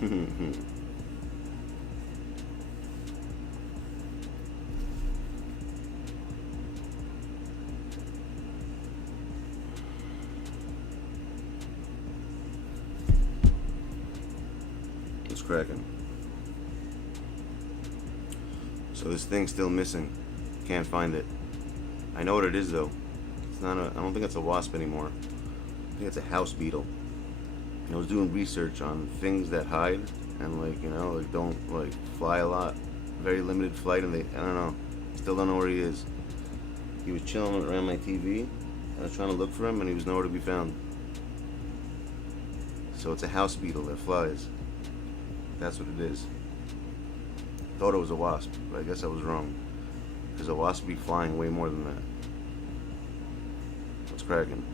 It's cracking. So this thing's still missing. Can't find it. I know what it is though. It's not a, I don't think it's a wasp anymore. I think it's a house beetle. I was doing research on things that hide and, like, you know, like don't like fly a lot, very limited flight, and I don't know, still don't know where he is. He was chilling around my TV. I was trying to look for him and he was nowhere to be found. So it's a house beetle that flies. That's what it is. Thought it was a wasp, but I guess I was wrong, because a wasp be flying way more than that. What's cracking?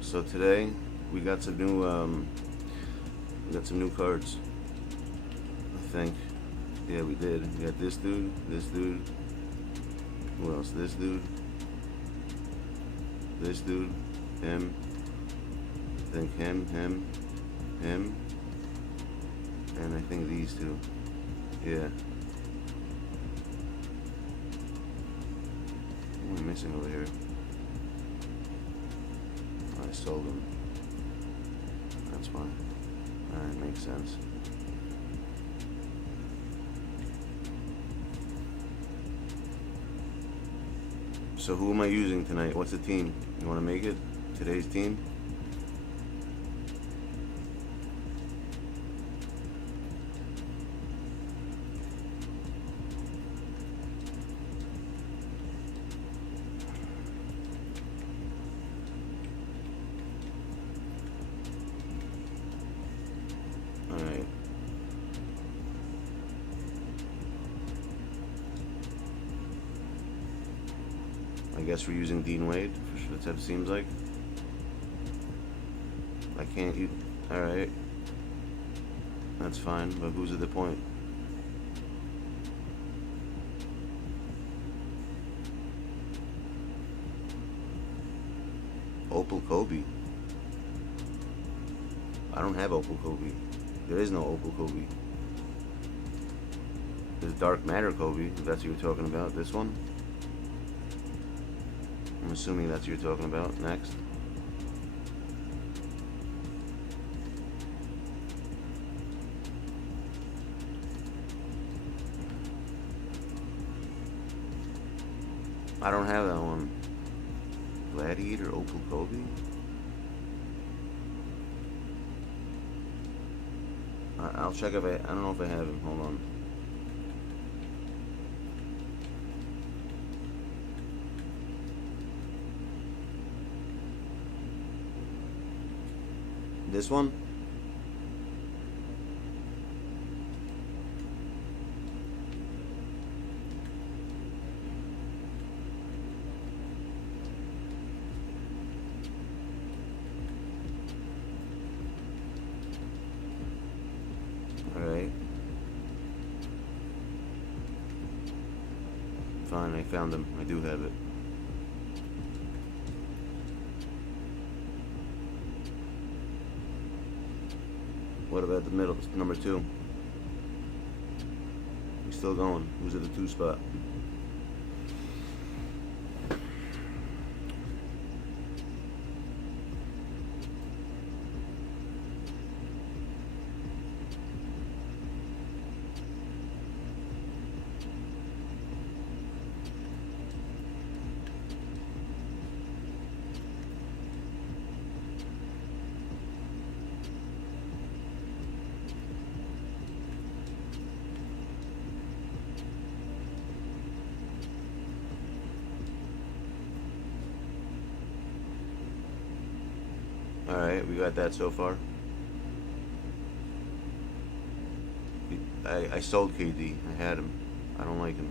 So today we got some new cards. I think. Yeah, we did. We got this dude. Who else? This dude. Him. I think him. And I think these two. Yeah. What am I missing over here? I sold them. That's fine. Alright, makes sense. So who am I using tonight? What's the team? You want to make it? Today's team? Alright. I guess we're using Dean Wade, for sure. That's what it seems like. I can't use. Alright. That's fine, but who's at the point? Opal Kobe. I don't have Opal Kobe. There is no Opal Kobe. There's Dark Matter Kobe, if that's what you're talking about. This one? I'm assuming that's what you're talking about. Next. I don't have that one. Gladiator Opal Kobe? I'll check if I don't know if I have him. Hold on. This one? Alright. Fine, I found him. I do have it. What about the middle, number 2? He's still going. Who's at the 2 spot? Alright, we got that so far. I sold KD. I had him. I don't like him.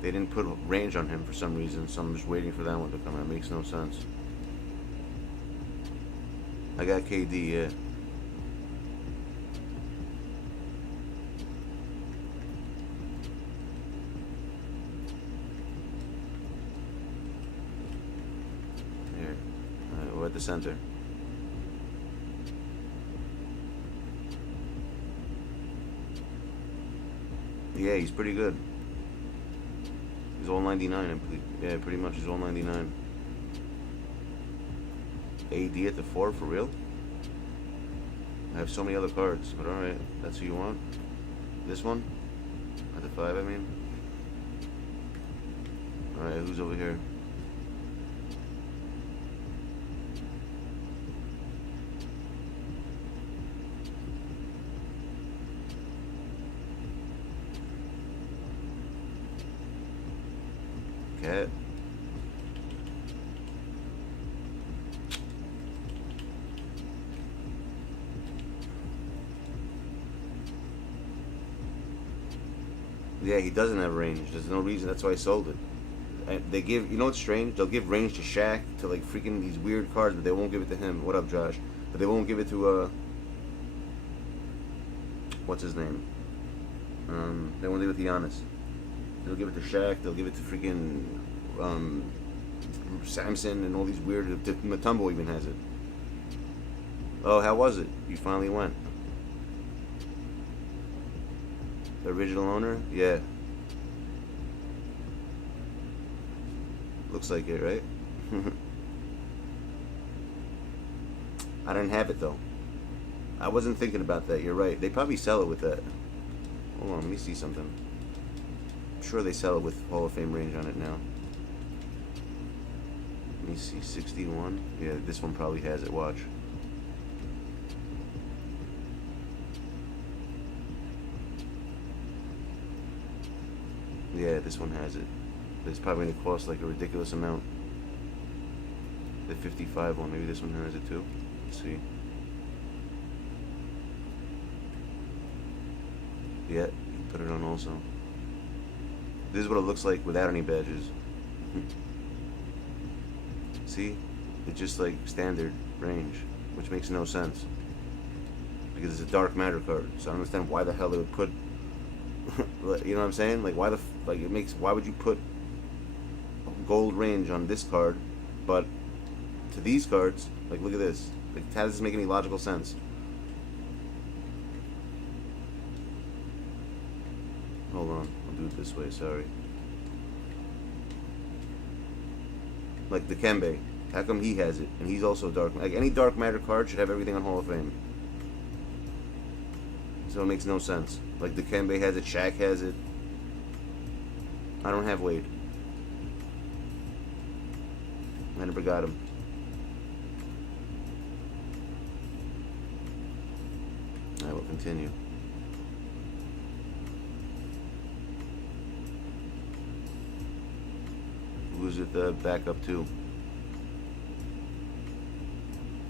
They didn't put range on him for some reason, so I'm just waiting for that one to come out. It makes no sense. I got KD, yeah. Here. Alright, we're at the center. Yeah, he's pretty good. He's all 99, I believe. Yeah, pretty much he's all 99. AD at the 4, for real? I have so many other cards, but alright, that's who you want. This one? At the 5, I mean. Alright, who's over here? Cat. Yeah, he doesn't have range. There's no reason. That's why I sold it. And they give, you know what's strange? They'll give range to Shaq, to like freaking these weird cards, but they won't give it to him. What up, Josh? But they won't give it to, what's his name? They won't give it to Giannis. They'll give it to Shaq. They'll give it to freaking Samson and all these weird. Matumbo even has it. Oh, how was it? You finally went. The original owner? Yeah. Looks like it, right? I didn't have it though. I wasn't thinking about that. You're right. They probably sell it with that. Hold on, let me see something. I'm sure they sell it with Hall of Fame range on it now. Let me see, 61. Yeah, this one probably has it. Watch. Yeah, this one has it. But it's probably going to cost like a ridiculous amount. The 55 one, maybe this one has it too. Let's see. Yeah, you put it on also. This is what it looks like without any badges. See? It's just like standard range, which makes no sense. Because it's a dark matter card. So I don't understand why the hell they would put you know what I'm saying? Like why why would you put gold range on this card, but to these cards, like look at this. Like how does this make any logical sense? Hold on, I'll do it this way, sorry. Like the Kembe. How come he has it? And he's also dark. Like any dark matter card should have everything on Hall of Fame. So it makes no sense. Like the Kembe has it, Shaq has it. I don't have Wade. I never got him. I will continue. Who's it the backup to?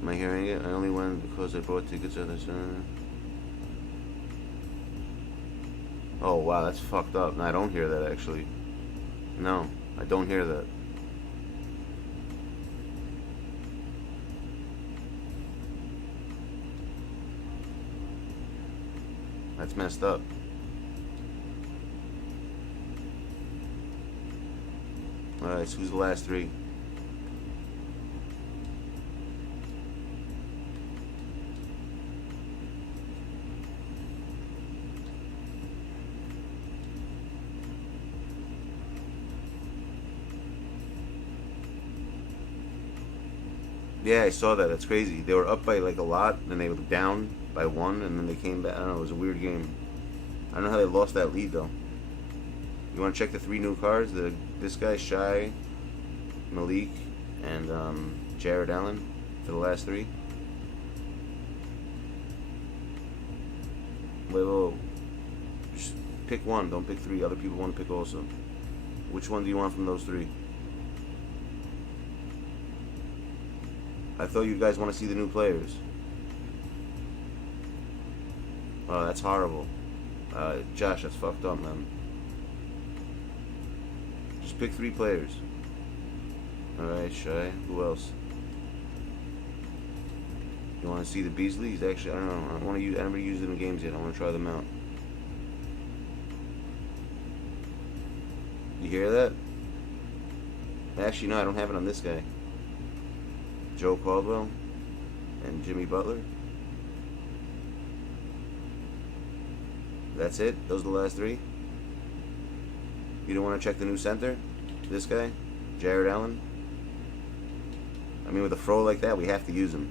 Am I hearing it? I only went because I bought tickets at this. Oh wow, that's fucked up. No, I don't hear that actually. No, I don't hear that. That's messed up. Alright, so who's the last three? Yeah, I saw that. That's crazy. They were up by like a lot, then they were down by 1, and then they came back. I don't know. It was a weird game. I don't know how they lost that lead though. You want to check the 3 new cards? This guy, Shy, Malik, and Jared Allen for the last 3. Wait. Just pick one. Don't pick 3. Other people want to pick also. Which one do you want from those 3? I thought you guys want to see the new players. Oh, that's horrible. Josh, that's fucked up, man. Just pick 3 players. Alright, Shy. Who else? You want to see the Beasley? He's actually, I don't know. I don't want to use. I never used it in games yet. I want to try them out. You hear that? Actually, no. I don't have it on this guy. Joe Caldwell and Jimmy Butler. That's it? Those are the last 3? You don't want to check the new center? This guy? Jared Allen? I mean, with a throw like that, we have to use him.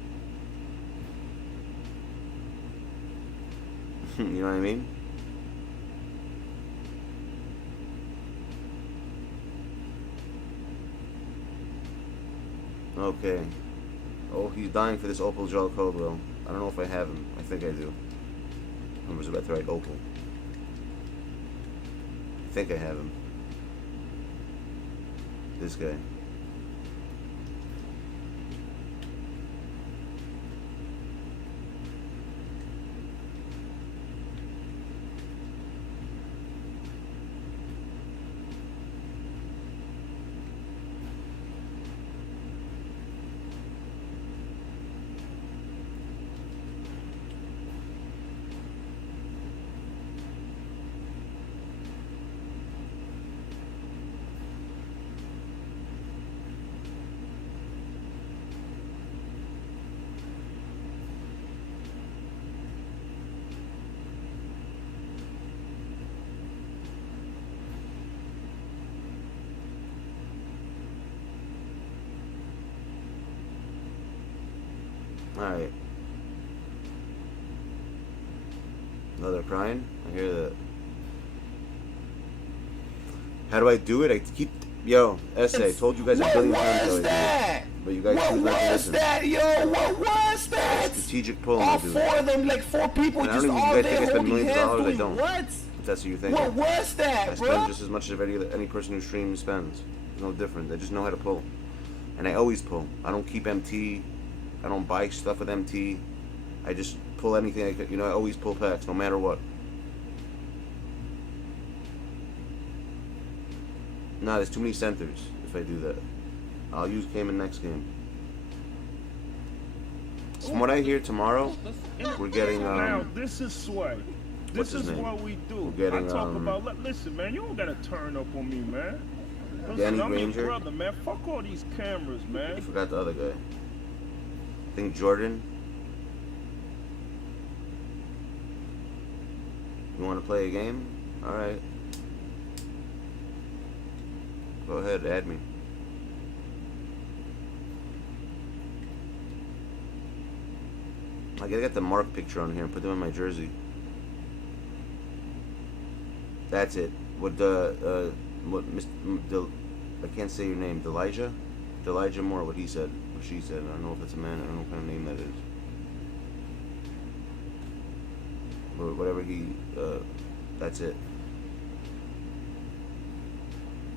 You know what I mean? Okay. Oh, he's dying for this Opal Gel Caldwell. I don't know if I have him. I think I do. I was about to write Opal. I think I have him. This guy. Alright. Another crying? I hear that. How do I do it? I keep... Yo, Essay, told you guys a billion times how I do it. But you guys choose not to listen. What was that? Strategic pull. All four of them, like 4 people, and just all I don't even there think I spend holding millions of hands dollars. I doing don't. what? If that's what you're thinking. What was that, I bro? spend just as much as any person who streams spends. No different. I just know how to pull. And I always pull. I don't keep MT. I don't buy stuff with MT. I just pull anything I could. You know, I always pull packs, no matter what. Nah, there's too many centers if I do that. I'll use Cayman next game. From what I hear tomorrow, we're getting now this is sway. This is name? what we do. We're getting, I talk about. Listen, man, you don't gotta turn up on me, man. Listen, I'm your brother, man. Fuck all these cameras, man. I forgot the other guy. I think Jordan. You want to play a game? All right. Go ahead, add me. I gotta get the Mark picture on here and put them in my jersey. That's it. What I can't say your name. Elijah Moore. What he said. What she said. I don't know if it's a man. I don't know what kind of name that is. Or whatever he. That's it.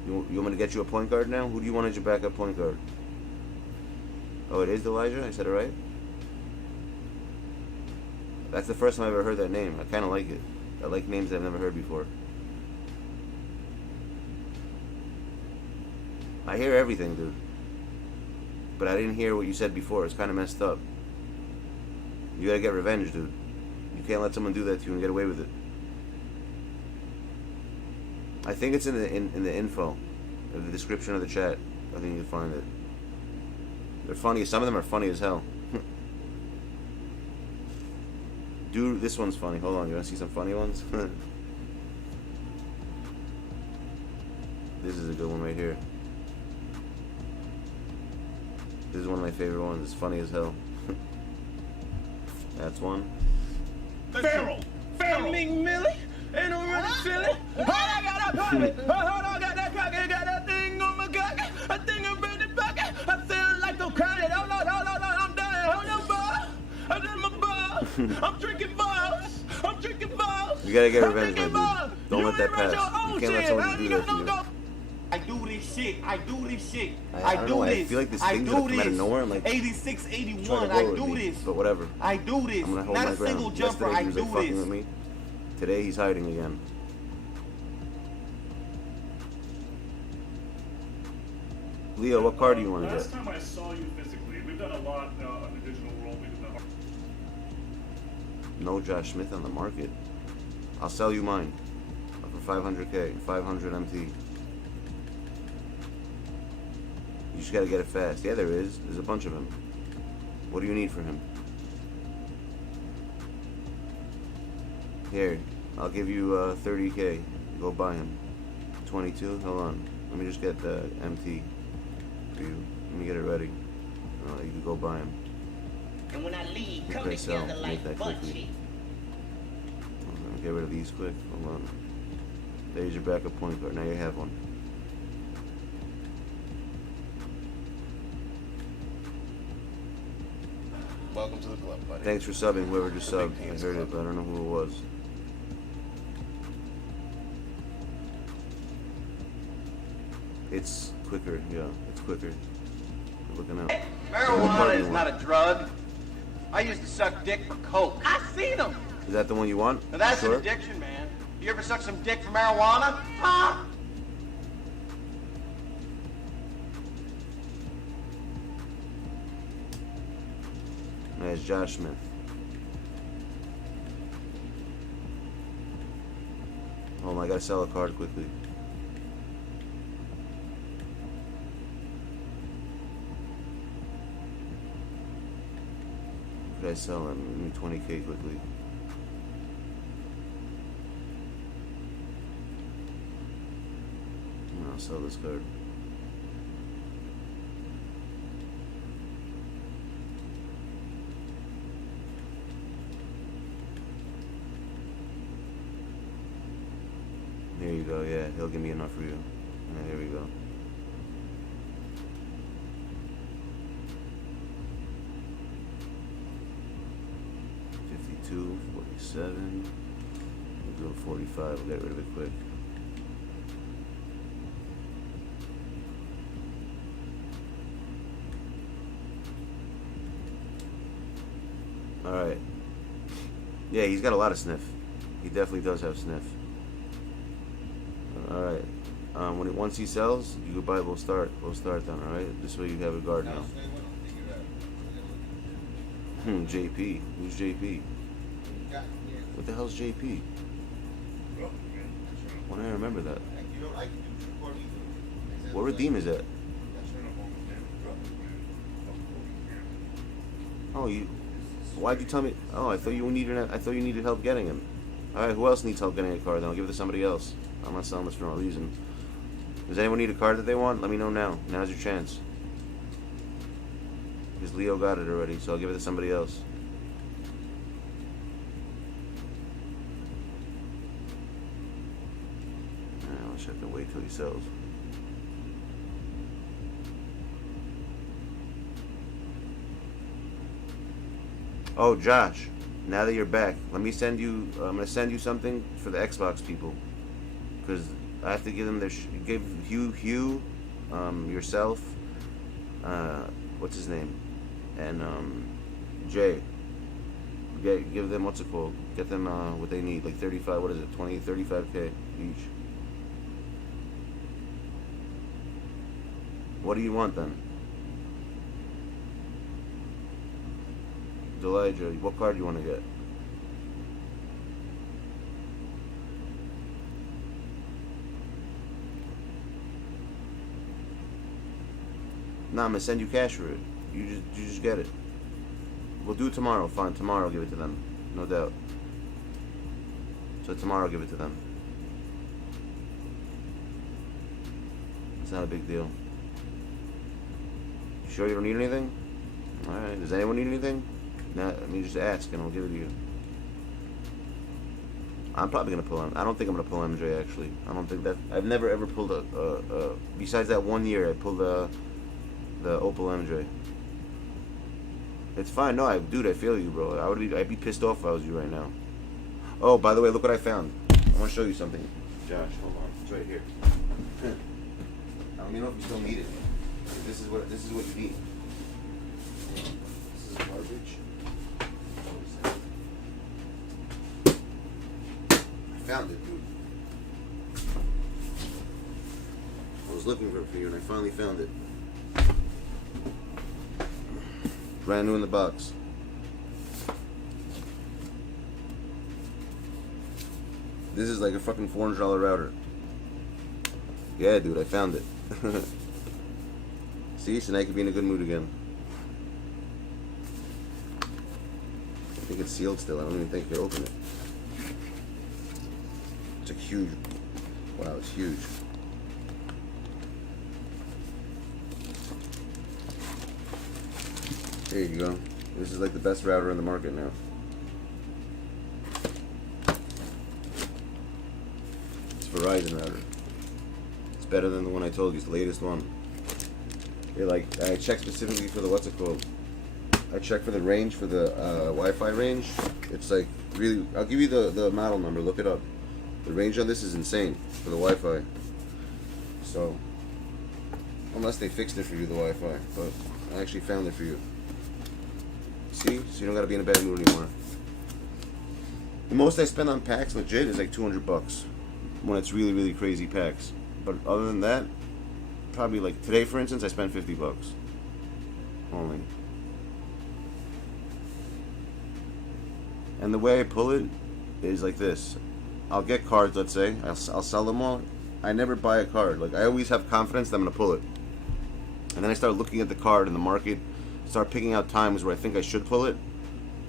You want me to get you a point guard now? Who do you want as your backup point guard? Oh, it is Elijah? I said it right? That's the first time I've ever heard that name. I kind of like it. I like names I've never heard before. I hear everything, dude. But I didn't hear what you said before. It's kind of messed up. You gotta get revenge, dude. You can't let someone do that to you and get away with it. I think it's in the info, in the description of the chat. I think you'll find it. They're funny. Some of them are funny as hell. Dude, this one's funny. Hold on, you want to see some funny ones? This is a good one right here. This is one of my favorite ones. It's funny as hell. That's one. Farrell! Millie? Ain't no really feeling. Hold on, I got that pocket. Hold on, got that cocky. Got that thing on my cocky. A thing I'm ready pocket. I feel like I'm crying. Hold on, I'm dying. Hold on, ball. I'm in my ball. I'm drinking balls. I'm drinking balls. You gotta get revenge, my dude. Don't let that pass. You can't let someone do that to you. I do this shit. I do this shit. I don't know. I feel like this thing's gonna come out of nowhere. I'm like 86, 81. I do this. But whatever. I do this. I'm gonna hold Not my a single ground. jumper. Yesterday I he was do like fucking this. with me. Today he's hiding again. Leo, what card do you want to get? Last time I saw you physically, we've done a lot on the digital world. We did the No Josh Smith on the market. I'll sell you mine for 500k, 500 MT. You just gotta get it fast. Yeah, there is. There's a bunch of them. What do you need for him? Here, I'll give you 30k. Go buy him. 22. Hold on. Let me just get the MT for you. Let me get it ready. You can go buy them. And when I leave, come Okay, so together make that like butt quickly. cheeks. Get rid of these quick. Hold on. There's your backup point guard. Now you have one. Welcome to the club, buddy. Thanks for subbing, whoever just subbed. I heard it, but I don't know who it was. It's quicker, yeah, it's quicker. You're looking out. Marijuana is not a drug. I used to suck dick for coke. I seen them. Is that the one you want? Now that's Sure. an addiction, man. You ever suck some dick for marijuana? Huh? That's Josh Smith. Hold on, I gotta sell a card quickly. What could I sell him? Give me 20K quickly. And I'll sell this card. Here you go, yeah, he'll give me enough for you. Yeah, here we go. $52, $47. We'll do a $45, we'll get rid of it quick. Alright. Yeah, he's got a lot of sniff. He definitely does have sniff. Alright. Once he sells, you can buy. We'll start then. All right. This way you have a guard now. JP. Who's JP? What the hell's JP? When I remember that. What redeem is that? Oh, you. Why'd you tell me? Oh, I thought you needed help getting him. All right. Who else needs help getting a card? Then I'll give it to somebody else. I'm not selling this for no reason. Does anyone need a card that they want? Let me know now. Now's your chance. Because Leo got it already, so I'll give it to somebody else. I'll just have to wait till he sells. Oh, Josh, now that you're back, let me send you, I'm going to send you something for the Xbox people. Because I have to give them their, give Hugh, yourself, what's his name, and Jay, give them, what's it called, get them what they need, like 35, what is it, 20, 35K each. What do you want then? Elijah, what card do you want to get? Nah, I'm gonna send you cash for it. You just get it. We'll do it tomorrow. Fine, tomorrow I'll give it to them. No doubt. So tomorrow I'll give it to them. It's not a big deal. You sure you don't need anything? Alright, does anyone need anything? Nah, I mean, just ask and I'll give it to you. I'm probably gonna pull him. I don't think I'm gonna pull MJ actually. I don't think that. I've never ever pulled besides that 1 year I pulled the Opal MJ. It's fine. No, dude, I feel you, bro. I'd be pissed off if I was you right now. Oh, by the way, look what I found. I want to show you something, Josh. Hold on, it's right here. I don't even know if you still need it. This is what you need. This is garbage. I found it, dude. I was looking for it for you, and I finally found it. Brand new in the box. This is like a fucking $400 router. Yeah, dude, I found it. See, so now you can be in a good mood again. I think it's sealed still. I don't even think you can open it. It's a huge. Wow, it's huge. There you go. This is like the best router in the market now. It's Verizon router. It's better than the one I told you. It's the latest one. I checked specifically for the what's it called. I checked for the range, for the Wi-Fi range. It's like really. I'll give you the model number. Look it up. The range on this is insane for the Wi-Fi. So, unless they fixed it for you, the Wi-Fi, but I actually found it for you. See? So you don't gotta be in a bad mood anymore. The most I spend on packs, legit, is like 200 bucks when it's really, really crazy packs. But other than that, probably like today, for instance, I spent 50 bucks only. And the way I pull it is like this. I'll get cards, let's say. I'll sell them all. I never buy a card. Like, I always have confidence that I'm gonna pull it. And then I start looking at the card in the market, start picking out times where I think I should pull it.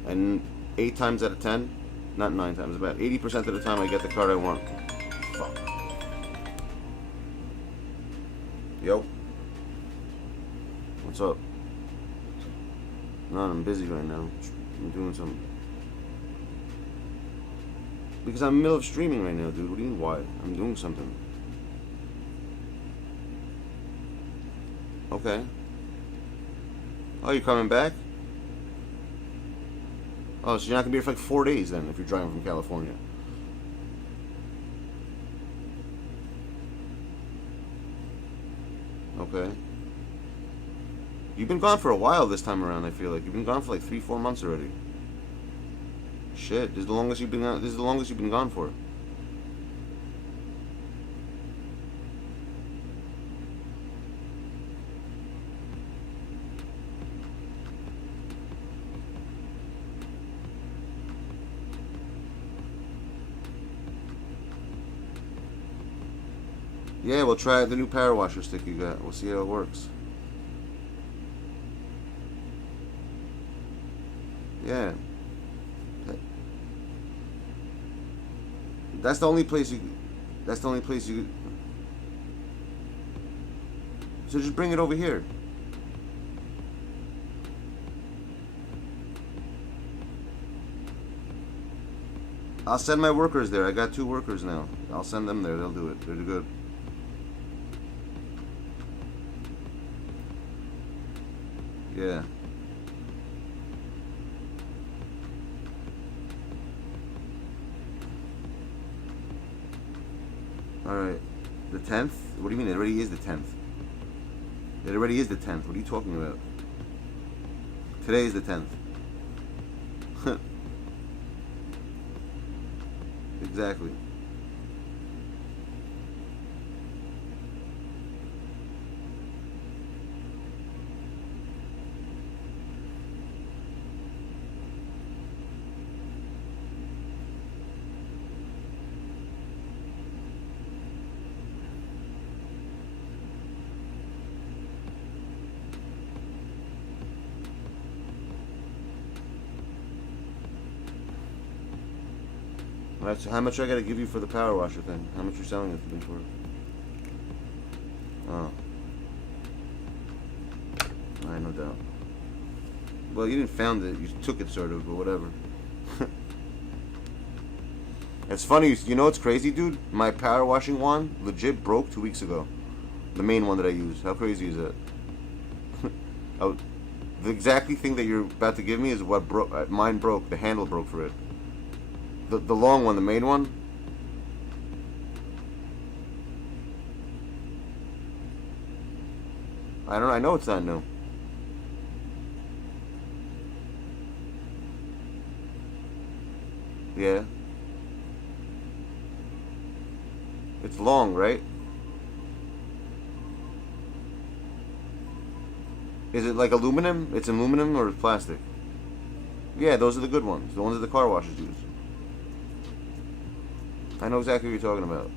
And 8 times out of 10, not 9 times, about 80% of the time I get the card I want. Fuck. Yo. What's up? No, I'm busy right now. I'm doing something. Because I'm in the middle of streaming right now, dude. What do you mean, why? I'm doing something. Okay. Oh, you're coming back? Oh, so you're not gonna be here for like 4 days then, if you're driving from California. Okay. You've been gone for a while this time around, I feel like. You've been gone for like 3-4 months already. Shit, this is the longest you've been gone. This is the longest you've been gone for. Yeah, we'll try the new power washer stick you got. We'll see how it works. Yeah. That's the only place you. That's the only place you. So just bring it over here. I'll send my workers there. I got 2 workers now. I'll send them there. They'll do it. They're good. Yeah. Alright. The 10th? What do you mean? It already is the 10th. It already is the 10th. What are you talking about? Today is the 10th. Exactly. Alright, so how much I gotta give you for the power washer thing? How much you selling it for? Oh. Alright, no doubt. Well, you didn't found it, you took it sort of, but whatever. It's funny, you know what's crazy, dude? My power washing wand legit broke 2 weeks ago. The main one that I use. How crazy is that? Oh, the exactly thing that you're about to give me is what broke. Mine broke. The handle broke for it. The long one, the main one. I know it's not new. Yeah. It's long, right? Is it like aluminum? It's aluminum or plastic? Yeah, those are the good ones. The ones that the car washers use. I know exactly what you're talking about.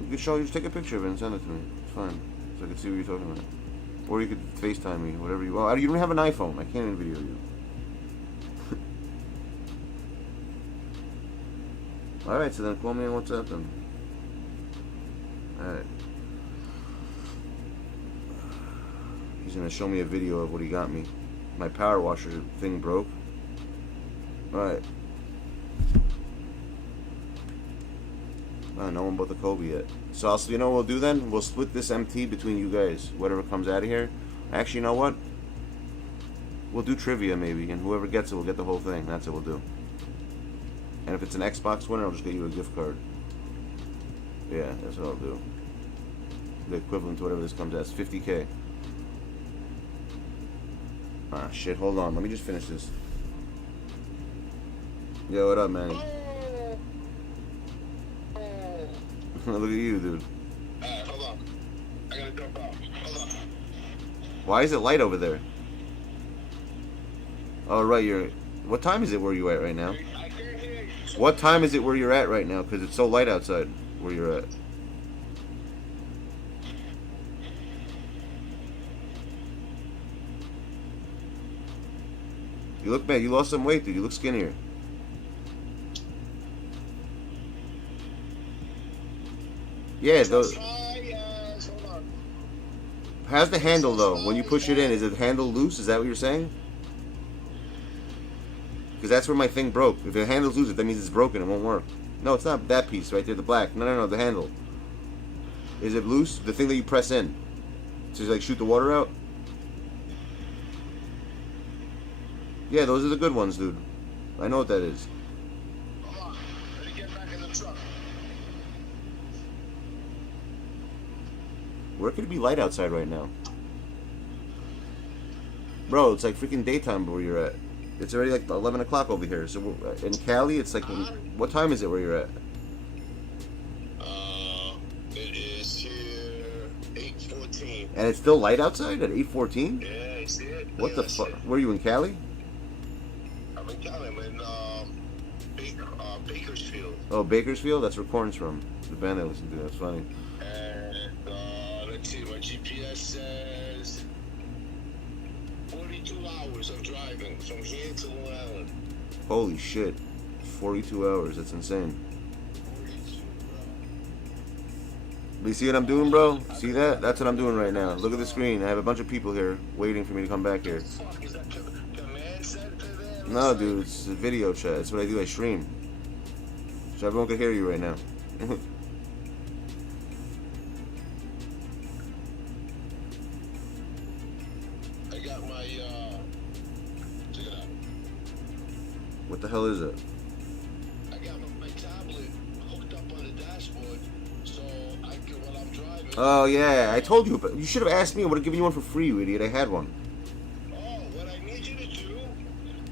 You could show, just take a picture of it and send it to me. It's fine. So I can see what you're talking about. Or you could FaceTime me, whatever you want. You don't have an iPhone. I can't even video you. Alright, so then call me on WhatsApp then. Alright. He's gonna show me a video of what he got me. My power washer thing broke. Alright. No one bought the Kobe yet. So you know what we'll do then? We'll split this MT between you guys. Whatever comes out of here. Actually, you know what? We'll do trivia maybe, and whoever gets it will get the whole thing. That's what we'll do. And if it's an Xbox winner, I'll just get you a gift card. Yeah, that's what I'll do. The equivalent to whatever this comes as. 50K. Ah, shit. Hold on. Let me just finish this. Yo, what up, man? Look at you, dude. Hold on. I gotta jump out. Hold on. Why is it light over there? Oh, right, what time is it where you at right now? I can't hear you. What time is it where you're at right now? Because it's so light outside where you're at. You look bad. You lost some weight, dude. You look skinnier. Yeah, those. How's the handle though? When you push it in, is the handle loose? Is that what you're saying? Because that's where my thing broke. If the handle's loose, that means it's broken. It won't work. No, it's not that piece right there, the black. No, the handle. Is it loose? The thing that you press in to like shoot the water out? Yeah, those are the good ones, dude. I know what that is. Hold on. Let me get back in the truck. Where could it be light outside right now? Bro, it's like freaking daytime where you're at. It's already like 11 o'clock over here. So in Cali, it's like, what time is it where you're at? It is here 8:14. And it's still light outside at 8:14? Yeah, it's it. What the fuck? Were you in Cali? I'm in Cali. I'm in Bakersfield. Oh, Bakersfield? That's where Korn's from. The band I listen to. That's funny. And let's see, my GPS says 42 hours of driving from here to Long Island. Holy shit. 42 hours. That's insane. 42, bro. But you see what I'm doing, bro? See that? That's what I'm doing right now. Look at the screen. I have a bunch of people here waiting for me to come back here. Fuck, is that command center there? No, dude. It's a video chat. That's what I do. I stream. So everyone can hear you right now. I got my, check it out. What the hell is it? I got my tablet hooked up on the dashboard, so I can, when I'm driving. Oh, yeah. I told you, but you should have asked me. I would have given you one for free, you idiot. I had one. Oh, what I need you to do,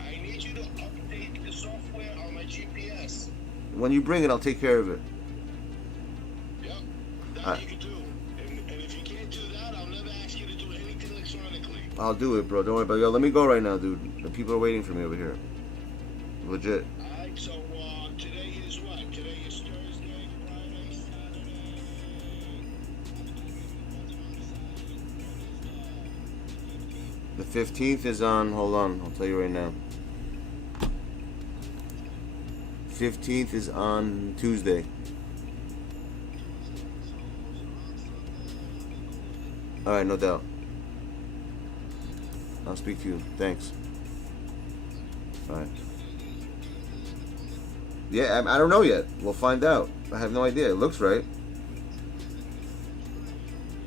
I need you to update the software on my GPS. When you bring it, I'll take care of it. Yep, that you can do. And if you can't do that, I'll never ask you to do anything electronically. I'll do it, bro. Don't worry about it. Yo, let me go right now, dude. The people are waiting for me over here. Legit. Alright, so today is what? Today is Thursday, Friday, Saturday. The 15th is on, hold on, I'll tell you right now. 15th is on Tuesday. Alright, no doubt. I'll speak to you. Thanks. Alright. Yeah, I don't know yet. We'll find out. I have no idea. It looks right.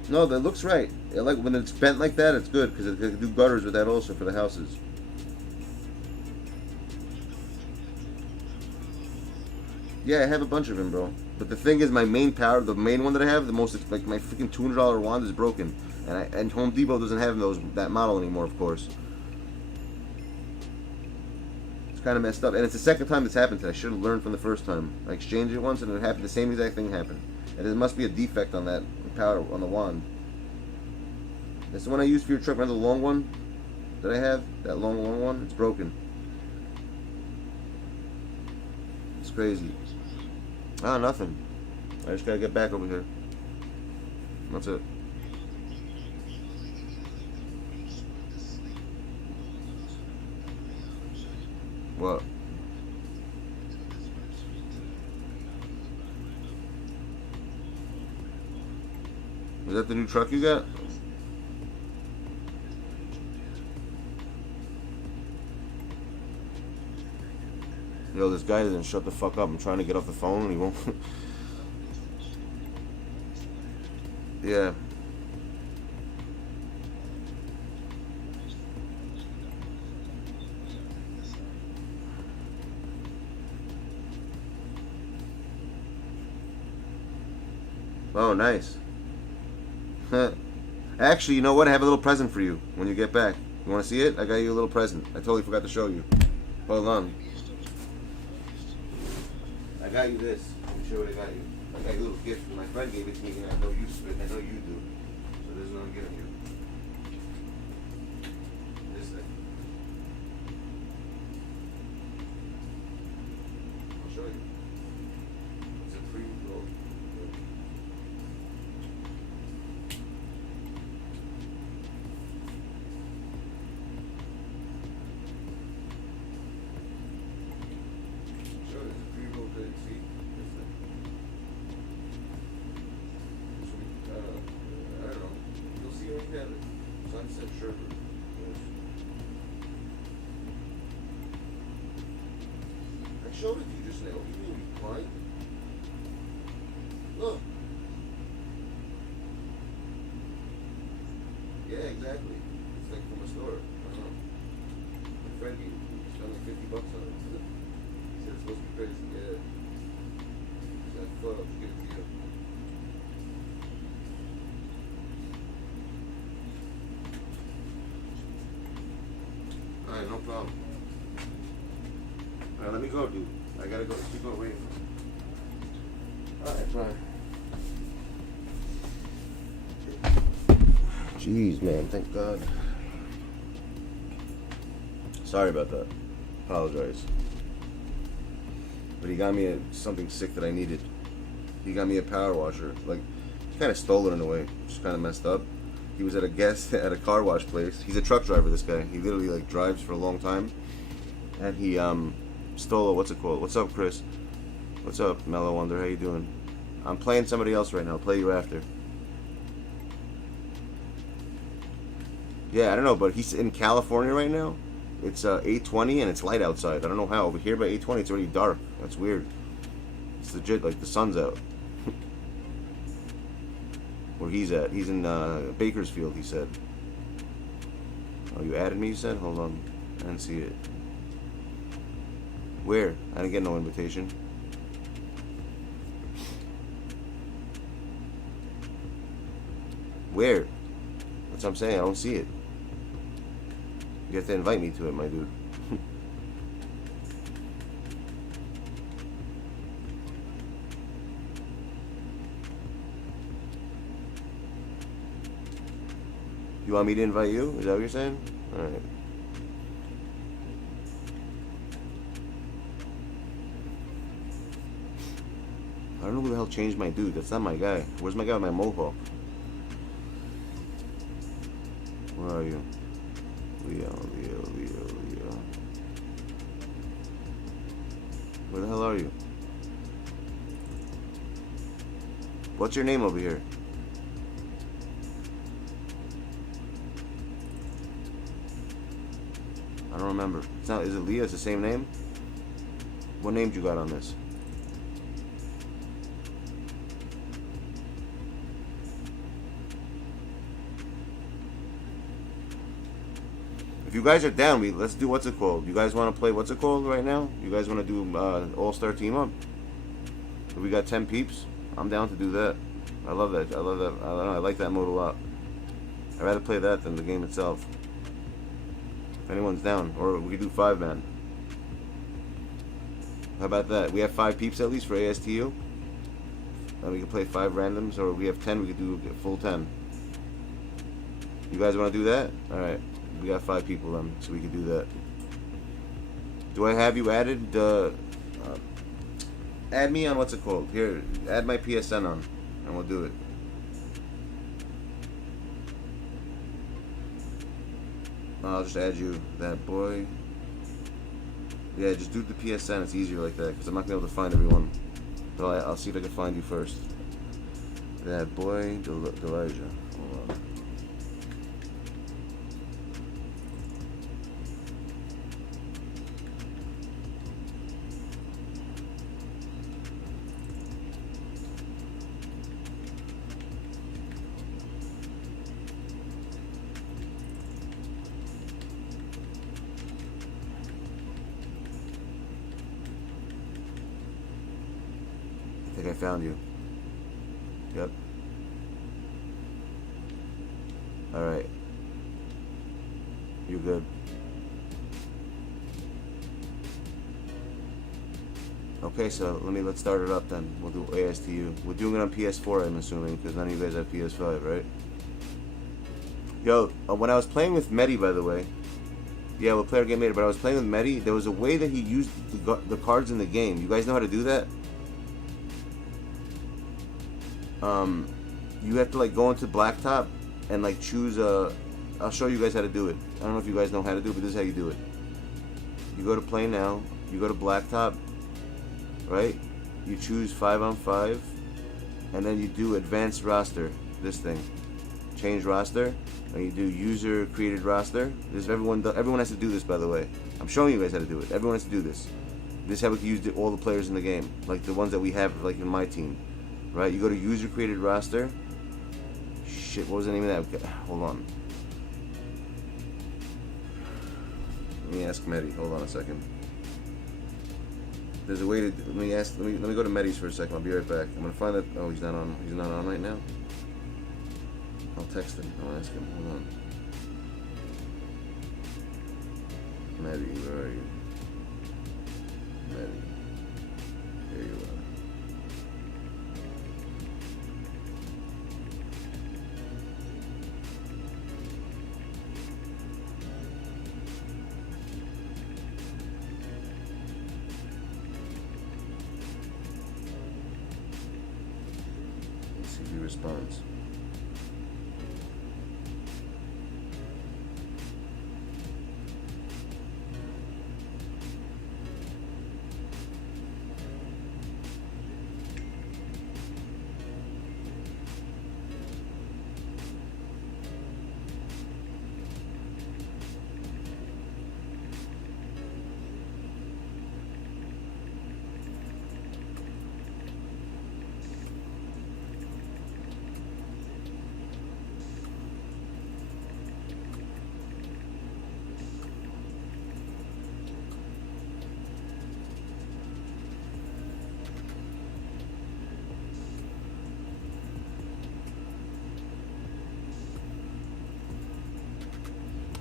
No, that looks right. Yeah, like when it's bent like that, it's good because it can do gutters with that also for the houses. Yeah, I have a bunch of them, bro. But the thing is, my main power, the main one that I have, the most, like my freaking $200 wand is broken, and Home Depot doesn't have that model anymore, of course. It's kind of messed up, and it's the second time this happened. I should have learned from the first time. I exchanged it once, and it happened. The same exact thing happened, and there must be a defect on that power on the wand. That's the one I used for your truck. Remember the long one that I have? That long one? It's broken. It's crazy. Ah, nothing. I just gotta get back over here. That's it. What? Is that the new truck you got? Yo, this guy doesn't shut the fuck up. I'm trying to get off the phone and he won't. Yeah. Oh, nice. Actually, you know what? I have a little present for you when you get back. You want to see it? I got you a little present. I totally forgot to show you. Hold on. I got you this. Let me show you what I got you. I got you a little gift. My friend gave it to me, and I know you spit. I know you do. So this is what I'm giving you. This thing. I'll show you. It's a free roll. I showed it to you just now. You didn't reply. Look. Yeah, exactly. It's like from a store. I don't know. My friend gave me spent like $50 on it. He said it's supposed to be crazy. Yeah. He's like, fuck, I'll give it to you. Alright, no problem. Alright, let me go, dude. I gotta go. Keep on waiting. Alright, fine. Jeez, man. Thank God. Sorry about that. Apologize. But he got me something sick that I needed. He got me a power washer. Like, he kind of stole it in a way. Just kind of messed up. He was at a guest at a car wash place. He's a truck driver, this guy. He literally like drives for a long time. And he stole, what's it called? What's up, Chris? What's up, Mellow Wonder? How you doing? I'm playing somebody else right now. I'll play you after. Yeah, I don't know, but he's in California right now. It's 8:20 and it's light outside. I don't know how. Over here by 8:20 it's already dark. That's weird. It's legit, like the sun's out. Where he's at. He's in Bakersfield, he said. Oh, you added me, you said? Hold on. I didn't see it. Where? I didn't get no invitation. Where? That's what I'm saying. I don't see it. You have to invite me to it, my dude. You want me to invite you? Is that what you're saying? Alright. I don't know who the hell changed my dude. That's not my guy. Where's my guy with my mohawk? Where are you? Leo. Where the hell are you? What's your name over here? I don't remember. It's not. Is it Leah? It's the same name? What name you got on this? If you guys are down, let's do what's it called. You guys want to play what's it called right now? You guys want to do all-star team up? If we got 10 peeps, I'm down to do that. I love that. I love that. I don't know. I like that mode a lot. I'd rather play that than the game itself. If anyone's down, or we could do 5-man. How about that? We have 5 peeps at least for ASTU. And we can play 5 randoms, or we have 10. We could do a full 10. You guys want to do that? All right. We got 5 people then, so we can do that. Do I have you added? Add me on what's it called? Here, add my PSN on, and we'll do it. I'll just add you, Dat Boi. Yeah, just do the PSN. It's easier like that because I'm not gonna be able to find everyone. So I'll see if I can find you first. Dat Boi, Elijah. Hold on. think I found you. Yep. Alright. You're good. Okay, so let's start it up then. We'll do ASTU. We're doing it on PS4, I'm assuming, because none of you guys have PS5, right? Yo, when I was playing with Medi, by the way, yeah, well, player game made it, but I was playing with Medi, there was a way that he used the cards in the game. You guys know how to do that? You have to like go into Blacktop and like choose a. I'll show you guys how to do it. I don't know if you guys know how to do it, but this is how you do it. You go to Play Now. You go to Blacktop, right? You choose 5-on-5, and then you do Advanced Roster. This thing, change roster, and you do User Created Roster. This everyone has to do this, by the way. I'm showing you guys how to do it. Everyone has to do this. This is how we can use all the players in the game, like the ones that we have, like in my team. Right? You go to User Created Roster. Shit, what was the name of that? Hold on. Let me ask Medi. Hold on a second. There's a way to. Let me go to Medi's for a second. I'll be right back. I'm gonna find that. Oh, he's not on. He's not on right now. I'll text him. I'll ask him. Hold on. Medi, where are you? Medi. Here you are. He responds.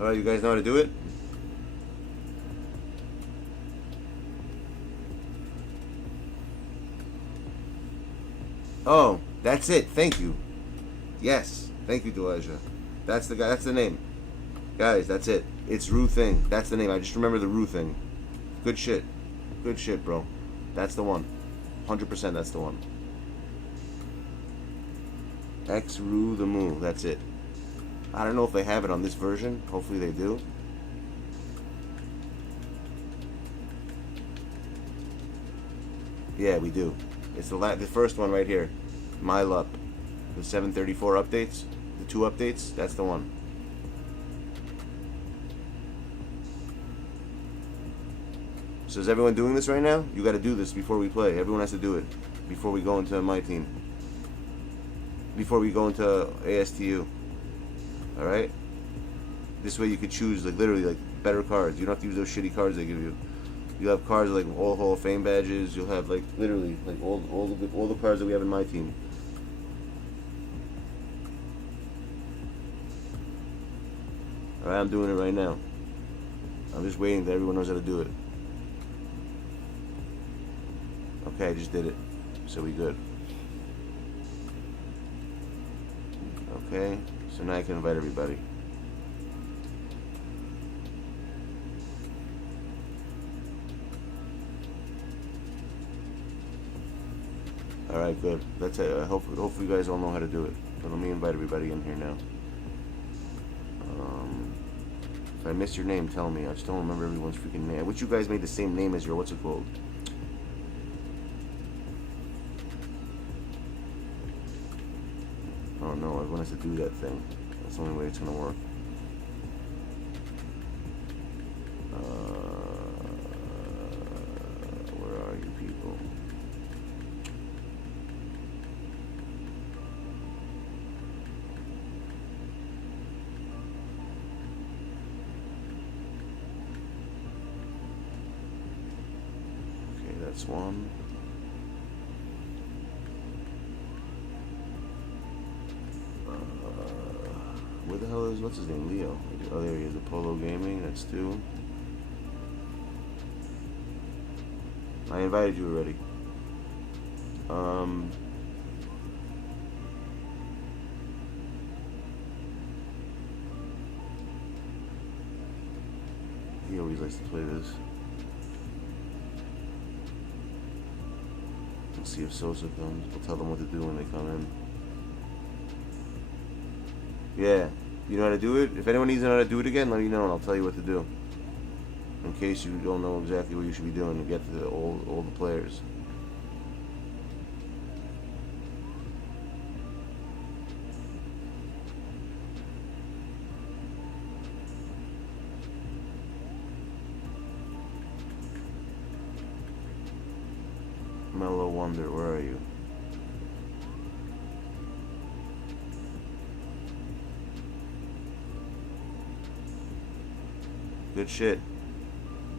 Alright, you guys know how to do it? Oh, that's it. Thank you. Yes. Thank you, Delijah. That's the guy. That's the name. Guys, that's it. It's Rue Thing. That's the name. I just remember the Rue Thing. Good shit. Good shit, bro. That's the one. 100% that's the one. X Rue the Moo. That's it. I don't know if they have it on this version. Hopefully they do. Yeah, we do. It's the first one right here. MyLup. The 734 updates. The 2 updates. That's the one. So is everyone doing this right now? You got to do this before we play. Everyone has to do it before we go into my team. Before we go into ASTU. Alright? This way you could choose like literally like better cards. You don't have to use those shitty cards they give you. You'll have cards like all Hall of Fame badges. You'll have like literally like all the cards that we have in my team. Alright, I'm doing it right now. I'm just waiting that everyone knows how to do it. Okay, I just did it. So we good. Okay, so now I can invite everybody. Alright, good. That's it. Hopefully you guys all know how to do it. But let me invite everybody in here now. If I missed your name, tell me. I just don't remember everyone's freaking name. Which you guys made the same name as your, what's it called? Oh no, everyone has to do that thing. That's the only way it's gonna work. Where are you people? Okay, that's one. hell is, what's his name? Leo. Oh, there he is. Apollo Gaming. That's 2. I invited you already. He always likes to play this. We'll see if Sosa comes. We'll tell them what to do when they come in. Yeah, you know how to do it? If anyone needs to know how to do it again, let me know and I'll tell you what to do. In case you don't know exactly what you should be doing to get to all the players. Mellow Wonder, where are you? Good shit.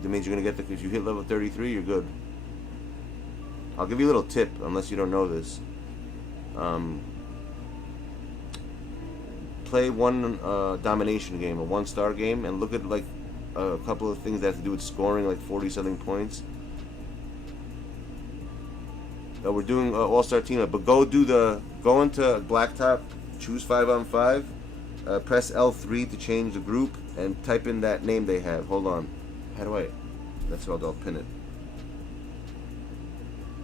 That means you're gonna get the. If you hit level 33, you're good. I'll give you a little tip, unless you don't know this. Play one domination game, a 1-star game, and look at like a couple of things that have to do with scoring, like 40-something points. We're doing all-star team up, but go into blacktop, choose 5-on-5, press L3 to change the group, and type in that name they have. Hold on, how do I? That's what I'll pin it.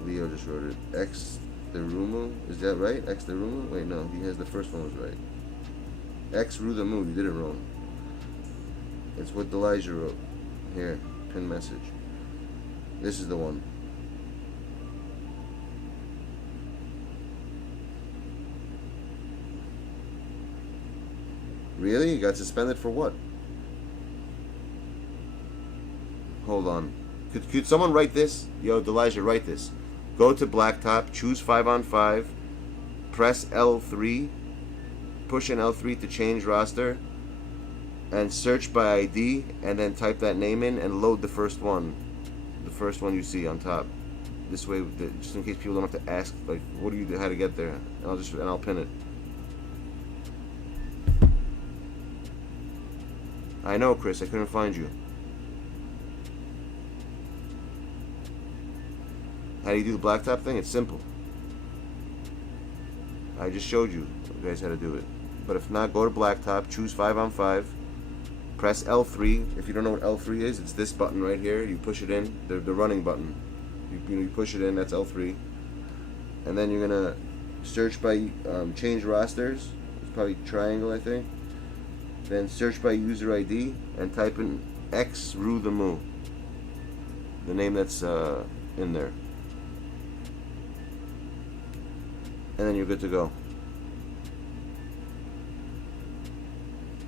Leo just wrote it. X Therumu, is that right? X Therumu? Wait, no, he has the first one was right. X Rudamu, you did it wrong. It's what Elijah wrote. Here, pin message. This is the one. Really? You got suspended for what? Hold on. Could someone write this? Yo, Elijah, write this. Go to blacktop, choose 5-on-5, press L3, push in L3 to change roster, and search by ID, and then type that name in and load the first one. The first one you see on top. This way, just in case people don't have to ask, like, what do you do, how to get there, and I'll pin it. I know, Chris, I couldn't find you. How do you do the blacktop thing? It's simple. I just showed you guys how to do it. But if not, go to blacktop, choose 5-on-5, press L3. If you don't know what L3 is, it's this button right here. You push it in, the running button. You push it in, that's L3. And then you're gonna search by change rosters. It's probably triangle, I think. Then search by user ID and type in X Rudamu, the name that's in there. And then you're good to go.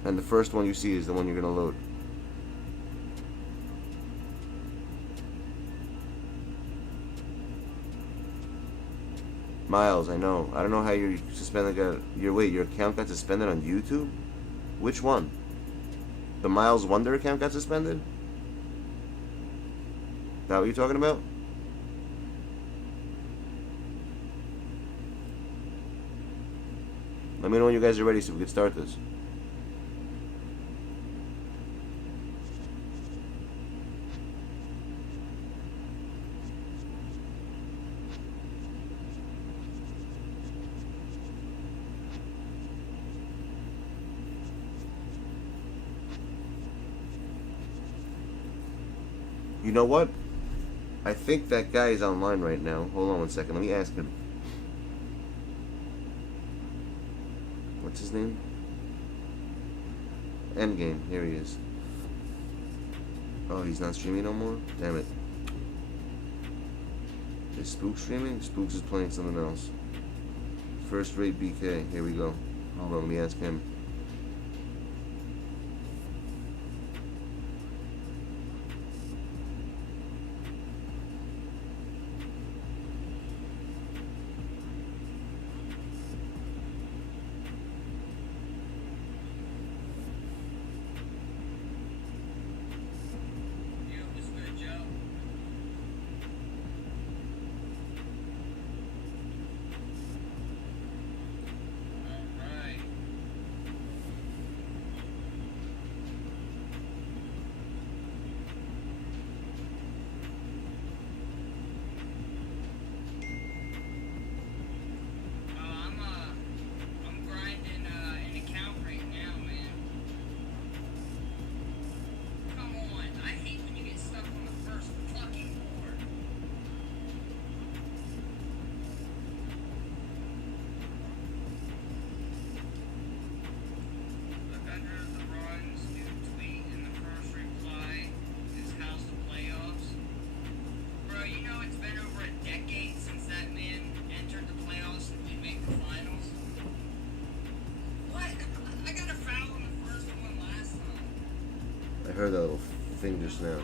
And the first one you see is the one you're going to load. Miles, I know. I don't know how you're suspended. Your account got suspended on YouTube? Which one? The Miles Wonder account got suspended? Is that what you're talking about? Let me know when you guys are ready so we can start this. You know what? I think that guy is online right now. Hold on one second. Let me ask him. What's his name? Endgame. Here he is. Oh, he's not streaming no more? Damn it. Is Spook streaming? Spooks is playing something else. First rate BK. Here we go. Hold on, let me ask him. heard that little thing just now.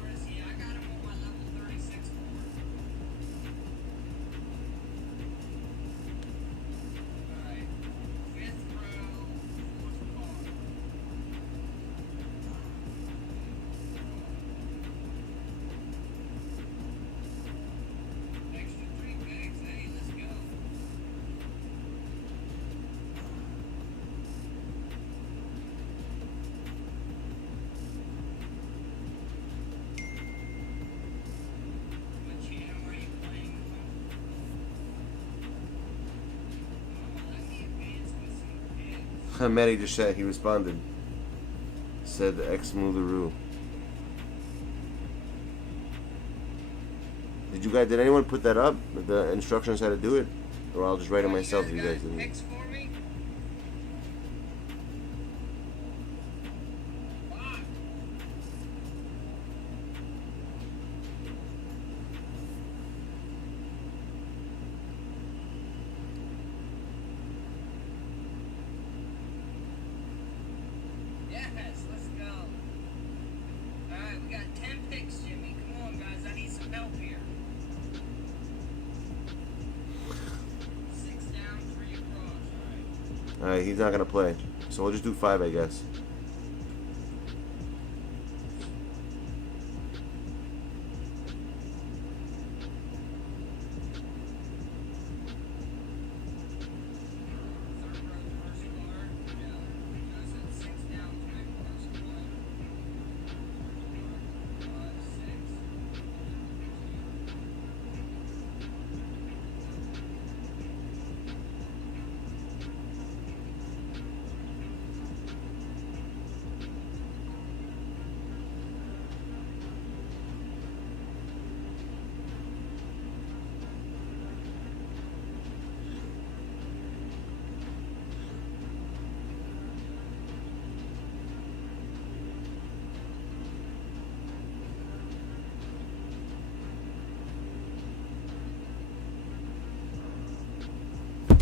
Matty just said, he responded. Said X Moolaroo. Did anyone put that up? The instructions how to do it? Or I'll just write it myself if you guys didn't. Alright, he's not gonna play. So we'll just do 5, I guess.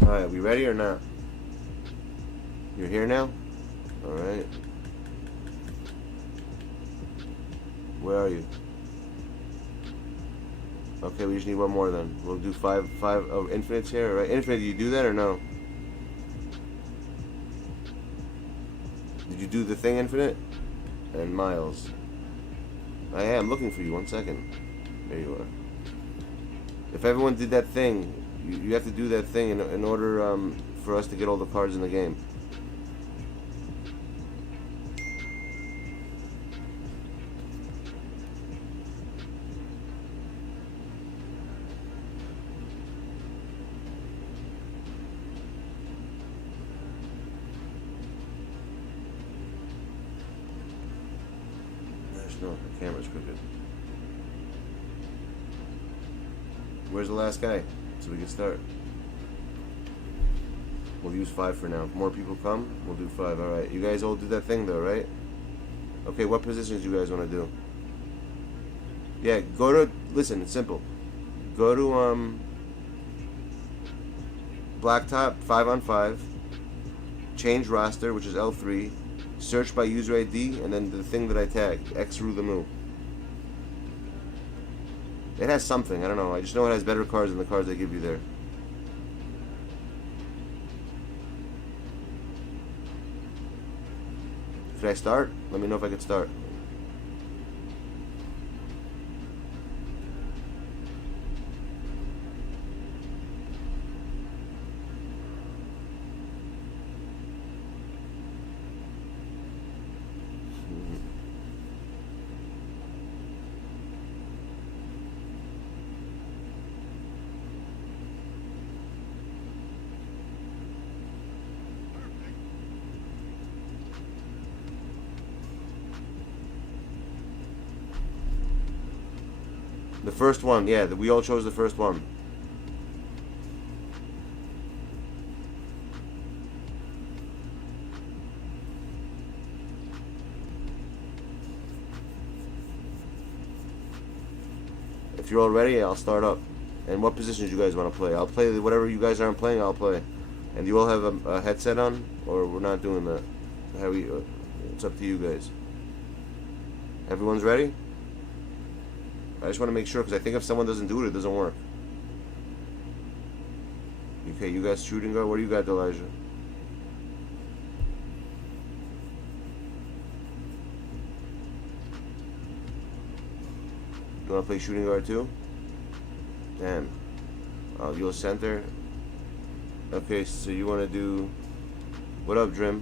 Alright, we ready or not? You're here now? Alright. Where are you? Okay, we just need one more then. We'll do 5, oh, Infinite's here, right? Infinite, did you do that or no? Did you do the thing, Infinite? And Miles. I am looking for you, 1 second. There you are. If everyone did that thing, you have to do that thing in order for us to get all the cards in the game. There's no, the camera's crooked. Where's the last guy? So we can start. We'll use 5 for now. If more people come, we'll do 5. Alright. You guys all do that thing though, right? Okay, what positions you guys want to do? Yeah, go to, listen, it's simple. Go to Blacktop 5-on-5. Change roster, which is L3. Search by user ID, and then the thing that I tagged, X-Roo the Moo. It has something, I don't know. I just know it has better cards than the cards they give you there. Should I start? Let me know if I could start. The first one, yeah, we all chose the first one. If you're all ready, I'll start up. And what positions you guys want to play? I'll play whatever you guys aren't playing, I'll play. And you all have a headset on? Or we're not doing that? How it's up to you guys. Everyone's ready? I just want to make sure, because I think if someone doesn't do it, it doesn't work. Okay, you guys shooting guard? What do you got, Elijah? You want to play shooting guard too? Damn. You'll center. Okay, so you want to do... What up, Drim?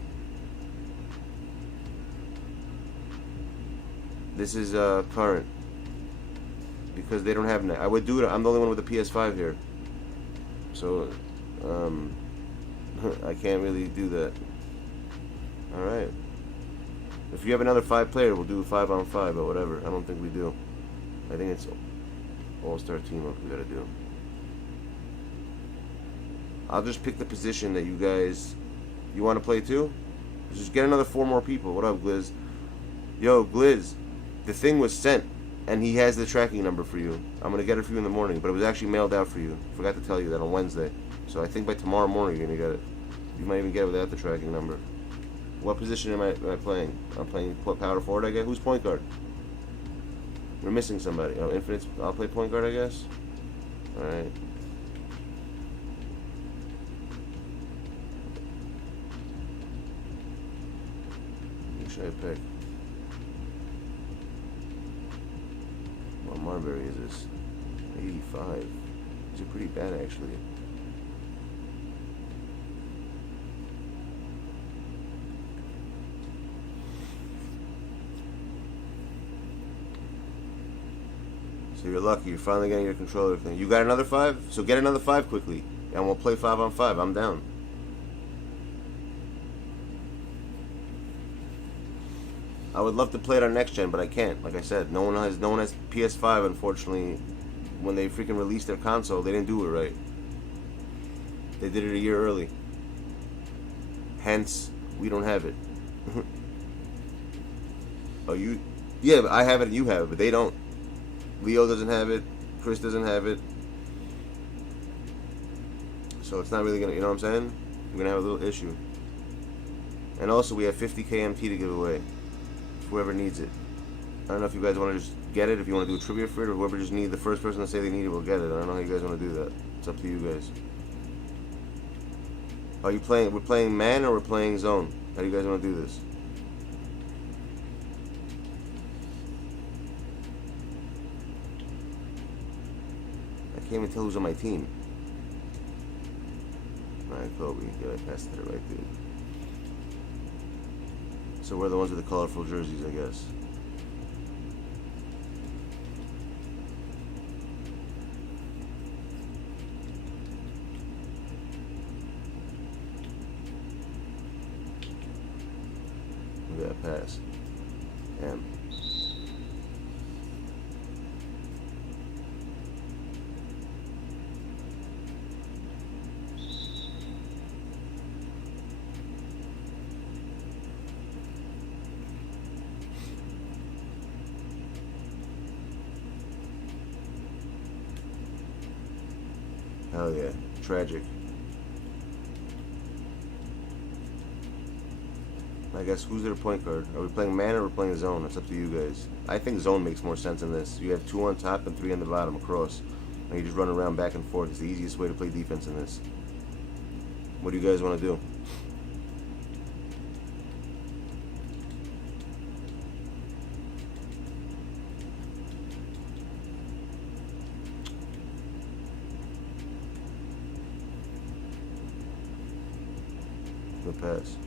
This is current. Because they don't have net. I would do it. I'm the only one with a PS5 here. So, I can't really do that. Alright. If you have another 5-player, we'll do 5-on-5, but whatever. I don't think we do. I think it's all-star team up we gotta do. I'll just pick the position that you guys... You want to play too? Just get another 4 more people. What up, Glizz? Yo, Glizz. The thing was sent. And he has the tracking number for you. I'm going to get it for you in the morning. But it was actually mailed out for you. Forgot to tell you that on Wednesday. So I think by tomorrow morning you're going to get it. You might even get it without the tracking number. What position am I playing? I'm playing power forward, I guess. Who's point guard? We're missing somebody. Oh, Infinite's... I'll play point guard, I guess. Alright. Who should I pick? What Marbury is this? 85. These are pretty bad, actually. So you're lucky. You're finally getting your controller thing. You got another 5? So get another 5 quickly. And we'll play 5-on-5. I'm down. I would love to play it on next gen, but I can't. Like I said, no one has PS5. Unfortunately, when they freaking released their console, they didn't do it right. They did it a year early. Hence, we don't have it. Oh, you? Yeah, but I have it and you have it, but they don't. Leo doesn't have it. Chris doesn't have it. So it's not really gonna. You know what I'm saying? We're gonna have a little issue. And also, we have 50k MT to give away. Whoever needs it. I don't know if you guys want to just get it, if you want to do a trivia for it, or whoever just needs the first person to say they need it will get it. I don't know how you guys want to do that. It's up to you guys. Are you playing? We're playing man or we're playing zone? How do you guys want to do this? I can't even tell who's on my team. Alright, Kobe. Yeah, I passed it right, dude. So we're the ones with the colorful jerseys, I guess. Look at that pass. Damn. Hell yeah. Tragic. I guess who's their point guard? Are we playing man or are we playing zone? That's up to you guys. I think zone makes more sense in this. You have 2 on top and 3 on the bottom across. And you just run around back and forth. It's the easiest way to play defense in this. What do you guys want to do? Good pass.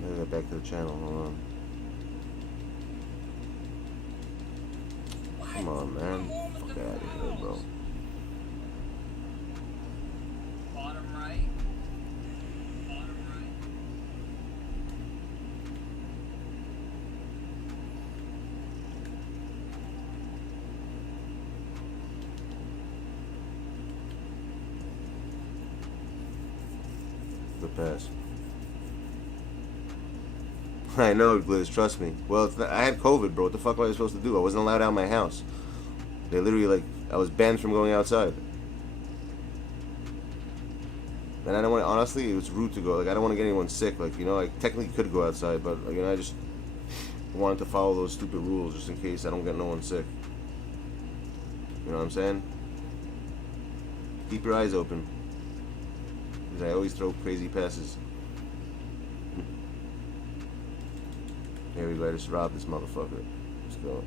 Maybe get back to the channel. Hold on. Come on, man. Fuck out of here, bro. Bottom right. Bottom right. Good pass. I know, Blizz, trust me. Well, it's not, I had COVID, bro. What the fuck was I supposed to do? I wasn't allowed out of my house. They literally, like, I was banned from going outside. And I don't want to, honestly, it was rude to go. Like, I don't want to get anyone sick. Like, you know, I technically could go outside, but, like, you know, I just wanted to follow those stupid rules just in case I don't get no one sick. You know what I'm saying? Keep your eyes open. Because I always throw crazy passes. Here we go, I just robbed this motherfucker. Let's go.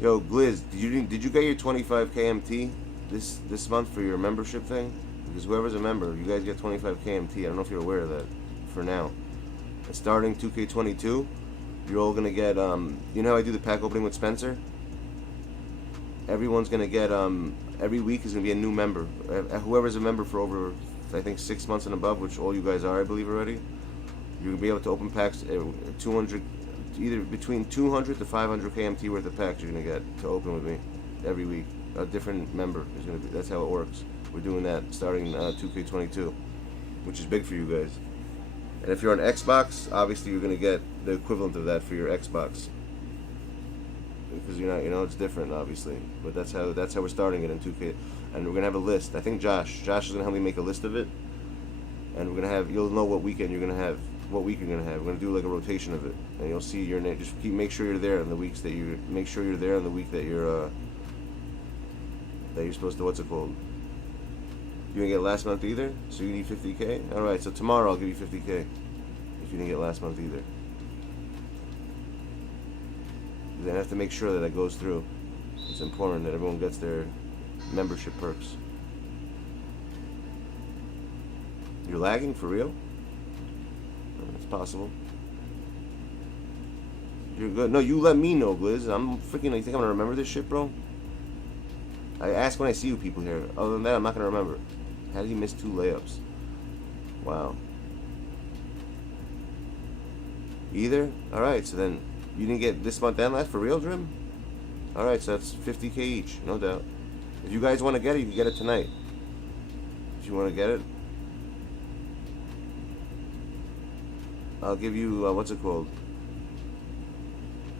Yo, Glizz, did you get your 25 KMT this month for your membership thing? Because whoever's a member, you guys get 25 KMT. I don't know if you're aware of that for now. And starting 2K22, you're all gonna get you know how I do the pack opening with Spencer? Everyone's gonna get every week is gonna be a new member. Whoever's a member for over, I think, 6 months and above, which all you guys are, I believe already. You're gonna be able to open packs 200. Either between 200 to 500 KMT worth of packs you're gonna get to open with me every week. A different member is gonna be. That's how it works. We're doing that starting 2K22, which is big for you guys. And if you're on Xbox, obviously you're gonna get the equivalent of that for your Xbox. Because you're not, you know, it's different, obviously. But that's how we're starting it in 2K. And we're gonna have a list. I think Josh is gonna help me make a list of it. And we're gonna have. You'll know what weekend you're gonna have. What week you're gonna have. We're gonna do like a rotation of it, and you'll see your name. Just make sure you're there on the weeks that you make sure you're there on the week that you're supposed to. What's it called? You didn't get last month either, so you need 50K. All right, so tomorrow I'll give you 50K if you didn't get last month either. Then I have to make sure that goes through. It's important that everyone gets their membership perks. You're lagging for real? It's possible. You're good. No, you let me know, Blizz. I'm freaking. You think I'm gonna remember this shit, bro? I ask when I see you people here. Other than that, I'm not gonna remember. How did he miss 2 layups? Wow. Either? Alright, so then you didn't get this month and last for real, Drim? Alright, so that's 50K each, no doubt. If you guys want to get it, you can get it tonight. If you want to get it, I'll give you, what's it called?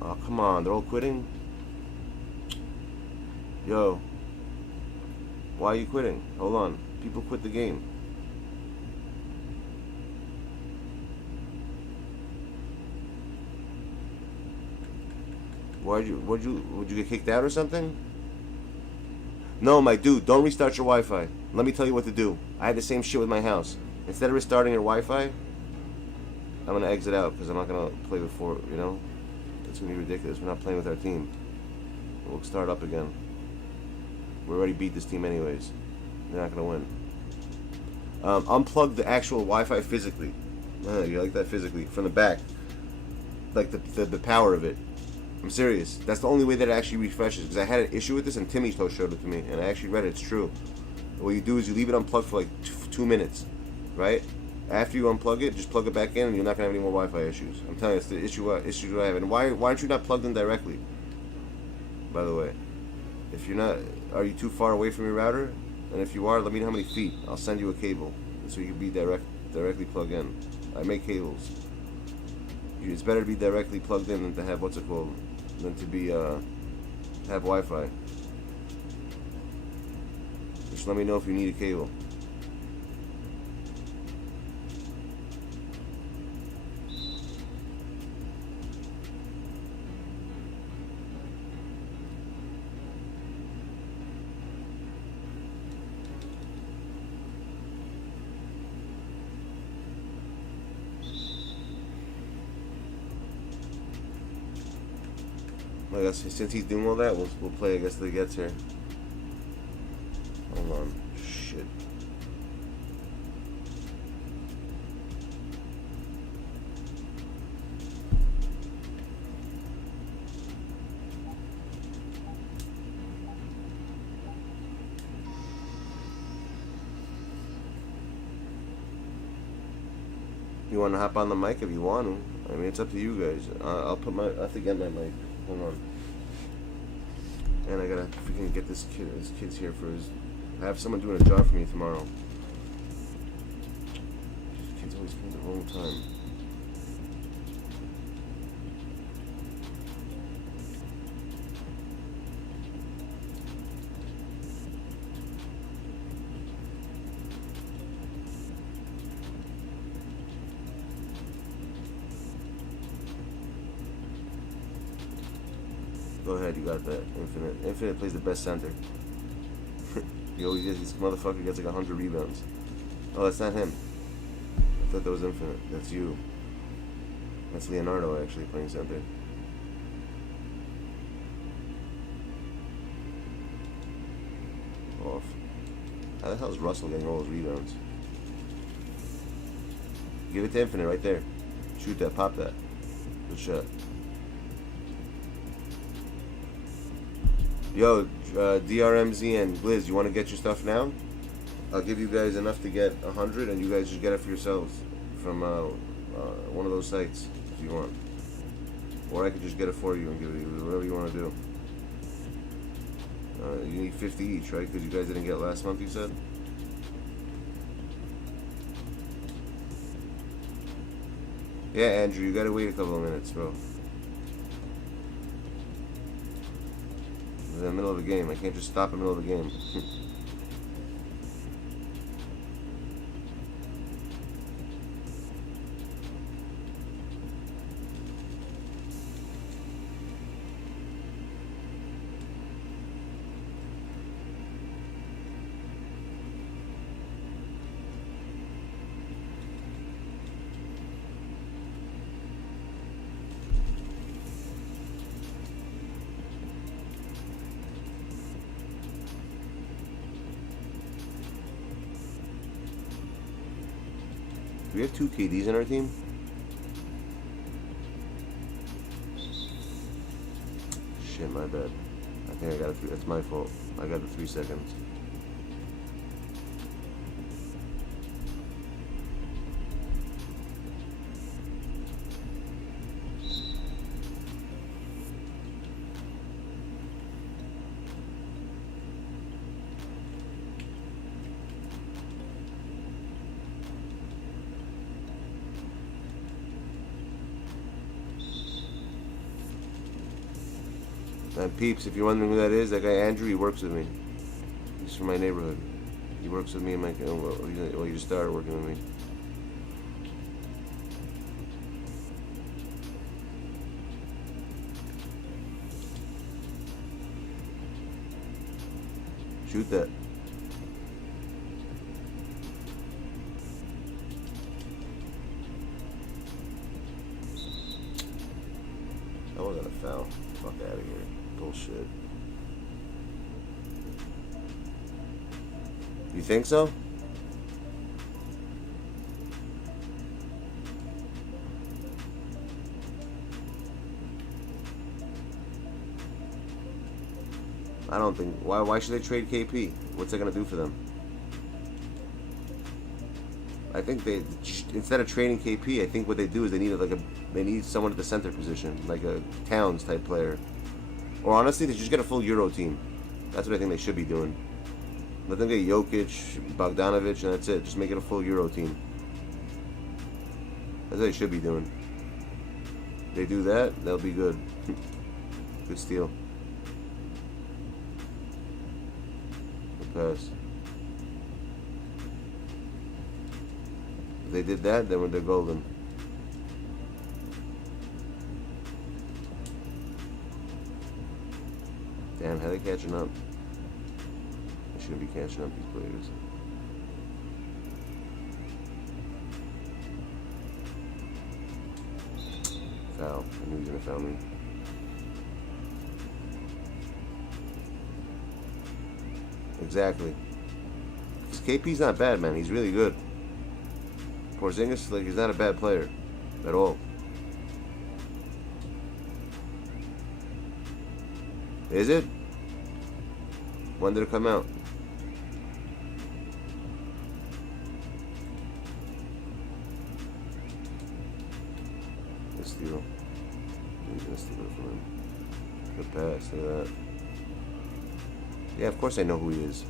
Oh, come on, they're all quitting? Yo. Why are you quitting? Hold on. People quit the game. Would you get kicked out or something? No, my dude, don't restart your Wi-Fi. Let me tell you what to do. I had the same shit with my house. Instead of restarting your Wi-Fi, I'm gonna exit out because I'm not gonna play before, you know? It's gonna be ridiculous. We're not playing with our team. We'll start up again. We already beat this team anyways. They're not gonna win. Unplug the actual Wi-Fi physically. You like that physically from the back, like the power of it. I'm serious. That's the only way that it actually refreshes. Because I had an issue with this, and Timmy showed it to me, and I actually read it. It's true. What you do is you leave it unplugged for like 2 minutes, right? After you unplug it, just plug it back in, and you're not gonna have any more Wi-Fi issues. I'm telling you, it's the issue I have. And why aren't you not plugged in directly? By the way, if you're not, are you too far away from your router? And if you are, let me know how many feet. I'll send you a cable so you can be directly plugged in. I make cables. It's better to be directly plugged in than to have what's it called, than to be have Wi-Fi. Just let me know if you need a cable. I guess since he's doing all that, we'll play. I guess till he gets here. Hold on, shit. You want to hop on the mic if you want to. I mean, it's up to you guys. I'll put my. I have to get my mic. Hold on. And I gotta freaking get this kid. This kid's here for his. I have someone doing a job for me tomorrow. These kids always come at the wrong time. Go ahead, you got that. Infinite. Infinite plays the best center. He always gets, this motherfucker gets like 100 rebounds. Oh, that's not him. I thought that was Infinite. That's you. That's Leonardo actually playing center. Off. How the hell is Russell getting all those rebounds? Give it to Infinite right there. Shoot that, pop that. Good shot. Yo, DRMZ and Blizz, you want to get your stuff now? I'll give you guys enough to get 100, and you guys just get it for yourselves from one of those sites if you want. Or I could just get it for you and give it you, whatever you want to do. You need 50 each, right? Because you guys didn't get last month, you said? Yeah, Andrew, you gotta wait a couple of minutes, bro. In the middle of a game. I can't just stop in the middle of the game. Do we have 2 KDs in our team? Shit, my bad. I think I got it. That's my fault. I got the 3 seconds. And peeps, if you're wondering who that is, that guy Andrew, he works with me. He's from my neighborhood. He works with me and my. Well, he just started working with me. Shoot that. Oh, I got a foul. Fuck out of here. Bullshit. You think so? I don't think. Why should they trade KP? What's that gonna do for them? I think they, instead of trading KP, I think what they do is they need someone at the center position, like a Towns type player. Or honestly, they just get a full Euro team. That's what I think they should be doing. Let them get Jokic, Bogdanovic, and that's it. Just make it a full Euro team. That's what they should be doing. If they do that, that'll be good. Good steal. Good pass. If they did that, then they're golden. Damn, how they catching up? They shouldn't be catching up, these players. Foul. I knew he was gonna foul me. Exactly. Because KP's not bad, man. He's really good. Porzingis, like, he's not a bad player at all. Is it? When did it come out? Good steal. He's gonna steal it from him. Good pass, look at that. Yeah, of course I know who he is.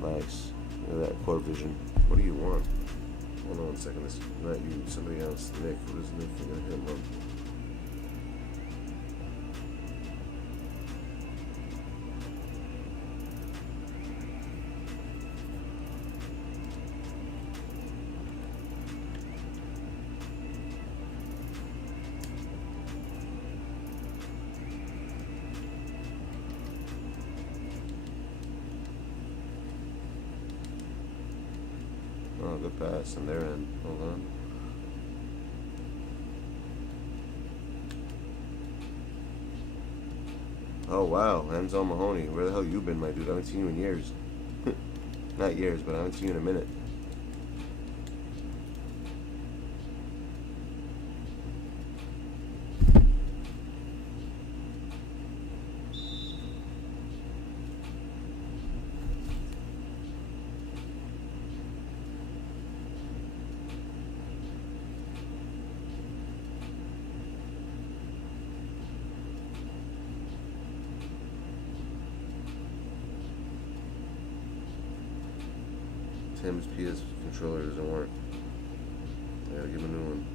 Nice. Look at that court vision. What do you want? Hold on a second. It's not you. Somebody else. Nick. What is Nick? I'm gonna hit him up. good pass on their end. Hold on. Oh wow, Enzo Mahoney. Where the hell you been, my dude? I haven't seen you in years. Not years, but I haven't seen you in a minute. Tim's PS controller doesn't work. Yeah, give him a new one.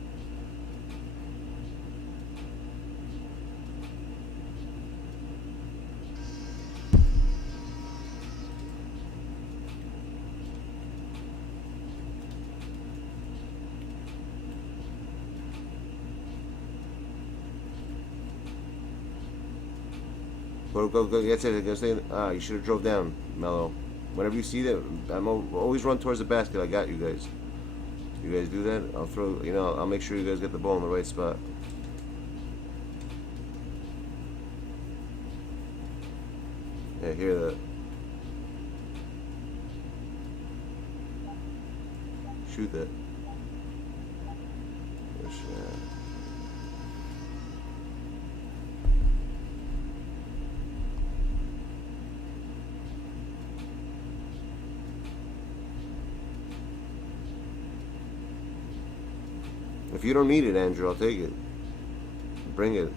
Go, that's it. You should have drove down, Mello. Whenever you see that, always run towards the basket. I got you guys. You guys do that? I'll throw, I'll make sure you guys get the ball in the right spot. Yeah, hear that. Shoot that. Good shot. If you don't need it, Andrew, I'll take it. Bring it.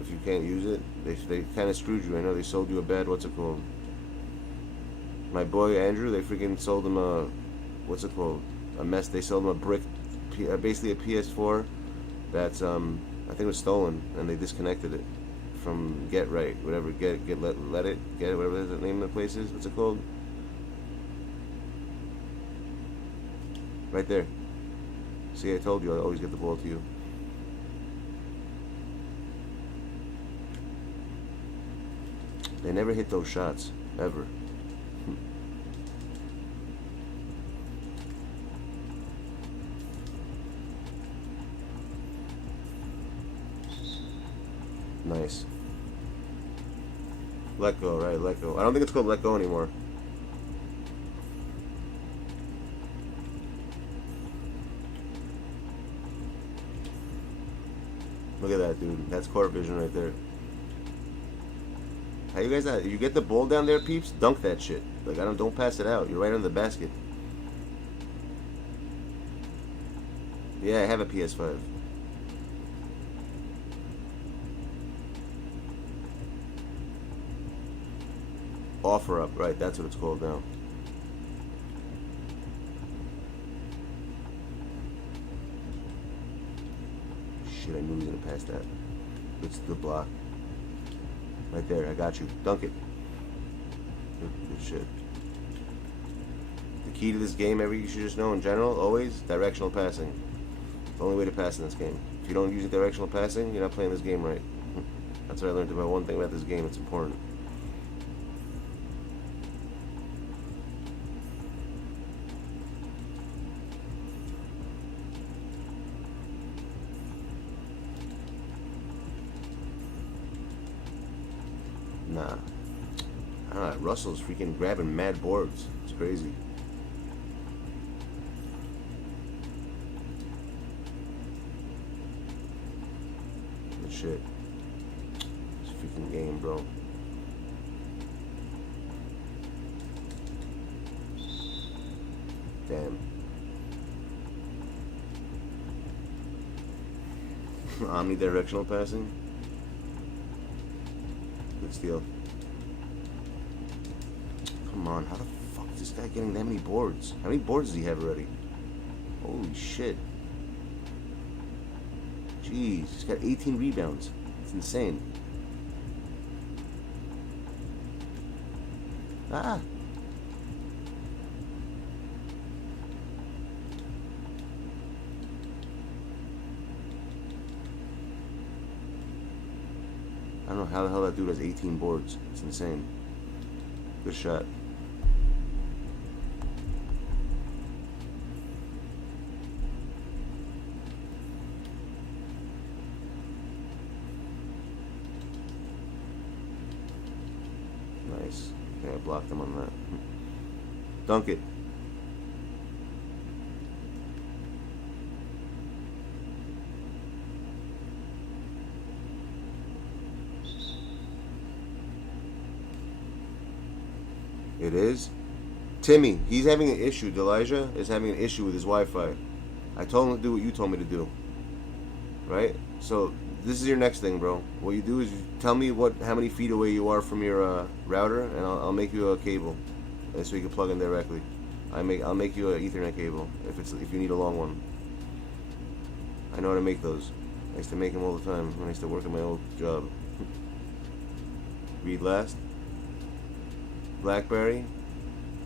If you can't use it, they kind of screwed you. I know they sold you a bad, what's it called? My boy Andrew, they freaking sold him a, what's it called? A mess. They sold him a brick, basically a PS4 that's I think it was stolen, and they disconnected it from Get Right, whatever. Let it, whatever the name of the place is. What's it called? Right there. See, I told you I always get the ball to you. They never hit those shots, ever. Nice. Let go, right? Let go. I don't think it's called let go anymore. Look at that, dude. That's court vision right there. How you guys at? You get the ball down there, peeps? Dunk that shit. Like, don't pass it out. You're right under the basket. Yeah, I have a PS5. Offer up, right? That's what it's called now. Shit, I knew he was gonna pass that. It's the block. Right there, I got you. Dunk it. Good shit. The key to this game, you should just know in general, always, directional passing. It's the only way to pass in this game. If you don't use directional passing, you're not playing this game right. That's what I learned about one thing about this game, it's important. Nah. I don't know, Russell's freaking grabbing mad boards. It's crazy. Good shit. This freaking game, bro. Damn. Omnidirectional passing. Good steal. Come on, how the fuck is this guy getting that many boards? How many boards does he have already? Holy shit. Jeez, he's got 18 rebounds. It's insane. Ah! I don't know how the hell that dude has 18 boards. It's insane. Good shot. Nice. Okay, I blocked him on that. Dunk it. It is. Timmy, he's having an issue. Elijah is having an issue with his Wi-Fi. I told him to do what you told me to do. Right? So this is your next thing, bro. What you do is you tell me how many feet away you are from your router, and I'll make you a cable, and so you can plug in directly. I'll make you an Ethernet cable if you need a long one. I know how to make those. I used to make them all the time when I used to work at my old job. Read last. BlackBerry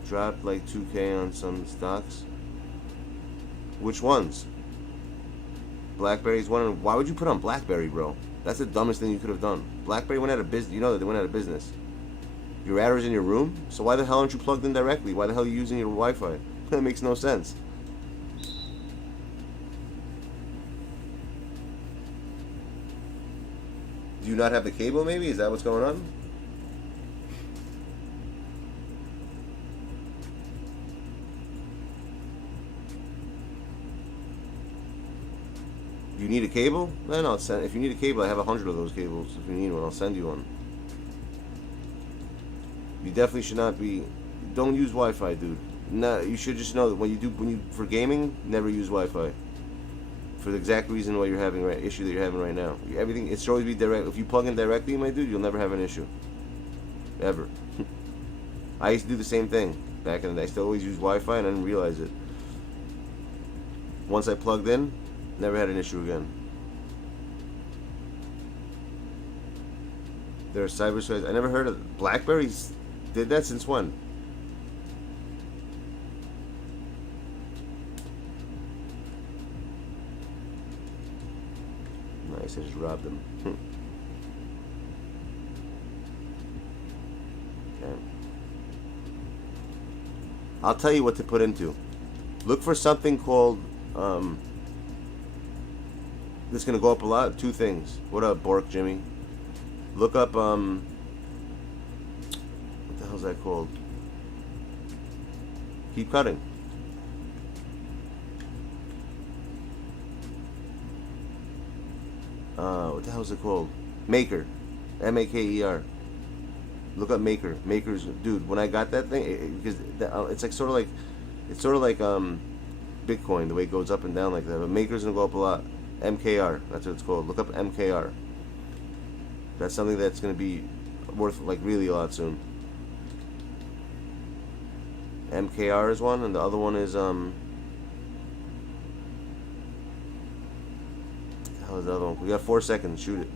dropped like 2K on some stocks. Which ones? BlackBerry's one. Why would you put on BlackBerry, bro? That's the dumbest thing you could have done. BlackBerry went out of business. You know that they went out of business. Your router's in your room, so why the hell aren't you plugged in directly? Why the hell are you using your Wi-Fi? That makes no sense. Do you not have the cable, maybe? Is that what's going on? You need a cable? Then I'll send. If you need a cable, I have 100 of those cables. If you need one, I'll send you one. You definitely should not be. Don't use Wi-Fi, dude. No, you should just know that for gaming, never use Wi-Fi. For the exact reason why you're having issue that you're having right now. Everything it should always be direct. If you plug in directly, my dude, you'll never have an issue. Ever. I used to do the same thing back in the day. I still always use Wi-Fi and I didn't realize it. Once I plugged in, never had an issue again. There are cyber sites. I never heard of BlackBerry's did that since when? Nice, I just robbed them. Okay. I'll tell you what to put into. Look for something called this is gonna go up a lot. Two things. What up, Bork Jimmy? Look up what the hell's that called? Keep cutting. What the hell's it called? Maker. M-A-K-E-R. Look up Maker. Maker's, dude, when I got that thing, because it's like sort of like Bitcoin, the way it goes up and down like that. But Maker's gonna go up a lot. MKR, that's what it's called. Look up MKR. That's something that's gonna be worth like really a lot soon. MKR is one, and the other one is how is the other one? We got 4 seconds. Shoot it.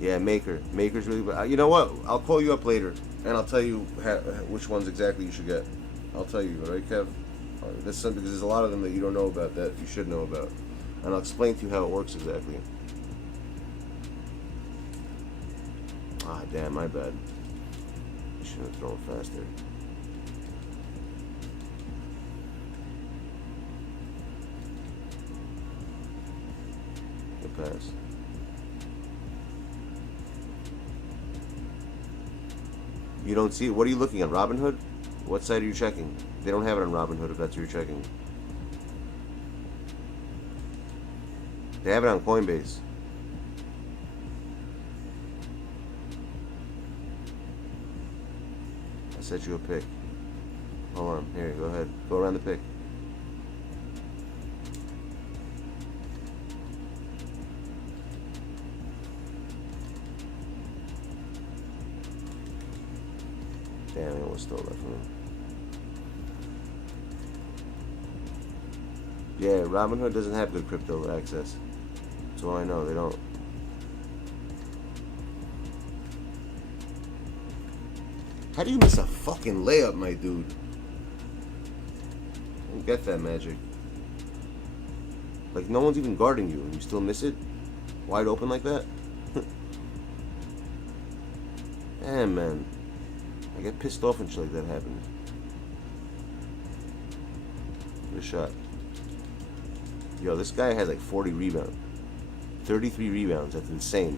Yeah, Maker. Maker's really. You know what? I'll call you up later, and I'll tell you which ones exactly you should get. I'll tell you, all right, Kev? That's something because there's a lot of them that you don't know about that you should know about, and I'll explain to you how it works exactly. Ah, damn, my bad. I should have thrown faster. Good pass. You don't see it? What are you looking at? Robinhood? What site are you checking? They don't have it on Robinhood if that's what you're checking. They have it on Coinbase. I set you a pick. Hold on. Here, go ahead. Go around the pick. Damn, I almost stole that from him. Yeah, Robinhood doesn't have good crypto access. That's all I know. They don't. How do you miss a fucking layup, my dude? I don't get that magic. Like, no one's even guarding you, and you still miss it? Wide open like that? Damn, man. I get pissed off when shit like that happens. Good shot. Yo, this guy has like 40 rebounds. 33 rebounds. That's insane.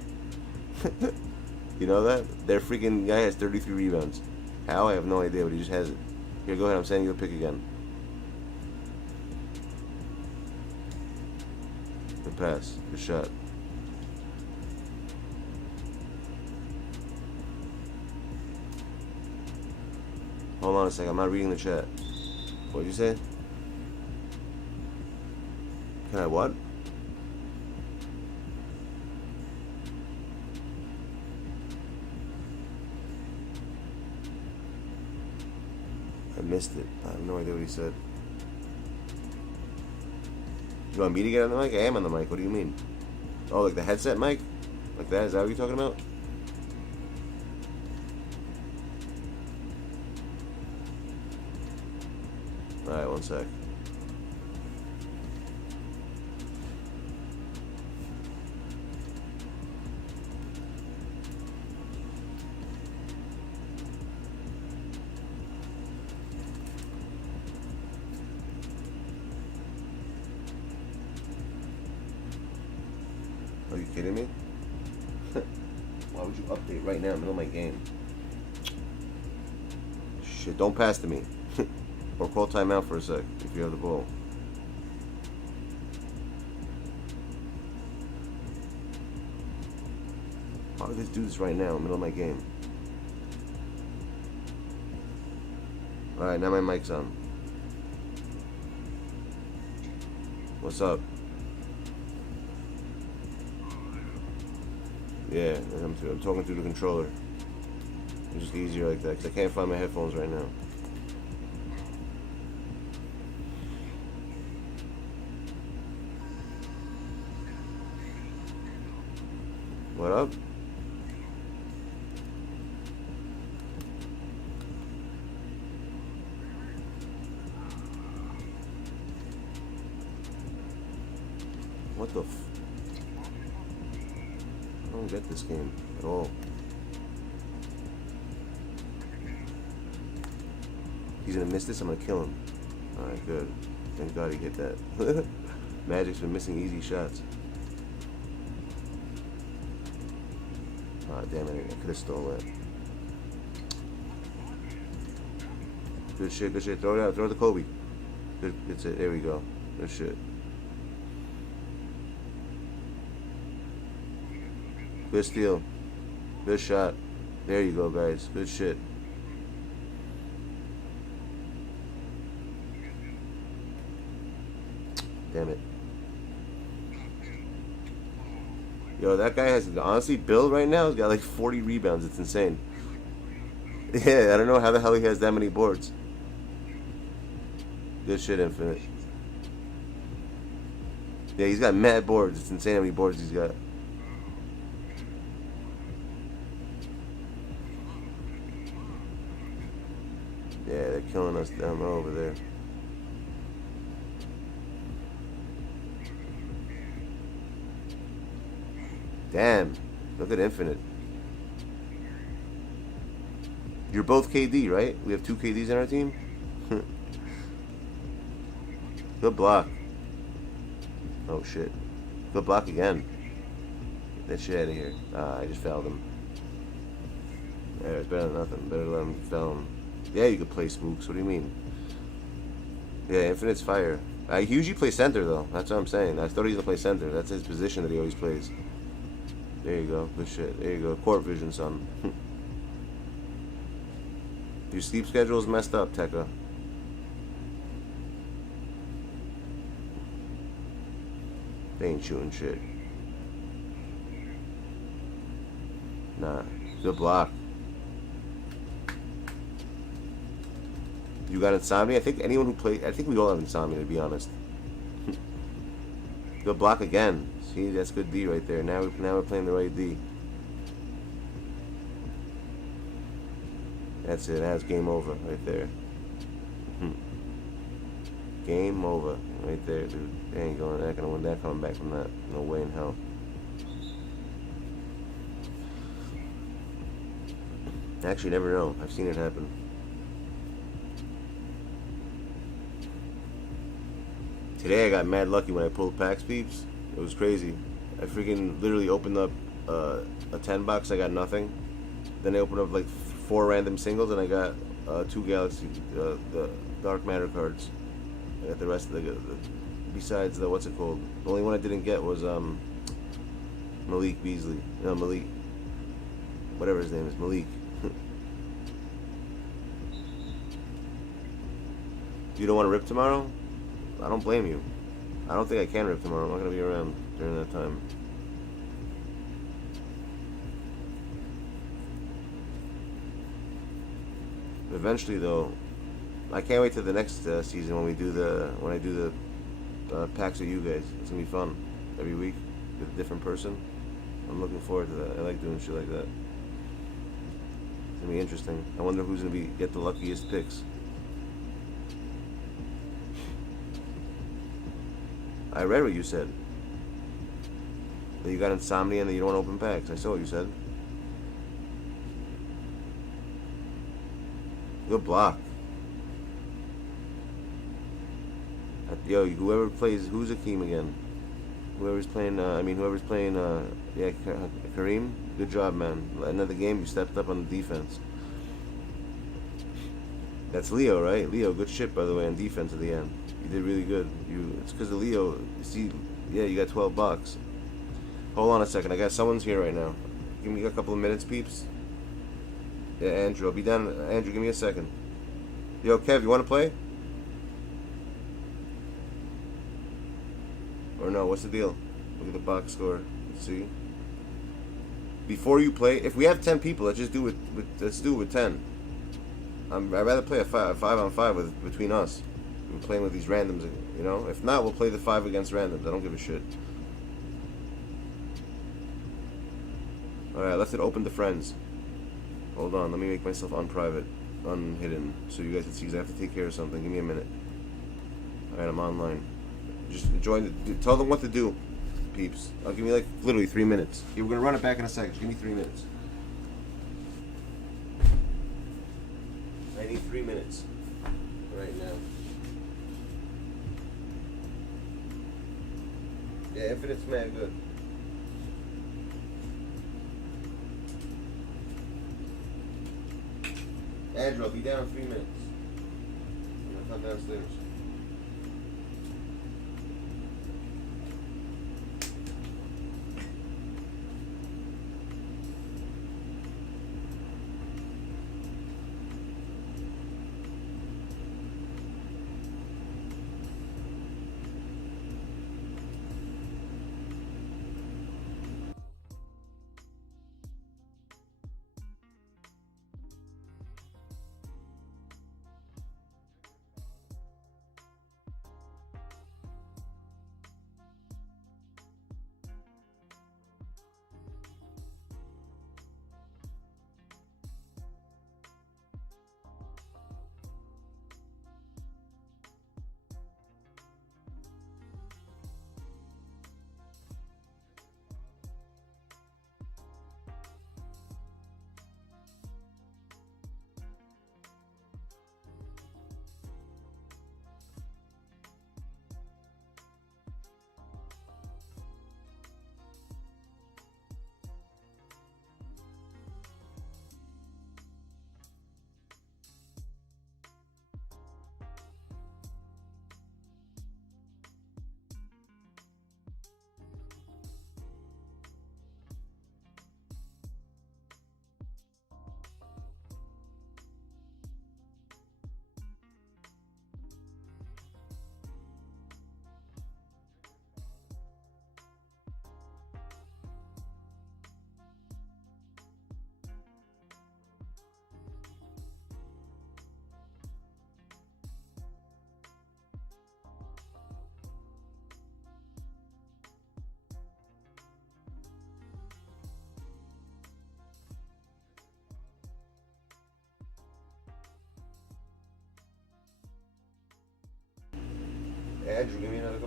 You know that? Their freaking guy has 33 rebounds. How? I have no idea, but he just has it. Here, go ahead. I'm sending you a pick again. Good pass. Good shot. Hold on a second. I'm not reading the chat. What'd you say? Can I what? I missed it. I have no idea what he said. You want me to get on the mic? I am on the mic. What do you mean? Oh, like the headset mic? Like that? Is that what you're talking about? Alright, one sec. Are you kidding me? Why would you update right now in the middle of my game? Shit, don't pass to me. Or call timeout for a sec if you have the ball. Why would this do this right now in the middle of my game? Alright, now my mic's on. What's up? Yeah, I'm talking through the controller. It's just easier like that because I can't find my headphones right now. What up? What the f... I don't get this game at all. He's gonna miss this, I'm gonna kill him. Alright, good. Thank God he hit that. Magic's been missing easy shots. Ah, damn it, I could have stole that. Good shit, good shit. Throw it out, throw it to Kobe. Good, that's it, there we go. Good shit. Good steal. Good shot. There you go, guys. Good shit. Damn it. Yo, that guy has, honestly, build right now, he's got like 40 rebounds. It's insane. Yeah, I don't know how the hell he has that many boards. Good shit, Infinite. Yeah, he's got mad boards. It's insane how many boards he's got. Yeah, they're killing us down over there. Damn, look at Infinite. You're both KD, right? We have 2 KDs in our team? Good block. Oh shit. Good block again. Get that shit out of here. Ah, I just fouled him. Yeah, it's better than nothing. Better let him foul him. Yeah, you could play spooks. What do you mean? Yeah, Infinite's fire. He usually plays center though. That's what I'm saying. I thought he was gonna play center. That's his position that he always plays. There you go. Good shit. There you go. Court vision, son. Your sleep schedule is messed up, Tekka. They ain't shooting shit. Nah. Good block. You got insomnia? I think anyone who plays... I think we all have insomnia, to be honest. Good block again. See, that's good D right there. Now we're playing the right D. That's it. That's game over right there. Game over right there, dude. They ain't going. They're not gonna win that coming back from that. No way in hell. Actually, never know. I've seen it happen. Today I got mad lucky when I pulled packs, peeps. It was crazy. I freaking literally opened up a 10 box. I got nothing. Then I opened up like 4 random singles, and I got 2 Galaxy, the Dark Matter cards. I got the rest of the besides the, what's it called? The only one I didn't get was Malik Beasley. No, Malik. Whatever his name is, Malik. You don't want to rip tomorrow? I don't blame you. I don't think I can rip tomorrow. I'm not going to be around during that time. Eventually, though, I can't wait till the next season when I do the packs with you guys. It's gonna be fun every week with a different person. I'm looking forward to that. I like doing shit like that. It's gonna be interesting. I wonder who's gonna get the luckiest picks. I read what you said. That you got insomnia and that you don't want to open packs. I saw what you said. Good block. Yo, whoever plays, who's Akeem again? Whoever's playing, yeah, Kareem. Good job, man. Another game, you stepped up on the defense. That's Leo, right? Leo, good shit, by the way, on defense at the end. You did really good. It's because of Leo. You see, yeah, you got 12 bucks. Hold on a second. I got someone's here right now. Give me a couple of minutes, peeps. Yeah, Andrew, I'll be down. Andrew, give me a second. Yo, Kev, you want to play? Or no? What's the deal? Look at the box score. Let's see. Before you play, if we have 10 people, let's just do it. Let's do it with 10. I'd rather play a 5-on-5 between us. We're playing with these randoms, you know. If not, we'll play the 5 against randoms. I don't give a shit. All right, let's open the friends. Hold on, let me make myself unprivate, unhidden, so you guys can see. Because I have to take care of something. Give me a minute. All right, I'm online. Just join. Tell them what to do, peeps. I'll give you like literally 3 minutes. Okay, we're gonna run it back in a second. Just give me 3 minutes. I need 3 minutes right now. Yeah, Infinite's mad good. Andrew, I'll be down in 3 minutes. I'm gonna come downstairs. Andrew, give me another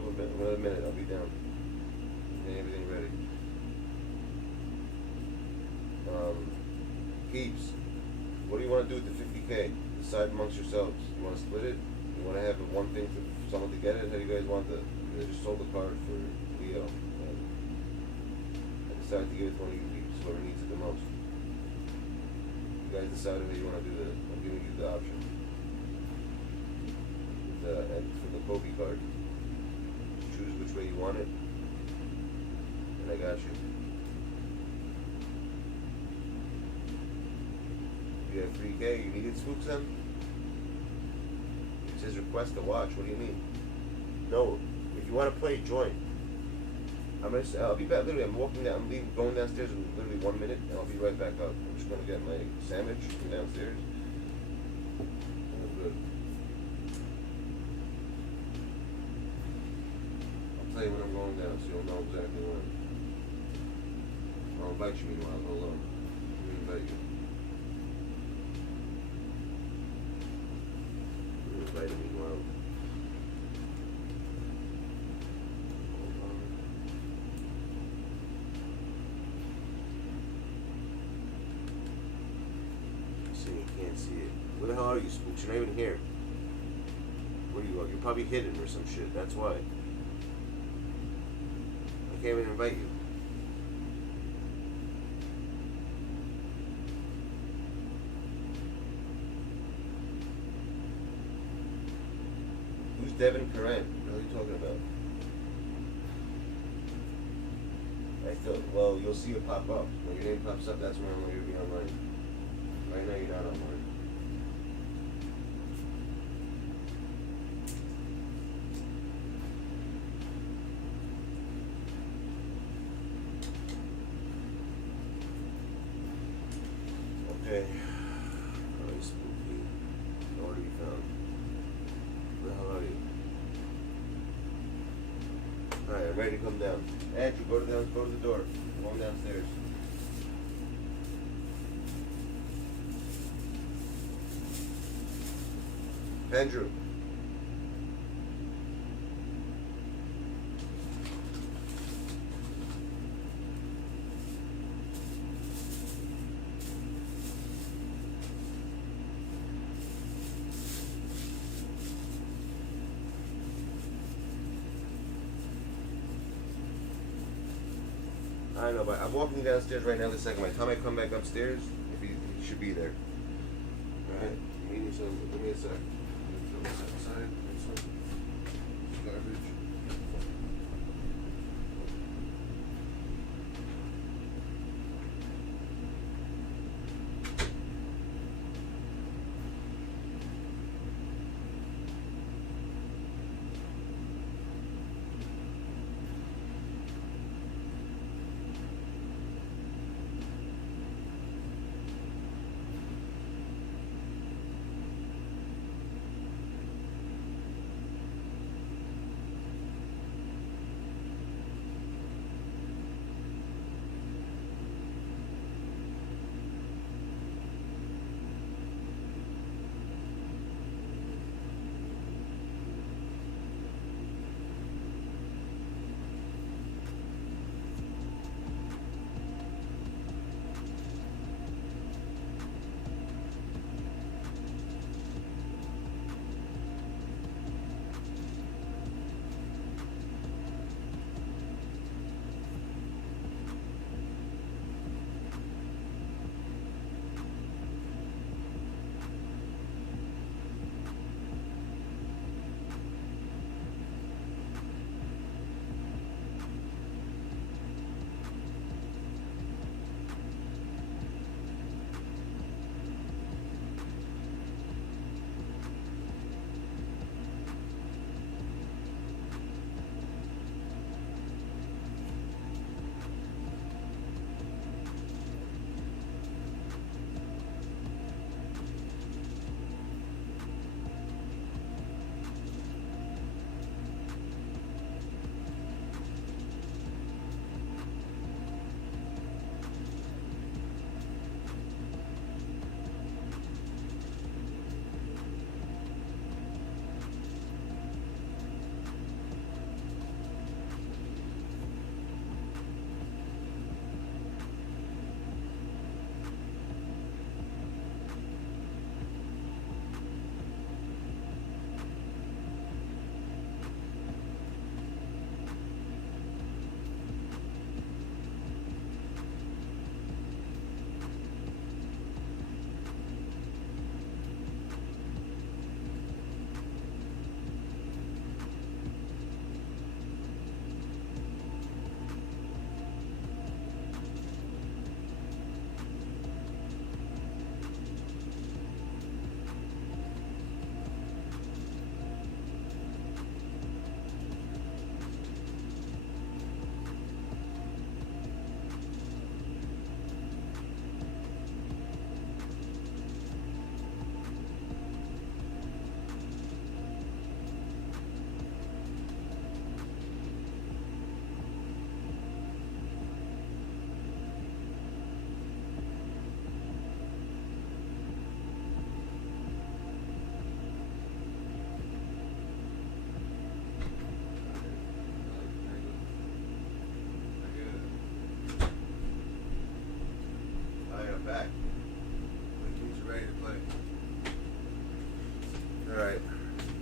minute. I'll be down. Getting everything ready. Peeps, what do you want to do with the 50K? Decide amongst yourselves. You want to split it? You want to have one thing for someone to get it? How do you guys want that? I just sold the card for Leo. And I decided to give it to one of you peeps, whoever needs it the most. You guys decide how you want to do that. I'm giving you the option. And for the Kobe card, choose which way you want it, and I got you. You have 3K, you needed spooks then? It says request to watch, what do you mean? No, if you want to play, join. I'll be back, literally, I'm walking down, I'm going downstairs in literally 1 minute, and I'll be right back up. I'm just going to get my sandwich from downstairs. Good. I'll tell you when I'm going down, so you'll know exactly when. I'll invite you meanwhile, hold on. Let me invite you. Invite me meanwhile. Hold on. See, you can't see it. Where the hell are you, Spooks? You're not even here. Where you are? You're probably hidden or some shit. That's why. I can't even invite you. Who's Devin Curran? What are you talking about? I thought, well, you'll see it pop up. When your name pops up, that's when I'm going to be online. Right now, you're not online. Okay. Very spooky. Nowhere to be found. Where the hell are you? Alright, I'm ready to come down. Andrew, go to the door. I'm going downstairs. Andrew. I know, but I'm walking downstairs right now. The second, by the time I come back upstairs, if he should be there. All right, give me a sec. Throw this outside. Garbage.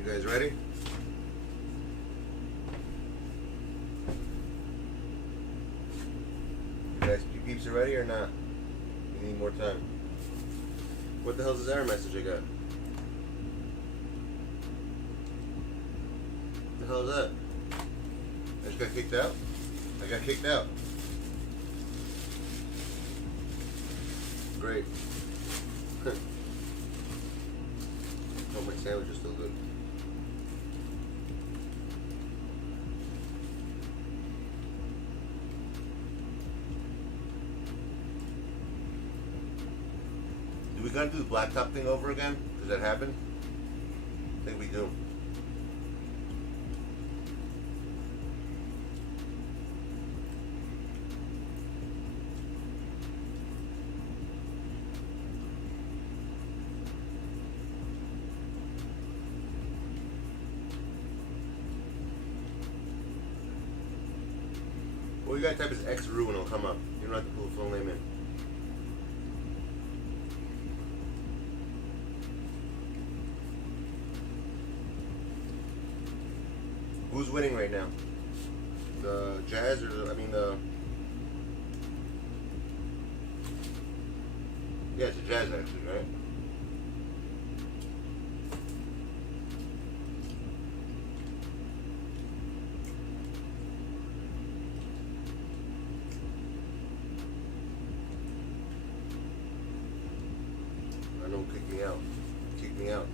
guys ready? You guys, you peeps are ready or not? You need more time. What the hell's this error message I got? What the hell is that? I just got kicked out? I got kicked out. Great. Oh, my sandwich is still good. Do we gotta do the blacktop thing over again? Does that happen? I think we do. Well, you gotta type as XRU and it'll come up. You don't have to pull the full name in. Who's winning right now? The Jazz or the, yeah, it's the Jazz actually, right? I know, kick me out. Kick me out.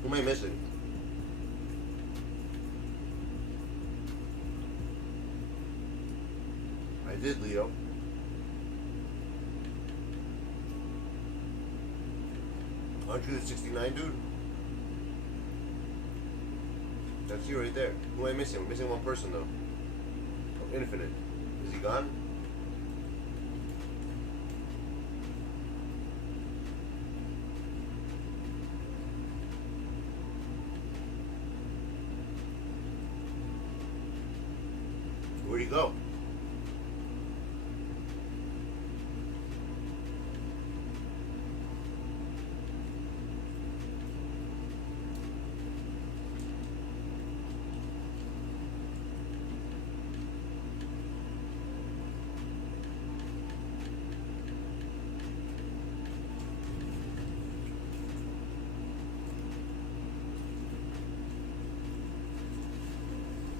Who am I missing? I did, Leo. Aren't you the 69 dude? That's you right there. Who am I missing? I'm missing one person though. Oh, Infinite. Is he gone? Where'd he go?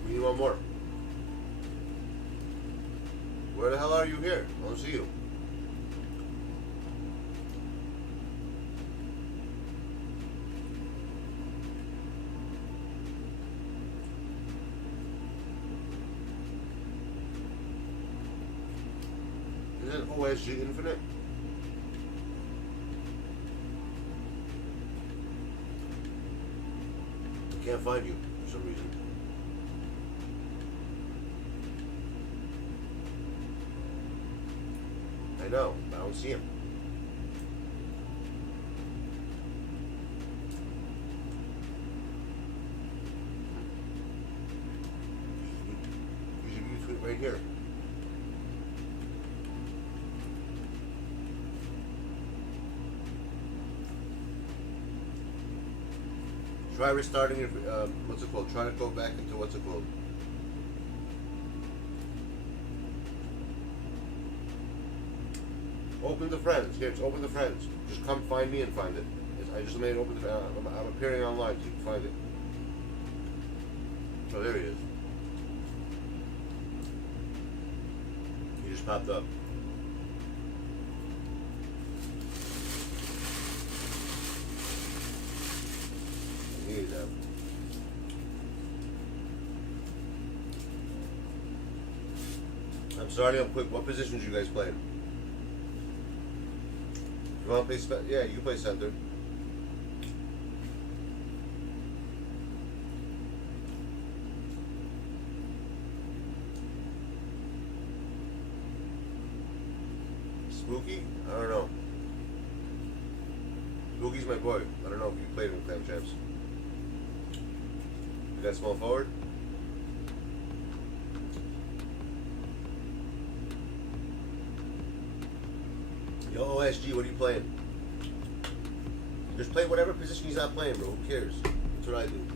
We need one more. Where the hell are you here? I don't see you. Is it OSG Infinite? I can't find you for some reason. I know, but I don't see him. You should be between right here. Try restarting your, what's it called? Try to go back into what's it called? Open the friends. Here, it's open the friends. Just come find me and find it. I just made it open the I'm appearing online so you can find it. Oh, there he is. just popped up. I needed that. I'm starting up quick. What positions you guys playing? You want to play? Yeah, you can play center. Spooky? I don't know. Spooky's my boy. I don't know if you played in Clam Champs. You got small forward? Yo, OSG, what are you playing? Just play whatever position he's not playing, bro. Who cares? That's what I do.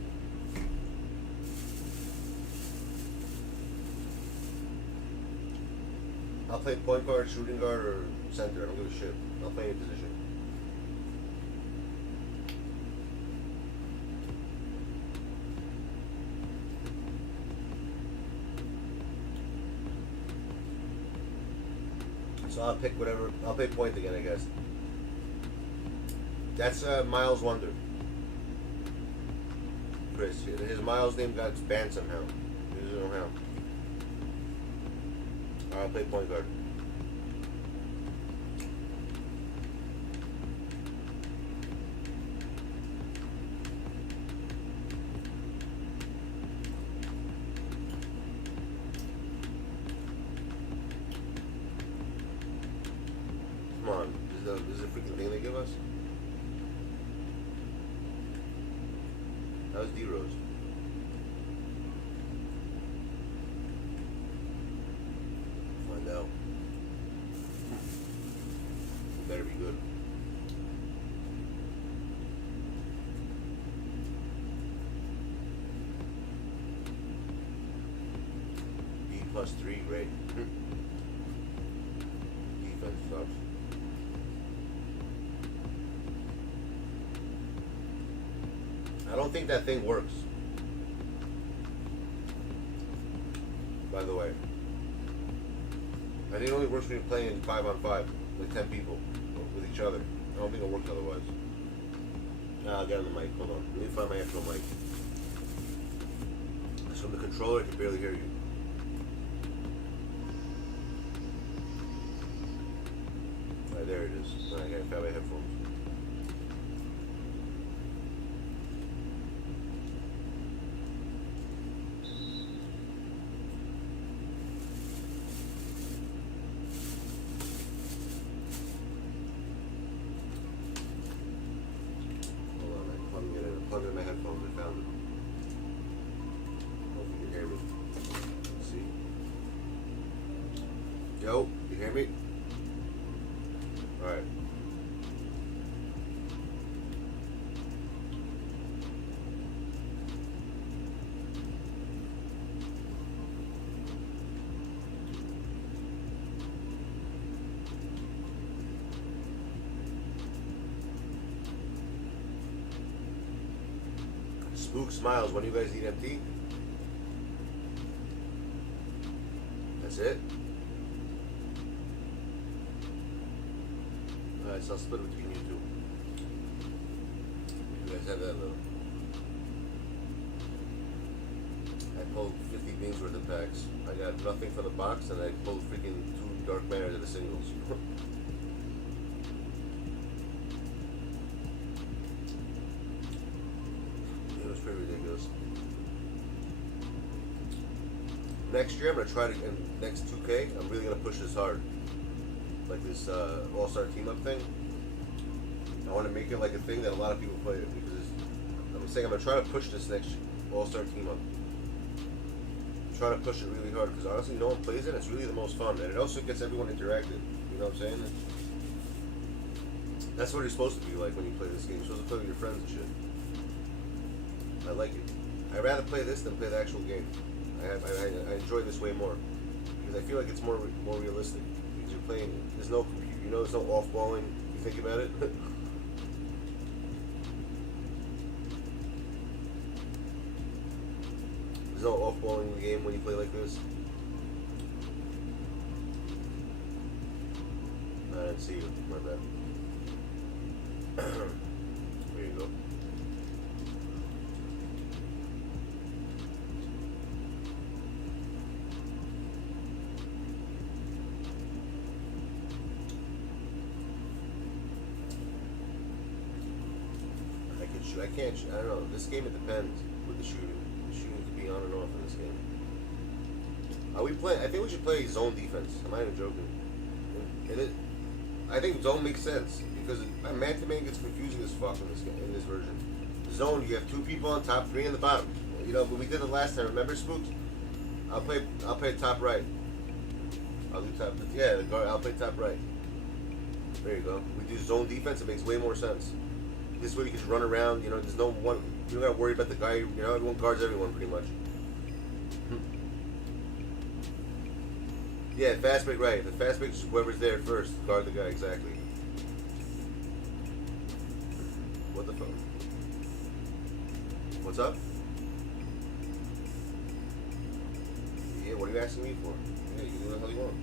I'll play point guard, shooting guard, or center. I don't give a shit. I'll play any position. So I'll pick whatever. I'll play point again, I guess. That's Miles Wonder. Chris, his Miles name got banned somehow. I don't know how. I'll play point guard. Come on, is it a freaking thing they give us? That was D-Rose. Find out. It better be good. B+3, great. Defense sucks. I don't think that thing works. By the way, I think it only works when you're playing 5-on-5 with 10 people with each other. I don't think it works otherwise. I'll get on the mic. Hold on. Let me find my actual mic. It's from the controller. I can barely hear you. Right, there it is. I gotta find my headphones. Plug in my headphones, I found it. Hope you can hear me. Let's see. Yo, you hear me? Alright. Spook Smiles, when do you guys eat MT? That's it? Alright, so I'll split it between you two. You guys have that though. I pulled 50 beans worth of packs. I got nothing from the box and I pulled freaking 2 Dark Manners of the singles. Pretty ridiculous. Next year I'm gonna try to, in next 2K, I'm really gonna push this hard. Like this all-star team-up thing. I want to make it like a thing that a lot of people play it because I'm saying I'm gonna try to push this next all-star team-up. Try to push it really hard because honestly no one plays it, it's really the most fun and it also gets everyone interactive. You know what I'm saying? That's what it's supposed to be like when you play this game. You're supposed to play with your friends and shit. I like it. I'd rather play this than play the actual game. I enjoy this way more because I feel like it's more realistic because you're playing. There's no computer, you know, there's no off-balling. You think about it. There's no off-balling in the game when you play like this. didn't see you. My bad. There you go. I can't. I don't know. This game, it depends with the shooting. The shooting could be on and off in this game. Are we playing? I think we should play zone defense. I'm not even joking. I think zone makes sense because man-to-man gets confusing as fuck in this game, in this version. Zone, you have 2 people on top, 3 on the bottom. You know, when we did it last time, remember, Spooks? I'll play top right. I'll do top. Yeah, the guard. I'll play top right. There you go. We do zone defense. It makes way more sense. This way you can just run around. You know, there's no one. You don't gotta worry about the guy. You know, everyone guards everyone pretty much. Yeah, fast break, right. The fast break is whoever's there first. Guard the guy, exactly. What the fuck? What's up? Yeah, what are you asking me for? Yeah, you can do what the hell you want.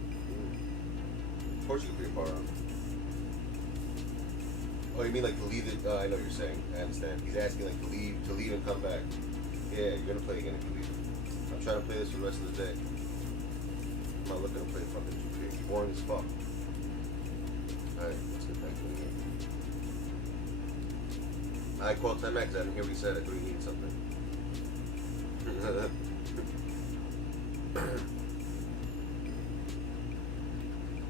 Of course you can put your bar on. Oh, you mean like to leave it? I know what you're saying. I understand. He's asking like to leave and come back. Yeah, you're gonna play again if you leave. I'm trying to play this for the rest of the day. I'm not looking to play fucking 2K. It's boring as fuck. Alright, let's get back to the game. I called 10 Max. I didn't hear what he said. I thought he needed something.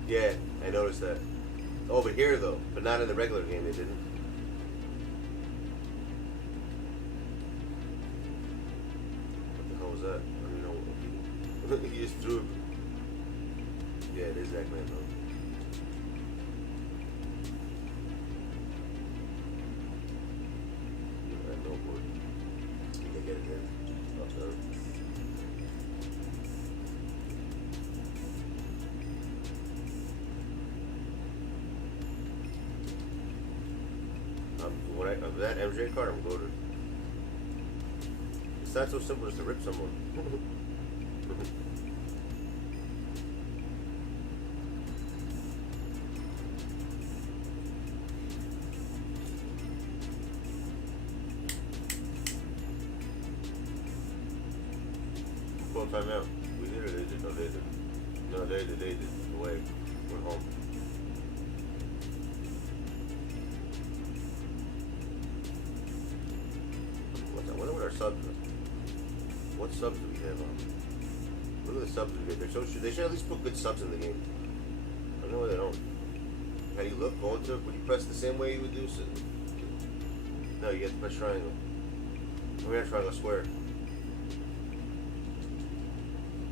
Yeah, I noticed that. Over here though, but not in the regular game. They didn't. What the hell was that? I don't even know. He just threw it. Yeah, it is Eggman though. I know, boy. You can get it in. Not done. That MJ card, I'm loaded. It's not so simple as to rip someone. Full time out. We did or they did? No, they did. No, they did. They did. Away. We're home. Subs. What subs do we have on? Look at the subs we get. They should at least put good subs in the game. I don't know why they don't. How do you look? Go into it. Would you press the same way you would do so? No, you have to press triangle. We're gonna triangle square.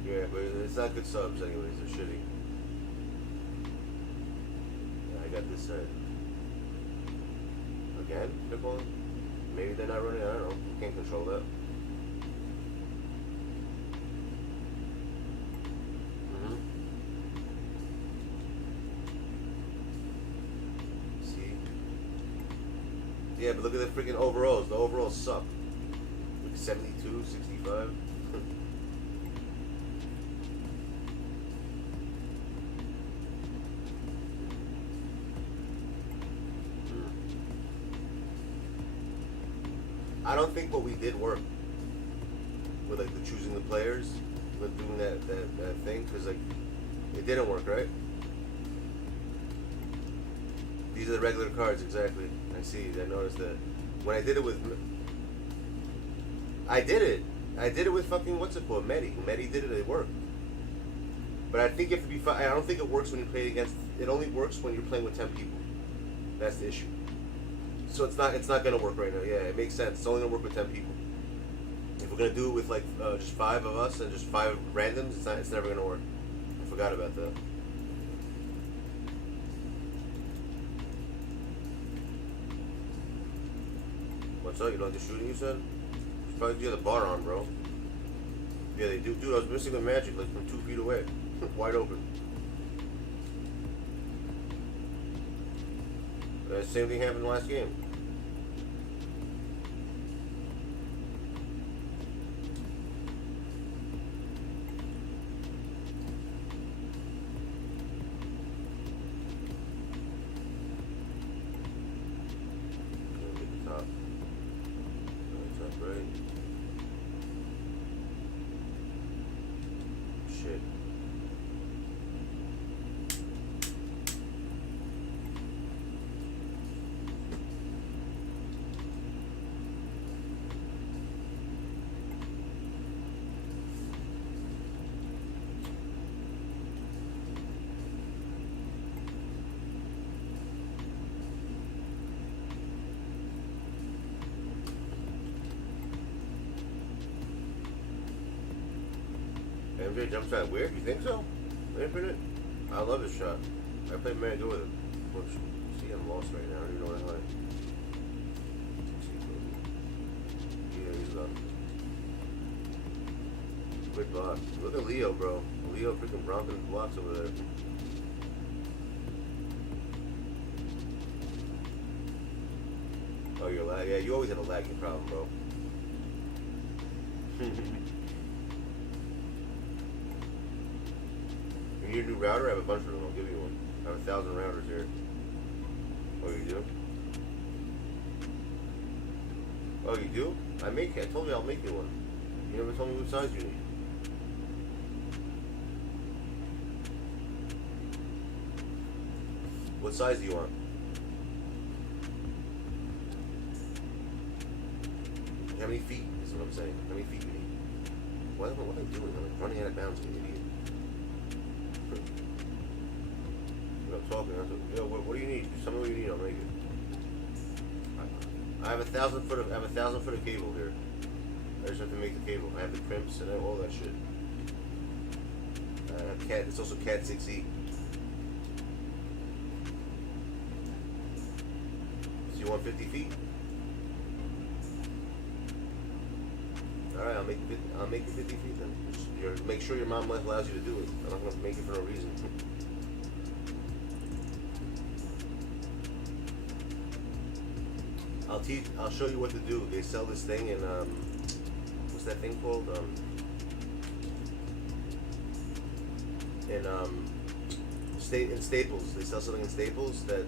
Yeah, but it's not good subs anyways. They're shitty. Yeah, I got this side. Again? Pick one? Maybe they're not running, I don't know. You can't control that. See? Yeah, but look at the freaking overalls. The overalls suck. Like 72, 65. I don't think what we did worked with like the choosing the players, with doing that thing, because like it didn't work, right? These are the regular cards, exactly. I see. I noticed that when I did it with, I did it with fucking what's it called, Medi. Medi did it. It worked. But I think you have to be. I don't think it works when you play against. It only works when you're playing with 10 people. That's the issue. So it's not gonna work right now. Yeah, it makes sense. It's only gonna work with 10 people. If we're gonna do it with like just 5 of us and just 5 randoms, it's never gonna work. I forgot about that. What's up? You don't like the shooting you said? You probably do the bar arm, bro. Yeah, they do. Dude, I was missing the magic like from 2 feet away, wide open. Same thing happened last game. NBA JUMPSHOT weird? You think so? Infinite? I love his shot. I played man good with him. See, I'm lost right now. I don't even know what I like. Yeah, he's done. Good block. Look at Leo, bro. Leo freaking romping blocks over there. Oh, you're lag. Yeah, you always have a lagging problem, bro. You need a new router? I have a bunch of them. I'll give you one. I have 1,000 routers here. Oh, you do? Oh, you do? I told you I'll make you one. You never told me what size you need. What size do you want? How many feet is what I'm saying. How many feet you need? What am I doing? I'm like running out of bounds, you idiot. I'm talking. Yo, what do you need? Just tell me what you need. I'll make it. I have 1,000 foot of cable here. I just have to make the cable. I have the crimps and all that shit. Cat. It's also Cat 6E. So you want 50 feet? All right, I'll make you 50 feet then. Just, make sure your mom allows you to do it. I'm not gonna make it for no reason. I'll show you what to do. They sell this thing in what's that thing called? In Staples. They sell something in Staples that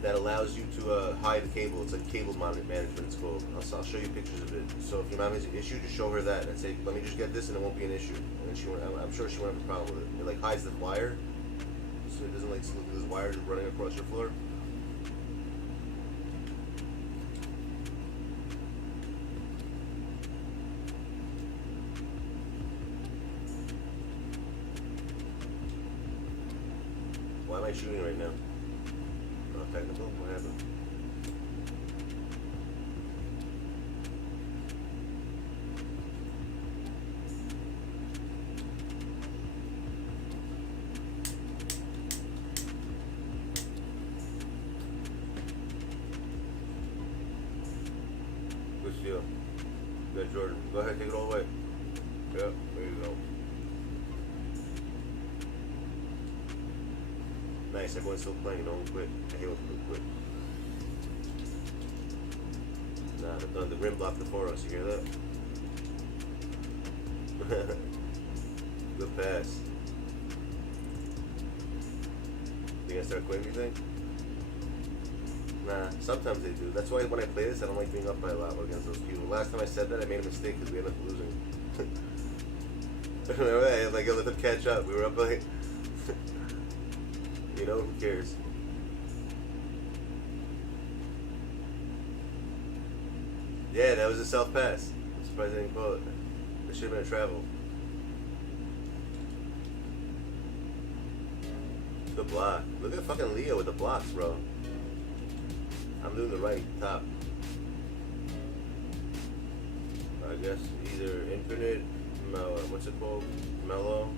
that allows you to hide the cable. It's like cable management. It's called. I'll show you pictures of it. So if your mom has an issue, just show her that and say, "Let me just get this, and it won't be an issue." And then I'm sure she won't have a problem with it. It like hides the wire, so it doesn't like look at this wire just running across your floor. Why am I shooting right now? Not technical? What happened? Good steal. Good, Jordan. Go ahead, take it all the way. Yep, there you go. Nice, everyone's still playing, no one quit. I hate when people quit. Nah, the rim blocked before us, you hear that? Good pass. You gonna start quitting, you think? Nah, sometimes they do. That's why when I play this, I don't like being up by a lot against those people. Last time I said that, I made a mistake because we ended up losing. Remember that? I had like, let them catch up. We were up like... You know, who cares? Yeah, that was a self-pass. I'm surprised I didn't call it. It should have been a travel. Good block. Look at fucking Leo with the blocks, bro. I'm doing the right top. I guess either infinite, mellow, what's it called? Mellow?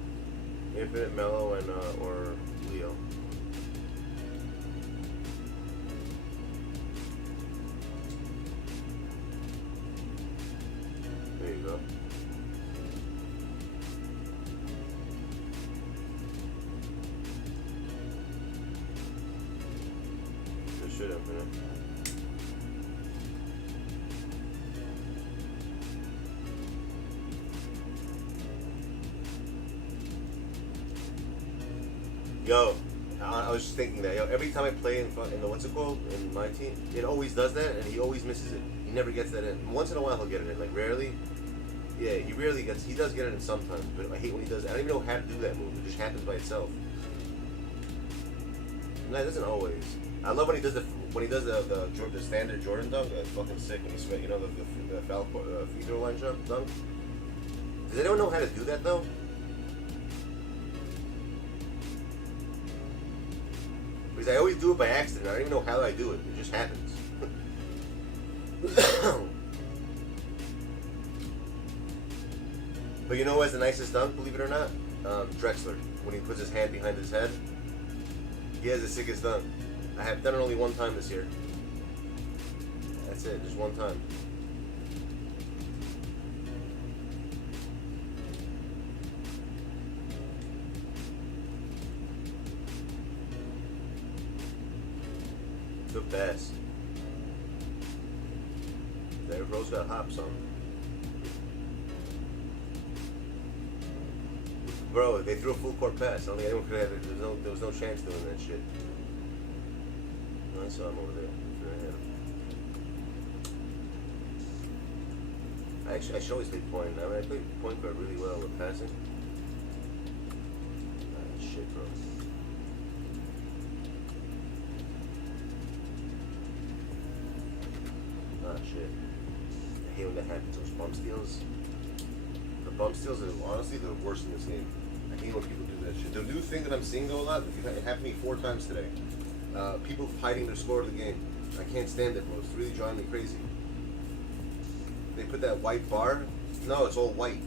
Infinite, mellow, and or Leo. There you go. Just shoot up, man. Yo, I was just thinking that, yo, every time I play in the what's it called, in my team, it always does that, and he always misses it. He never gets that in. Once in a while he'll get it in, like rarely. Yeah, he rarely gets, he does get it in sometimes, but I hate when he does it. I don't even know how to do that move, it just happens by itself. No, it doesn't always. I love when he does the standard Jordan dunk, that's fucking sick when he's, you know, the foul free throw line jump dunk. Does anyone know how to do that though? Because I always do it by accident. I don't even know how I do it. It just happens. But you know who has the nicest dunk, believe it or not? Drexler. When he puts his hand behind his head, he has the sickest dunk. I have done it only one time this year. That's it, just one time. Good pass. There, Rose got hops on. Bro, they threw a full court pass. I don't think anyone could have it. There was no chance doing that shit. I saw him over there. I should always play point. I mean, I play point guard really well with passing. Ah, shit, bro. Ah, shit. I hate when that happens. Those bump steals. The bump steals are honestly the worst in this game. I hate when people do that shit. The new thing that I'm seeing though a lot, it happened to me 4 times today. People hiding their score of the game. I can't stand it, bro. It's really driving me crazy. They put that white bar. No, it's all white.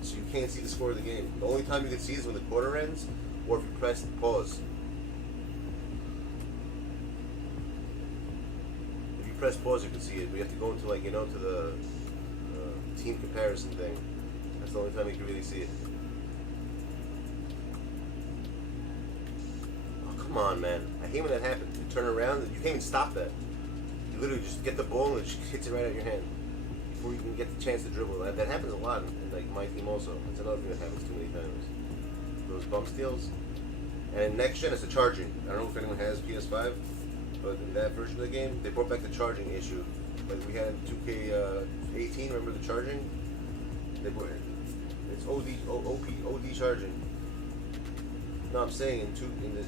So you can't see the score of the game. The only time you can see is when the quarter ends or if you press pause. If you press pause, you can see it. But you have to go into, like, you know, to the team comparison thing. That's the only time you can really see it. Oh, come on, man. I hate when that happens. You turn around and you can't even stop that. You literally just get the ball and it just hits it right out of your hand before you can get the chance to dribble. That happens a lot in like my team also. It's another thing that happens too many times. Those bump steals. And in next gen, it's the charging. I don't know if anyone has PS5, but in that version of the game, they brought back the charging issue. Like we had in 2K18, remember the charging? They brought it. It's OD charging. No, I'm saying in the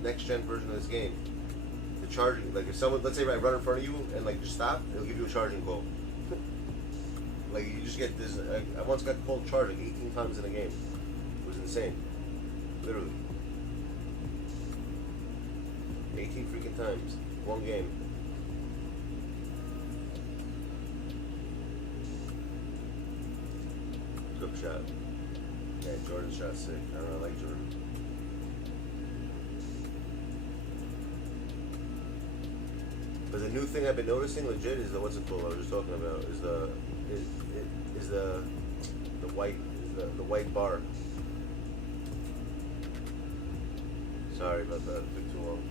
next gen version of this game, the charging, like if someone, let's say I run in front of you and like just stop, it'll give you a charging call. Like you just get this. I once got called charging 18 times in a game. It was insane, literally. 18 freaking times, one game. Good shot. Yeah, Jordan's shot sick. I don't know, I like Jordan. But the new thing I've been noticing, legit, is the what's it called? I was just talking about is the white bar. Sorry about that. It took too long.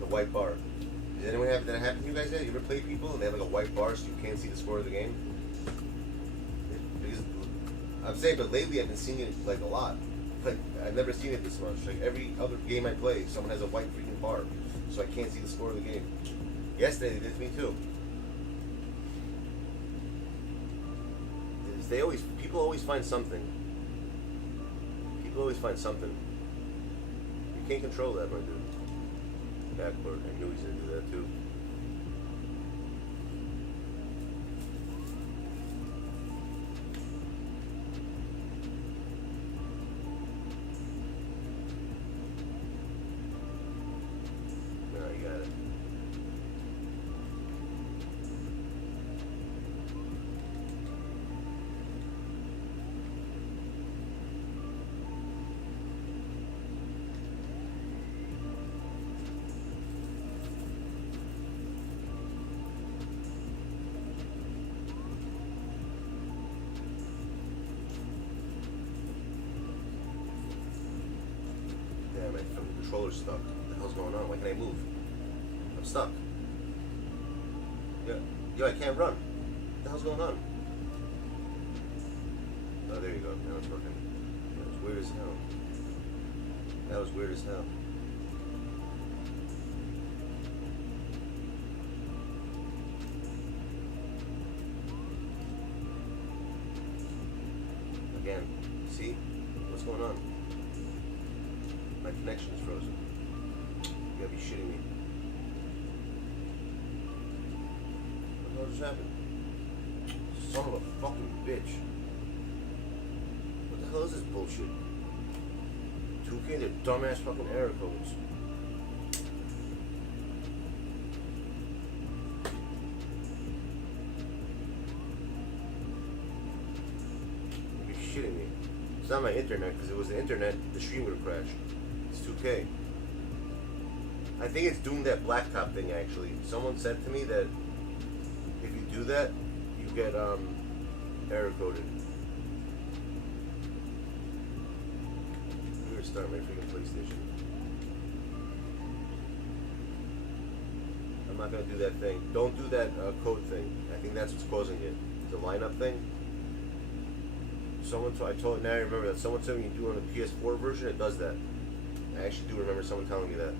The white bar. Does anyone have that happen to you guys yet? You ever play people and they have like a white bar so you can't see the score of the game? Because I'm saying, but lately I've been seeing it like a lot. Like I've never seen it this much. Like every other game I play, someone has a white freaking bar, so I can't see the score of the game. Yesterday they did to me too. People always find something. People always find something. You can't control that, my dude. Backward. I knew he was gonna do that too. No, you got it. My controller's stuck. What the hell's going on? Why can't I move? I'm stuck. Yeah. Yo, I can't run. What the hell's going on? Oh, there you go. Now it's working. That was weird as hell. That was weird as hell. Again. See? What's going on? My connection is frozen. You gotta be shitting me. What the hell just happened? Son of a fucking bitch. What the hell is this bullshit? 2K, they're dumbass fucking error codes. You're not my internet, because if it was the internet, the stream would have crashed. It's 2K. I think it's doing that blacktop thing, actually. Someone said to me that if you do that, you get error coded. I'm gonna restart my freaking PlayStation. I'm not gonna do that thing. Don't do that code thing. I think that's what's causing it. The lineup thing. Someone told, now I remember that someone told me you do it on the PS4 version, it does that. I actually do remember someone telling me that.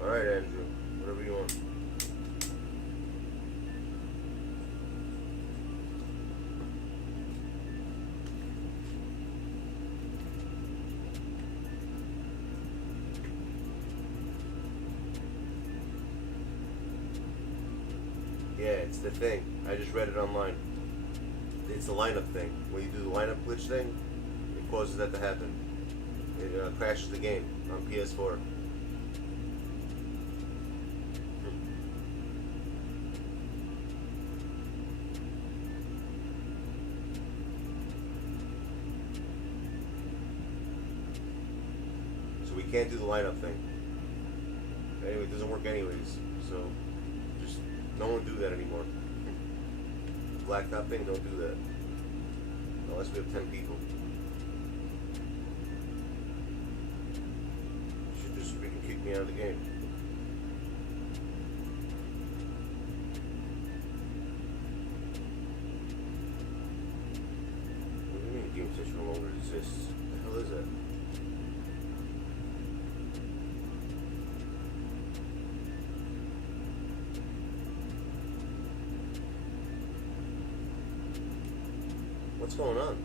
Alright, Andrew. Whatever you want. Yeah, it's the thing. I just read it online. It's the lineup thing. When you do the lineup glitch thing, it causes that to happen. It crashes the game on PS4. So we can't do the lineup thing. Anyway, it doesn't work anyways. So just don't do that anymore. Blacktop thing, don't do that. Unless we have 10 people. You should just freaking kick me out of the game. What do you mean game session no longer exists? What the hell is that? What's going on?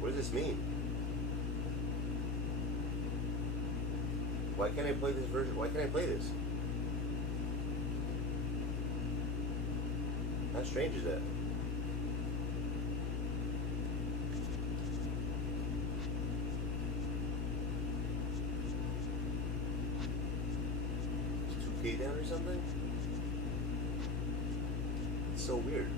What does this mean? Why can't I play this version? Why can't I play this? How strange is that? Is 2K down or something? It's so weird.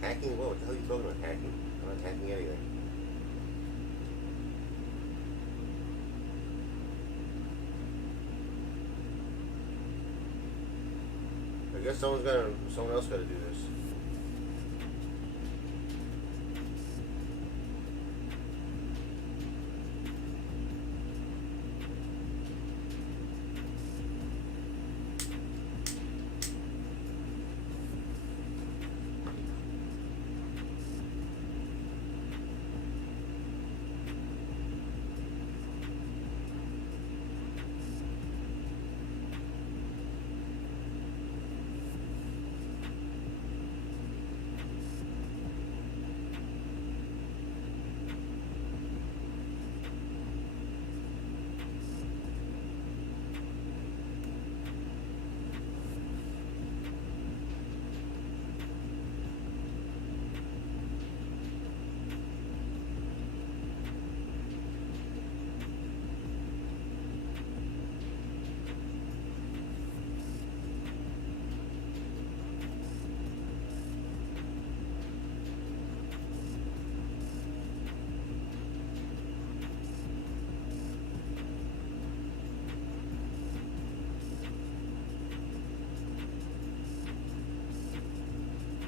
Hacking? What the hell are you talking about hacking? I'm not hacking anything. I guess someone else gotta do this.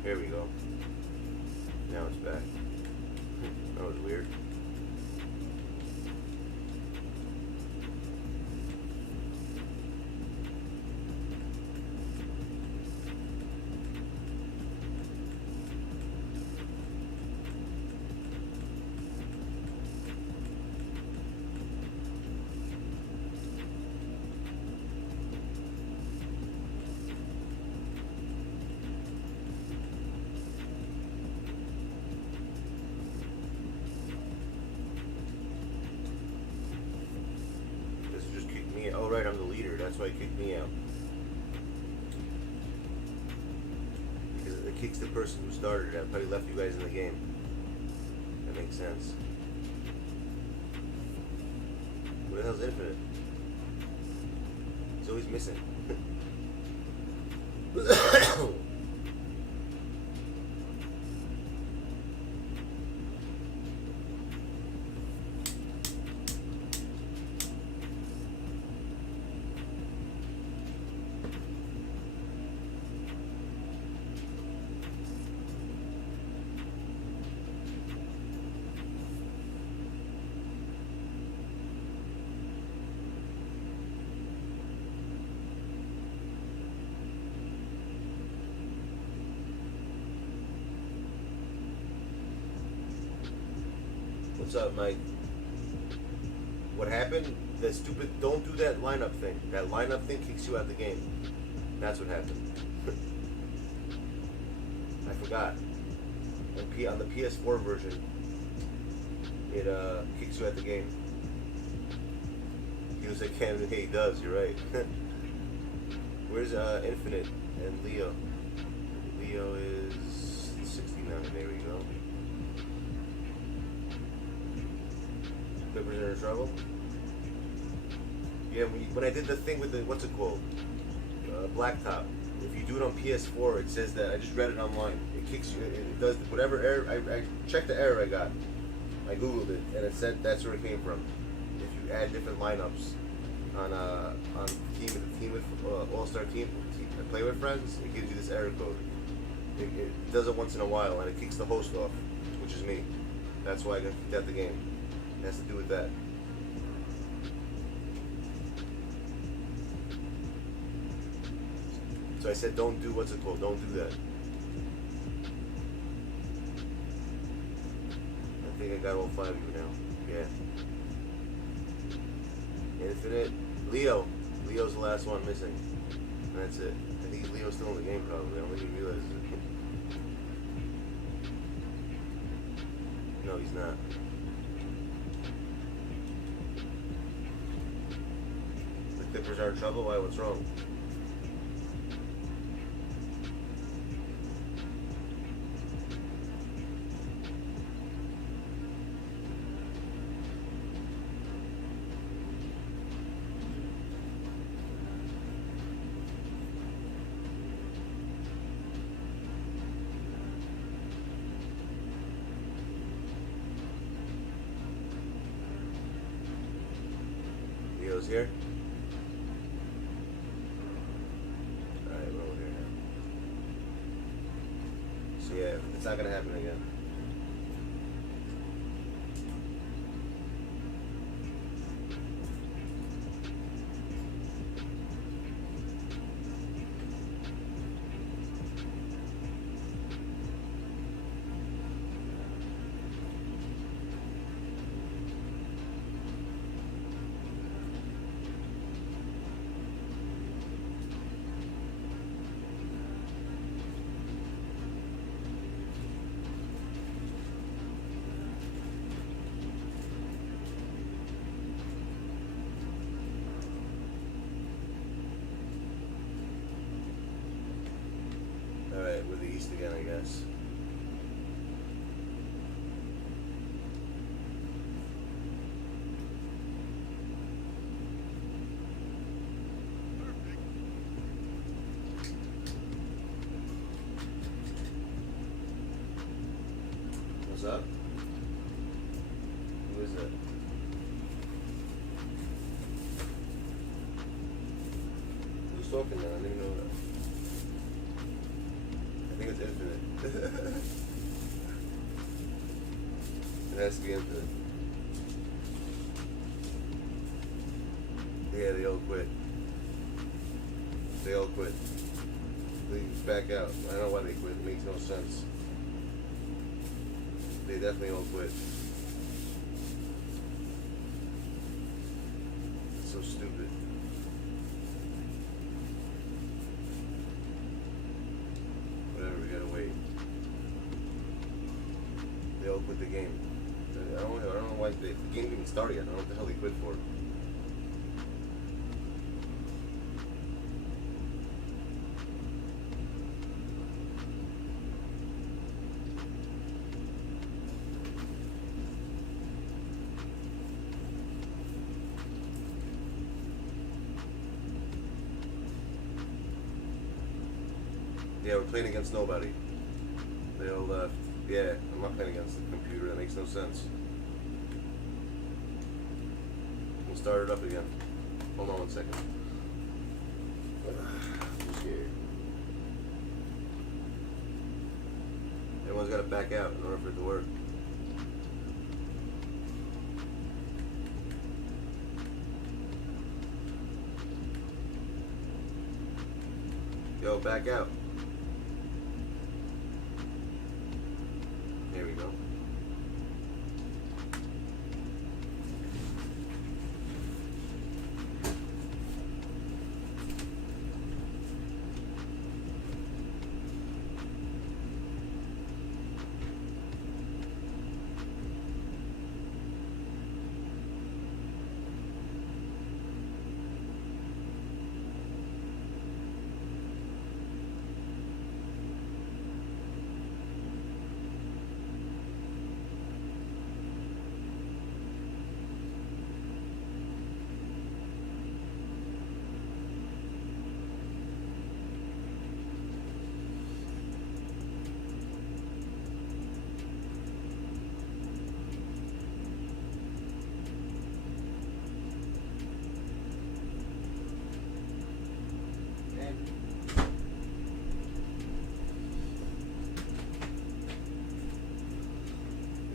Here we go. Now it's back. That was weird. Oh right, I'm the leader. That's why it kicked me out. Because it kicks the person who started it. I probably left you guys in the game. That makes sense. What the hell's Infinite? He's always missing. What's up, Mike? What happened? That stupid, don't do that lineup thing. That lineup thing kicks you out the game. That's what happened. I forgot. On the PS4 version, it kicks you out the game. He was like, Canada, he does, you're right. Where's Infinite and Leo? Leo is 69, there we go. Clippers are in trouble? Yeah, when I did the thing with the, what's it called? Blacktop. If you do it on PS4, it says that, I just read it online. It kicks you, it does whatever error, I checked the error I got. I Googled it, and it said that's where it came from. If you add different lineups on team with all-star team, play with friends, it gives you this error code. It does it once in a while, and it kicks the host off, which is me. That's why I got kicked out the game. It has to do with that. So I said, don't do, what's it called? Don't do that. I think I got all 5 of you now. Yeah. Infinite. Leo. Leo's the last one missing. And that's it. I think Leo's still in the game probably. I don't think he realizes it. No, he's not. The Clippers are in trouble? Why? What's wrong? Leo's here. Alright, we're over here now. So yeah, it's not gonna happen again. Alright, we're the East again, I guess. What's up? Who is it? Who's talking now? I didn't even know that. I think it's Infinite. It has to be Infinite. Yeah, they all quit. They all quit. They back out. I don't know why they quit. It makes no sense. They definitely all quit. It's so stupid. Whatever, we gotta wait. They all quit the game. I don't know why the game didn't even start yet. I don't know what the hell they quit for. Yeah, we're playing against nobody. They all left. Yeah, I'm not playing against the computer. That makes no sense. We'll start it up again. Hold on 1 second. I'm scared. Everyone's got to back out in order for it to work. Yo, back out. There we go.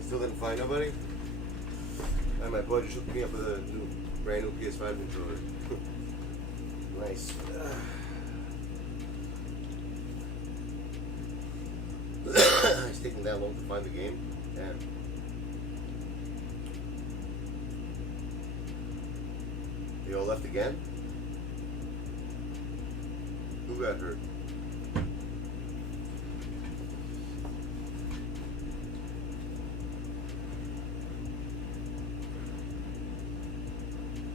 Still didn't find nobody? And my boy just hooked me up with a brand new PS5 controller. Nice. It's taking that long to find the game. Damn. They all left again? Who got hurt?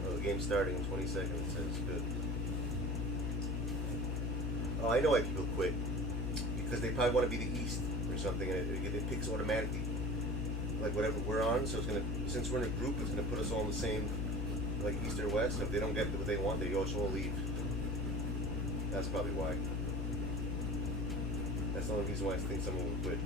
Oh, the game's starting in 20 seconds, it says. Good. Oh, I know why people quit. Because they probably want to be the East or something, and it picks automatically. Like whatever we're on, so it's gonna, since we're in a group, it's gonna put us all in the same, like East or West. So if they don't get what they want, they also will leave. That's probably why. That's the only reason why I think someone would quit.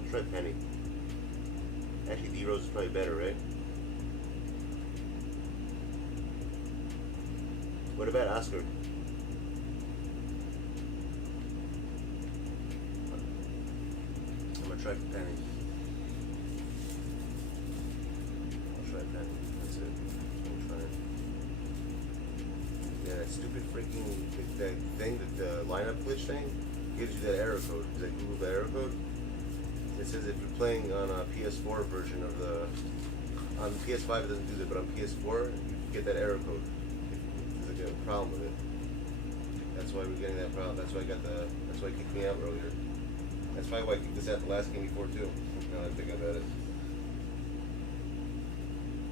I'll try Penny. Actually, D-Rose is probably better, right? What about Oscar? I'm gonna try Penny. I'll try Penny. That's it. I'm trying. Yeah, that stupid freaking that thing, that the lineup glitch thing, gives you that error code. Is that Google the error code? It says if you're playing on a PS4 version of the, on PS5 it doesn't do that, but on PS4 you get that error code. There's like a problem with it. That's why we're getting that problem. That's why that's why it kicked me out earlier. That's probably why I kicked this out the last game before too. Now that I think about it.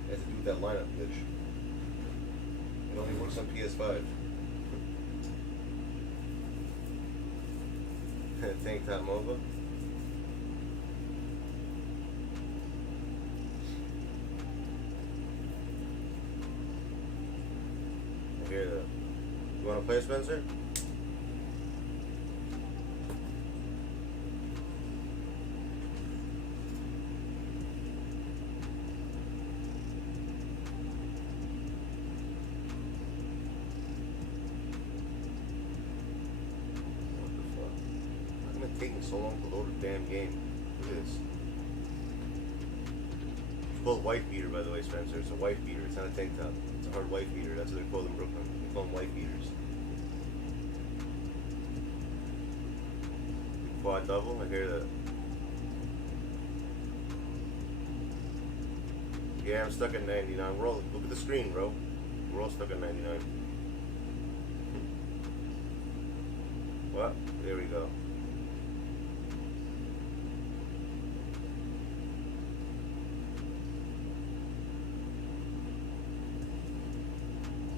It has to do with that lineup glitch. It only works on PS5. Tank Top MOBA. I hear that. You want to play, Spencer? Taking so long to load a damn game. Look at this. It's called wife beater, by the way, Spencer. It's a wife beater. It's not a tank top. It's a hard wife beater. That's what they're called in Brooklyn. They call them wife beaters. Quad double. I hear that. Yeah, I'm stuck at 99. We're all, look at the screen, bro. We're all stuck at 99. What? There we go.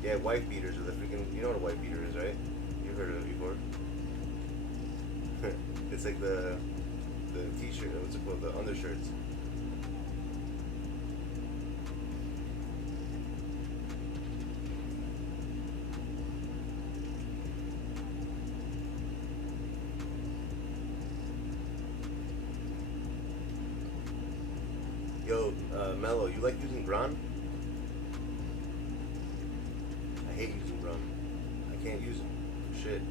Yeah, wife beaters are the freaking, you know what a wife beater is, right? You've heard of it before. It's like the t-shirt, what's it called, the undershirts. Yo, Mello, you like using Gron? I hate using Gron. I can't use him. Shit.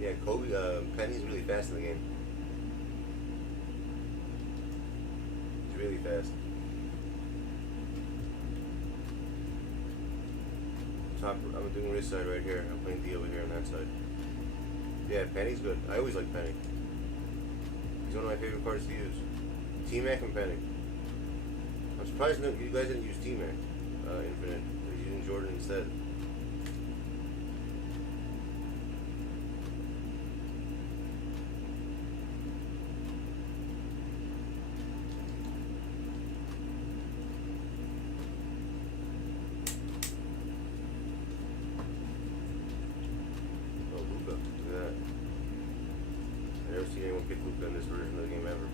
Yeah, Kobe, Penny's really fast in the game. He's really fast. Top, I'm doing this side right here. I'm playing D over here on that side. Yeah, Penny's good. I always like Penny. He's one of my favorite cards to use. T-Mac and Penny. I'm surprised you guys didn't use T-Mac Infinite. You're using Jordan instead. Anyone pick Luka in this version of the game ever.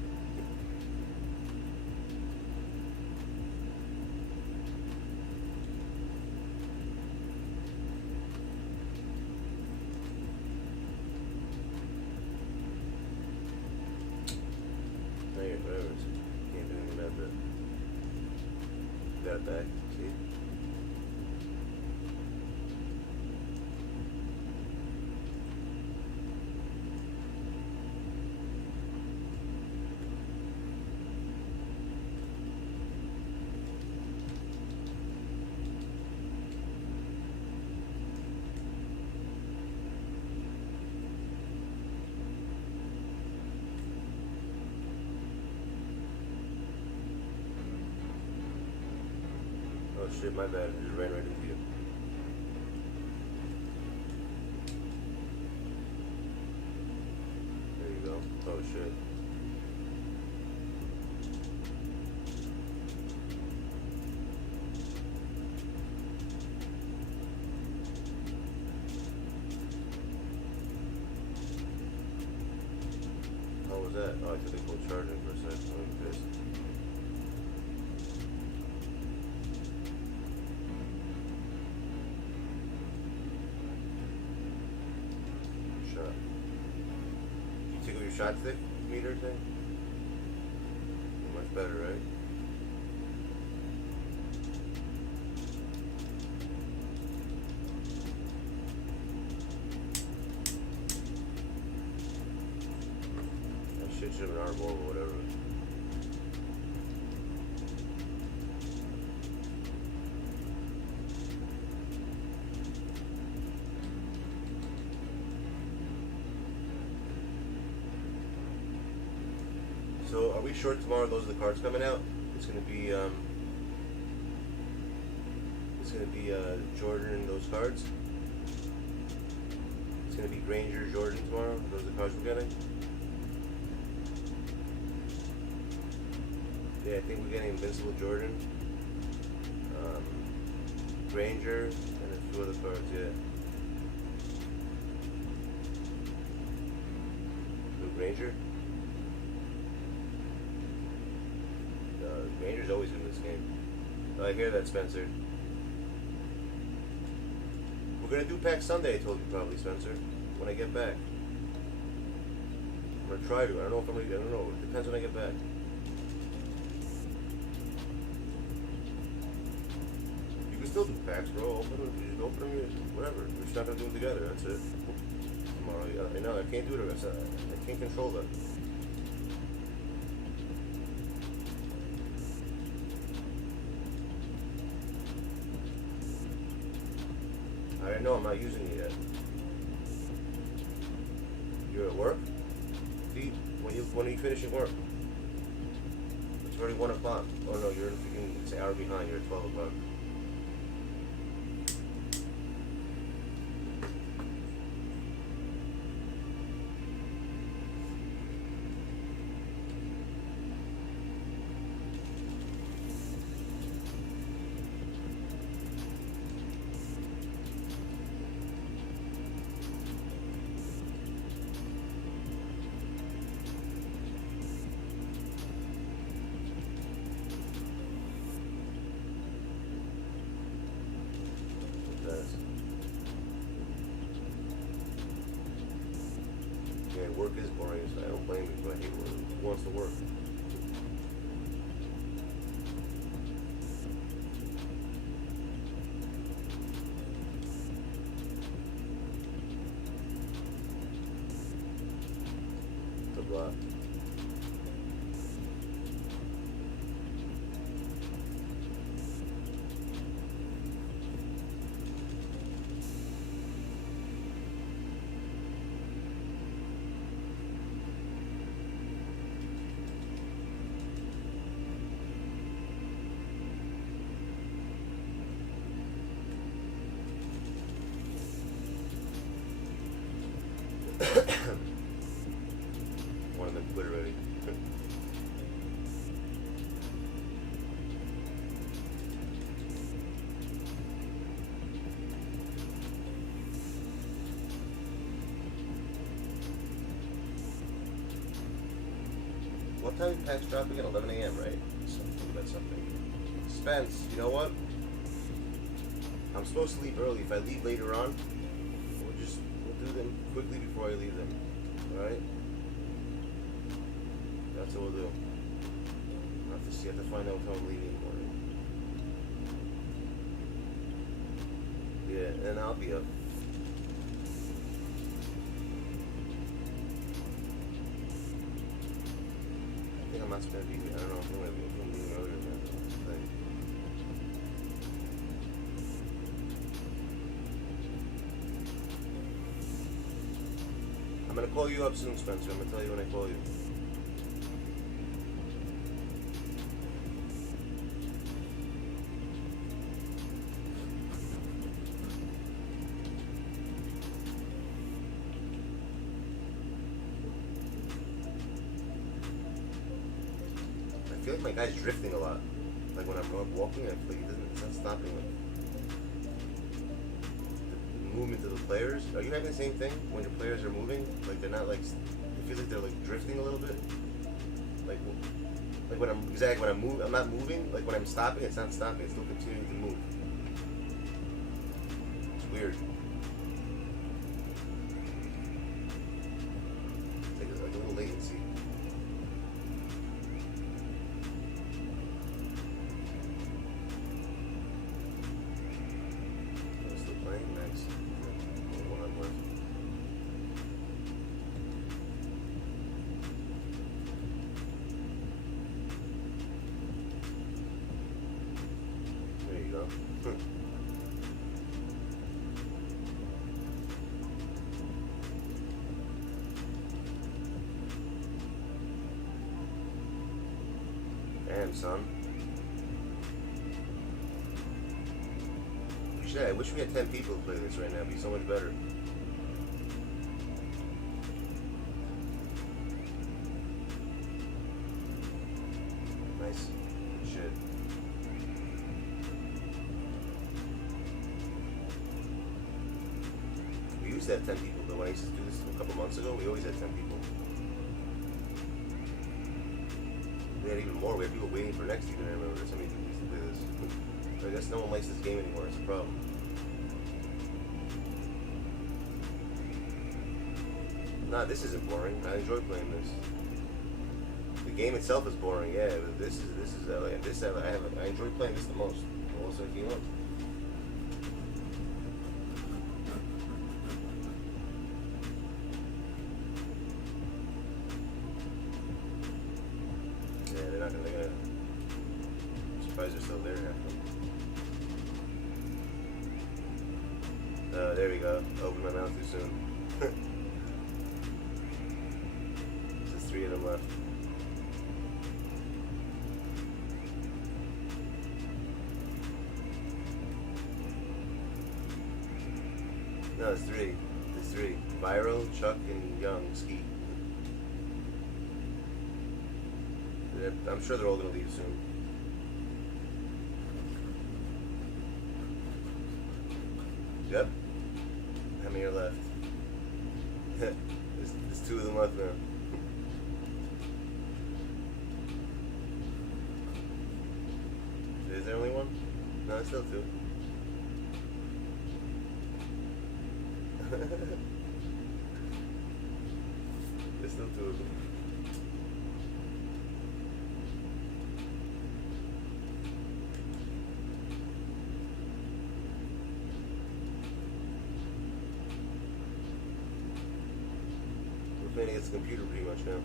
back. See? Oh shit, my bad. I just ran right into you. There you go. Oh shit. How was that? Oh, I took a cool charging for a second. I'm pissed. Shot stick meter thing? Much better, right? That shit should have been arbor or whatever. So are we short tomorrow? Those are the cards coming out. It's gonna be Jordan and those cards. It's gonna be Granger, Jordan tomorrow. Those are the cards we're getting. Yeah, I think we're getting Invincible Jordan, Granger, and a few other cards. Yeah. Blue Granger. Granger's always in this game. I hear that, Spencer. We're gonna do Pack Sunday, I told you probably, Spencer. When I get back. I'm gonna try to. I don't know if I'm gonna, I don't know. It depends when I get back. You can still do packs, bro. Open them, you just open them, whatever. We're just not gonna do them together, that's it. Tomorrow, I know, I can't do it. I can't control that. I know I'm not using it yet. You're at work? See, when are you finishing work? It's already 1 o'clock. Oh no, you're freaking, it's an hour behind. You're at 12 o'clock. Yeah, work is boring, so I don't blame you, but I hate work. Who wants to work? The block. One of them quit already. What time is packs dropping at 11 a.m., right? Something about something. Spence, you know what? I'm supposed to leave early. If I leave later on, we'll do them quickly before I leave them. Alright? That's what we'll do. I have to find out what time I'm leaving in the morning. then I'll be up. I think I'm not gonna be. I don't know if I'm gonna be earlier than that. I'm gonna call you up soon, Spencer. I'm gonna tell you when I call you. I feel like my guy's drifting a lot. Like when I'm walking, I feel like it's not stopping. Like the movement of the players. Are you having the same thing when your players are moving? Like they're not like. It feels like they're like drifting a little bit. Like when I'm not moving. Like when I'm stopping, it's not stopping. It's still continuing to move. It's weird. It's like a little latency. Damn, son. Shit, I wish we had 10 people to play this right now. It'd be so much better. Nice. Good shit. We used to have 10 people, but when I used to do this a couple months ago, we always had 10 people. We had even more. We had people waiting for next season. I remember so many people used to play this. But I guess no one likes this game anymore. It's a problem. Nah, this isn't boring. I enjoy playing this. The game itself is boring, yeah. But this is I enjoy playing this the most. Also, if you know. Are still there now. There we go. Open my mouth too soon. There's 3 of them left. No, there's 3. There's 3. Viral, Chuck, and Young Ski. I'm sure they're all gonna leave soon. Yep. How many are left? there's 2 of them left now. Is there only 1? No, there's still 2. There's still 2 of them. Playing against the computer pretty much now.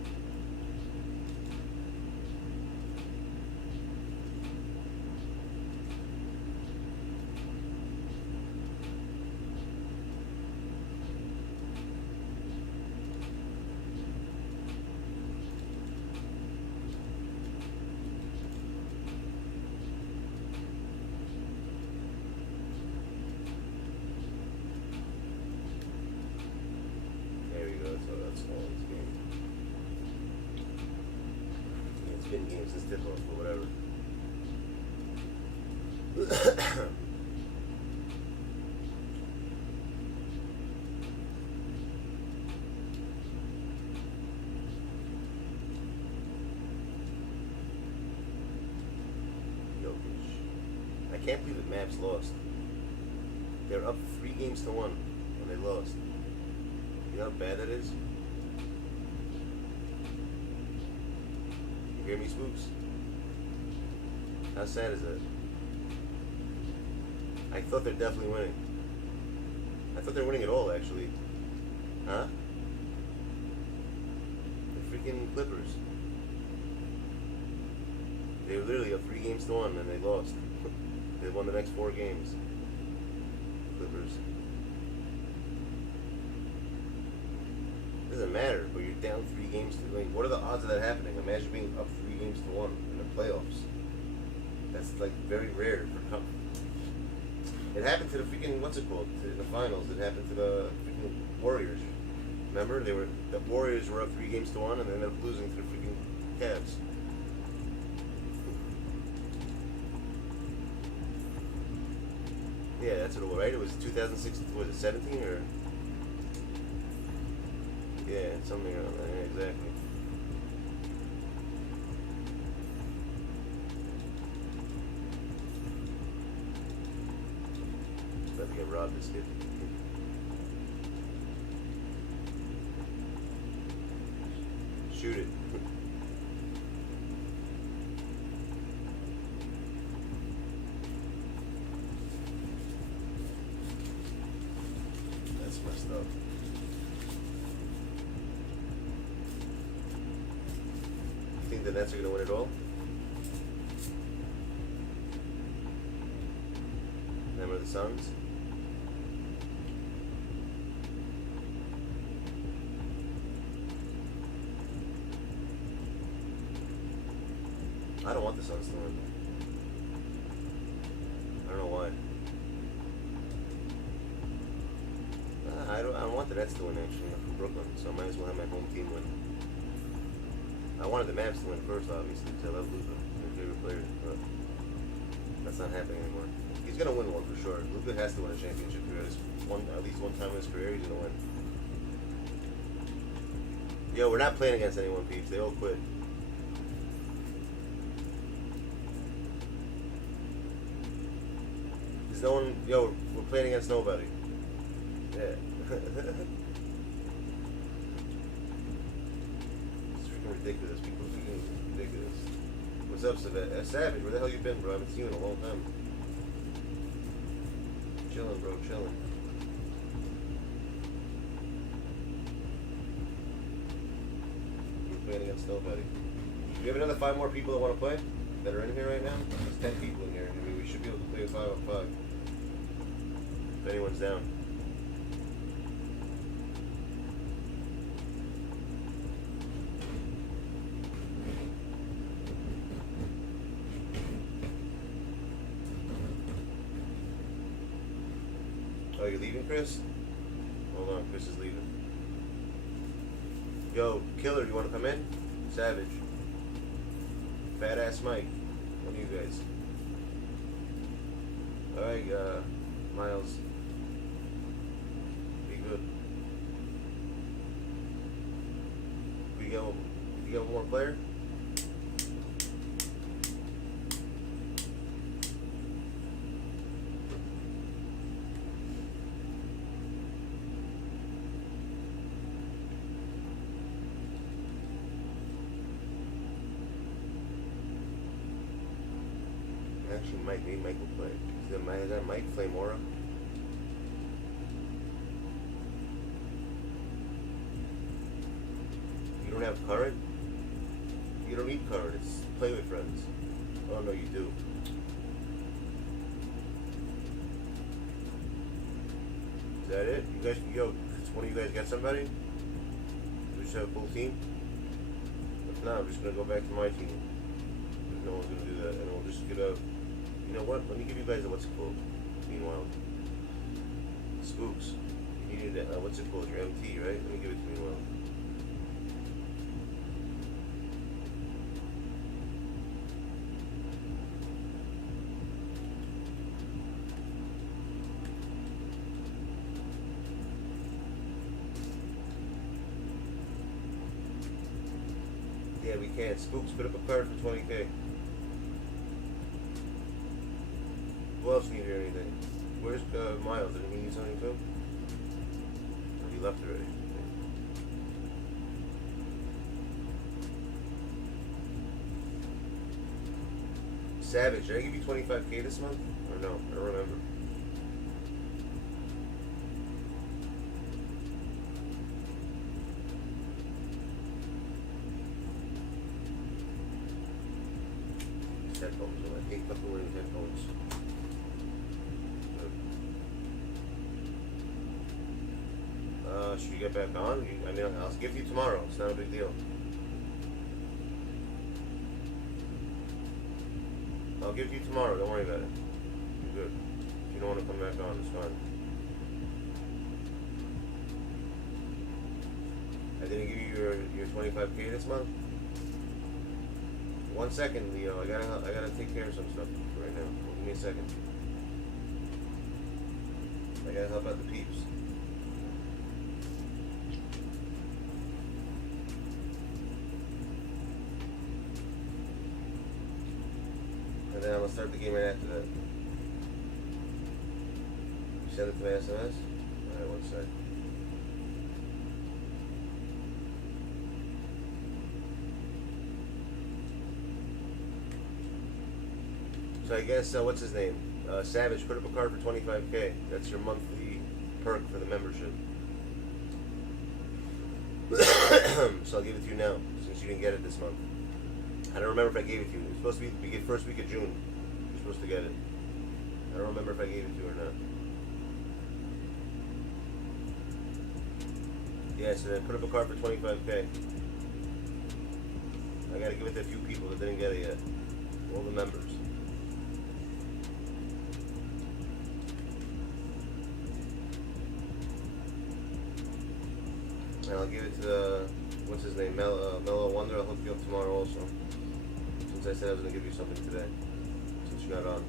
Games is difficult or whatever. I can't believe the Mavs lost. They're up 3 games to 1 when they lost. You know how bad that is? You hear me, Spooks? How sad is that? I thought they're definitely winning. I thought they were winning it all, actually. Huh? The freaking Clippers. They were literally up 3-1 and they lost. They won the next 4 games. Clippers. Doesn't matter, but you're down 3-2. Like, what are the odds of that happening? Imagine being up 3-1 in the playoffs. That's like very rare for cup. It happened to the freaking in the finals. It happened to the freaking Warriors. Remember, the Warriors were up 3-1 and they ended up losing to the freaking Cavs. Yeah, that's what it was, right? It was 2016. Was it 17 or? Yeah, something around that. Yeah, exactly. About to get robbed, this kid. Shoot it. That's messed up. You think the Nets are going to win it all? Remember the Suns? I don't want the Suns to win. I don't know why. I don't want the Nets to win, actually. I'm from Brooklyn, so I might as well have my home team win. I wanted the Mavs to win first, obviously, because I love Luka, my favorite player, but that's not happening anymore. He's going to win one for sure. Luka has to win a championship here. At least one time in his career, he's going to win. Yo, we're not playing against anyone, peeps. They all quit. There's no one. Yo, we're playing against nobody. Yeah. It's freaking ridiculous. People are freaking ridiculous. What's up, Savage? Where the hell you been, bro? I haven't seen you in a long time. Chilling, bro. Chilling. We're playing against nobody. Do we have another 5 more people that want to play? That are in here right now? There's 10 people in here. I mean, we should be able to play a 5-on-5. If anyone's down. Oh, you leaving, Chris? Hold on, Chris is leaving. Yo, Killer, you want to come in? Savage. Fat ass Mike. One of you guys. Alright, Miles. Be good. We got one more player? Actually, Mike will play. Is that Mike Flamora? You don't have current? You don't need current. It's play with friends. Oh no, you do. Is that it? You guys, yo, one of you guys got somebody? We just have a full team? If not, I'm just gonna go back to my team. No one's gonna do that, and we'll just get a. You know what? Let me give you guys a what's it called. Meanwhile, Spooks. You needed that. What's it called? Your MT, right? Let me give it to Meanwhile. Yeah, we can. Spooks, put up a card for 20K. Who else need to hear anything? Where's Miles? Did he need something too? Or he left already? Savage, did I give you 25K this month? Or no? I don't remember. comfortable wearing headphones. Should you get back on? I mean, I'll give you tomorrow. It's not a big deal. I'll give you tomorrow. Don't worry about it. You're good. If you don't want to come back on, it's fine. I didn't give you your 25K this month. 1 second, Leo. I gotta take care of some stuff right now. Give me a second. I gotta help out the peeps. And then I'm gonna start the game right after that. You send it to my SMS? Alright, 1 sec. So I guess, what's his name? Savage, put up a card for 25K. That's your monthly perk for the membership. So I'll give it to you now, since you didn't get it this month. I don't remember if I gave it to you. It was supposed to be the first week of June. You're supposed to get it. I don't remember if I gave it to you or not. Yeah, so then put up a card for 25K. I gotta give it to a few people that didn't get it yet. All the members. And I'll give it to what's his name, Mellow Wonder. I'll hook you up tomorrow also. Since I said I was gonna give you something today, since you got on.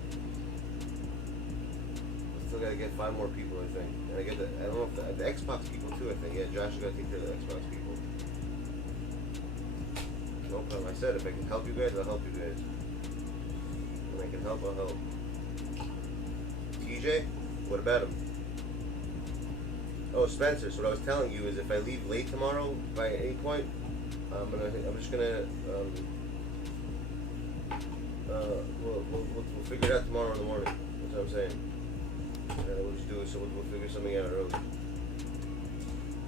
I still gotta get 5 more people, I think. And I get I don't know if the Xbox people too. I think. Yeah, Josh, you gotta take care of the Xbox people. No problem. I said if I can help you guys, I'll help you guys. When I can help, I'll help. TJ, what about him? Oh, Spencer. So what I was telling you is, if I leave late tomorrow by any point, I'm just gonna we'll figure it out tomorrow in the morning. That's what I'm saying. We'll just do it. So we'll figure something out early.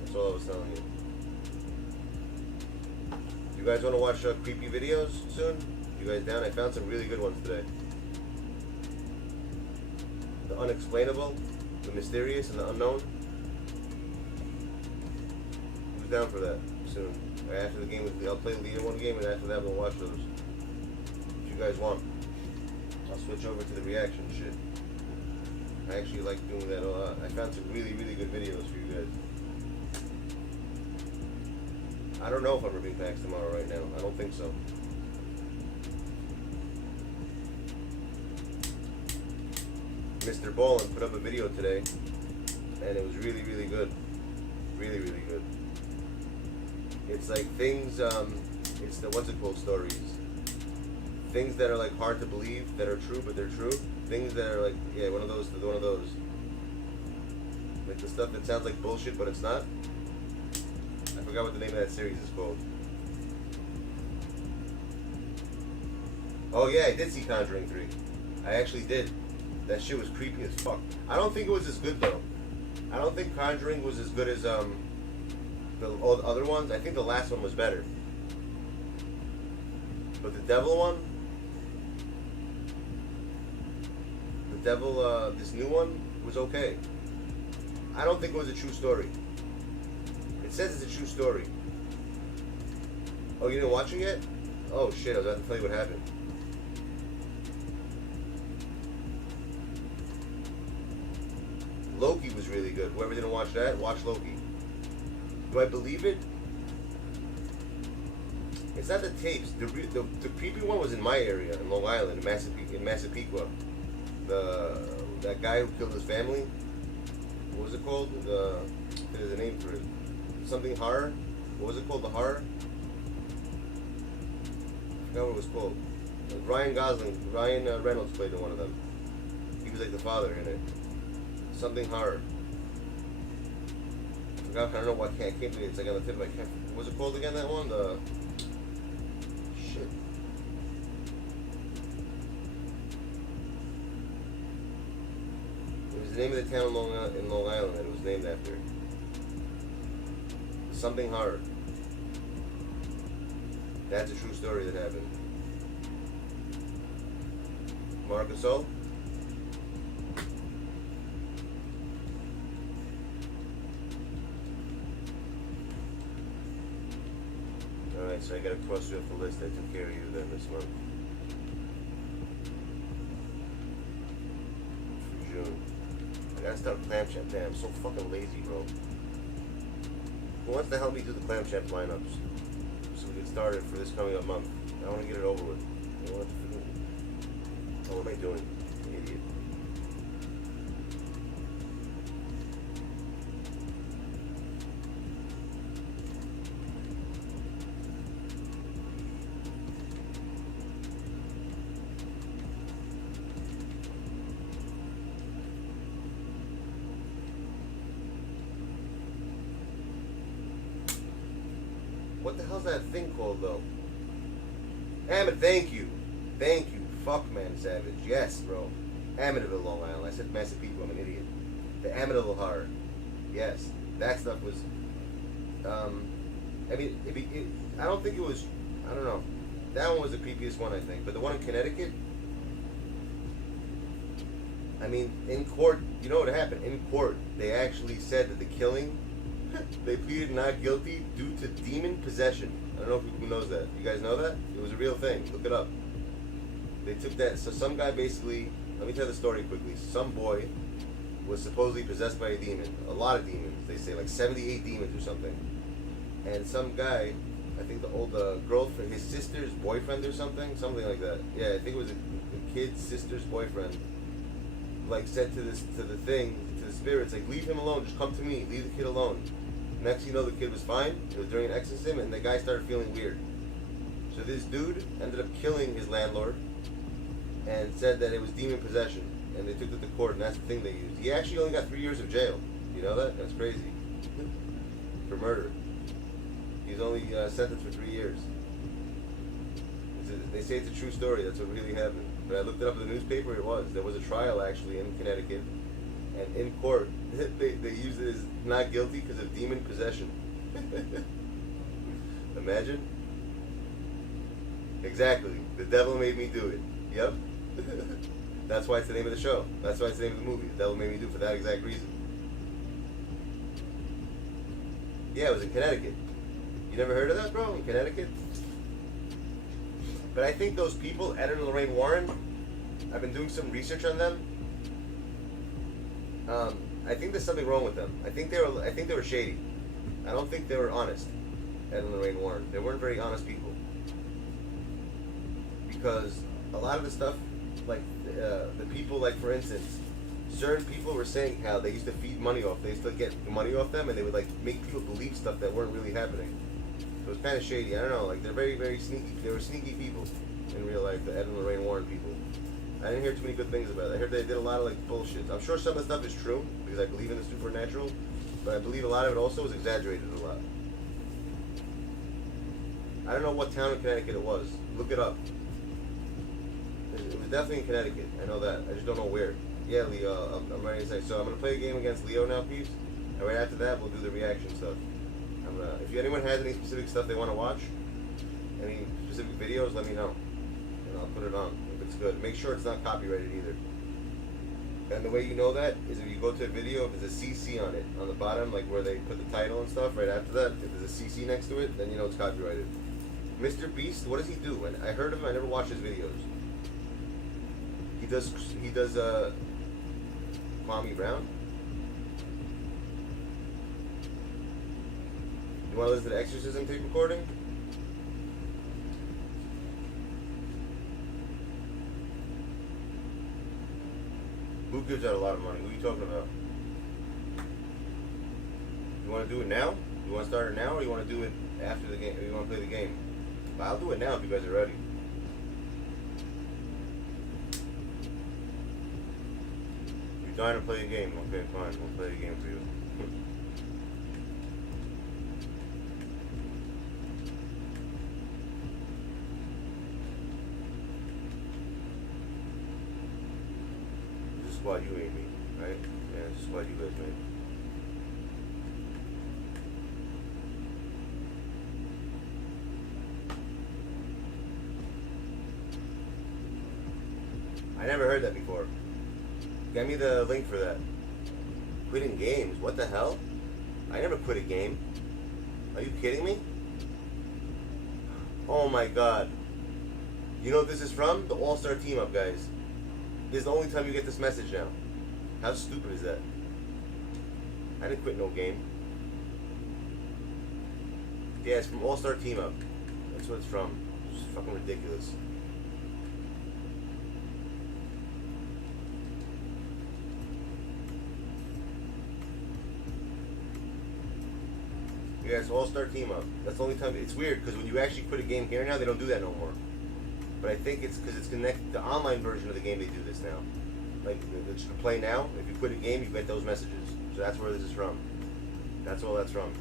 That's all I was telling you. You guys want to watch creepy videos soon? You guys down? I found some really good ones today. The unexplainable, the mysterious, and the unknown. Who's down for that soon? After the game, I'll play the one game, and after that, we'll watch those. If you guys want, I'll switch over to the reaction shit. I actually like doing that a lot. I found some really, really good videos for you guys. I don't know if I'm ripping packs tomorrow right now. I don't think so. Mr. Ballin put up a video today, and it was really, really good. Really, really good. It's like things, it's the what's it called stories. Things that are like hard to believe that are true, but they're true. Things that are like, yeah, one of those. Like the stuff that sounds like bullshit, but it's not. I forgot what the name of that series is called. Oh yeah, I did see Conjuring 3. I actually did. That shit was creepy as fuck. I don't think it was as good though. I don't think Conjuring was as good as all the other ones. I think the last one was better. But the devil one, this new one was okay. I don't think it was a true story. It says it's a true story. Oh, you didn't watch it yet? Oh shit, I was about to tell you what happened. Loki was really good. Whoever didn't watch that, watch Loki. Do I believe it? It's not the tapes. The creepy one was in my area, in Long Island, in Massapequa. That guy who killed his family. What was it called? There's a name for it. Something horror. What was it called? The horror. I forgot what it was called. Ryan Reynolds played in one of them. He was like the father in it. Something horror. I forgot. I don't know why I can't think of it. It's like on the tip of my head. What was it called again? That one? The shit. It was the name of the town in Long Island that it was named after. Something horror. That's a true story that happened. Marcusol. Alright, so I gotta cross you off the list. I took care of you then this month. For June. I gotta start clam champ. Damn, I'm so fucking lazy, bro. Who wants to help me do the clam champ lineups? So we get started for this coming up month. I wanna get it over with. I want to what am I doing? Idiot. What the hell's that thing called though? Hammond, thank you. Thank you. Fuck man, Savage. Yes, bro. Amityville, Long Island. I said massive people, I'm an idiot. The Amityville horror. Yes. That stuff was I mean I don't think it was, I don't know. That one was the creepiest one, I think. But the one in Connecticut, I mean, in court, you know what happened? In court, they actually said that the killing, they pleaded not guilty due to demon possession. I don't know who knows that. You guys know that? It was a real thing. Look it up. They took that. So some guy basically, let me tell the story quickly. Some boy was supposedly possessed by a demon. A lot of demons. They say like 78 demons or something. And some guy, I think the old girlfriend, his sister's boyfriend or something like that. Yeah, I think it was a kid's sister's boyfriend. Like said to the spirits, like, leave him alone, just come to me, leave the kid alone. Next thing you know, the kid was fine. It was during an exorcism, and the guy started feeling weird. So this dude ended up killing his landlord and said that it was demon possession, and they took it to court, and that's the thing they used. He actually only got 3 years of jail. You know that? That's crazy. For murder. He's only sentenced for 3 years. They say it's a true story. That's what really happened. But I looked it up in the newspaper. It was. There was a trial actually in Connecticut, and in court they used it as not guilty because of demon possession. Imagine. Exactly. The devil made me do it. Yep. That's why it's the name of the show. That's why it's the name of the movie. The devil made me do it for that exact reason. Yeah, it was in Connecticut. You never heard of that, bro? In Connecticut? But I think those people, Adin and Lorraine Warren, I've been doing some research on them. I think there's something wrong with them. I think they were shady. I don't think they were honest. Adin and Lorraine Warren. They weren't very honest people. Because a lot of the stuff, like the people, like for instance, certain people were saying how they used to feed money off. They used to get money off them, and they would like make people believe stuff that weren't really happening. So it was kind of shady. I don't know. Like they're very, very sneaky. They were sneaky people in real life. The Adin and Lorraine Warren people. I didn't hear too many good things about it. I heard they did a lot of like bullshit. I'm sure some of the stuff is true because I believe in the supernatural, but I believe a lot of it also is exaggerated a lot. I don't know what town in Connecticut it was. Look it up. It was definitely in Connecticut. I know that. I just don't know where. Yeah, Leo. I'm ready to say. So I'm gonna play a game against Leo now, peeps. And right after that, we'll do the reaction stuff. If anyone has any specific stuff they want to watch, any specific videos, let me know, and I'll put it on if it's good. Make sure it's not copyrighted either. And the way you know that is if you go to a video, if there's a CC on it, on the bottom, like where they put the title and stuff, right after that, if there's a CC next to it, then you know it's copyrighted. Mr. Beast, what does he do? And I heard of him, I never watched his videos. He does Kwame Brown. You want to listen to the exorcism tape recording? Who gives out a lot of money? Who are you talking about? You want to do it now? You want to start it now, or you want to do it after the game? Or you want to play the game? Well, I'll do it now if you guys are ready. You're dying to play a game. Okay, fine. We'll play a game for you. Squad you made me, right? Yeah, it's the squad you guys made. I never heard that before. Get me the link for that. Quitting games? What the hell? I never quit a game. Are you kidding me? Oh my god. You know what this is from? The All-Star Team Up, guys. This is the only time you get this message now. How stupid is that? I didn't quit no game. Yeah, it's from All-Star Team Up. That's what it's from. It's fucking ridiculous. Yeah, it's All-Star Team Up. That's the only time. It's weird because when you actually quit a game here now, they don't do that no more. But I think it's because it's connected. The online version of the game, they do this now. Like, that you can play now. If you quit a game, you get those messages. So that's where this is from. That's all that's from.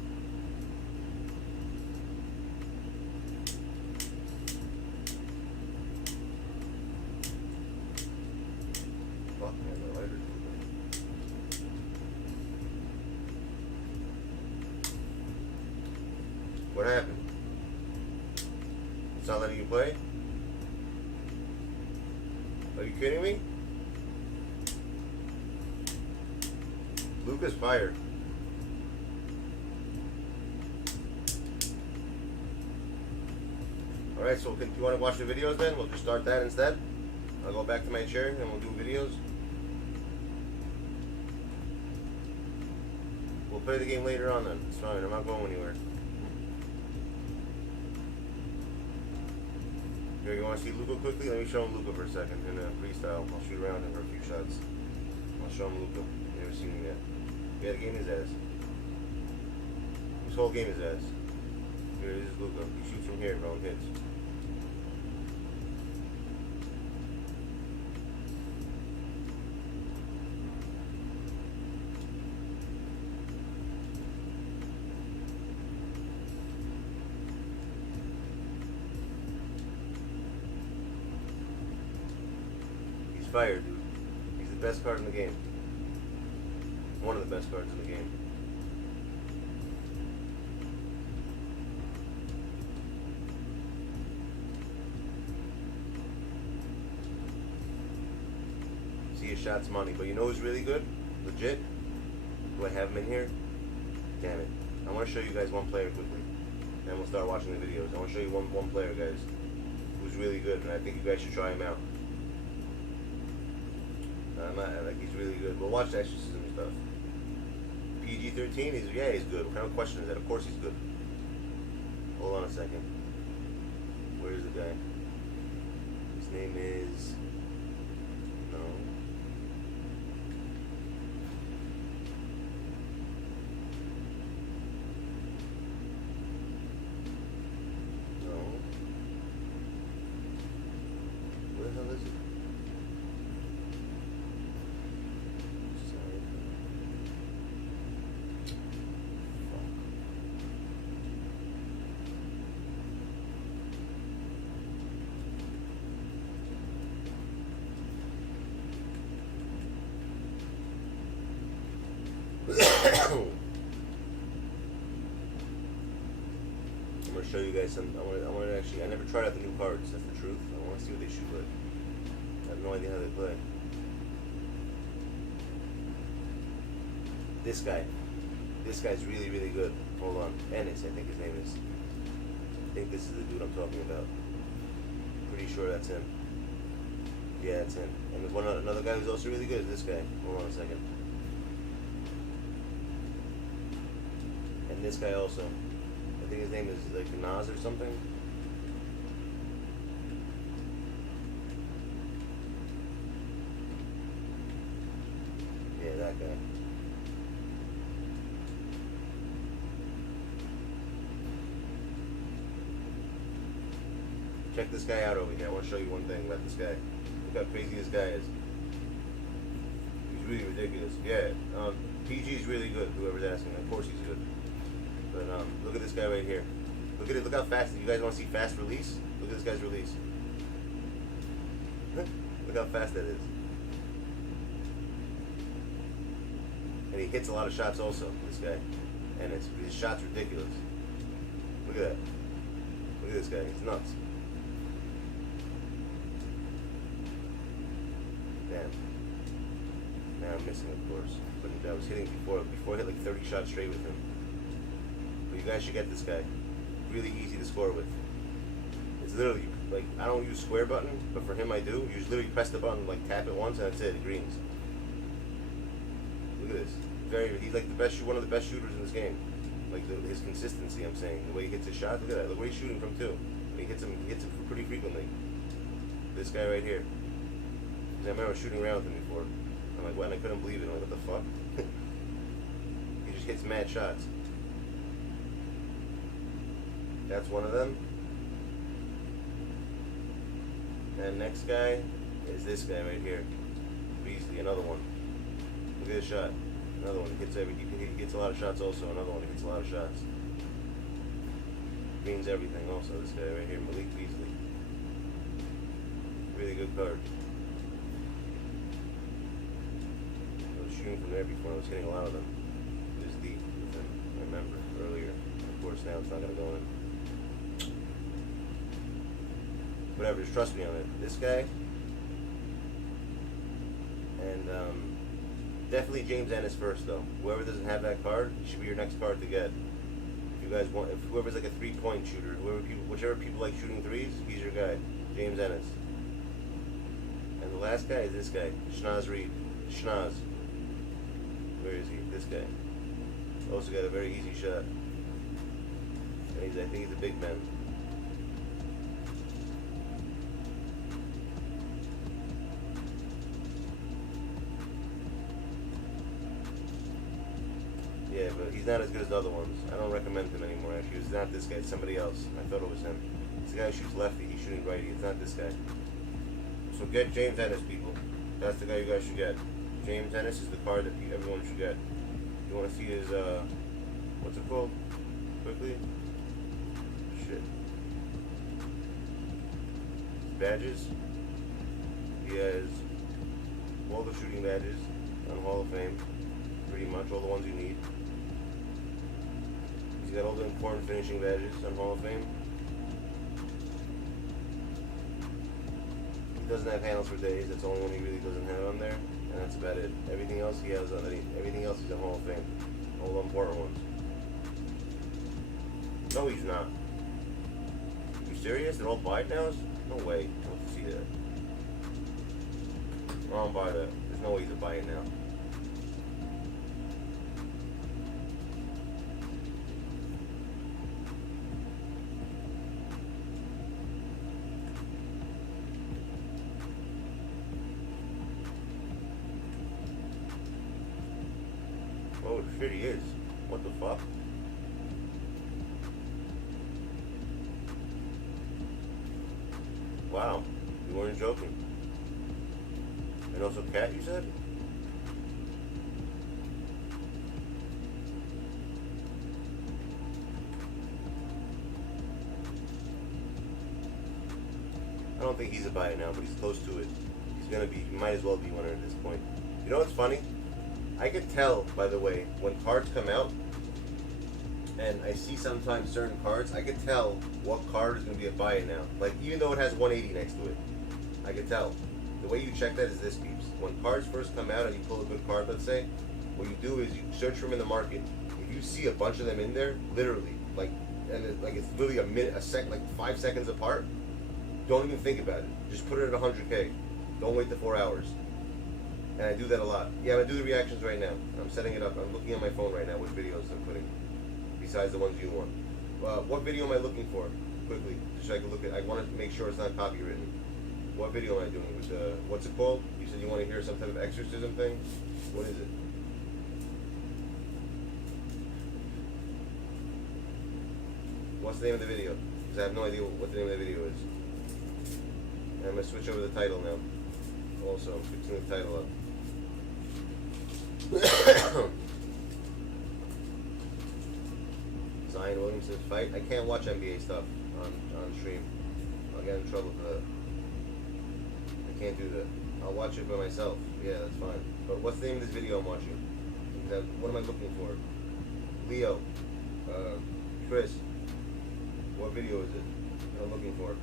Fuck, man, the lighter's moving. What happened? It's not letting you play? Are you kidding me? Luca's fired. Alright, so you want to watch the videos then? We'll just start that instead. I'll go back to my chair and we'll do videos. We'll play the game later on then. It's fine, I'm not going anywhere. Here, you want to see Luca quickly? Let me show him Luca for a second in a freestyle. I'll shoot around him for a few shots. I'll show him Luca. You never seen him yet. Yeah, the game is ass. This whole game is ass. Here, this is Luca. He shoots from here, bro, and hits. Fire, dude. He's the best card in the game. One of the best cards in the game. See, his shot's money, but you know who's really good? Legit? Do I have him in here? Damn it. I want to show you guys one player quickly. Then we'll start watching the videos. I want to show you one player, guys, who's really good, and I think you guys should try him out. Like, he's really good. We'll watch the exorcism and stuff. PG-13, he's good. What kind of question is that? Of course he's good. Hold on a second. Where is the guy? His name is... No. No. Where the hell is it? I'm gonna show you guys some. I want to actually. I never tried out the new cards. That's the truth. I want to see what they shoot like. I have no idea how they play. This guy's really, really good. Hold on, Ennis, I think his name is. I think this is the dude I'm talking about. Pretty sure that's him. Yeah, that's him. And there's another guy who's also really good is this guy. Hold on a second. And this guy also. I think his name is like Nas or something. Yeah, that guy. Check this guy out over here. I want to show you one thing about this guy. Look how crazy this guy is. He's really ridiculous. Yeah, PG is really good. Whoever's asking, of course he's good. But look at this guy right here. Look at it. Look how fast. You guys want to see fast release? Look at this guy's release. Look how fast that is. And he hits a lot of shots also. This guy, and his shot's ridiculous. Look at that. Look at this guy. He's nuts. Damn. Now I'm missing, of course. But I was hitting before I hit like 30 shots straight with him. But you guys should get this guy. Really easy to score with. It's literally, like, I don't use square button, but for him I do. You just literally press the button, like tap it once, and that's it. It greens. Look at this. He's like one of the best shooters in this game. Like his consistency, I'm saying. The way he hits his shot, look at that. Look where he's shooting from too. He hits him pretty frequently. This guy right here. 'Cause I remember shooting around with him before. I'm like, what? And I couldn't believe it. I'm like, what the fuck? He just hits mad shots. That's one of them. And next guy is this guy right here. Beasley, another one. Look at this shot. Another one. He gets a lot of shots also. Another one. He gets a lot of shots. Greens everything also. This guy right here, Malik Beasley. Really good card. I was shooting from there before. I was hitting a lot of them. It was deep with him. I remember earlier. Of course, now it's not going to go in. Whatever, just trust me on it. This guy. And definitely James Ennis first, though. Whoever doesn't have that card should be your next card to get. If you guys want, if whoever's like a 3-point shooter, whichever people like shooting threes, he's your guy. James Ennis. And the last guy is this guy, Schnaz Reed. Schnaz. Where is he? This guy. Also got a very easy shot. And I think he's a big man. Yeah, but he's not as good as the other ones. I don't recommend him anymore, actually. It's not this guy, it's somebody else. I thought it was him. This guy shoots lefty, he's shooting righty. It's not this guy. So get James Ennis, people. That's the guy you guys should get. James Ennis is the card that everyone should get. You want to see his, what's it called? Quickly? Shit. Badges. He has all the shooting badges on Hall of Fame. Pretty much all the ones you need. He's got all the important finishing badges on Hall of Fame. He doesn't have handles for days. That's the only one he really doesn't have on there, and that's about it. Everything else he has on. Everything else is on Hall of Fame. All the important ones. No, he's not. You serious? They're all buy nows? No way. I don't see that. I don't buy that. There's no way he's a buy it now. Oh shit, he is. What the fuck? Wow, you weren't joking. And also cat, you said? I don't think he's a buy it now, but he's close to it. He's gonna be, he might as well be one at this point. You know what's funny? I could tell, by the way, when cards come out, and I see sometimes certain cards, I could tell what card is going to be a buy it now. Like, even though it has 180 next to it, I could tell. The way you check that is this, peeps. When cards first come out and you pull a good card, let's say, what you do is you search for them in the market. If you see a bunch of them in there, literally, like, and it's literally like 5 seconds apart, don't even think about it. Just put it at 100K. Don't wait the 4 hours. And I do that a lot. Yeah, I'm gonna do the reactions right now. I'm setting it up. I'm looking at my phone right now, which videos I'm putting, besides the ones you want. What video am I looking for? Quickly, just so I can look at. I want to make sure it's not copywritten. What video am I doing? With what's it called? You said you want to hear some type of exorcism thing. What is it? What's the name of the video? Because I have no idea what the name of the video is. And I'm gonna switch over the title now. Also, I'm fixing the title up. Zion Williamson's fight. I can't watch NBA stuff on stream. I'll get in trouble for that. I can't do that. I'll watch it by myself. Yeah, that's fine. But what's the name of this video I'm watching? What am I looking for? Leo. Chris. What video is it that I'm looking for?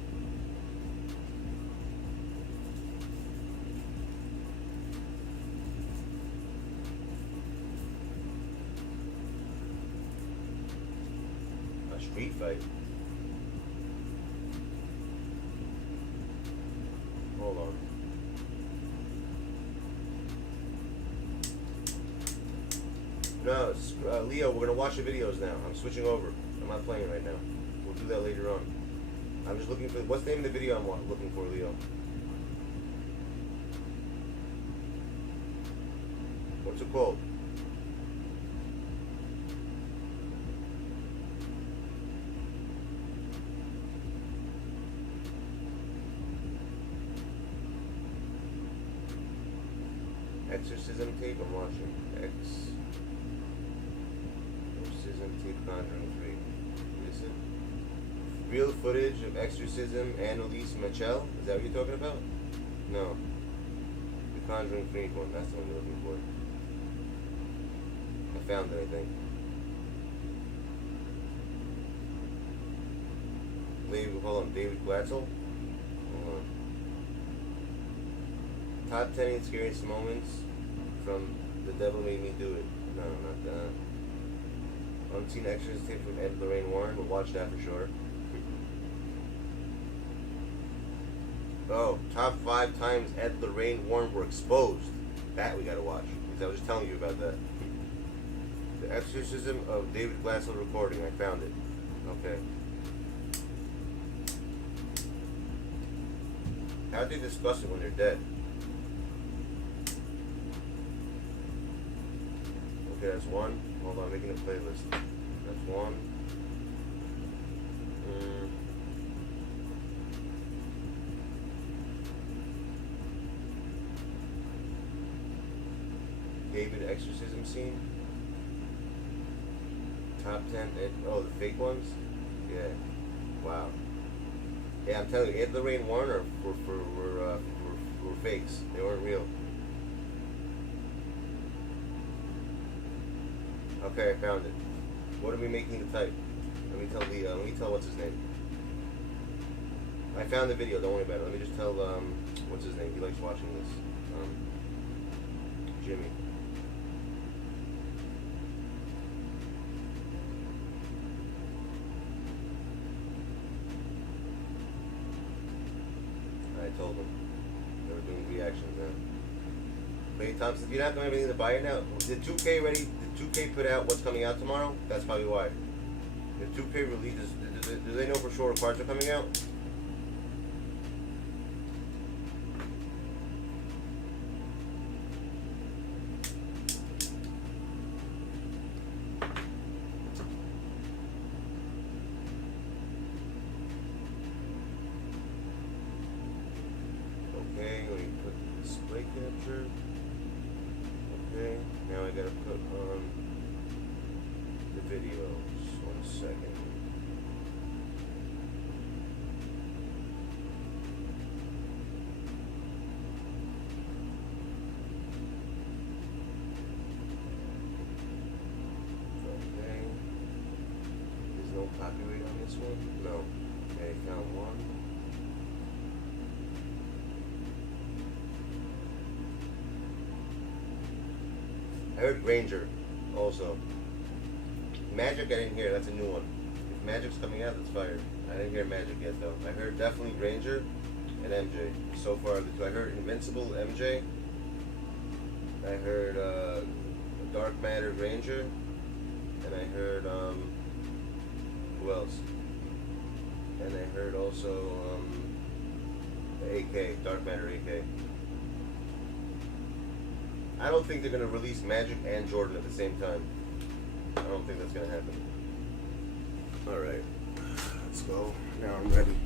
Street fight. Hold on. No, Leo, we're gonna watch the videos now. I'm switching over. I'm not playing right now. We'll do that later on. I'm just looking for, what's the name of the video I'm looking for, Leo? What's it called? Exorcism tape I'm watching. Exorcism tape Conjuring 3. Listen. Real footage of Exorcism Annalise Michelle? Is that what you're talking about? No. The Conjuring 3 one. That's the one you're looking for. I found it, I think. Hold on. David Glatzel? Hold on. Top 10 scariest moments from The Devil Made Me Do It. No, not that. Unseen Extras tape from Ed Lorraine Warren. We'll watch that for sure. Oh, top 5 times Ed Lorraine Warren were exposed. That we gotta watch. Because I was just telling you about that. The Exorcism of David Glatzel recording. I found it. Okay. How'd they discuss it when they're dead? Okay, that's one. Hold on, making a playlist. That's one. David exorcism scene. Top 10. Oh, the fake ones? Yeah. Wow. Yeah, I'm telling you, Ed Lorraine Warner were fakes. They weren't real. Okay, I found it. What are we making the type? Let me tell what's his name. I found the video, don't worry about it. Let me just tell what's his name? He likes watching this. Jimmy. I told him. They were doing reactions now. Clay Thompson, you're not going to have anything to buy it now? Did 2K ready? Did 2K put out what's coming out tomorrow? That's probably why. If 2K releases, do they know for sure what cards are coming out? Okay, let me put display capture. Okay, now I gotta put on the videos. 1 second. Okay. There's no copyright on this one? No. Okay, found one. I heard Granger also. Magic I didn't hear, that's a new one. If Magic's coming out, that's fire. I didn't hear Magic yet though. I heard definitely Granger and MJ. So far the two. I heard Invincible MJ. I heard Dark Matter Granger. And I heard who else? And I heard also the AK, Dark Matter AK. I don't think they're going to release Magic and Jordan at the same time. I don't think that's going to happen. Alright, let's go. Now I'm ready.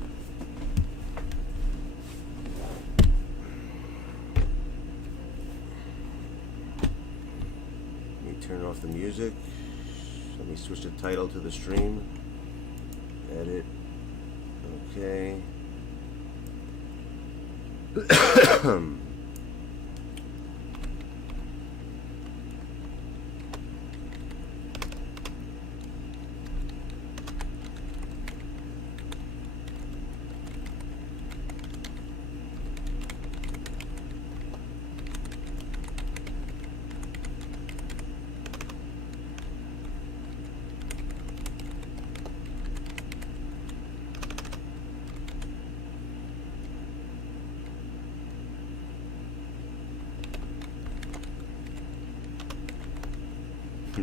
Let me turn off the music. Let me switch the title to the stream. Edit. Okay.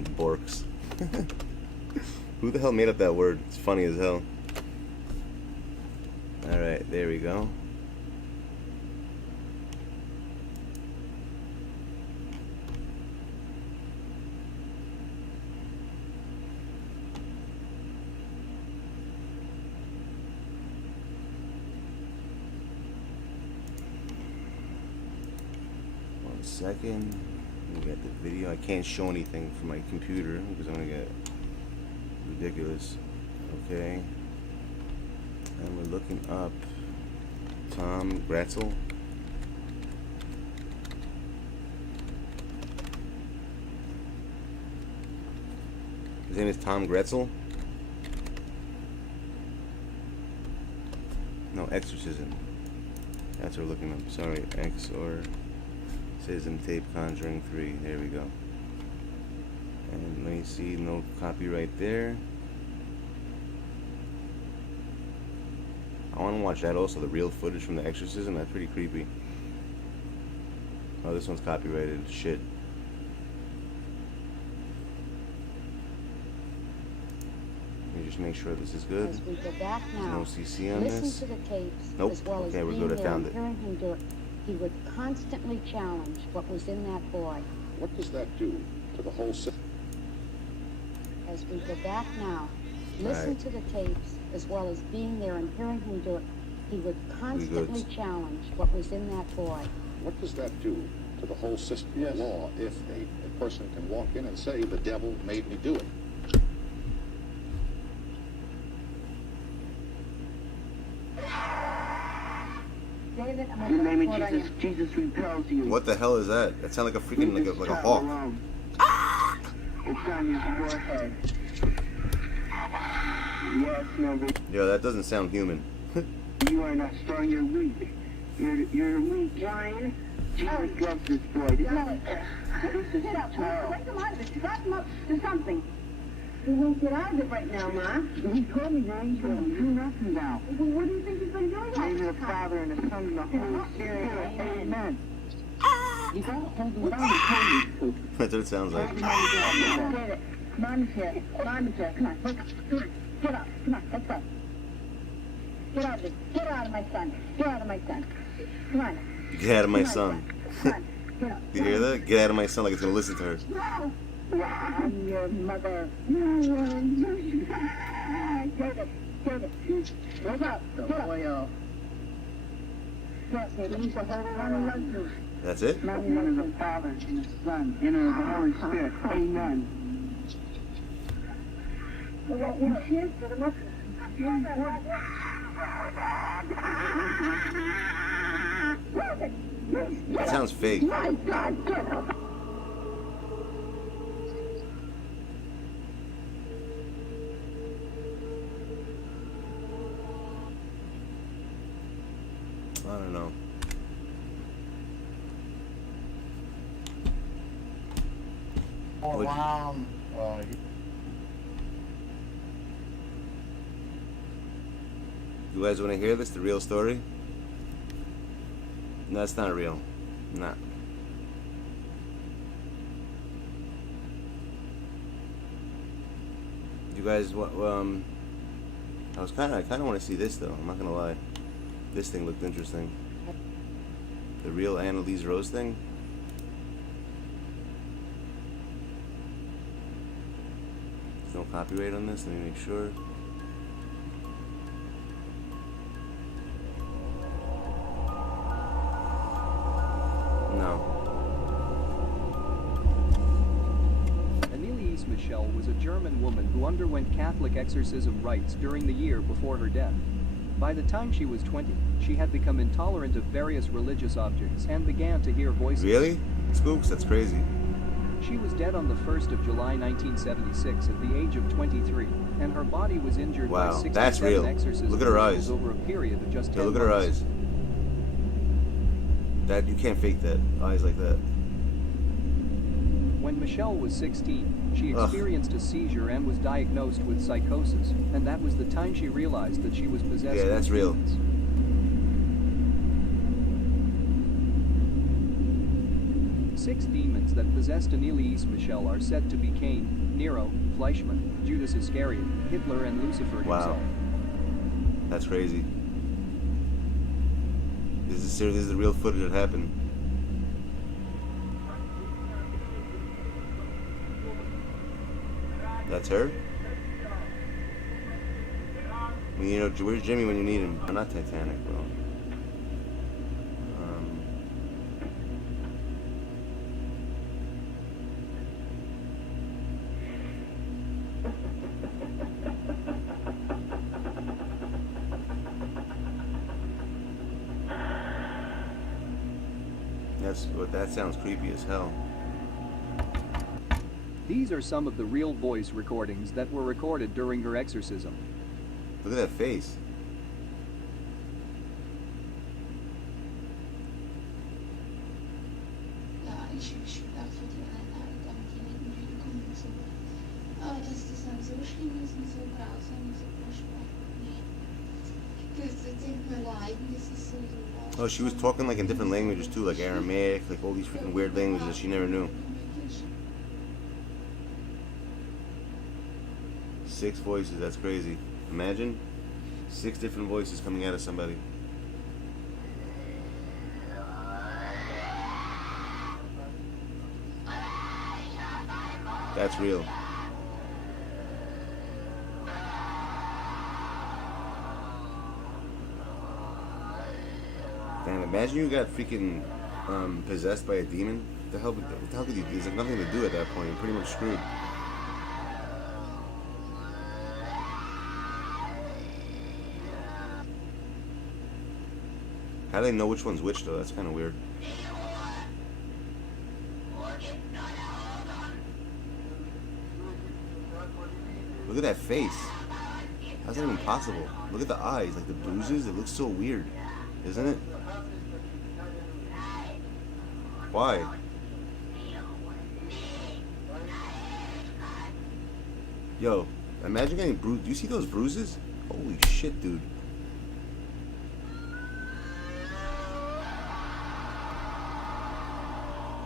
Borks. Who the hell made up that word? It's funny as hell. Alright, there we go. One second. We got the video. I can't show anything from my computer because I'm gonna get ridiculous. Okay. And we're looking up Tom Gratzel. His name is Tom Gratzel. No, Exorcism. That's what we're looking up. Sorry, Exorcism Tape Conjuring 3. There we go. And let me see, no copyright there. I want to watch that also, the real footage from the Exorcism. That's pretty creepy. Oh, this one's copyrighted. Shit. Let me just make sure this is good. As we go back now, no CC on listen this. to the tapes, Nope. as well Okay, as we're being good. I there found and it. hearing him do it. He would constantly challenge what was in that boy. What does that do to the whole system? As we go back now, listen Right. to the tapes, as well as being there and hearing him do it. He would constantly challenge what was in that boy. What does that do to the whole system of law if a person can walk in and say, the devil made me do it? David, In the name of Jesus, Jesus repels you. What the hell is that? That sounds like a freaking like a hawk. It's on your forehead. Yes, no, Yo, that doesn't sound human. you are not strong, you're weak. You're weak. Ryan, Jesus loves this boy. This is terrible. Wake him out of it. You got him up to something. He won't get out of it right now, Ma. He told me that he's going to do nothing now. Well, what do you think he's been doing? In the name of the Father and the Son and the Holy Spirit. Amen. You got to hold him down. That's what it sounds like. Get it. Mommy's here. Mommy's here. Come on. Wake up. Get up. Come on. Let's go. Get out of it. Get out of my son. Get out of my son. Come on. Get out of my son. Come on. Get up. You hear that? Get out of my son, like it's gonna listen to her. No. I'm your mother. No. Get it. Get it. Wake up. Get up. Yes, baby. He's a whole lot of love to. That's it? In the name of the Father and the Son and of the Holy Spirit. Amen. That sounds fake. I don't know. You guys want to hear this? The real story? No, that's not real. Nah. You guys, I kind of want to see this though. I'm not gonna lie. This thing looked interesting. The real Annalise Rose thing. There's no copyright on this. Let me make sure. Michelle was a German woman who underwent Catholic exorcism rites during the year before her death. By the time she was 20, she had become intolerant of various religious objects and began to hear voices. Really? Spooks? That's crazy. She was dead on the 1st of July 1976 at the age of 23, and her body was injured by 67 that's real. exorcism Look at her eyes. over a period of just 10 look at her months. eyes. That you can't fake that. Eyes like that. When Michelle was 16, she experienced a seizure and was diagnosed with psychosis, and that was the time she realized that she was possessed Yeah, that's with real. demons. 6 demons that possessed Anneliese Michel are said to be Cain, Nero, Fleischmann, Judas Iscariot, Hitler, and Lucifer himself. That's crazy. This is serious. This is the real footage that happened. That's her? Well, you know, where's Jimmy when you need him? I'm not Titanic, bro. That sounds creepy as hell. These are some of the real voice recordings that were recorded during her exorcism. Look at that face. Oh, she was talking like in different languages too, like Aramaic, like all these freaking weird languages that she never knew. 6 voices, that's crazy. Imagine 6 different voices coming out of somebody. That's real. Damn, imagine you got freaking possessed by a demon. What the hell could you do? There's nothing to do at that point. You're pretty much screwed. How do they know which one's which though? That's kind of weird. Look at that face. How's that even possible? Look at the eyes, like the bruises. It looks so weird, isn't it? Why? Yo, imagine getting bruised. Do you see those bruises? Holy shit, dude.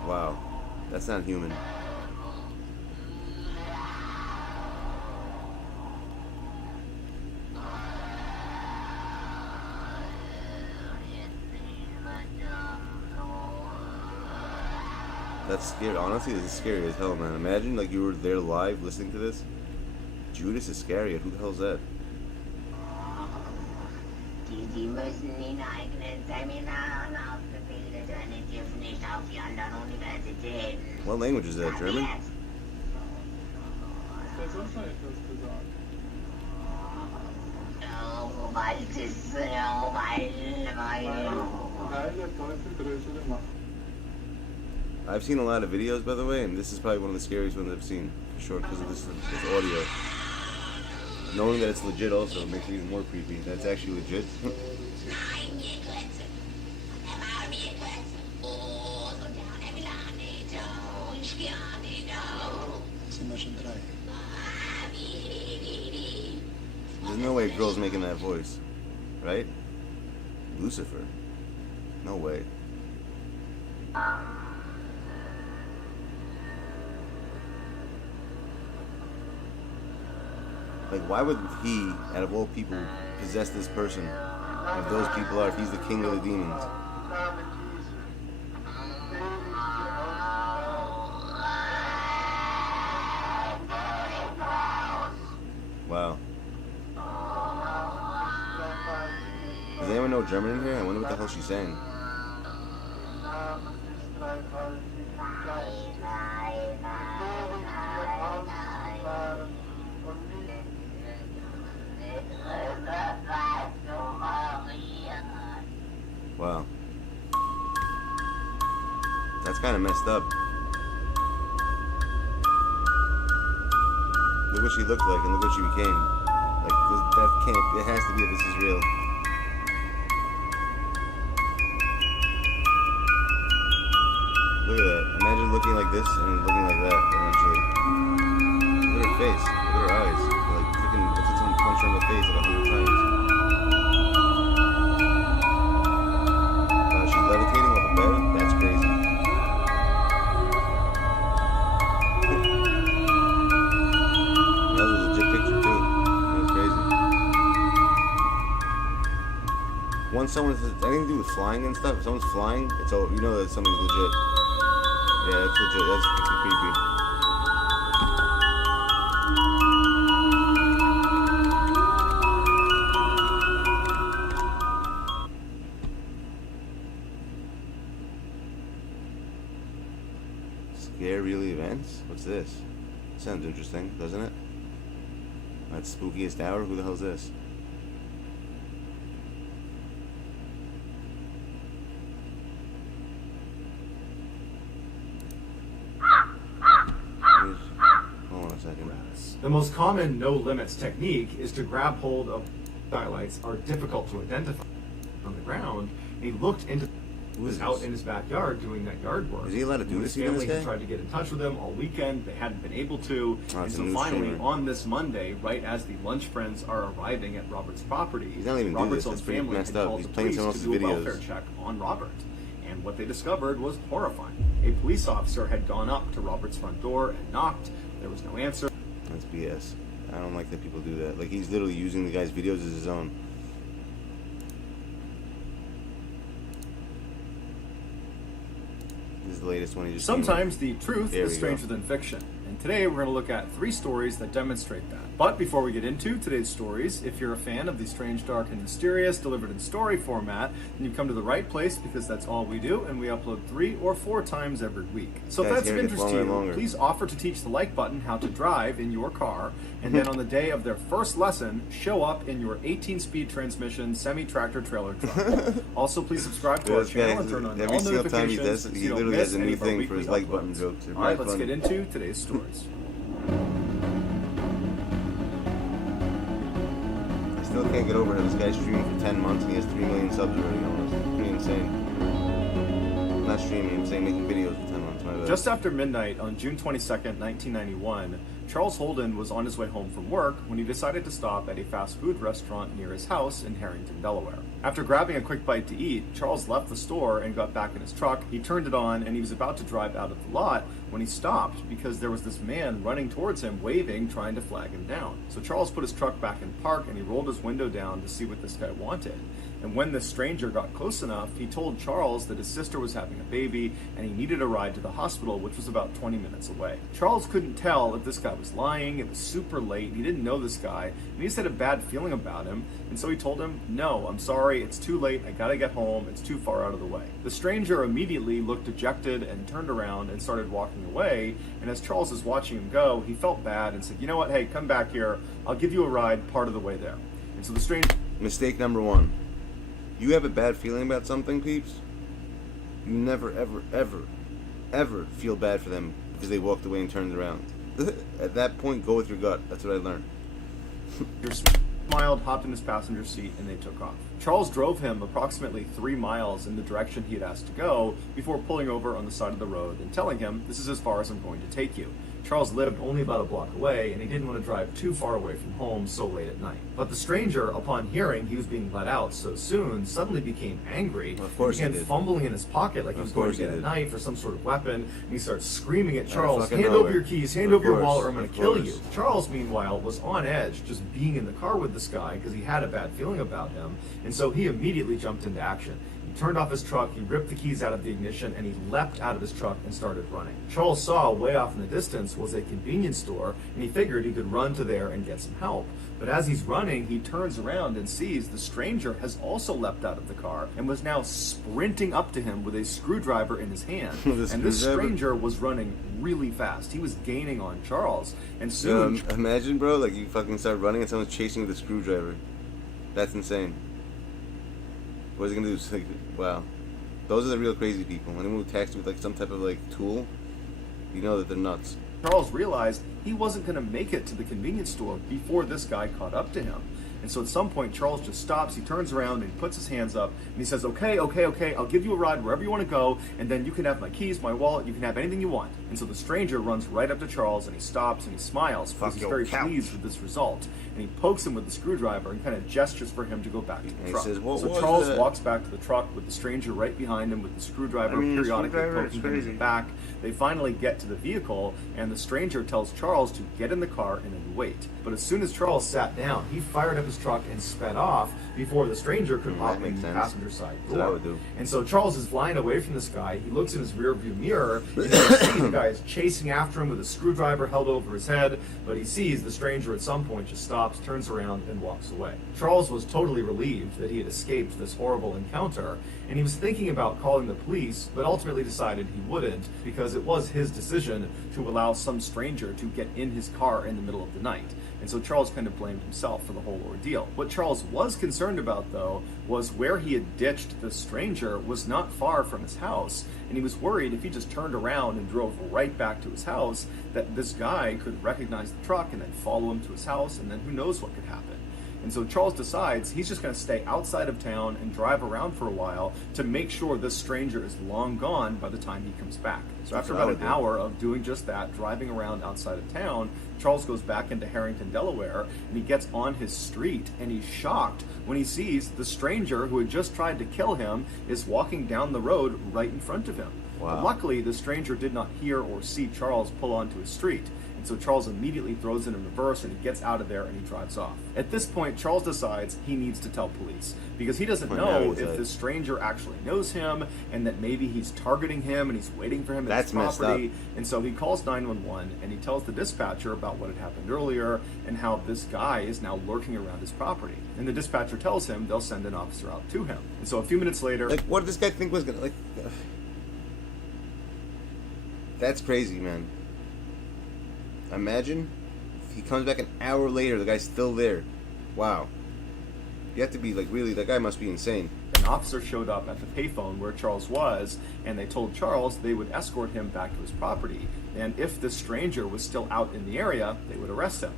Wow, that's not human. That's scary. Honestly, this is scary as hell, man. Imagine like you were there live listening to this. Judas Iscariot. Who the hell's that? What language is that? German? I've seen a lot of videos, by the way, and this is probably one of the scariest ones I've seen, for sure, because of this audio. Knowing that it's legit also makes it even more creepy. That's actually legit. There's no way a girl's making that voice, right? Lucifer? No way. Like, why would he, out of all people, possess this person? If those people are, if he's the king of the demons. Wow. Does anyone know German in here? I wonder what the hell she's saying. Wow. That's kind of messed up. Look what she looked like and look what she became. Like, that can't, it has to be if this is real. Look at that. Imagine looking like this and looking like that eventually. Look at her face. Look at her eyes. Like, freaking, it's like someone punched her in the face like 100 times. Wow, she's levitating off the bed? That's crazy. once someone's anything to do with flying and stuff, if someone's flying, it's all you know that something's legit. Yeah, that's legit. That's creepy. Scare really events? What's this? Sounds interesting, doesn't it? That's spookiest hour? Who the hell's this? Hold on a second. The most common no limits technique is to grab hold of skylights are difficult to identify on the ground. And he looked into was out in his backyard doing that yard work. Is he allowed to do this? His family had tried to get in touch with him all weekend. They hadn't been able to. And so finally, on this Monday, right as the lunch friends are arriving at Robert's property, he's not even Robert's doing own this. That's family messed had up. called He's the playing police someone to do else's a welfare videos. check on Robert. And what they discovered was horrifying. A police officer had gone up to Robert's front door and knocked. There was no answer. That's BS. I don't like that people do that. Like, he's literally using the guy's videos as his own. This is the latest one he just Sometimes the truth is stranger than fiction. And today we're going to look at 3 stories that demonstrate that. But before we get into today's stories, if you're a fan of the strange, dark, and mysterious delivered in story format, then you've come to the right place because that's all we do, and we upload 3 or 4 times every week. So if that's of interest to you, please offer to teach the like button how to drive in your car, and then on the day of their first lesson, show up in your 18-speed transmission semi-tractor trailer truck. Also, please subscribe to our channel and turn on all notifications so you don't miss any of our weekly uploads. All right, let's get into today's stories. Still can't get over how this guy's streaming for 10 months and he has 3 million subs already. It's pretty insane. Not streaming, I'm saying making videos for 10 months. My bad. Just after midnight on June 22nd, 1991, Charles Holden was on his way home from work when he decided to stop at a fast food restaurant near his house in Harrington, Delaware. After grabbing a quick bite to eat, Charles left the store and got back in his truck. He turned it on and he was about to drive out of the lot when he stopped because there was this man running towards him, waving, trying to flag him down. So Charles put his truck back in park and he rolled his window down to see what this guy wanted. And when the stranger got close enough, he told Charles that his sister was having a baby and he needed a ride to the hospital, which was about 20 minutes away. Charles couldn't tell if this guy was lying. It was super late. He didn't know this guy, and he just had a bad feeling about him. And so he told him, "No, I'm sorry. It's too late. I gotta get home. It's too far out of the way." The stranger immediately looked dejected and turned around and started walking away. And as Charles was watching him go, he felt bad and said, "You know what? Hey, come back here. I'll give you a ride part of the way there." And so the stranger... Mistake number 1. You have a bad feeling about something, peeps? You never, ever, ever, ever feel bad for them because they walked away and turned around. At that point, go with your gut. That's what I learned. Smiled, hopped in his passenger seat, and they took off. Charles drove him approximately 3 miles in the direction he had asked to go before pulling over on the side of the road and telling him, "This is as far as I'm going to take you." Charles lived only about a block away, and he didn't want to drive too far away from home so late at night. But the stranger, upon hearing he was being let out so soon, suddenly became angry and began fumbling in his pocket like he was going to get a knife or some sort of weapon, and he started screaming at Charles, "Hand over your keys, hand over your wallet, or I'm going to kill you." Charles, meanwhile, was on edge just being in the car with this guy because he had a bad feeling about him, and so he immediately jumped into action. He turned off his truck, he ripped the keys out of the ignition, and he leapt out of his truck and started running. Charles saw way off in the distance was a convenience store, and he figured he could run to there and get some help. But as he's running, he turns around and sees the stranger has also leapt out of the car and was now sprinting up to him with a screwdriver in his hand. And this stranger was running really fast. He was gaining on Charles, and soon... imagine, bro, like you fucking start running and someone's chasing you with a screwdriver. That's insane. What is he gonna do? Like, wow, those are the real crazy people. When they text with like some type of like tool, you know that they're nuts. Charles realized he wasn't going to make it to the convenience store before this guy caught up to him. And so at some point, Charles just stops, he turns around, and he puts his hands up, and he says, okay, I'll give you a ride wherever you want to go, and then you can have my keys, my wallet, you can have anything you want. And so the stranger runs right up to Charles, and he stops, and he smiles, because he's very pleased with this result. And he pokes him with the screwdriver and kind of gestures for him to go back to the truck. So Charles walks back to the truck with the stranger right behind him with the screwdriver periodically poking him in the back. They finally get to the vehicle, and the stranger tells Charles to get in the car and then wait. But as soon as Charles sat down, he fired up his truck and sped off before the stranger could open the passenger side door. And so Charles is flying away from this guy. He looks in his rear view mirror, and you see the guy is chasing after him with a screwdriver held over his head, but he sees the stranger at some point just stops, turns around, and walks away. Charles was totally relieved that he had escaped this horrible encounter, and he was thinking about calling the police, but ultimately decided he wouldn't because it was his decision to allow some stranger to get in his car in the middle of the night. And so Charles kind of blamed himself for the whole ordeal. What Charles was concerned about, though, was where he had ditched the stranger was not far from his house, and he was worried if he just turned around and drove right back to his house, that this guy could recognize the truck and then follow him to his house, and then who knows what could happen. And so Charles decides he's just going to stay outside of town and drive around for a while to make sure this stranger is long gone by the time he comes back. So after about an hour of doing just that, driving around outside of town, Charles goes back into Harrington, Delaware, and he gets on his street, and he's shocked when he sees the stranger who had just tried to kill him is walking down the road right in front of him. Wow. But luckily, the stranger did not hear or see Charles pull onto his street. And so Charles immediately throws it in reverse and he gets out of there and he drives off. At this point, Charles decides he needs to tell police because he doesn't know if the stranger actually knows him and that maybe he's targeting him and he's waiting for him at his property. And so he calls 911 and he tells the dispatcher about what had happened earlier and how this guy is now lurking around his property. And the dispatcher tells him they'll send an officer out to him. And so a few minutes later... Like, what did this guy think was gonna... Like, that's crazy, man. Imagine if he comes back an hour later, the guy's still there. Wow. You have to be like, really, that guy must be insane. An officer showed up at the payphone where Charles was, and they told Charles they would escort him back to his property. And if this stranger was still out in the area, they would arrest him.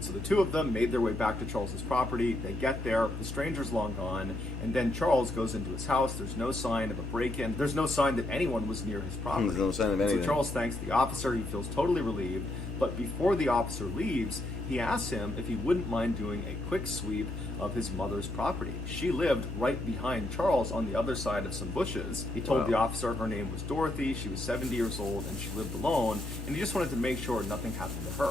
So the two of them made their way back to Charles's property. They get there, the stranger's long gone, and then Charles goes into his house. There's no sign of a break-in. There's no sign that anyone was near his property. There's no sign of anything. So Charles thanks the officer. He feels totally relieved. But before the officer leaves, he asks him if he wouldn't mind doing a quick sweep of his mother's property. She lived right behind Charles on the other side of some bushes. He told the officer her name was Dorothy, she was 70 years old, and she lived alone, and he just wanted to make sure nothing happened to her.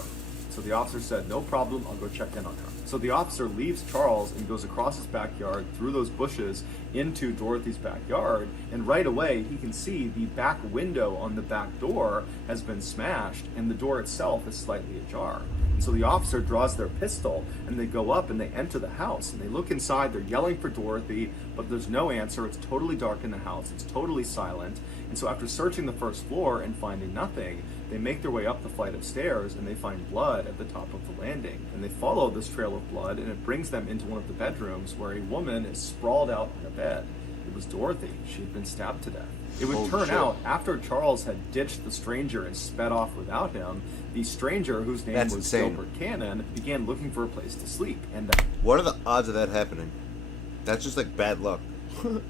So the officer said, no problem, I'll go check in on her. So the officer leaves Charles and goes across his backyard, through those bushes, into Dorothy's backyard, and right away he can see the back window on the back door has been smashed, and the door itself is slightly ajar. And so the officer draws their pistol, and they go up and they enter the house, and they look inside, they're yelling for Dorothy, but there's no answer. It's totally dark in the house, it's totally silent. And so after searching the first floor and finding nothing, they make their way up the flight of stairs and they find blood at the top of the landing. And they follow this trail of blood and it brings them into one of the bedrooms where a woman is sprawled out in a bed. It was Dorothy. She had been stabbed to death. It would turn out, after Charles had ditched the stranger and sped off without him, the stranger, whose name was Gilbert Cannon, began looking for a place to sleep. And what are the odds of that happening? That's just like bad luck.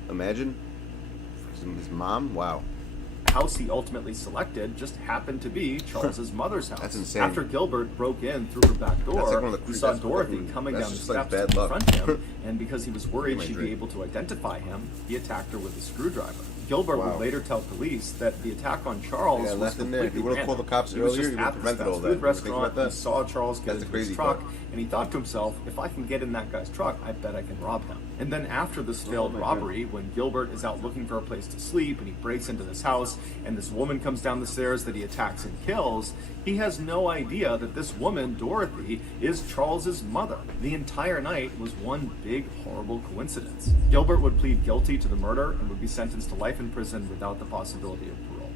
Imagine. His mom? Wow. House he ultimately selected just happened to be Charles's mother's house. That's insane. After Gilbert broke in through her back door, he saw Dorothy coming down the steps to confront him, and because he was worried she'd be able to identify him, he attacked her with a screwdriver. Gilbert would later tell police that the attack on Charles was completely He would have called the cops He was earlier, just he would have at this prevented all fast food that. restaurant, he saw Charles get into his truck, part. and he thought to himself, if I can get in that guy's truck, I bet I can rob him. And then after this failed robbery, when Gilbert is out looking for a place to sleep, and he breaks into this house, and this woman comes down the stairs that he attacks and kills, he has no idea that this woman, Dorothy, is Charles's mother. The entire night was one big, horrible coincidence. Gilbert would plead guilty to the murder and would be sentenced to life in prison without the possibility of parole.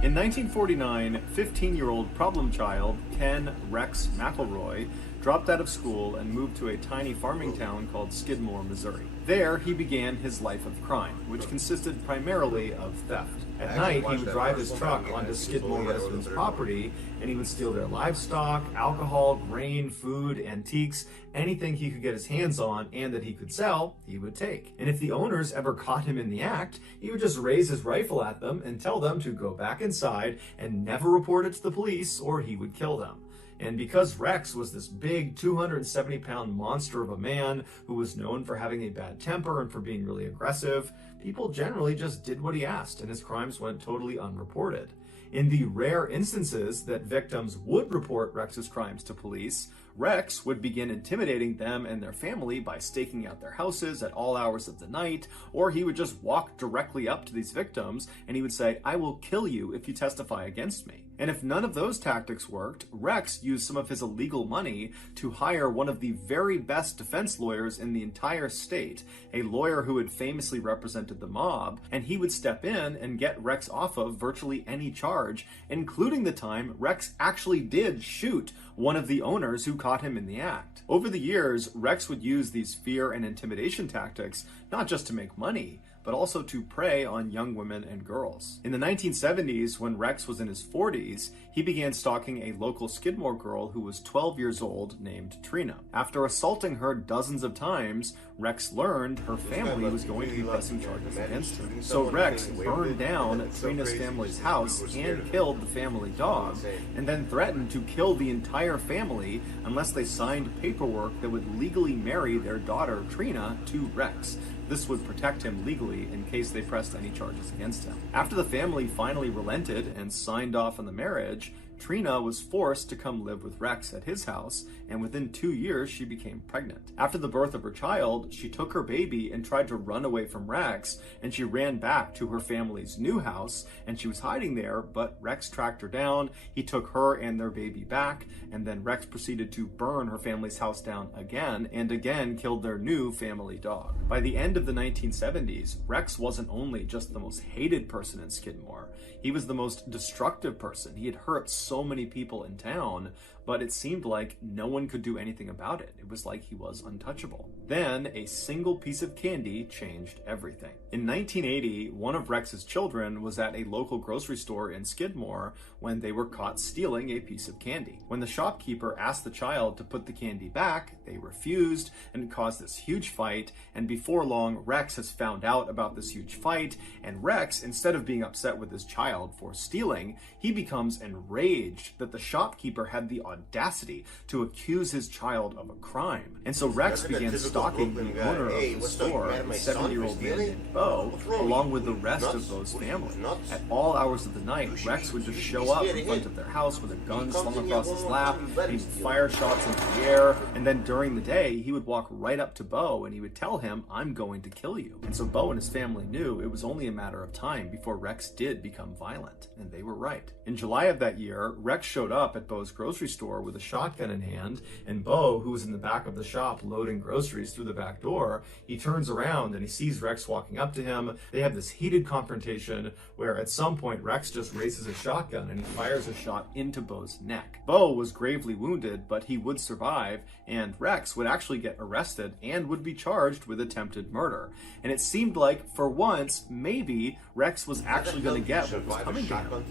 In 1949, 15-year-old problem child Ken Rex McElroy dropped out of school and moved to a tiny farming town called Skidmore, Missouri. There, he began his life of crime, which consisted primarily of theft. At night, he would drive his truck onto Skidmore residents' property, and he would steal their livestock, alcohol, grain, food, antiques, anything he could get his hands on and that he could sell, he would take. And if the owners ever caught him in the act, he would just raise his rifle at them and tell them to go back inside and never report it to the police or he would kill them. And because Rex was this big 270-pound monster of a man who was known for having a bad temper and for being really aggressive, people generally just did what he asked and his crimes went totally unreported. In the rare instances that victims would report Rex's crimes to police, Rex would begin intimidating them and their family by staking out their houses at all hours of the night, or he would just walk directly up to these victims and he would say, "I will kill you if you testify against me." And if none of those tactics worked, Rex used some of his illegal money to hire one of the very best defense lawyers in the entire state, a lawyer who had famously represented the mob, and he would step in and get Rex off of virtually any charge, including the time Rex actually did shoot one of the owners who caught him in the act. Over the years, Rex would use these fear and intimidation tactics not just to make money, but also to prey on young women and girls. In the 1970s, when Rex was in his 40s, he began stalking a local Skidmore girl who was 12 years old named Trina. After assaulting her dozens of times, Rex learned her family was going to be pressing charges against her. So Rex burned down Trina's family's house and killed the family dog, and then threatened to kill the entire family unless they signed paperwork that would legally marry their daughter Trina to Rex. This would protect him legally in case they pressed any charges against him. After the family finally relented and signed off on the marriage, Trina was forced to come live with Rex at his house, and within 2 years she became pregnant. After the birth of her child, she took her baby and tried to run away from Rex, and she ran back to her family's new house, and she was hiding there, but Rex tracked her down. He took her and their baby back, and then Rex proceeded to burn her family's house down again, and again killed their new family dog. By the end of the 1970s, Rex wasn't only just the most hated person in Skidmore, he was the most destructive person. He had hurt so many people in town, but it seemed like no one could do anything about it. It was like he was untouchable. Then a single piece of candy changed everything. In 1980, one of Rex's children was at a local grocery store in Skidmore when they were caught stealing a piece of candy. When the shopkeeper asked the child to put the candy back, they refused, and it caused this huge fight, and before long, Rex has found out about this huge fight, and Rex, instead of being upset with his child for stealing, he becomes enraged that the shopkeeper had the audacity to accuse his child of a crime. And so Rex began stalking the owner of the store, a 70-year-old man named Bo, along with the rest of Bo's family. At all hours of the night, Rex would just show up in front of their house with a gun slung across his lap, and he would fire shots into the air, and then during the day, he would walk right up to Bo and he would tell him, "I'm going to kill you." And so Bo and his family knew it was only a matter of time before Rex did become violent, and they were right. In July of that year, Rex showed up at Bo's grocery store with a shotgun in hand, and Bo, who was in the back of the shop loading groceries through the back door, he turns around and he sees Rex walking up to him. They have this heated confrontation where at some point Rex just raises a shotgun and he fires a shot into Bo's neck. Bo was gravely wounded, but he would survive, and Rex would actually get arrested and would be charged with attempted murder. And it seemed like, for once, maybe Rex was actually going to get what was coming to him,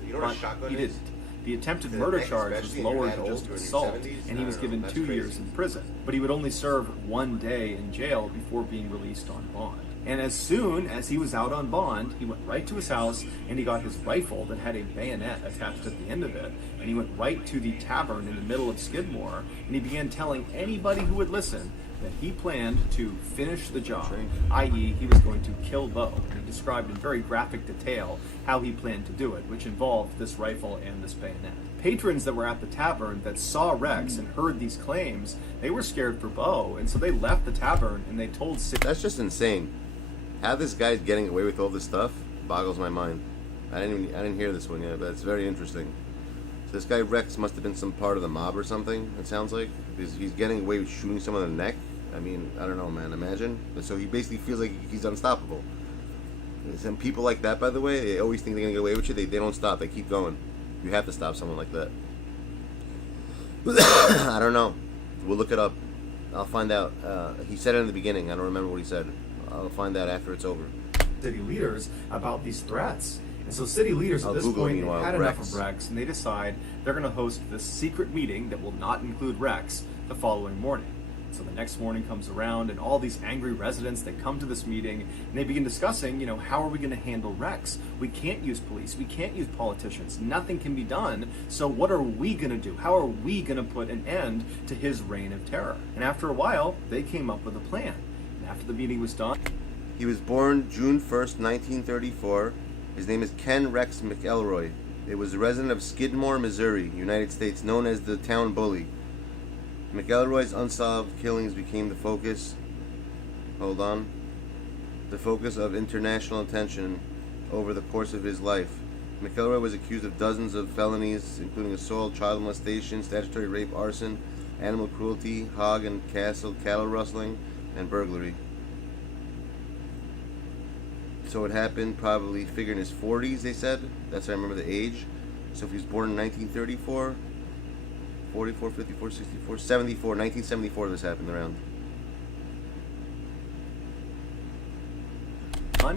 but he didn't. The attempted murder charge was lowered to just assault, and he was given 2 years in prison. But he would only serve 1 day in jail before being released on bond. And as soon as he was out on bond, he went right to his house and he got his rifle that had a bayonet attached at the end of it, and he went right to the tavern in the middle of Skidmore, and he began telling anybody who would listen that he planned to finish the job, i.e. he was going to kill Bo. And he described in very graphic detail how he planned to do it, which involved this rifle and this bayonet. Patrons that were at the tavern that saw Rex and heard these claims, they were scared for Bo, and so they left the tavern and they told That's just insane. How this guy's getting away with all this stuff boggles my mind. I didn't hear this one yet, but it's very interesting. So this guy Rex must have been some part of the mob or something, it sounds like. He's getting away with shooting someone in the neck. I mean, I don't know, man, imagine. So he basically feels like he's unstoppable. And people like that, by the way, they always think they're going to get away with you. They don't stop, they keep going. You have to stop someone like that. I don't know. We'll look it up. I'll find out. He said it in the beginning. I don't remember what he said. I'll find out after it's over. City leaders about these threats. And so city leaders at this point have had enough of Rex, and they decide they're going to host this secret meeting that will not include Rex the following morning. So the next morning comes around, and all these angry residents, they come to this meeting, and they begin discussing, how are we going to handle Rex? We can't use police. We can't use politicians. Nothing can be done. So what are we going to do? How are we going to put an end to his reign of terror? And after a while, they came up with a plan. And after the meeting was done, He was born June 1st, 1934. His name is Ken Rex McElroy. It was a resident of Skidmore, Missouri, United States, known as the Town Bully. McElroy's unsolved killings became the focus of international attention over the course of his life. McElroy was accused of dozens of felonies, including assault, child molestation, statutory rape, arson, animal cruelty, hog and cattle rustling, and burglary. So it happened probably, figure in his 40s, they said. That's how I remember the age. So if he was born in 1934, 44, 54, 64, 74, 1974 this happened around.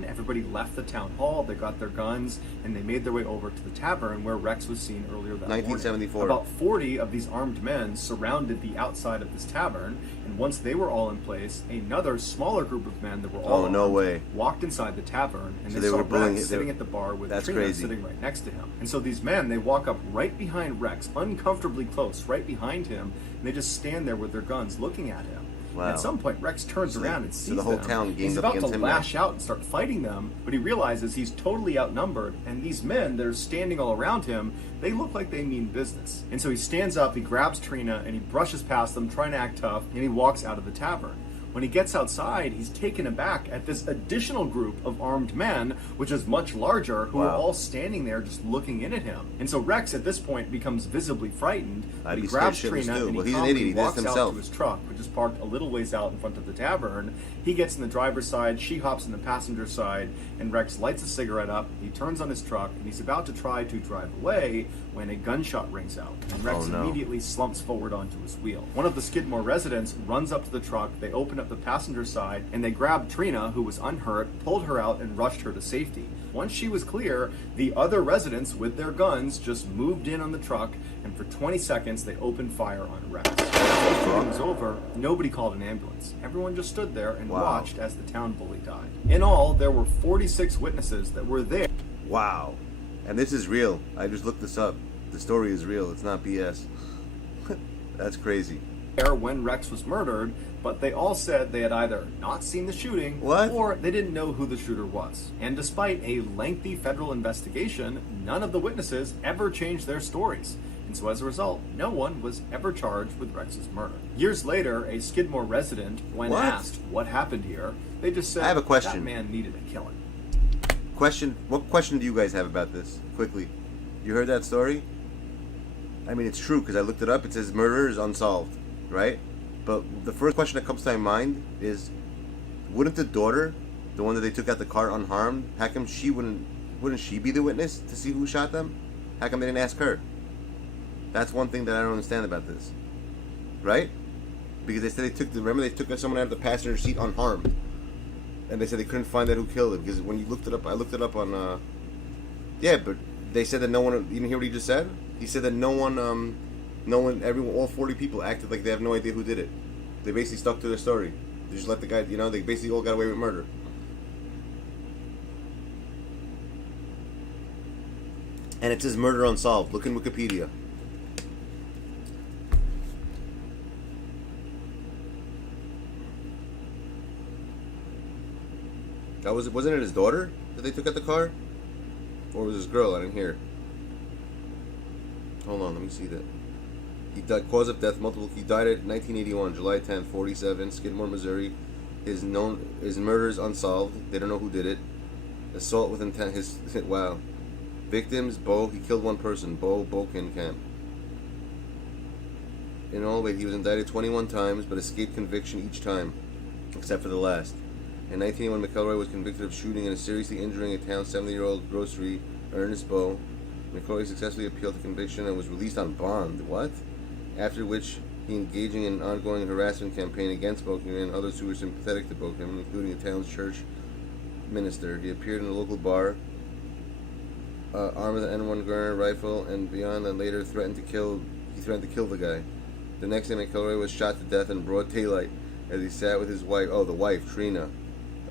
Everybody left the town hall, they got their guns, and they made their way over to the tavern where Rex was seen earlier that 1974. morning. About 40 of these armed men surrounded the outside of this tavern, and once they were all in place, another smaller group of men that were all armed walked inside the tavern, and so they saw were Rex sitting at the bar with Trina sitting right next to him. And so these men, they walk up right behind Rex, uncomfortably close, right behind him, and they just stand there with their guns looking at him. Wow. At some point, Rex turns around and sees the whole them. town He's up about against to him lash out and start fighting them, but he realizes he's totally outnumbered, and these men that are standing all around him, they look like they mean business. And so he stands up, he grabs Trina, and he brushes past them, trying to act tough, and he walks out of the tavern. When he gets outside, he's taken aback at this additional group of armed men, which is much larger, who are all standing there just looking in at him. And so Rex, at this point, becomes visibly frightened. He grabs Trina and he calmly walks out to his truck, which is parked a little ways out in front of the tavern. He gets in the driver's side, she hops in the passenger side, and Rex lights a cigarette up, he turns on his truck, and he's about to try to drive away when a gunshot rings out, and Rex immediately slumps forward onto his wheel. One of the Skidmore residents runs up to the truck, they open up the passenger side, and they grabbed Trina, who was unhurt, pulled her out, and rushed her to safety. Once she was clear, the other residents with their guns just moved in on the truck, and for 20 seconds they opened fire on Rex. When the shooting was over, nobody called an ambulance. Everyone just stood there and watched as the town bully died. In all, there were 46 witnesses that were there. Wow. And this is real. I just looked this up. The story is real. It's not BS. That's crazy. When Rex was murdered, but they all said they had either not seen the shooting or they didn't know who the shooter was. And despite a lengthy federal investigation, none of the witnesses ever changed their stories. And so as a result, no one was ever charged with Rex's murder. Years later, a Skidmore resident, when asked what happened here, they just said, I have a question. That man needed a killing. What question do you guys have about this? Quickly. You heard that story? I mean, it's true because I looked it up. It says murder is unsolved, right? But the first question that comes to my mind is, wouldn't the daughter, the one that they took out the car unharmed, how come she wouldn't she be the witness to see who shot them? How come they didn't ask her? That's one thing that I don't understand about this, right? Because they said remember they took someone out of the passenger seat unharmed, and they said they couldn't find out who killed it because when you looked it up, I looked it up on, yeah, but they said that no one. You didn't hear what he just said? He said that all 40 people acted like they have no idea who did it. They basically stuck to their story. They just let the guy, they basically all got away with murder. And it says murder unsolved. Look in Wikipedia. Wasn't it his daughter that they took out the car? Or was it his girl? I didn't hear. Hold on, let me see that. He died, cause of death, multiple. He died at 1981, July 10th, 47, Skidmore, Missouri. His murder is unsolved. They don't know who did it. Assault with intent. Wow. Victims: Bo. He killed one person. Bo Bokenkamp. In all, he was indicted 21 times, but escaped conviction each time, except for the last. In 1981, McElroy was convicted of shooting and seriously injuring a town 70-year-old grocery, Ernest Bo. McElroy successfully appealed the conviction and was released on bond. What? After which, he engaging in an ongoing harassment campaign against Bokeman and others who were sympathetic to Bokeman, including the town's church minister. He appeared in a local bar, armed with an N1 Garner rifle and beyond, and later threatened to kill the guy. The next day, McElroy was shot to death in broad daylight as he sat with his wife. Oh, the wife, Trina.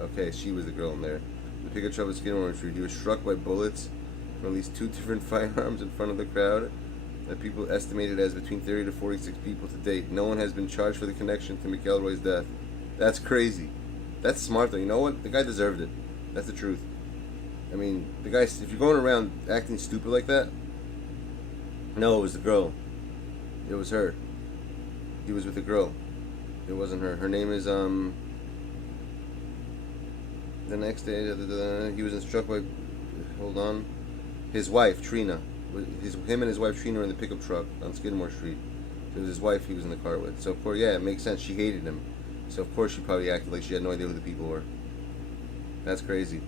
Okay, she was the girl in there. The pickup truck was Skidmore Street. He was struck by bullets from at least 2 different firearms in front of the crowd that people estimated as between 30 to 46 people to date. No one has been charged for the connection to McElroy's death. That's crazy. That's smart though. You know what? The guy deserved it. That's the truth. I mean, the guy. If you're going around acting stupid like that, no, it was the girl. It was her. He was with the girl. It wasn't her. Her name is The next day, he was struck by. Hold on. His wife Trina. Him and his wife Trina were in the pickup truck on Skidmore Street. It was his wife he was in the car with. So of course, yeah, it makes sense. She hated him. So of course she probably acted like she had no idea who the people were. That's crazy.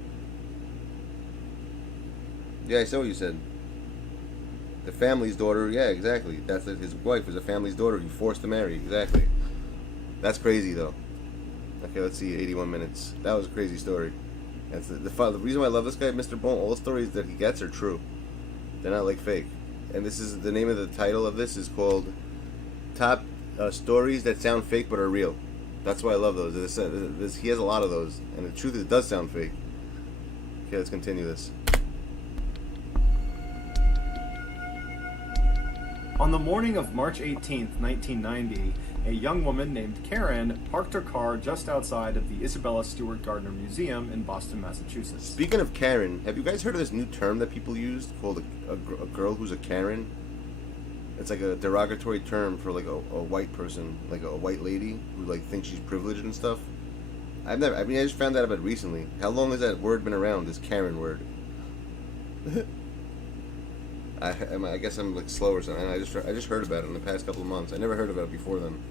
Yeah, I saw what you said. The family's daughter, yeah, exactly. That's his wife was a family's daughter he forced to marry, exactly. That's crazy though. Okay, let's see, 81 minutes. That was a crazy story. That's the reason why I love this guy, Mr. Bone. All the stories that he gets are true. They're not like fake. And this is the name of the title of this is called Top Stories That Sound Fake But Are Real. That's why I love those. He has a lot of those, and the truth is, it does sound fake. Okay, let's continue this. On the morning of March 18th, 1990, a young woman named Karen parked her car just outside of the Isabella Stewart Gardner Museum in Boston, Massachusetts. Speaking of Karen, have you guys heard of this new term that people use called a girl who's a Karen? It's like a derogatory term for like a white person, like a white lady who like thinks she's privileged and stuff. I just found out about it recently. How long has that word been around, this Karen word? I guess I'm like slow or something. I just heard about it in the past couple of months. I never heard about it before then.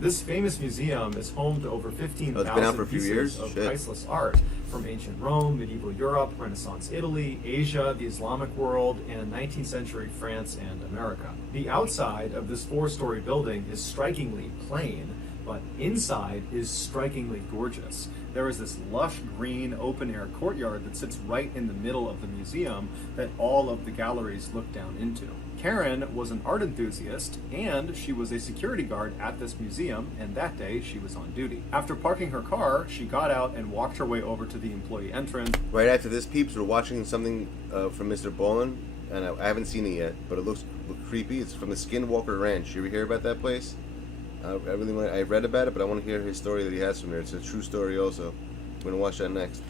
This famous museum is home to over 15,000 pieces of priceless art from ancient Rome, medieval Europe, Renaissance Italy, Asia, the Islamic world, and 19th century France and America. The outside of this 4-story building is strikingly plain, but inside is strikingly gorgeous. There is this lush green open-air courtyard that sits right in the middle of the museum that all of the galleries look down into. Karen was an art enthusiast, and she was a security guard at this museum, and that day she was on duty. After parking her car, she got out and walked her way over to the employee entrance. Right after this, peeps, we're watching something from Mr. Bolin, and I haven't seen it yet, but it looks creepy. It's from the Skinwalker Ranch. You ever hear about that place? I read about it, but I want to hear his story that he has from there. It's a true story also. We're going to watch that next.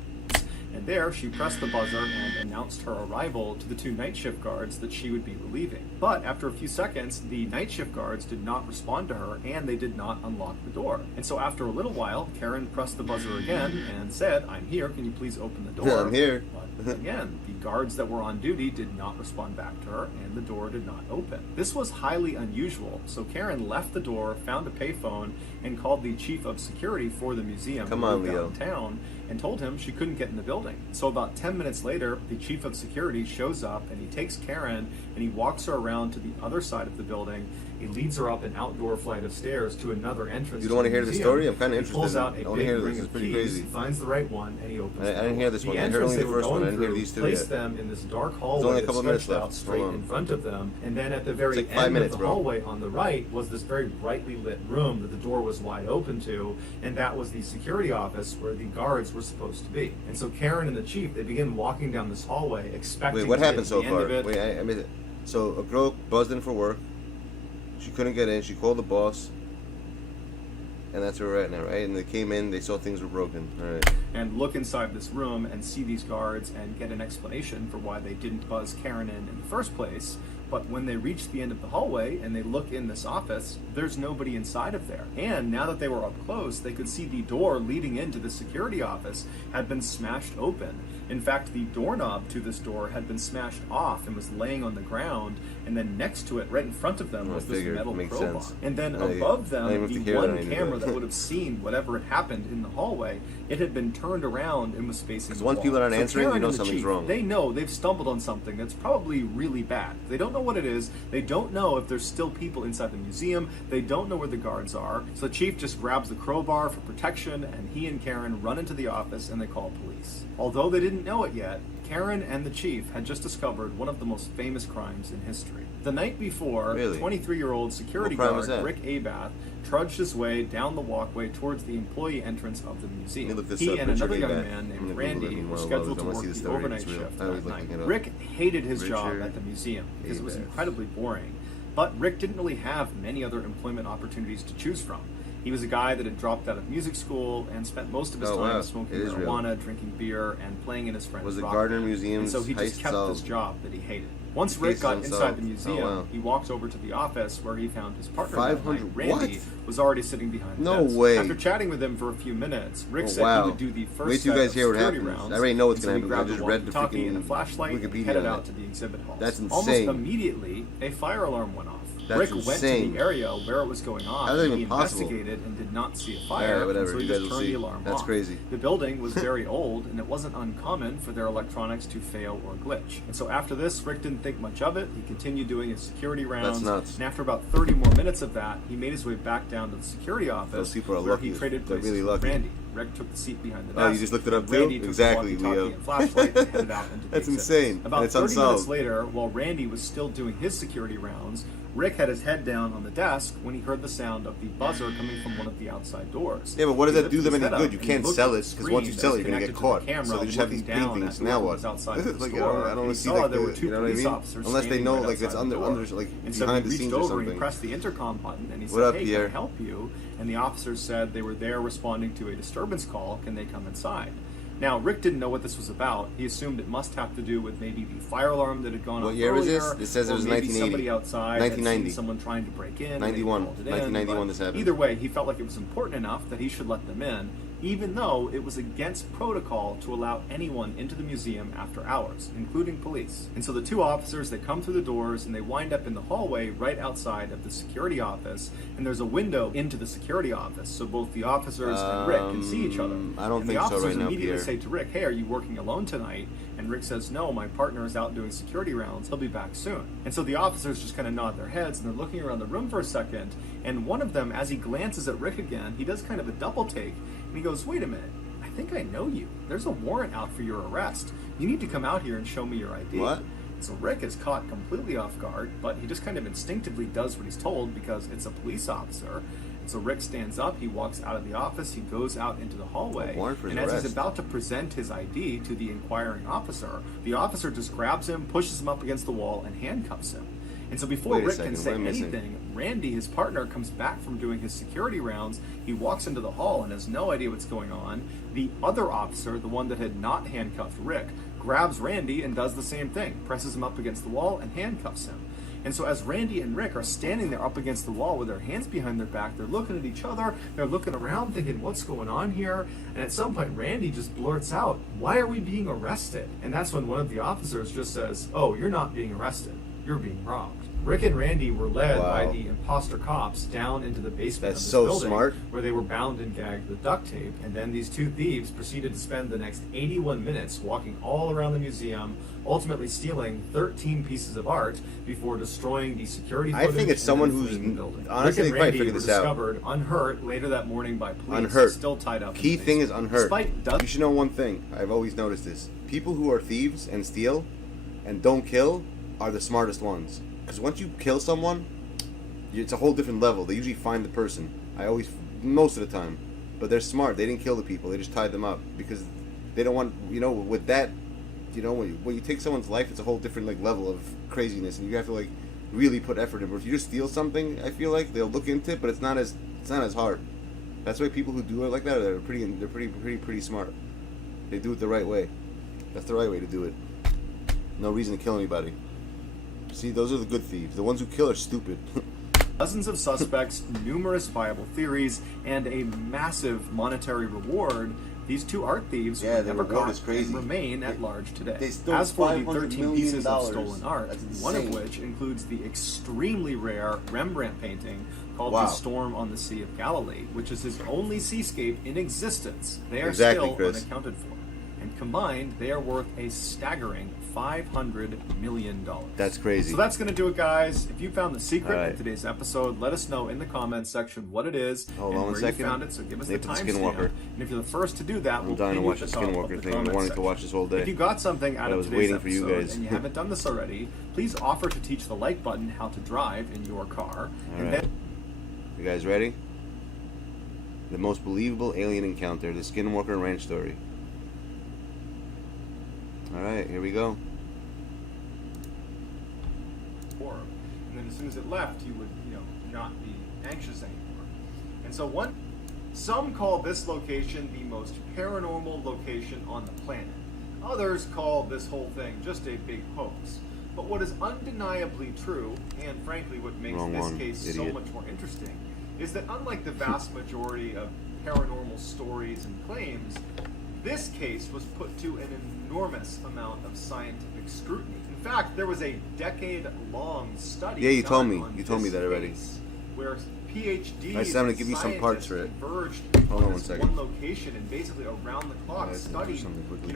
And there, she pressed the buzzer and announced her arrival to the 2 night shift guards that she would be relieving. But after a few seconds, the night shift guards did not respond to her, and they did not unlock the door. And so after a little while, Karen pressed the buzzer again and said, "I'm here, can you please open the door?" Yeah, I'm here. But again, the guards that were on duty did not respond back to her, and the door did not open. This was highly unusual, so Karen left the door, found a payphone, and called the chief of security for the museum downtown, and told him she couldn't get in the building. So about 10 minutes later, the chief of security shows up, and he takes Karen and he walks her around to the other side of the building. He leads her up an outdoor flight of stairs to another entrance. You don't want to hear the story? I'm kind of interested. He pulls out I a want to hear big this. ring It's of pretty keys, crazy. finds the right one, and he opens the door. I didn't hear this one. I heard only the first one. I didn't hear these two yet. Placed them in this dark hallway. There's only a couple of minutes left. Out straight in front of them, and then at the very like 5 end minutes, of the hallway on the right was this very brightly lit room that the door was wide open to, and that was the security office where the guards were supposed to be. And so Karen and the chief, they begin walking down this hallway, expecting. Wait, what to happened get so to the far? end of it. Wait, I missed it. So a girl buzzed in for work. She couldn't get in. She called the boss. And that's where we're at now, right? And they came in, they saw things were broken. All right. And look inside this room and see these guards and get an explanation for why they didn't buzz Karen in the first place. But when they reach the end of the hallway and they look in this office, there's nobody inside of there. And now that they were up close, they could see the door leading into the security office had been smashed open. In fact, the doorknob to this door had been smashed off and was laying on the ground, and then next to it, right in front of them, was this metal crowbar. And then above them, the one camera that would have seen whatever had happened in the hallway, it had been turned around and was facing the wall. Once people are not answering, you know something's wrong. They know they've stumbled on something that's probably really bad. They don't know what it is. They don't know if there's still people inside the museum. They don't know where the guards are. So the chief just grabs the crowbar for protection, and he and Karen run into the office and they call police. Although they didn't know it yet, Karen and the chief had just discovered one of the most famous crimes in history. The night before, 23-year-old security guard Rick Abath trudged his way down the walkway towards the employee entrance of the museum. He and another young man named Randy were scheduled to work the overnight shift that night. Rick hated his job at the museum because it was incredibly boring. But Rick didn't really have many other employment opportunities to choose from. He was a guy that had dropped out of music school and spent most of his time smoking marijuana, drinking beer, and playing in his friend's Was the rock Gardner band. Museum's And so he just kept this job that he hated. Once Rick got inside the museum, he walked over to the office where he found his partner, Randy, was already sitting behind the desk. No way. After chatting with him for a few minutes, Rick said he would do the first set of security rounds. I already know what's going going to to happen. happen. I just read the Talkie and a freaking flashlight and Wikipedia headed on out it. to the exhibit hall. That's Almost insane. immediately, a fire alarm went off. That's Rick went to insane. the area where it was going on. How's that He even possible? investigated and did not see a fire, Yeah, whatever. so he You guys just will turned see. the alarm That's off. crazy. The building was very old, and it wasn't uncommon for their electronics to fail or glitch. And so after this, Rick didn't think much of it. He continued doing his security rounds. That's nuts. And after about 30 more minutes of that, he made his way back down to the security office. Those people are where lucky. he traded They're places really with lucky. Randy. Rick took the seat behind the desk. Oh, you just looked it up too? Randy took Exactly, the walkie-talkie Leo. and flashlight and headed out into the That's exhibit. insane. About And it's 30 minutes unsolved. later, while Randy was still doing his security rounds, Rick had his head down on the desk when he heard the sound of the buzzer coming from one of the outside doors. Yeah, but what does He that do lifted them his any head good? up You and can't looked sell at it, the because once you screen sell that it, you're going to was get connected caught. to the camera, So they just have these looking green down things. at Now what what? was outside of the Like, I store. don't want He to see saw like there were the, two you know what I police mean? officers Unless they standing know right like it's outside the under door. like And so behind he the scenes reached or over and something. pressed the intercom button and he What said, up, "Hey, Pierre?" can I help you?" And the officers said they were there responding to a disturbance call. Can they come inside? Now, Rick didn't know what this was about. He assumed it must have to do with maybe the fire alarm that had gone off What year was earlier, this? It says it or was maybe 1980. somebody outside had 1990. seen someone trying to break in. 91. And they called it in, 1991 but this happened. Either way, he felt like it was important enough that he should let them in, even though it was against protocol to allow anyone into the museum after hours, including police. And so the two officers, they come through the doors and they wind up in the hallway right outside of the security office, and there's a window into the security office, so both the officers and Rick can see each other. I don't and think the so officers right now, immediately Pierre. say to Rick, "Hey, are you working alone tonight?" And Rick says, "No, my partner is out doing security rounds. He'll be back soon." And so the officers just kind of nod their heads and they're looking around the room for a second, and one of them, as he glances at Rick again, he does kind of a double take and he goes, "Wait a minute, I think I know you. There's a warrant out for your arrest. You need to come out here and show me your ID." What? So Rick is caught completely off guard, but he just kind of instinctively does what he's told because it's a police officer. And so Rick stands up, he walks out of the office, he goes out into the hallway, warrant for his and as arrest. he's about to present his ID to the inquiring officer, the officer just grabs him, pushes him up against the wall, and handcuffs him. And so before Wait a Rick second, can say what am I missing? anything, Randy, his partner, comes back from doing his security rounds. He walks into the hall and has no idea what's going on. The other officer, the one that had not handcuffed Rick, grabs Randy and does the same thing, presses him up against the wall and handcuffs him. And so as Randy and Rick are standing there up against the wall with their hands behind their back, they're looking at each other, they're looking around thinking, what's going on here? And at some point, Randy just blurts out, "Why are we being arrested?" And that's when one of the officers just says, "Oh, you're not being arrested. You're being robbed." Rick and Randy were led by the imposter cops down into the basement That's of this so building, smart. where they were bound and gagged with duct tape. And then these two thieves proceeded to spend the next 81 minutes walking all around the museum, ultimately stealing 13 pieces of art before destroying the security I footage. think it's and someone then who's fleeing the building. honestly Rick they and probably Randy figured were this out. discovered unhurt later that morning by police, Unhurt. still tied up. Key in the thing is basement. unhurt. Despite You should know one thing. I've always noticed this. People who are thieves and steal and don't kill are the smartest ones. Because once you kill someone, it's a whole different level. They usually find the person. Most of the time. But they're smart. They didn't kill the people. They just tied them up. Because they don't want, with that, when you take someone's life, it's a whole different level of craziness. And you have to really put effort in. But if you just steal something, I feel like they'll look into it, but it's not as hard. That's why people who do it like that are pretty smart. They do it the right way. That's the right way to do it. No reason to kill anybody. See, those are the good thieves. The ones who kill are stupid. Dozens of suspects, numerous viable theories, and a massive monetary reward. These two art thieves were the never reward caught is crazy. and remain at large today. They stole As for the $500 13 million. pieces of stolen art, That's one of insane. which includes the extremely rare Rembrandt painting called Wow. The Storm on the Sea of Galilee, which is his only seascape in existence. They are Exactly, still Chris. unaccounted for. And combined, they are worth a staggering $500 million. That's crazy. So that's going to do it, guys. If you found the secret All right. of today's episode, let us know in the comments section what it is Hold and on where a second. you found it. So give us the Nate put the timestamp. Skinwalker. And if you're the first to do that, I'm we'll dying to pin you watch at the top of Skinwalker the thing. I've been comment wanting to section. watch this whole day. If you got something out But I of was today's waiting for you episode guys. and you haven't done this already, please offer to teach the like button how to drive in your car. All right. You guys ready? The most believable alien encounter, the Skinwalker Ranch story. All right, here we go. and then as soon as it left, you would, not be anxious anymore. And so some call this location the most paranormal location on the planet. Others call this whole thing just a big hoax. But what is undeniably true, and frankly what makes this case so much more interesting, is that unlike the vast majority of paranormal stories and claims, this case was put to an enormous amount of scientific scrutiny. In fact, there was a decade-long study. Yeah, you told me that already. Where PhDs I'm gonna give you some parts for it. Converged Hold on on one this second. one location and basically around the clock studied,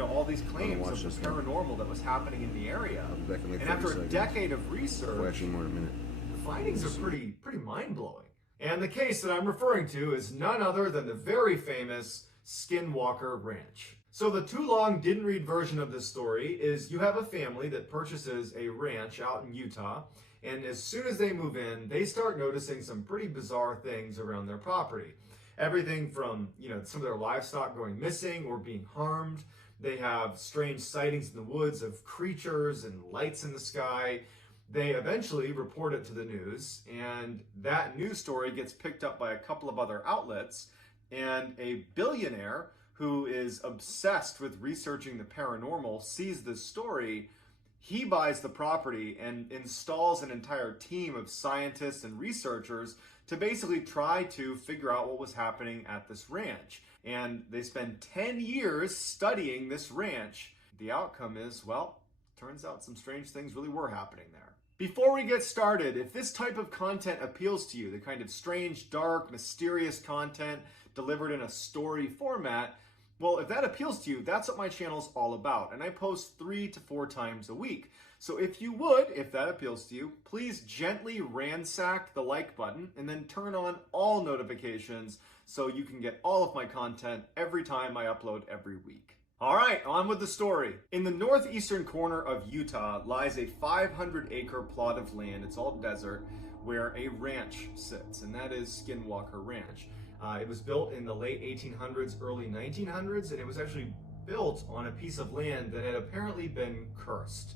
all these claims of the paranormal that was happening in the area. And after a decade of research, actually more in a minute, the findings are pretty mind-blowing. And the case that I'm referring to is none other than the very famous Skinwalker Ranch. So the too long didn't read version of this story is you have a family that purchases a ranch out in Utah, and as soon as they move in, they start noticing some pretty bizarre things around their property. Everything from, some of their livestock going missing or being harmed. They have strange sightings in the woods of creatures and lights in the sky. They eventually report it to the news, and that news story gets picked up by a couple of other outlets, and a billionaire who is obsessed with researching the paranormal sees this story. He buys the property and installs an entire team of scientists and researchers to basically try to figure out what was happening at this ranch. And they spend 10 years studying this ranch. The outcome is, well, turns out some strange things really were happening there. Before we get started, if this type of content appeals to you, the kind of strange, dark, mysterious content delivered in a story format, well, if that appeals to you, that's what my channel's all about. And I post 3 to 4 times a week. So if that appeals to you, please gently ransack the like button and then turn on all notifications so you can get all of my content every time I upload every week. All right, on with the story. In the northeastern corner of Utah lies a 500-acre plot of land, it's all desert, where a ranch sits, and that is Skinwalker Ranch. It was built in the late 1800s, early 1900s, and it was actually built on a piece of land that had apparently been cursed.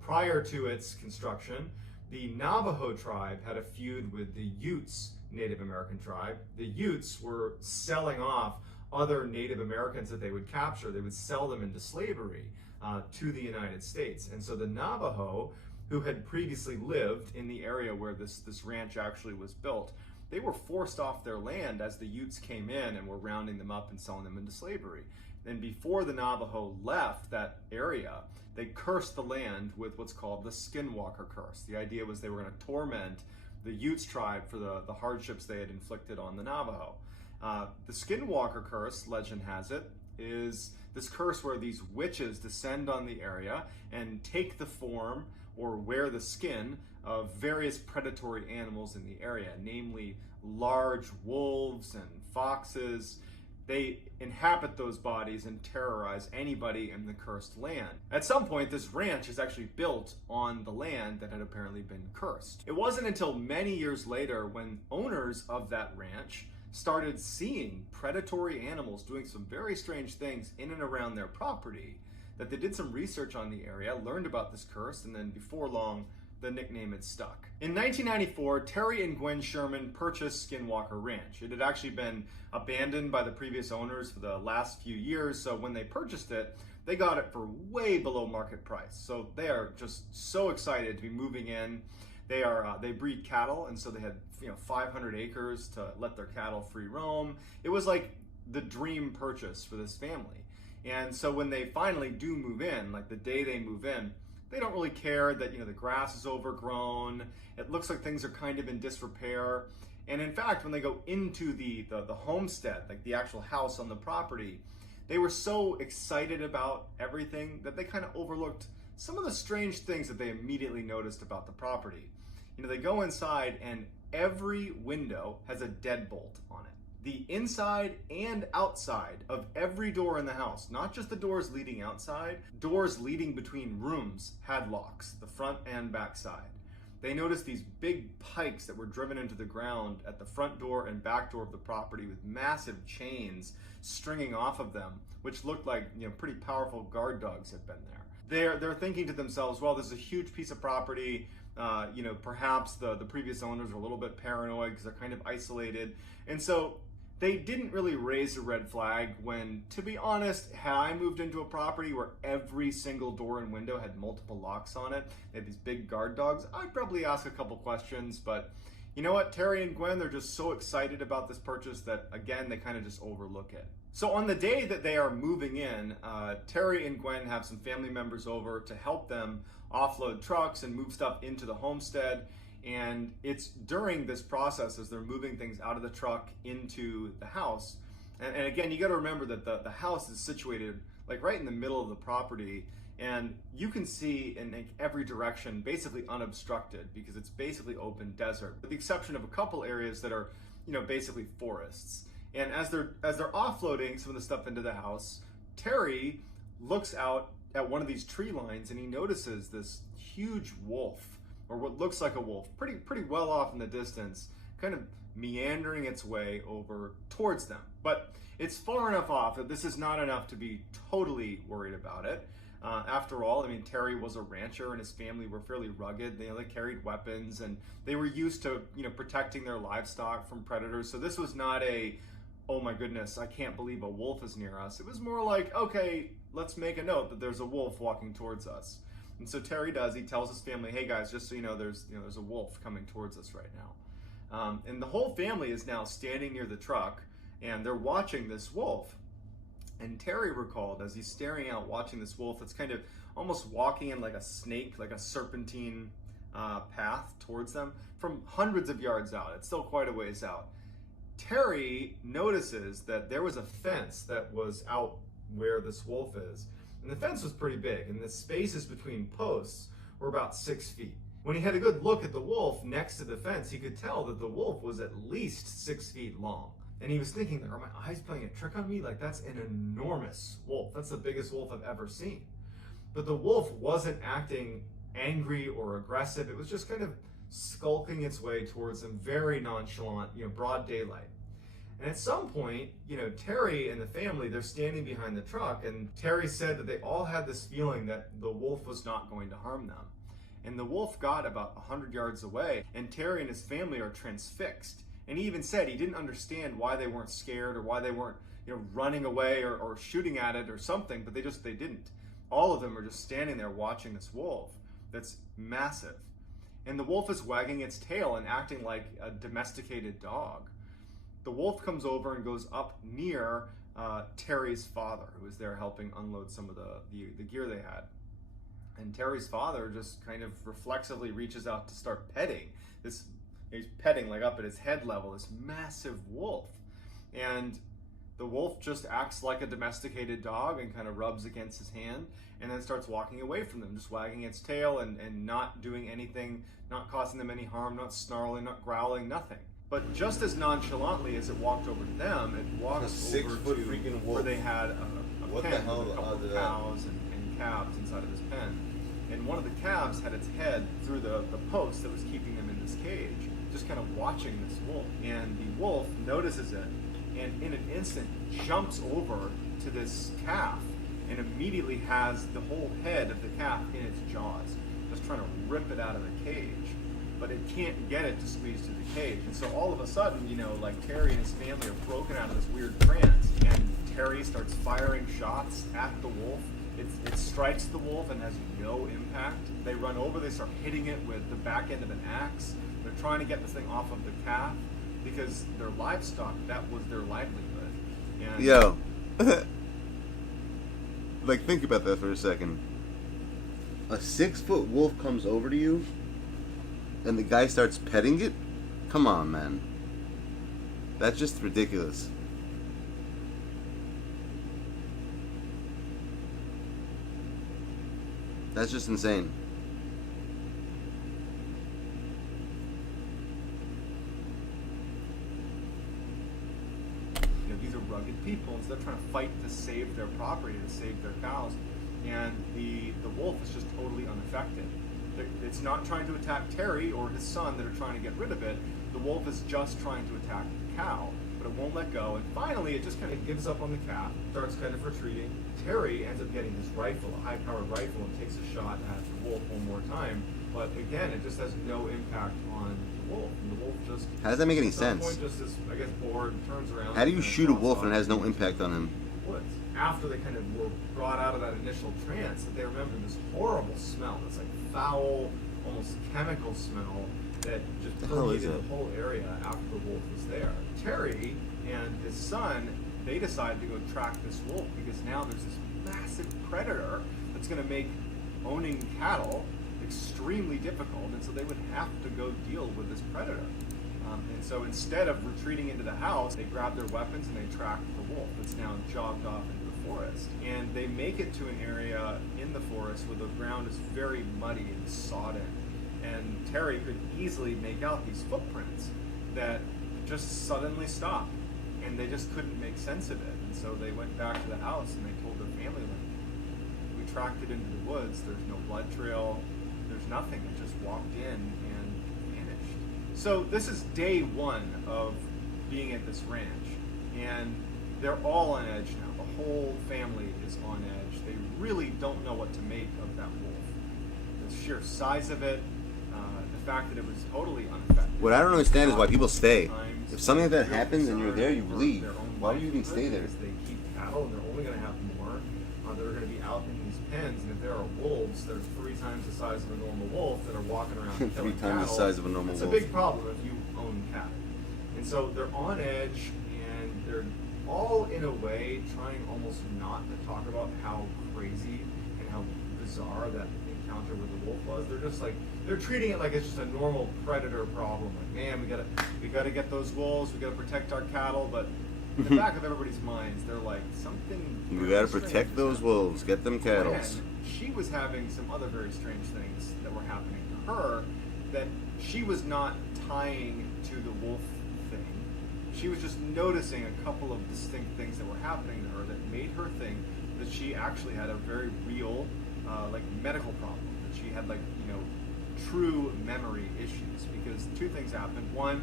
Prior to its construction, the Navajo tribe had a feud with the Utes Native American tribe. The Utes were selling off other Native Americans that they would capture. They would sell them into slavery to the United States. And so the Navajo, who had previously lived in the area where this ranch actually was built, they were forced off their land as the Utes came in and were rounding them up and selling them into slavery. And before the Navajo left that area, they cursed the land with what's called the Skinwalker curse. The idea was they were going to torment the Utes tribe for the hardships they had inflicted on the Navajo. The Skinwalker curse, legend has it, is this curse where these witches descend on the area and take the form or wear the skin of various predatory animals in the area, namely large wolves and foxes. They inhabit those bodies and terrorize anybody in the cursed land. At some point, this ranch is actually built on the land that had apparently been cursed. It wasn't until many years later when owners of that ranch started seeing predatory animals doing some very strange things in and around their property that they did some research on the area, learned about this curse, and then before long, the nickname had stuck. In 1994, Terry and Gwen Sherman purchased Skinwalker Ranch. It had actually been abandoned by the previous owners for the last few years, so when they purchased it, they got it for way below market price. So they are just so excited to be moving in. They breed cattle, and so they had 500 acres to let their cattle free roam. It was like the dream purchase for this family. And so when they finally do move in, like the day they move in, they don't really care that the grass is overgrown. It looks like things are kind of in disrepair. And in fact, when they go into the homestead, like the actual house on the property, they were so excited about everything that they kind of overlooked some of the strange things that they immediately noticed about the property. They go inside and every window has a deadbolt on it. The inside and outside of every door in the house, not just the doors leading outside, doors leading between rooms had locks, the front and back side. They noticed these big pikes that were driven into the ground at the front door and back door of the property with massive chains stringing off of them, which looked like pretty powerful guard dogs had been there. They're thinking to themselves, well, this is a huge piece of property. You know, perhaps the previous owners are a little bit paranoid because they're kind of isolated. And so they didn't really raise a red flag when, to be honest, had I moved into a property where every single door and window had multiple locks on it, they had these big guard dogs, I'd probably ask a couple questions. But you know what? Terry and Gwen, they're just so excited about this purchase that, again, they kind of just overlook it. So on the day that they are moving in, Terry and Gwen have some family members over to help them offload trucks and move stuff into the homestead. And it's during this process, as they're moving things out of the truck into the house. And again, you got to remember that the house is situated like right in the middle of the property, and you can see in every direction basically unobstructed because it's basically open desert, with the exception of a couple areas that are, you know, basically forests. And as they're offloading some of the stuff into the house, Terry looks out at one of these tree lines and he notices this huge wolf, or what looks like a wolf, pretty well off in the distance, kind of meandering its way over towards them. But it's far enough off that this is not enough to be totally worried about it. After all, I mean, Terry was a rancher and his family were fairly rugged. They carried weapons and they were used to, you know, protecting their livestock from predators. So this was not a, oh my goodness, I can't believe a wolf is near us. It was more like, okay, let's make a note that there's a wolf walking towards us. And so Terry he tells his family, hey guys, just so you know, there's a wolf coming towards us right now. And the whole family is now standing near the truck and they're watching this wolf. And Terry recalled, as he's staring out watching this wolf, it's kind of almost walking in like a snake, like a serpentine path towards them from hundreds of yards out. It's still quite a ways out. Terry notices that there was a fence that was out where this wolf is. And the fence was pretty big, and the spaces between posts were about 6 feet. When he had a good look at the wolf next to the fence, he could tell that the wolf was at least 6 feet long. And he was thinking, are my eyes playing a trick on me? Like, that's an enormous wolf. That's the biggest wolf I've ever seen. But the wolf wasn't acting angry or aggressive. It was just kind of skulking its way towards him, very nonchalant, you know, broad daylight. And at some point, you know, Terry and the family, they're standing behind the truck, and Terry said that they all had this feeling that the wolf was not going to harm them. And the wolf got about 100 yards away, and Terry and his family are transfixed. And he even said he didn't understand why they weren't scared or why they weren't, you know, running away or shooting at it or something, but they didn't. All of them are just standing there watching this wolf that's massive. And the wolf is wagging its tail and acting like a domesticated dog. The wolf comes over and goes up near Terry's father, who was there helping unload some of the gear they had. And Terry's father just kind of reflexively reaches out to start petting this. He's petting like up at his head level, this massive wolf. And the wolf just acts like a domesticated dog and kind of rubs against his hand and then starts walking away from them, just wagging its tail and not doing anything, not causing them any harm, not snarling, not growling, nothing. But just as nonchalantly as it walked over to them, it walked over to where they had a pen with a couple of cows and calves inside of this pen. And one of the calves had its head through the post that was keeping them in this cage, just kind of watching this wolf. And the wolf notices it and in an instant jumps over to this calf and immediately has the whole head of the calf in its jaws, just trying to rip it out of the cage. But it can't get it to squeeze to the cage. And so all of a sudden, you know, like Terry and his family are broken out of this weird trance, and Terry starts firing shots at the wolf. It strikes the wolf and has no impact. They run over, they start hitting it with the back end of an axe. They're trying to get this thing off of the calf because their livestock, that was their livelihood. And yo, like, think about that for a second. A 6-foot wolf comes over to you and the guy starts petting it? Come on, man. That's just ridiculous. That's just insane. You know, these are rugged people, and so they're trying to fight to save their property, to save their cows. And the wolf is just totally unaffected. It's not trying to attack Terry or his son that are trying to get rid of it. The wolf is just trying to attack the cow. but it won't let go. And finally, it just kind of gives up on the cat, starts kind of retreating. Terry ends up getting his rifle, a high-powered rifle, and takes a shot at the wolf one more time. But again, it just has no impact on the wolf. And the wolf just... How does that make any at some sense? point just is, I guess, bored, turns around. How do you and shoot a stomps wolf off and it has no into impact on him? the woods. After they kind of were brought out of that initial trance, they remember this horrible smell, this like foul, almost chemical smell that just permeated the whole area after the wolf was there. Terry and his son, they decided to go track this wolf because now there's this massive predator that's going to make owning cattle extremely difficult, and so they would have to go deal with this predator. And so instead of retreating into the house, they grabbed their weapons and they tracked the wolf that's now jogged off into the forest. And they make it to an area in the forest where the ground is very muddy and sodden. And Terry could easily make out these footprints that just suddenly stopped. And they just couldn't make sense of it. And so they went back to the house and they told their family, like, we tracked it into the woods, there's no blood trail, there's nothing. It just walked in and vanished. So this is day one of being at this ranch. And they're all on edge now. The whole family is on edge. They really don't know what to make of that wolf. The sheer size of it, the fact that it was totally unaffected. What I don't understand is why people stay. If something like that happens and you're there, you leave. Why would you even stay there? They keep cattle and they're only going to have more. They're going to be out in these pens, and if there are wolves, they're 3 times the size of a normal wolf that are walking around and killing 3 times the size of a normal wolf. It's a big problem if you own cattle. And so they're on edge, and they're all in a way trying almost not to talk about how crazy and how bizarre that encounter with the wolf was. They're just like, they're treating it like it's just a normal predator problem. Like, man, we gotta get those wolves, we gotta protect our cattle, but in the back of everybody's minds, they're like, something... We gotta protect those wolves, get them cattle. And she was having some other very strange things that were happening to her that she was not tying to the wolf thing. She was just noticing a couple of distinct things that were happening to her that made her think that she actually had a very real, like, medical problem. That she had, like, you know, true memory issues. Because 2 things happened. One,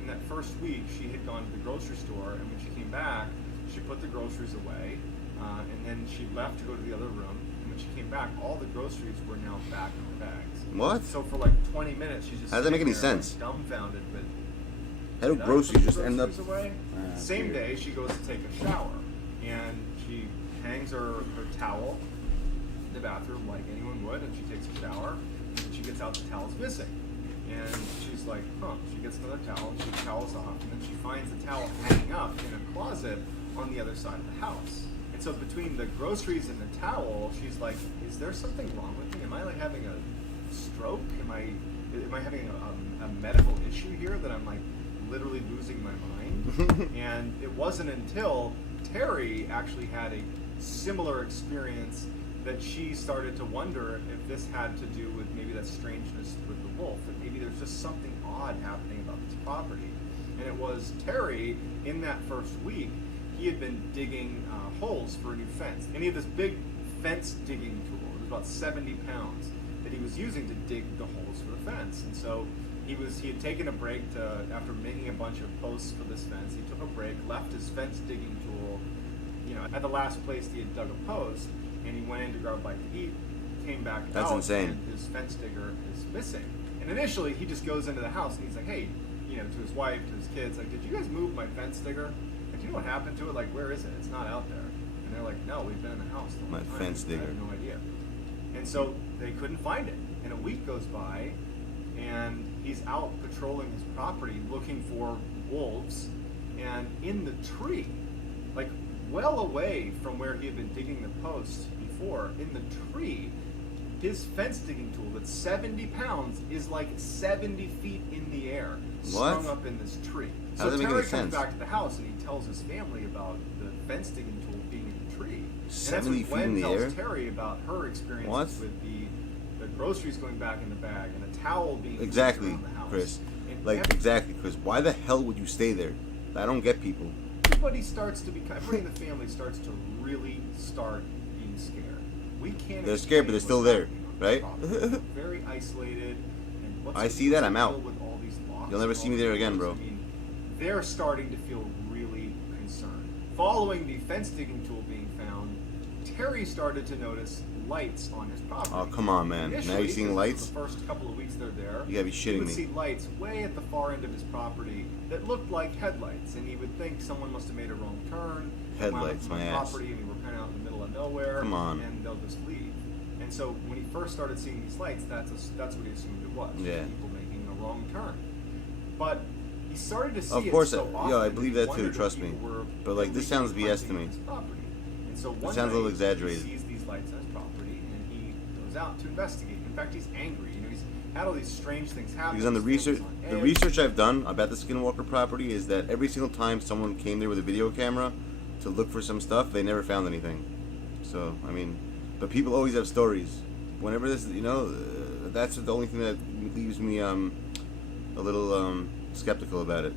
in that first week, she had gone to the grocery store, and when she came back, she put the groceries away, and then she left to go to the other room, and when she came back, all the groceries were now back in her bags. What? So for like 20 minutes, she's just how does that make any there, sense? like, dumbfounded, but how do groceries just end up... away? Same day, she goes to take a shower, and she hangs her towel in the bathroom like anyone would, and she takes a shower, and she gets out, the towel's missing. And she's like, huh, she gets another towel, she towels off, and then she finds the towel hanging up in a closet on the other side of the house. And so between the groceries and the towel, she's like, is there something wrong with me? Am I like having a stroke? Am I having a medical issue here that I'm like literally losing my mind? And it wasn't until Terry actually had a similar experience that she started to wonder if this had to do with maybe that strangeness with the wolf, that maybe there's just something odd happening about this property. And it was Terry, in that first week, he had been digging holes for a new fence. And he had this big fence digging tool, it was about 70 pounds, that he was using to dig the holes for the fence. And so he had taken a break after making a bunch of posts for this fence, he took a break, left his fence digging tool, you know, at the last place he had dug a post, and he went in to grab a bite to eat, came back out, insane. And his fence digger is missing. And initially, he just goes into the house, and he's like, hey, you know, to his wife, to his kids, like, did you guys move my fence digger? Like, do you know what happened to it? Like, where is it? It's not out there. And they're like, no, we've been in the house the whole time. My fence digger. I have no idea. And so they couldn't find it. And a week goes by, and he's out patrolling his property looking for wolves, and in the tree, like, well away from where he had been digging the posts before, in the tree, his fence digging tool that's 70 pounds is like 70 feet in the air, strung up in this tree. How does that make Terry any comes sense? back to the house and he tells his family about the fence digging tool being in the tree. 70 feet in the tells air? Terry about her experiences with the groceries going back in the bag and a towel being Exactly, around the house. Chris. And Like, exactly, Chris. Why the hell would you stay there? I don't get people. Everybody in the family starts to really start being scared. We can't. They're scared, but they're still there, right? Very isolated. And I see that, I'm out. with all these locks You'll never and see all me there these again, doors, bro. I mean, they're starting to feel really following the fence digging tool being found, Terry started to notice lights on his property. Oh, come on, man. Initially, Now you're seeing lights? The first couple of weeks they're there, You gotta be shitting he would me. see lights way at the far end of his property that looked like headlights, and he would think someone must have made a wrong turn. Headlights, my ass. Property, and we were kind of out in the middle of nowhere. Come on. And they'll just leave. And so when he first started seeing these lights, that's what he assumed it was. Yeah. People making a wrong turn. But he started to see Of course, it so often. I believe that too. wondered Trust if me. people were But like, this sounds illegally BS to me. hunting his property. And so It one sounds a little night, exaggerated. He sees these lights on his property, and he goes out to investigate. In fact, he's angry. You know, he's had all these strange things happen. Because on the His research, family's on the edge. research I've done about the Skinwalker property is that every single time someone came there with a video camera to look for some stuff, they never found anything. So I mean, but people always have stories. Whenever this, that's the only thing that leaves me a little skeptical about it.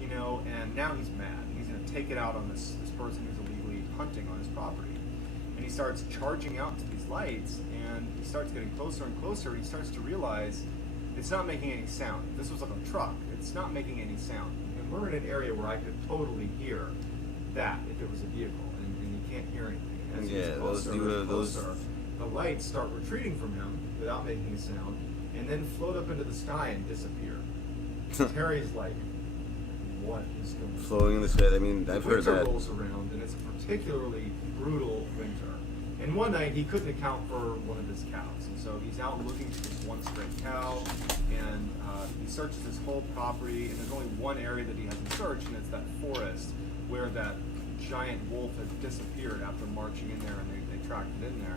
You know, and now he's mad. He's going to take it out on this person who's illegally hunting on his property. And he starts charging out to these lights, and he starts getting closer and closer, and he starts to realize it's not making any sound. If this was like a truck, it's not making any sound. And we're in an area where I could totally hear that if it was a vehicle, and you can't hear anything. As he gets closer and closer, the lights start retreating from him without making a sound, and then float up into the sky and disappear. Terry's like, what is going on? Floating in the sky. I mean, I've heard Winter that. rolls around, and it's a particularly brutal winter. And one night, he couldn't account for one of his cows, and so he's out looking for this one stray cow, and he searches his whole property, and there's only one area that he hasn't searched, and it's that forest where that giant wolf had disappeared after marching in there, and they tracked it in there.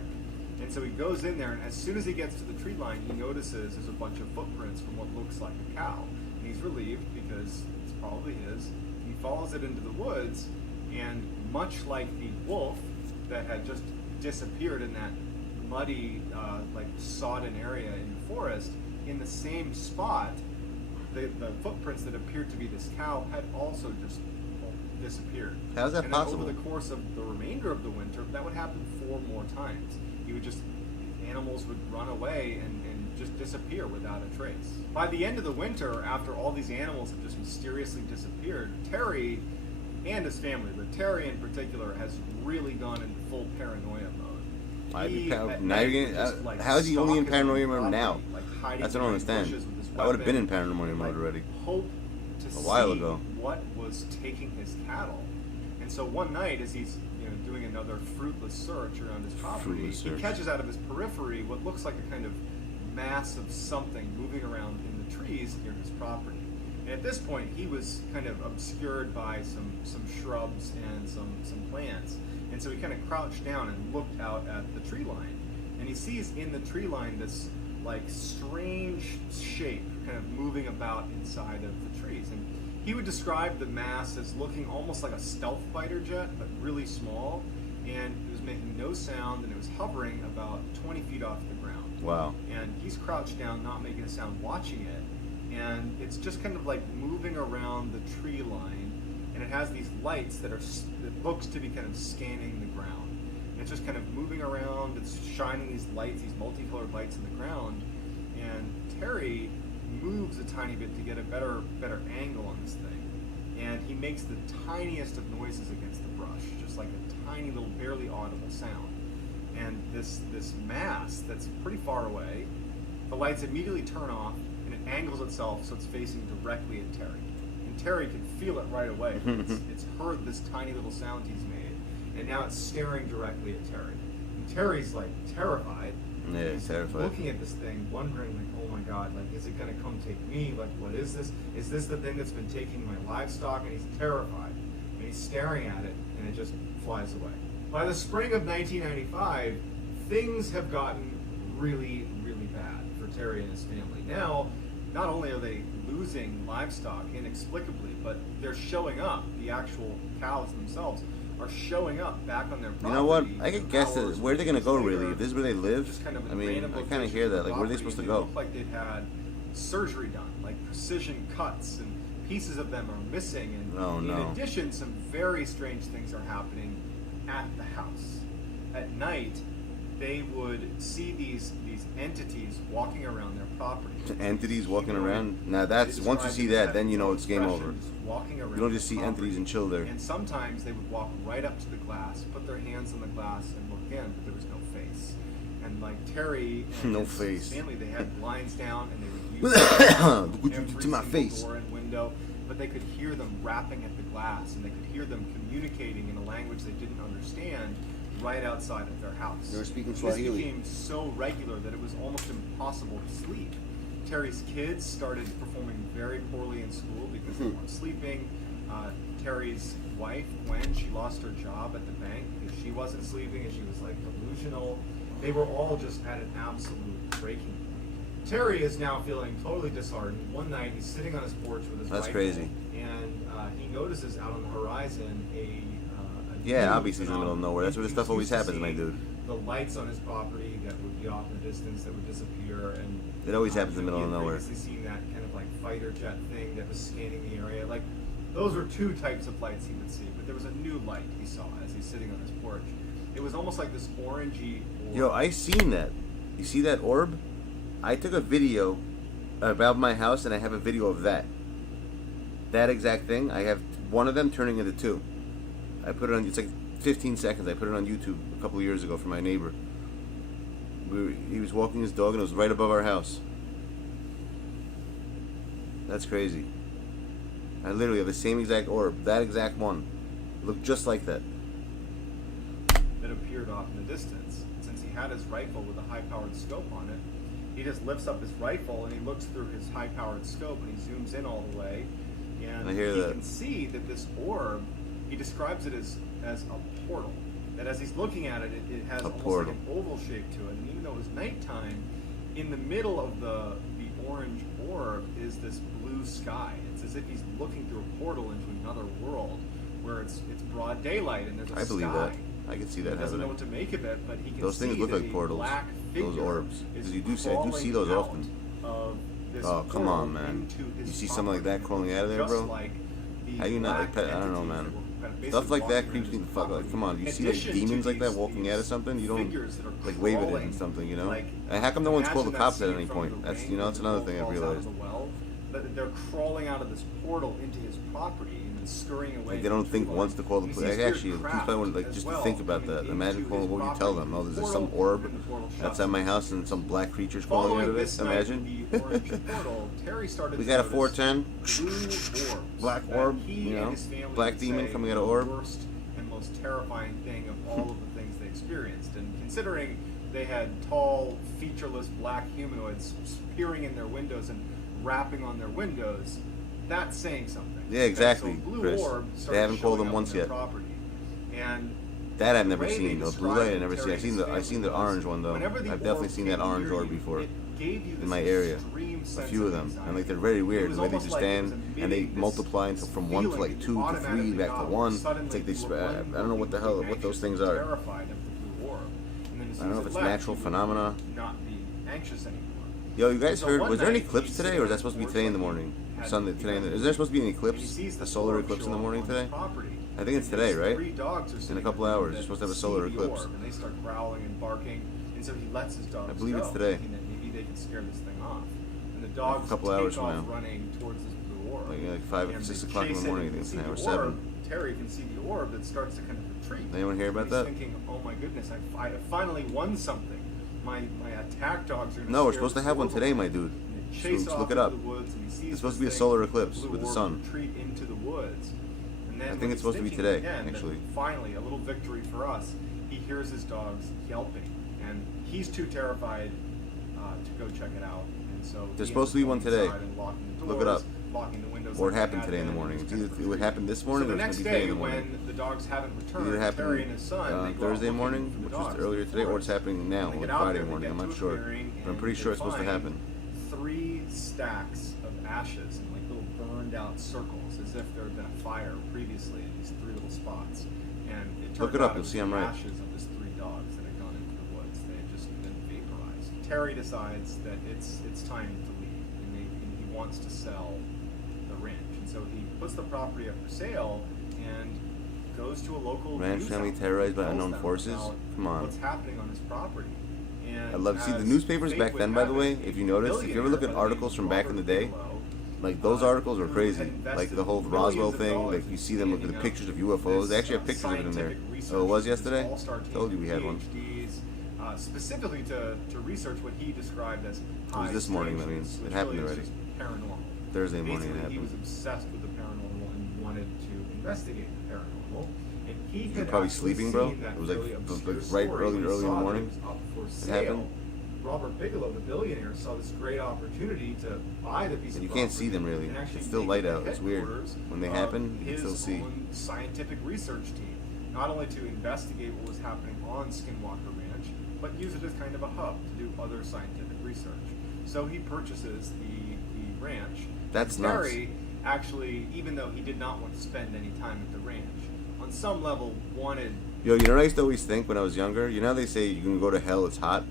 And so he goes in there, and as soon as he gets to the tree line, he notices there's a bunch of footprints from what looks like a cow. And he's relieved because it's probably his. He follows it into the woods, and much like the wolf that had just disappeared in that muddy, sodden area in the forest, in the same spot, the footprints that appeared to be this cow had also just disappeared. How's that and possible? Over the course of the remainder of the winter, that would happen 4 more times. Animals would run away and just disappear without a trace. By the end of the winter, after all these animals have just mysteriously disappeared, Terry and his family, but Terry in particular, has really gone into full paranoia mode. Now you're getting, how is he only in paranoia mode now? That's what I don't understand. I would have been in paranoia mode already. Hope to a while see ago. What was taking his cattle. And so one night, as he's doing another fruitless search around his property, he catches out of his periphery what looks like a kind of mass of something moving around in the trees near his property. And at this point, he was kind of obscured by some shrubs and some plants. And so he kind of crouched down and looked out at the tree line. And he sees in the tree line this strange shape kind of moving about inside of the trees. And he would describe the mass as looking almost like a stealth fighter jet, but really small, and it was making no sound, and it was hovering about 20 feet off the ground. Wow. And he's crouched down, not making a sound, watching it, and it's just kind of like moving around the tree line, and it has these lights that looks to be kind of scanning the ground. And it's just kind of moving around, it's shining these lights, these multicolored lights in the ground, and Terry moves a tiny bit to get a better angle on this thing, and he makes the tiniest of noises against the brush, just like a tiny little barely audible sound. And this mass that's pretty far away, the lights immediately turn off, and it angles itself so it's facing directly at Terry. And Terry can feel it right away. It's heard this tiny little sound he's made, and now it's staring directly at Terry. And Terry's terrified. Yeah, he's terrified. Looking at this thing, wondering, oh my God, is it going to come take me? What is this? Is this the thing that's been taking my livestock? And he's terrified. And he's staring at it, and it just flies away. By the spring of 1995, things have gotten really, really bad for Terry and his family. Now, not only are they losing livestock inexplicably, but they're showing up. The actual cows themselves are showing up back on their property. You know what? I could guess that where they're gonna go really. If this is where they live, I mean, I kind of hear that. Where are they supposed to go? Look like they've had surgery done, precision cuts, and pieces of them are missing. And in addition, some very strange things are happening at the house. At night, they would see these entities walking around their property. Entities walking around? Now that's, once you see that, then you know it's game over. Walking around you don't just see entities and chill there. And sometimes they would walk right up to the glass, put their hands on the glass and look in, but there was no face. And like Terry and no his face. family, they had blinds down and they would use every to my face. door and window, but they could hear them rapping at the glass and they could hear them communicating in a language they didn't understand right outside of their house. They were speaking Swahili. This Swahili. became so regular that it was almost impossible to sleep. Terry's kids started performing very poorly in school because they weren't sleeping. Terry's wife, Gwen, she lost her job at the bank because she wasn't sleeping and she was like delusional. They were all just at an absolute breaking point. Terry is now feeling totally disheartened. One night he's sitting on his porch with his That's rifle, crazy. and he notices out on the horizon a yeah, obviously he's in the middle of nowhere. That's where this stuff always happens, my dude. The lights on his property that would be off in the distance that would disappear, and it always happens in the middle of nowhere. Previously seen that kind of like fighter jet thing that was scanning the area. Like those were two types of lights he would see, but there was a new light he saw as he's sitting on his porch. It was almost like this orangey orb. Yo, I seen that. You see that orb? I took a video about my house, and I have a video of that. That exact thing. I have one of them turning into two. I put it on. It's like 15 seconds. I put it on YouTube a couple of years ago for my neighbor. He was walking his dog, and it was right above our house. That's crazy. I literally have the same exact orb, that exact one. It looked just like that. That appeared off in the distance. Since he had his rifle with a high-powered scope on it, he just lifts up his rifle and he looks through his high-powered scope and he zooms in all the way, and I hear he that. can see that this orb, he describes it as a portal. That as he's looking at it, it has almost like an oval shape to it. And even though it was nighttime, in the middle of the orange orb is this blue sky. It's as if he's looking through a portal into another world where it's broad daylight and there's a sky. I believe that. I can see that happening. He doesn't know what to make of it, but he can those see things look that like a portals. black Those figure orbs. Because is I do see those crawling often. out of this Oh, come portal on, man. into his You see something like that crawling out of there, just bro? like the How you not? black I don't know, man. basically Stuff like that walking creeps me around the fuck. Like, come on, you In see like addition demons to like that these- walking out of something, you don't figures that are like wave at it crawling, and something, you know? like, How come no one's called the imagine that cops at scene any from point? The That's Ring, that's where another the thing I bull falls out of realized. the well, but they're crawling out of this portal into his property and then scurrying away. Like they don't think once to call the police. Like, actually, the police probably wouldn't, like just to think about that. Imagine calling. What would you tell them? Oh, there's some orb outside my house and some black creatures crawling out of it. Imagine. We got a 410. Black orb. You know, black demon coming out of orb. Worst and most terrifying thing of all of the things they experienced, and considering they had tall, featureless black humanoids peering in their windows and rapping on their windows, that's saying something. Yeah, exactly, So blue Chris. orb They started haven't called showing them up once on their yet. property. And That I've the never way they seen. The blue described light I've never seen. I've seen the orange one though. whenever the I've definitely orb seen that came orange near orb you, before it gave you in this my area. extreme A sense few of them, anxiety. and like they're very It weird. was The way they almost just like it stand was and they emitting this multiply into from one to feeling like that you 2 to 3 automatically back to got 1. suddenly It's like they. you were I don't know what the hell what those things are. terrified of the blue orb. And then as I don't know soon if as it's it left, natural you would phenomena. Not be anxious anymore. Yo, you guys So heard? one Was there any night, eclipse he's today, sitting or is that on supposed to be the today in the porch morning? had Sunday today. Is there supposed to be an eclipse? A solar eclipse in the morning today? I think it's today, right? In a couple hours, you're supposed to have a solar eclipse. And they start growling and barking, and so he lets his dogs I believe go, it's today. thinking that maybe they can scare this thing off. And the dogs A couple take hours from off now. running towards this blue orb. Like 5, And 6 they o'clock in chase the it morning. I and think it's see now, or the 7. orb. Terry can see the orb that starts to kind of retreat. Anyone hear about He's that? thinking, oh my goodness, I finally won something. My attack dogs are. No, we're supposed to have one today, my dude. Chase So off look it into up. the woods and he sees It's supposed to this be a thing, solar eclipse blue with the orb sun. retreat into the woods. And then I think when it's supposed to be he's today, thinking again that actually. Finally, a little victory for us. He hears his dogs yelping, and he's too terrified to go check it out. And so There's he supposed to be one ends up today. inside and locking the Look it doors, up. locking the windows Or it like happened they today in the had morning. been. It's either it would happen this morning So or the it's next going to be today day, in the morning. when the dogs haven't returned, Either happened Terry and his son, they go out Thursday looking morning, for the which was dogs earlier in the today, or forest. it's happening now, When they like get out Friday there, they morning. get I'm to not a sure. clearing, But I'm and pretty they sure it's supposed to find happen. 3 stacks of ashes in like little burned out circles, as if there had been a fire previously in these 3 little spots. And it turned Look it up, out you'll was see I'm the right. ashes of his 3 dogs that had gone into the woods. They had just been vaporized. Terry decides that it's time to leave, and he wants to sell the ranch. And so he puts the property up for sale and goes to a local ranch news family outlet, terrorized by tells unknown them forces. about Come on. what's happening on his property. And I love to see the as newspapers fate back would then, by have the way. it, If you a notice, if you ever look at billionaire by the articles from name back of in the day, Bigelow, like those articles were who crazy. had invested Like the whole billions Roswell of thing, dollars like you see them with the standing pictures of up UFOs. They this, actually have pictures of it in there. scientific research, Oh, it was this yesterday? all-star team Told you of we had one. PhDs, specifically to research what he described as It was this morning, I mean, strangeness, it which happened really is already. just paranormal. Thursday morning it Basically, he was happened. obsessed with the paranormal and wanted to investigate the paranormal. And he You were had probably actually sleeping, bro. seen that It was like really obscure right story early when he in the saw that morning. it was up for It sale. happened. Robert Bigelow, the billionaire, saw this great opportunity to buy the piece And of you can't see property them really. and actually It's still make light it the out. It's weird. headquarters When they of happen, you can his still see. own scientific research team, not only to investigate what was happening on Skinwalker Ranch, but use it as kind of a hub to do other scientific research. So he purchases the ranch. That's Terry actually, even though he did not want to spend any time at the ranch, on some level wanted. Yo, you know what I used to always think when I was younger? You know how they say you can go to hell, it's hot?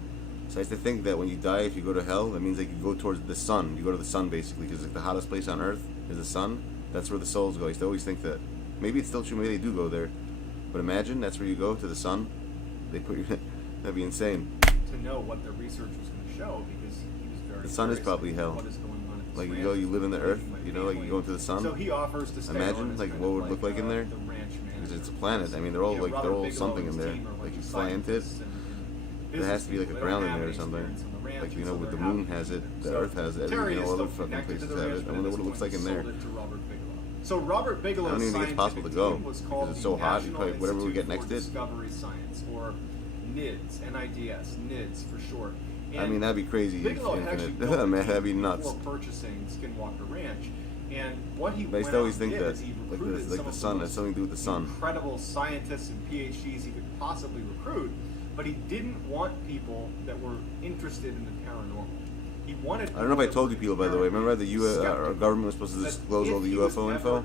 So I used to think that when you die, if you go to hell, that means like you go towards the sun. You go to the sun basically, because like the hottest place on earth is the sun. That's where the souls go. I used to always think that. Maybe it's still true, maybe they do go there. But imagine that's where you go, to the sun. They put you, that'd be insane. To know what the research was going to show, because he was very The sun is curious probably about hell. what is going on at this Like you ranch. go, you live in the earth, My you know, like you family. go into the sun. So he offers to stay on Imagine as like kind what of would it look like in there? the ranch Because manager. it's a planet. I mean, they're all Yeah, like Robert they're all Bigelow something and in his there. team are Like you bunch of fly into it. scientists and There has to be like a business people. ground They in don't there or have something. any experience on the ranch, Like you and know, so with the they're moon happy has to it, do the so. Earth has it, Terry you is know, other still fucking connected to places the have ranch, it. I but wonder at what it this looks like in point there. sold it to Robert Bigelow. So Robert I Bigelow's don't even think it's possible to scientific go team was because called it's the so hot. You National probably whatever we Institute get next for to it. Discovery Science, or NIDS, N-I-D-S, NIDS for short. I mean, that'd be crazy. Bigelow had actually Infinite. built Man, that'd be nuts. before purchasing Skinwalker Ranch, and what he But I went still always out think and did that is he like recruited the some of sun the has something to do with the sun. incredible scientists and PhDs he could possibly recruit, but he didn't want people that were interested in the paranormal. He wanted. I don't know if I told you people, by the way. Remember our government was supposed to disclose all the UFO info?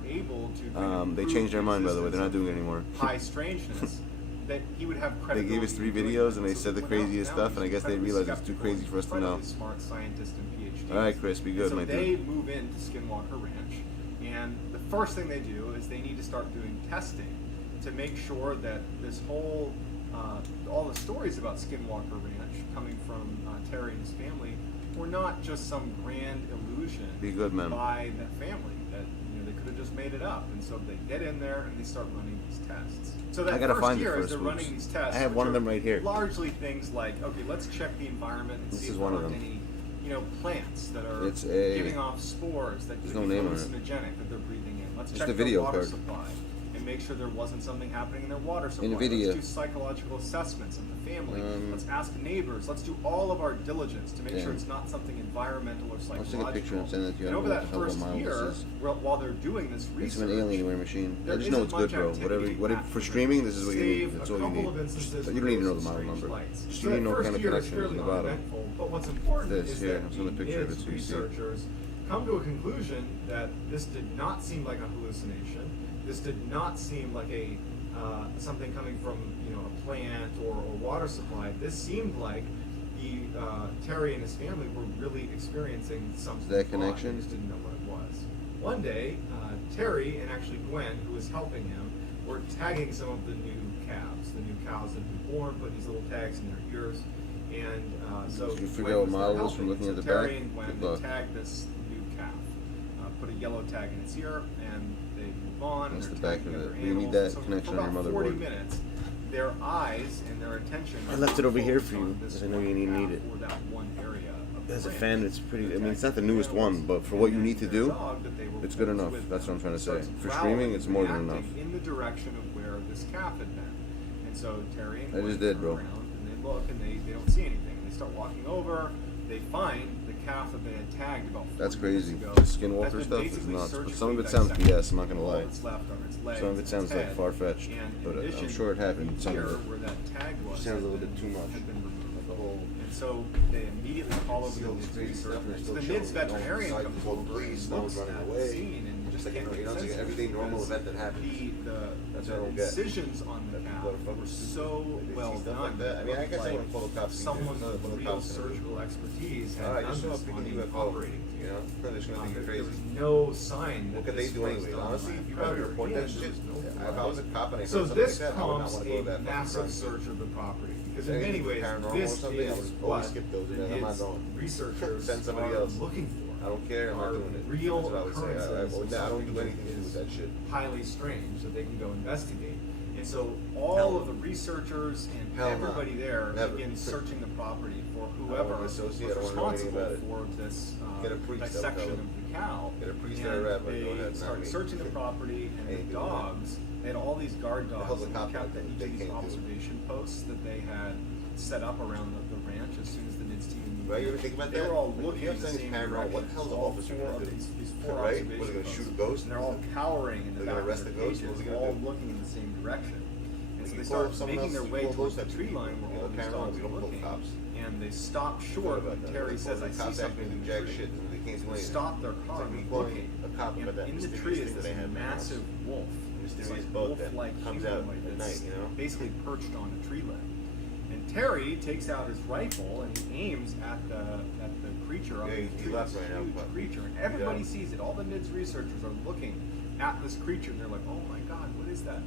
They changed their mind, by the way. They're not doing it anymore. High strangeness. That he would have They gave us 3 videos and they said the craziest stuff, and I guess they realized it's too crazy for us to know. Smart scientists and PhDs. All right, Chris, be good, so my they dude. move into Skinwalker Ranch, and the first thing they do is they need to start doing testing to make sure that this whole, all the stories about Skinwalker Ranch coming from Terry and his family were not just some grand illusion Be good, man. by that family, that they could have just made it up. And so they get in there and they start running these tests. So that I gotta first find it year, as first, they're folks. running these tests, I have which one of are them right here. Largely things like, okay, let's check the environment and This see is if one there of aren't them. any, plants that are It's a- giving off spores that There's could no be name on it. hallucinogenic that they're breathing in. Let's Just check the their video water card. supply and make sure there wasn't something happening in their water supply. NVIDIA. Let's do psychological assessments of the family. Let's ask neighbors. Let's do all of our diligence to make Yeah. sure it's not something environmental or I'll psychological. take a picture and send it to you. And I over don't know that what the first hell model year, this is. while they're doing this It's research, an Alienware machine. I there just know isn't it's good, much bro. activity For happening. streaming, this is what you need. Save That's a all you couple need. of instances But you don't where need to know there's the model strange number. lights. Just So you need to that know what first kind of year is connection is in fairly the bottom. uneventful, but what's important This is here, that I'm showing the picture of its it so you see. researchers come to a conclusion that this did not seem like a hallucination. This did not seem like a something coming from a plant or water supply. This seemed like Terry and his family were really experiencing something. Is that connection? They just didn't know what it was. One day, Terry and actually Gwen, who was helping him, were tagging some of the new calves. The new cows that had been born, put these little tags in their ears. And so Did you figure Gwen out what was model there it is from helping. looking at the Terry back? and Gwen, Good they luck. tagged this new calf, put a yellow tag in its ear, and they move on. That's and the they're back tagging of it. other You need animals. that So connection for on your about 40 motherboard. minutes, their eyes and their attention. I left it over here for you, on this because I know you one need calf it. or that one area of the As a ranch. fan, it's pretty. I mean, it's not the newest one, but for what you need to do, it's good enough. That's what I'm trying to So say. it's For growling, streaming, it's more than reacting enough. in the direction of where this calf had been. And so Terry and I Gwen just did, turn bro. around and they look and they don't see anything. They start walking over. They find the calf that they had tagged about 40 That's crazy. minutes ago. The Skinwalker has been stuff is basically nuts. But some of surgically it sounds dissected. BS, I'm not gonna All lie. that's left are its legs Some of it and sounds its like head. far-fetched, And in but I'm addition, sure it happened. Some here of it. where that tag was Sounds a little bit had too much. been removed. Like the And so they immediately call over the NIDS researchers. So the NIDS veterinarian comes over and looks at the scene and just like, can't make sense like of it everyday normal event that happens. The incisions on the cow were so well done. I mean, I guess I want to follow cops. Someone with real surgical expertise had done this on the operating you know, they're just gonna think you're crazy. There's no sign. What could they do anyway? Honestly, if you want to report that shit, if I was a cop and I heard so something this like that, I would not prompts want to go to a that massive search of the property because in many ways this is what the researchers send somebody are else. looking for. I don't care. I'm not doing it. Real That's what I would say. I don't do anything to do with that shit. Highly strange that they can go investigate. And so all of the researchers and everybody there begin searching the property for whoever was responsible for this dissection of the cow. And they start searching the property and the dogs. They had all these guard dogs and kept at each of these observation posts that they had set up around the ranch as soon as the NIDS team moved. Right, you ever think about that? They were all looking in the thing same paranormal. direction. What the hell's an officer All gonna do? these four Right? observation What, are they gonna posts. shoot a ghost? And they're all cowering in the They're back gonna arrest of the their ghost? cages, What's he gonna all do? looking in the same direction. And so You they call start someone making else, their you way call towards those the types of tree people. line where You all know, these paranormal, dogs we were don't call looking. cops. And they stop short when Terry says, I see something in the jack tree. shit and they can't So explain they it. stop their It's car like me and calling looking. a cop about that And in the mysterious tree thing is that this they have in the house. massive wolf. It's Mysterious like boat that wolf-like comes out humanoid at that's night, you know? basically perched on a tree limb. And Terry takes out his rifle and he aims at the creature up in the tree, this huge creature, and everybody sees it. All the NIDS researchers are looking at this creature and they're like, oh my god, what is that?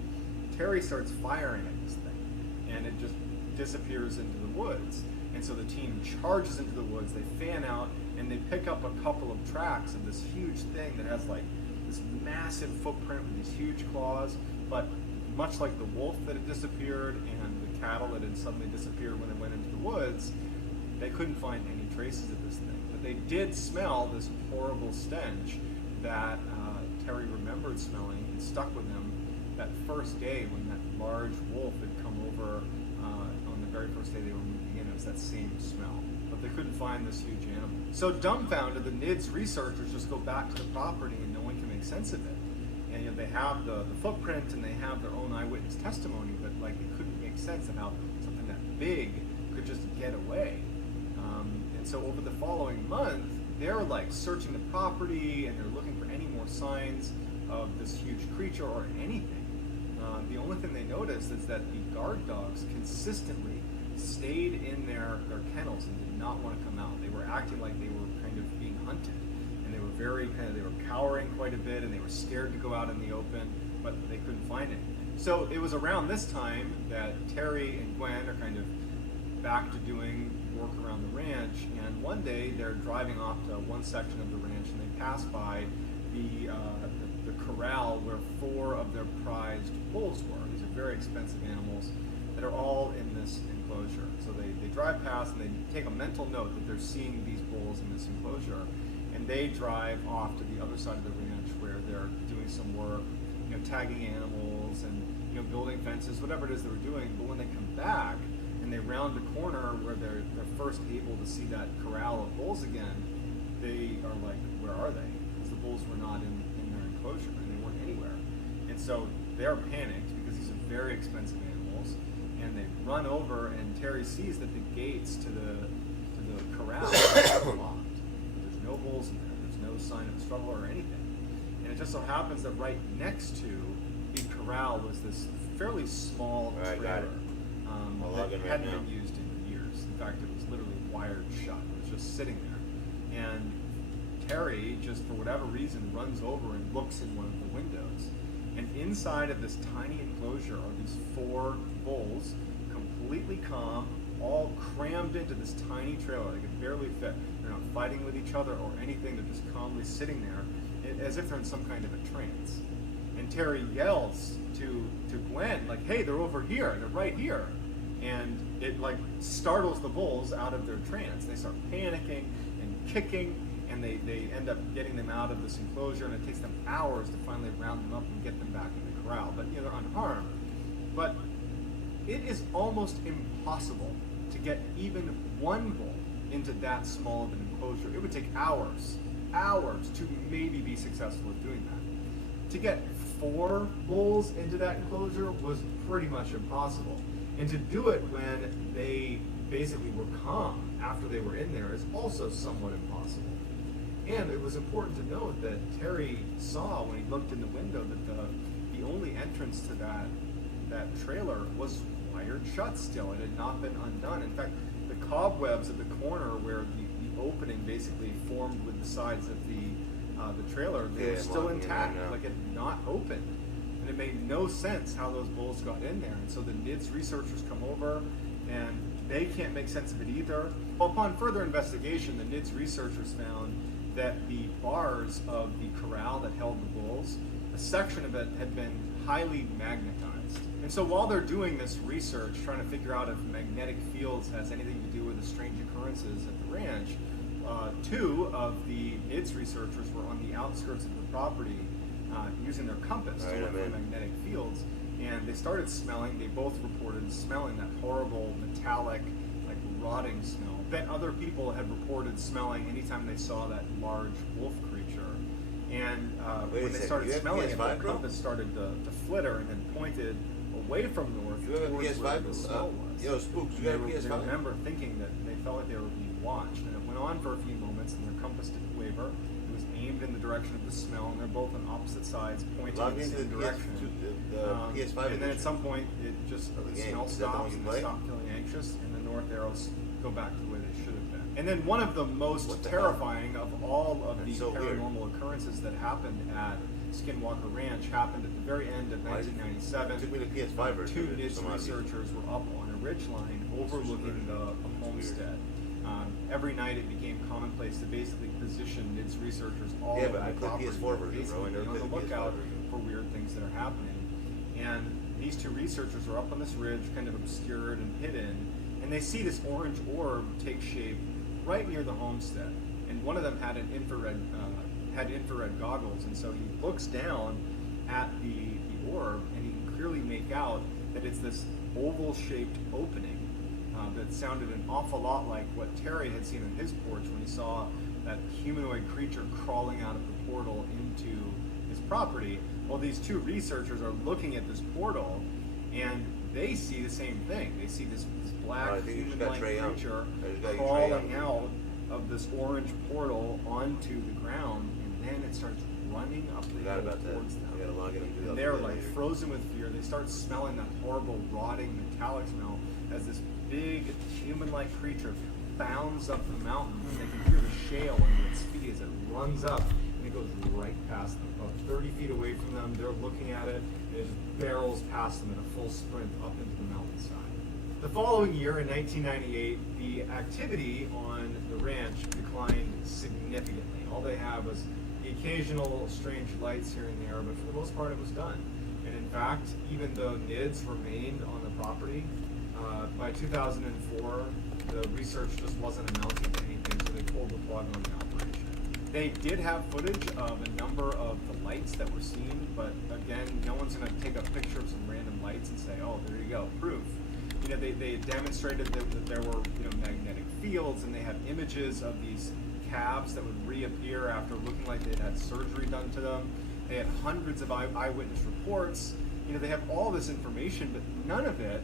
Terry starts firing at this thing and it just disappears into the woods. And so the team charges into the woods, they fan out and they pick up a couple of tracks of this huge thing that has like this massive footprint with these huge claws, but much like the wolf that had disappeared and the cattle that had suddenly disappeared when it went into the woods, they couldn't find any traces of this thing. But they did smell this horrible stench that Terry remembered smelling and stuck with him that first day when that large wolf had come over on the very first day they were moving in. It was that same smell. But they couldn't find this huge animal. So dumbfounded, the NIDS researchers just go back to the property and no one can make sense of it. And you know, they have the footprint and they have their own eyewitness testimony, but like it couldn't make sense of how something that big could just get away. And so over the following month, they're like searching the property and they're looking for any more signs of this huge creature or anything. The only thing they noticed is that the guard dogs consistently stayed in their kennels and did not want to come out. They were acting like they were kind of being hunted. And they were they were cowering quite a bit and they were scared to go out in the open, but they couldn't find it. So it was around this time that Terry and Gwen are kind of back to doing work around the ranch, and one day they're driving off to one section of the ranch and they pass by the corral where 4 of their prized bulls were. These are very expensive animals that are all in this enclosure. So they drive past and they take a mental note that they're seeing these bulls in this enclosure, and they drive off to the other side of the ranch where they're doing some work, you know, tagging animals and, you know, building fences, whatever it is they were doing. But when they come back and they round the corner where they're first able to see that corral of bulls again, they are like, where are they? Because the bulls were not in their enclosure and they weren't anywhere. And so they're panicked because these are very expensive animals, and they run over and Terry sees that the gates to the corral are locked. There's no bulls in there. There's no sign of struggle or anything. And it just so happens that right next to the corral was this fairly small trailer that hadn't been used in years. In fact, it was literally wired shut. It was just sitting there. And Terry, just for whatever reason, runs over and looks in one of the windows. And inside of this tiny enclosure are these 4 bulls, completely calm, all crammed into this tiny trailer. They could barely fit. They're not fighting with each other or anything. They're just calmly sitting there as if they're in some kind of a trance. And Terry yells to Gwen, like, hey, they're over here. They're right here. And it like startles the bulls out of their trance. They start panicking and kicking, and they end up getting them out of this enclosure, and it takes them hours to finally round them up and get them back in the corral. But you know, they're unharmed. But it is almost impossible to get even one bull into that small of an enclosure. It would take hours to maybe be successful at doing that. To get 4 bulls into that enclosure was pretty much impossible. And to do it when they basically were calm after they were in there is also somewhat impossible. And it was important to note that Terry saw when he looked in the window that the only entrance to that trailer was wired shut still. It had not been undone. In fact, the cobwebs at the corner where the opening basically formed with the sides of the trailer, they were still intact, like it had not opened. And it made no sense how those bulls got in there. And so the NIDS researchers come over and they can't make sense of it either. Well, upon further investigation, the NIDS researchers found that the bars of the corral that held the bulls, a section of it had been highly magnetized. And so while they're doing this research, trying to figure out if magnetic fields has anything to do with the strange occurrences at the ranch, two of the NIDS researchers were on the outskirts of the property using their compass to look for magnetic fields, and they started smelling. They both reported smelling that horrible metallic, like rotting smell. Then other people had reported smelling anytime they saw that large wolf creature. And when they started smelling it, the compass started to flitter and then pointed away from north towards where the smell was. Yo, Spooks, you got a PS5? They remember thinking that they felt like they were being watched, and it went on for a few moments, and their compass didn't waver. It was aimed in the direction of the smell, and they're both on opposite sides, pointing in the same direction. PS5 and then at some point, it just the smell stops, and they stop feeling anxious, and the north arrows go back to where they should have been. And then one of the most terrifying of all of the paranormal occurrences that happened at Skinwalker Ranch happened at the very end of 1997. Two NIDS researchers were up on a ridgeline overlooking the homestead. Every night it became commonplace to basically position NIDS researchers all over the property, basically be on the lookout for weird things that are happening. And these two researchers are up on this ridge, kind of obscured and hidden, and they see this orange orb take shape right near the homestead. And one of them had an infrared goggles, and so he looks down at the orb, and he can clearly make out that it's this oval-shaped opening that sounded an awful lot like what Terry had seen on his porch when he saw that humanoid creature crawling out of the portal into his property. Well, these two researchers are looking at this portal, and they see the same thing. They see this black human-like creature crawling out of this orange portal onto the ground, and then it starts running up the hill towards them. And they're like frozen with fear. They start smelling that horrible rotting metallic smell as this big human-like creature bounds up the mountain, and they can hear the shale under its feet as it runs up, and it goes right past them, about 30 feet away from them. They're looking at it, and it just barrels past them in a full sprint up into the mountainside. The following year, in 1998, the activity on the ranch declined significantly. All they have was the occasional strange lights here and there, but for the most part it was done. And in fact, even though NIDS remained on the property, by 2004, the research just wasn't amounting to anything, so they pulled the plug on the operation. They did have footage of a number of the lights that were seen, but again, no one's going to take a picture of some random lights and say, oh, there you go, proof. You know, they demonstrated that there were, you know, magnetic fields, and they have images of these calves that would reappear after looking like they'd had surgery done to them. They had hundreds of eyewitness reports. You know, they have all this information, but none of it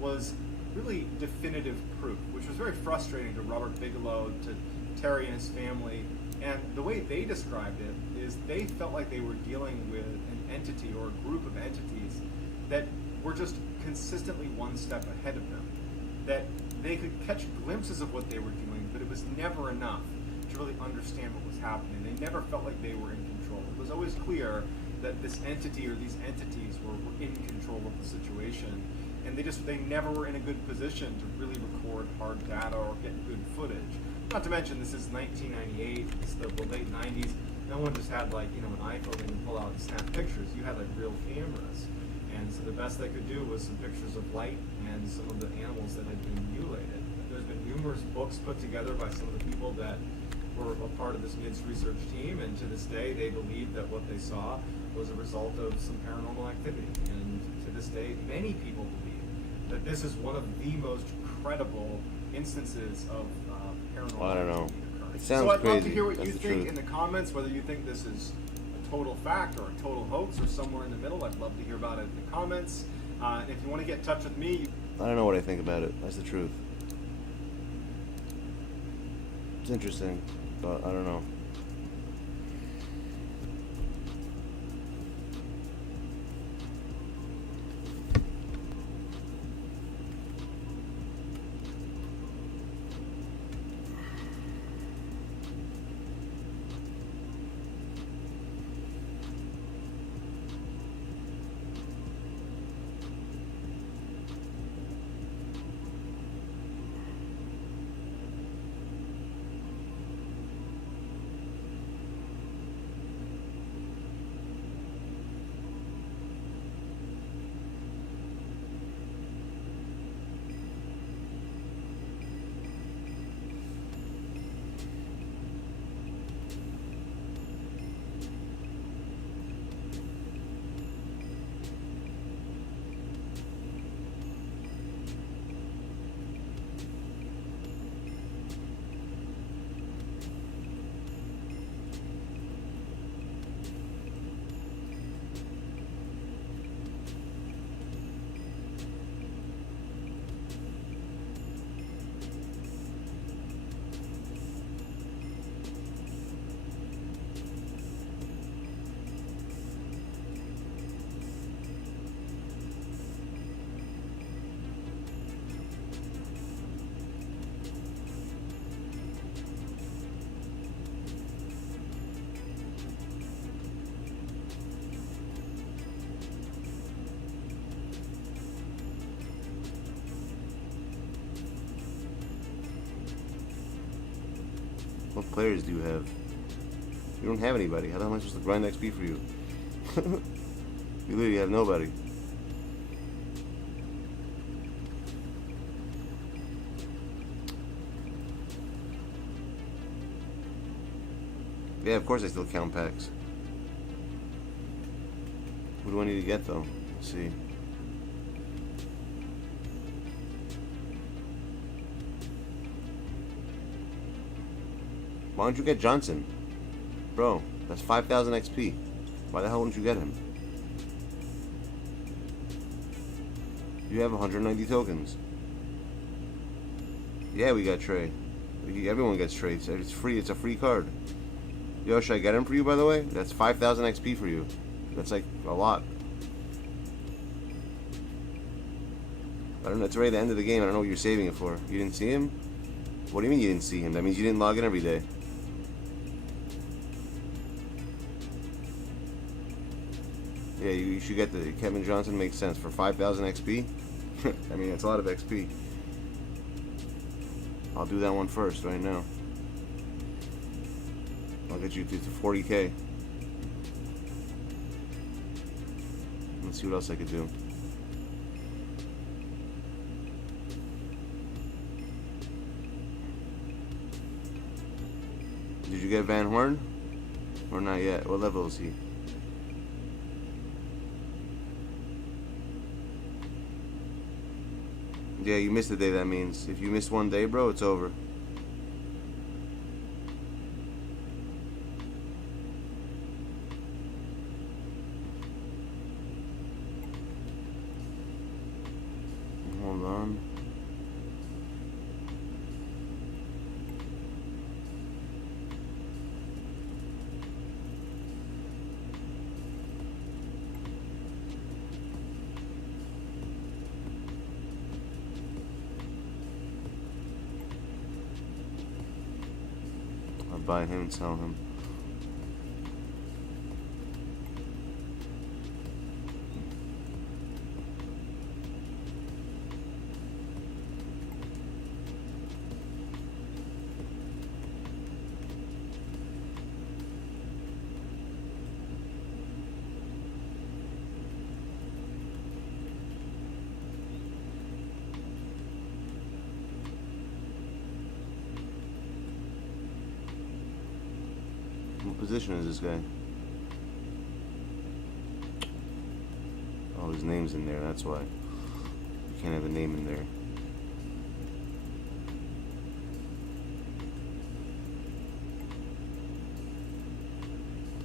was really definitive proof, which was very frustrating to Robert Bigelow, to Terry and his family. And the way they described it is they felt like they were dealing with an entity or a group of entities that were just consistently one step ahead of them. That they could catch glimpses of what they were doing, but it was never enough to really understand what was happening. They never felt like they were in control. It was always clear that this entity or these entities were in control of the situation. And they never were in a good position to really record hard data or get good footage. Not to mention, this is 1998, it's the late 90s. No one just had like, you know, an iPhone and pull out and snap pictures. You had like real cameras. And so the best they could do was some pictures of light and some of the animals that had been mutilated. There's been numerous books put together by some of the people that were a part of this NIDS research team, and to this day they believe that what they saw was a result of some paranormal activity. And to this day, many people believe that this is one of the most credible instances of paranormal well, I don't know. activity. It sounds so I'd crazy. love to hear what That's you the think truth. in the comments, whether you think this is a total fact or a total hoax or somewhere in the middle. I'd love to hear about it in the comments. And if you want to get in touch with me, I don't know what I think about it. That's the truth. It's interesting, but I don't know. What players do you have? You don't have anybody. How the hell am I supposed to grind XP for you? You literally have nobody. Yeah, of course I still count packs. What do I need to get though? Let's see. Why don't you get Johnson? Bro, that's 5,000 XP. Why the hell wouldn't you get him? You have 190 tokens. Yeah, we got Trey. Everyone gets trades. It's free. It's a free card. Yo, should I get him for you, by the way? That's 5,000 XP for you. That's like a lot. I don't know. It's already the end of the game. I don't know what you're saving it for. You didn't see him? What do you mean you didn't see him? That means you didn't log in every day. Yeah, you should get the Kevin Johnson. Makes sense for 5,000 XP. I mean, that's a lot of XP. I'll do that one first right now. I'll get you to 40k. Let's see what else I could do. Did you get Van Horn? Or not yet? What level is he? Yeah, you missed a day, that means. If you miss one day, bro, it's over. Hold on. Buy him and sell him. What position is this guy? Oh, his name's in there, that's why. You can't have a name in there.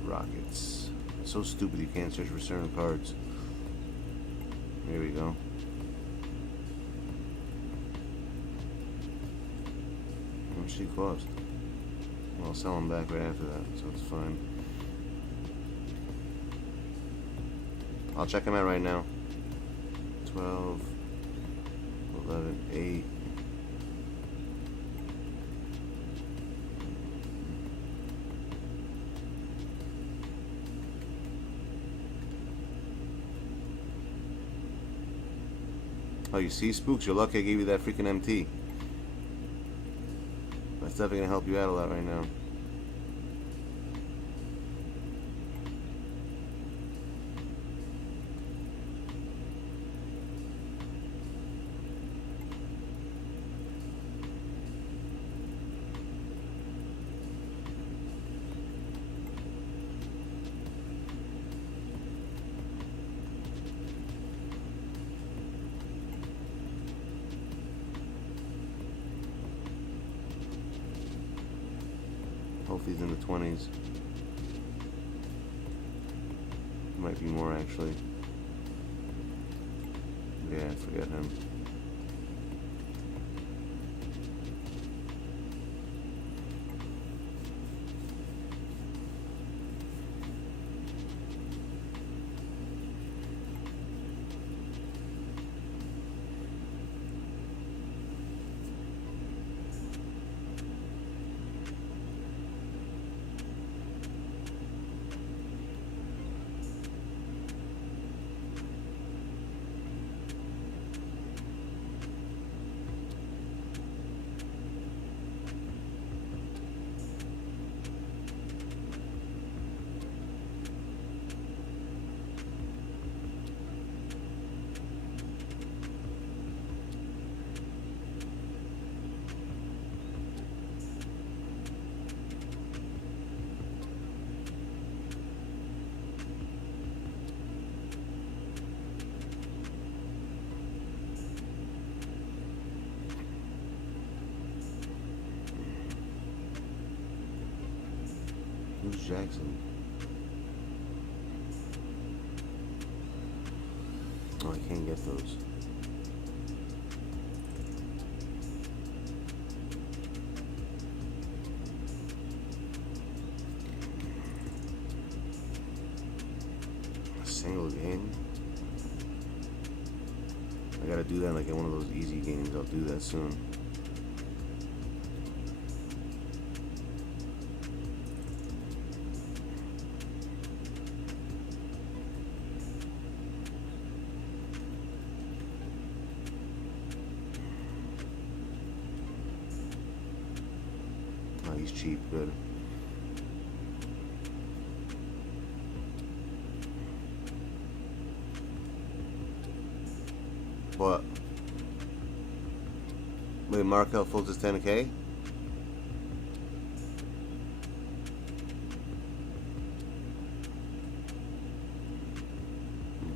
Rockets. It's so stupid you can't search for certain cards. Here we go. How much did he cost? I'll sell them back right after that, so it's fine. I'll check them out right now. 12, 11, 8. Oh, you see, Spooks, you're lucky I gave you that freaking MT. That's definitely gonna help you out a lot right now. Hopefully he's in the 20s. Might be more actually. Yeah, forget him. Who's Jackson? Oh, I can't get those. A single game? I gotta do that like in one of those easy games. I'll do that soon. He's cheap, good. What? Wait, Markel Fultz is 10K?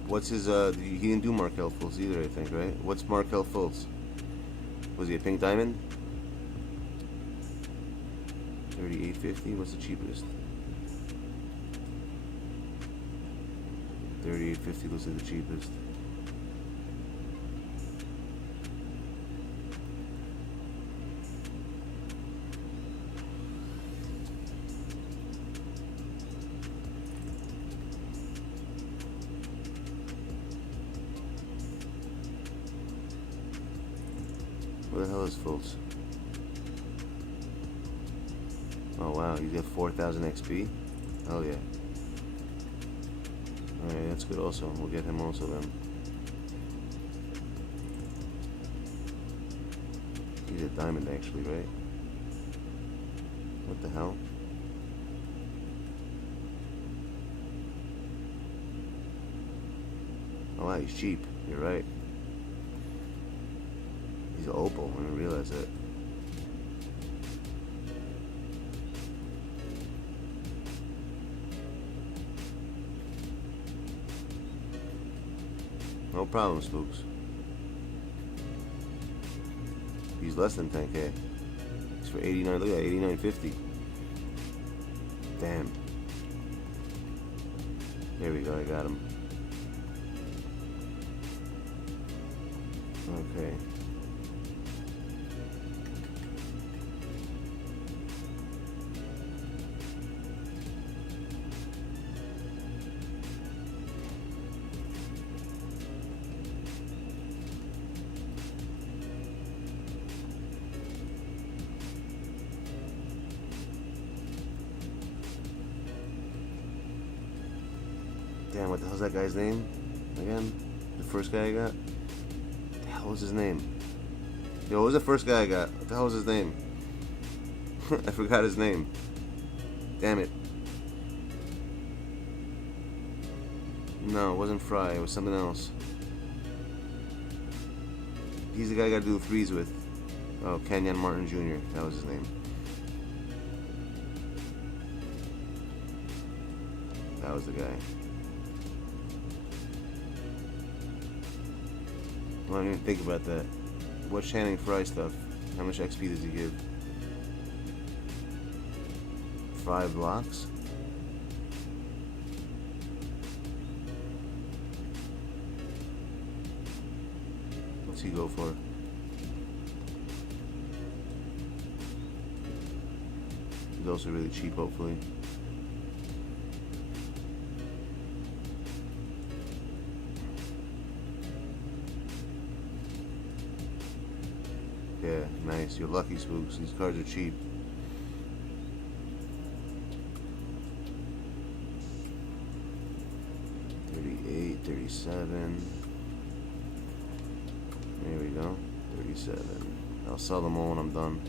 What's his, he didn't do Markel Fultz either, I think, right? What's Markel Fultz? Was he a pink diamond? 38.50. What's the cheapest? 38.50 looks like the cheapest. Where the hell is Fultz? Oh wow, you get 4,000 XP? Oh yeah. Alright, that's good also. We'll get him also then. He's a diamond actually, right? What the hell? Oh wow, he's cheap. You're right. He's an opal, I didn't realize that. No problem, Spooks. He's less than 10K. He's for 89. Look at that, 89.50. Damn. There we go. I got him. Okay. Damn, what the hell's that guy's name? Again? The first guy I got? What the hell was his name? Yo, what was the first guy I got? What the hell was his name? I forgot his name. Damn it. No, it wasn't Fry. It was something else. He's the guy I gotta do threes with. Oh, Kenyon Martin Jr. That was his name. That was the guy. I don't even think about that. What Channing Frye stuff? How much XP does he give? 5 blocks? What's he go for? He's also really cheap, hopefully. Yeah, nice. You're lucky, Spooks. These cards are cheap. $38, $37. There we go. 37. I'll sell them all when I'm done.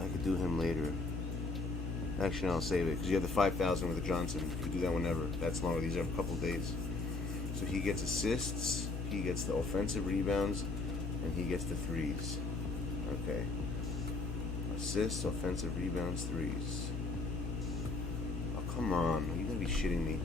I could do him later. Actually, I'll save it because you have the 5,000 with the Johnson. You can do that whenever. That's longer. These are a couple days. So he gets assists, he gets the offensive rebounds, and he gets the threes. Okay. Assists, offensive rebounds, threes. Oh, come on. Are you going to be shitting me?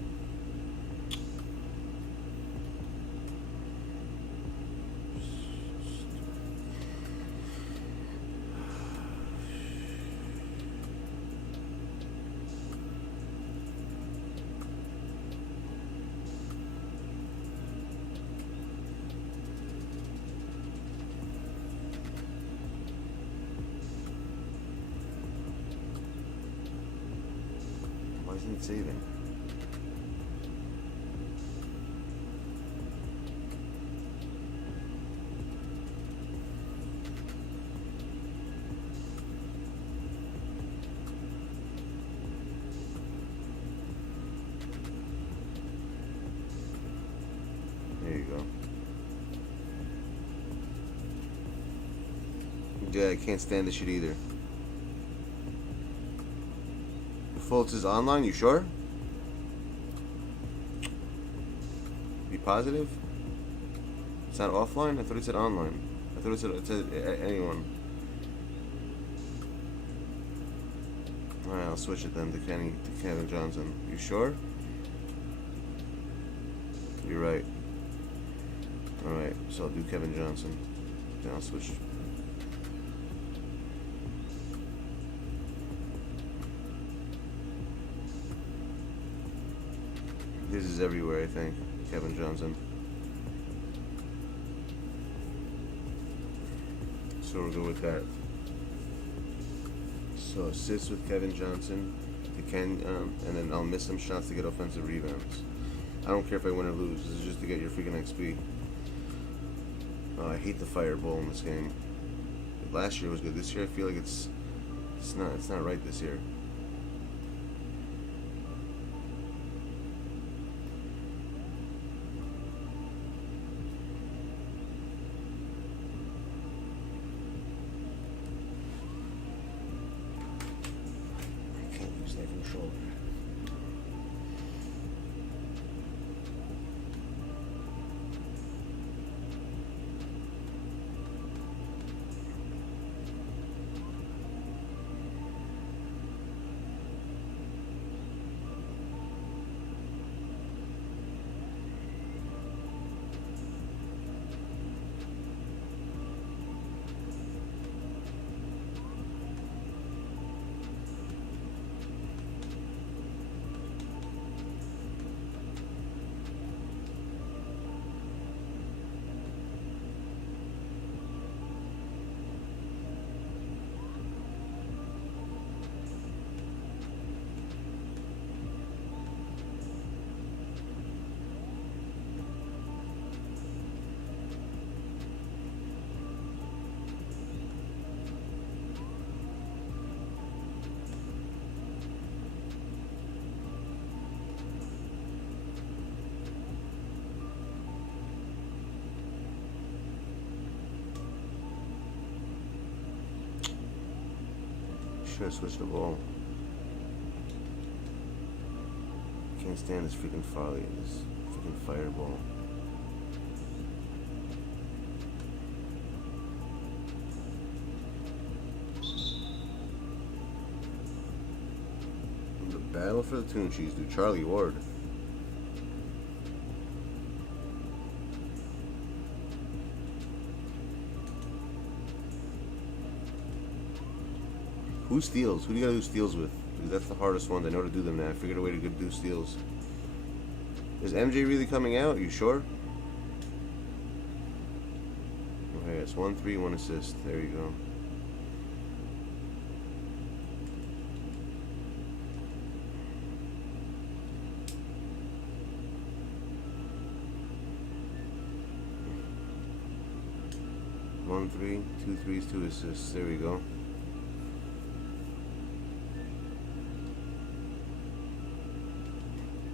Why isn't it saving? There you go. Yeah, I can't stand this shit either. Fultz is online, you sure? Be positive? It's not offline? I thought it said online. I thought it said anyone. Alright, I'll switch it then to Kevin Johnson. You sure? You're right. Alright, so I'll do Kevin Johnson. Then I'll switch. This is everywhere, I think. Kevin Johnson. So we're good with that. So assists with Kevin Johnson, and then I'll miss some shots to get offensive rebounds. I don't care if I win or lose. This is just to get your freaking XP. Oh, I hate the fireball in this game. Last year was good. This year I feel like it's not right this year. should have switched the ball. Can't stand this freaking Farley, this freaking fireball. The battle for the tune cheese, dude. Charlie Ward. Who steals? Who do you gotta do steals with? Because that's the hardest one. I know to do them now. I figured a way to do steals. Is MJ really coming out? Are you sure? Okay, it's 1-3, 1 assist. There you go. One, 3, 2 threes, 2 assists. There we go.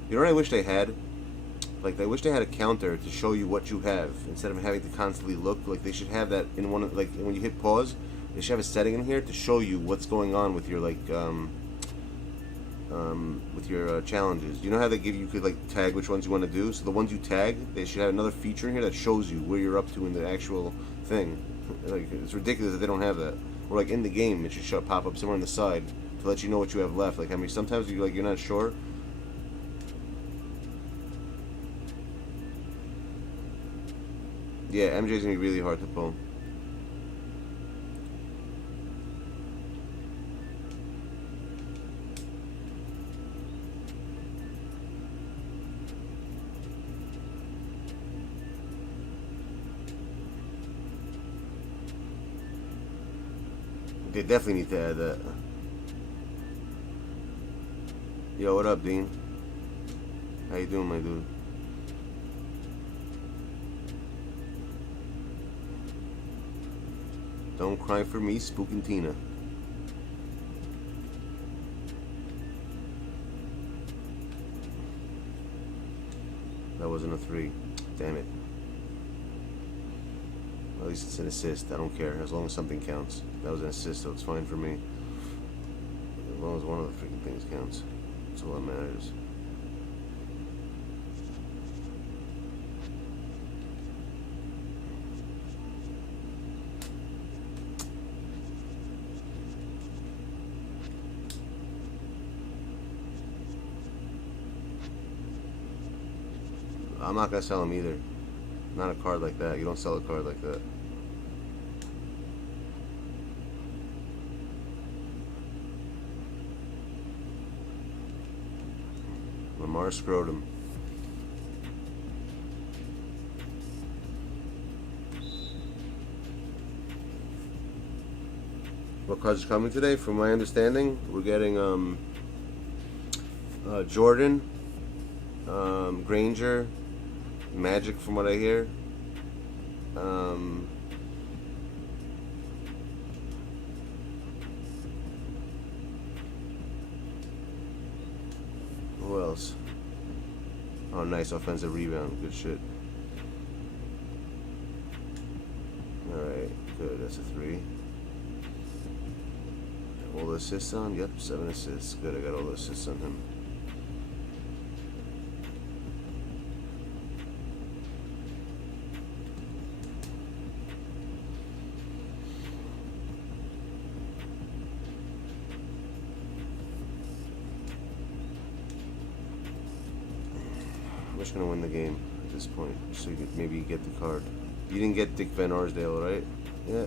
You know what I wish they had? Like, I wish they had a counter to show you what you have instead of having to constantly look. Like, they should have that in one of, like, when you hit pause, they should have a setting in here to show you what's going on with your, like, with your challenges. You know how they give you could, like, tag which ones you want to do? So the ones you tag, they should have another feature in here that shows you where you're up to in the actual thing. Like, it's ridiculous that they don't have that. Or, like, in the game, it should pop up somewhere on the side to let you know what you have left. Like, I mean, sometimes you're not sure. Yeah, MJ's gonna be really hard to pull. They definitely need to add that. Yo, what up, Dean? How you doing, my dude? Don't cry for me, Spookin' Tina. That wasn't a 3. Damn it. At least it's an assist. I don't care. As long as something counts. That was an assist, so it's fine for me. As long as one of the freaking things counts. That's all that matters. I'm not gonna sell him either. Not a card like that. You don't sell a card like that. Lamar Scrotum. What cards are coming today? From my understanding, we're getting Jordan, Granger, Magic from what I hear. Who else? Oh, nice offensive rebound. Good shit. Alright, good. That's a 3. All the assists on? Yep, 7 assists. Good, I got all the assists on him. I'm just gonna win the game at this point, so you could maybe get the card. You didn't get Dick Van Arsdale, right? Yeah.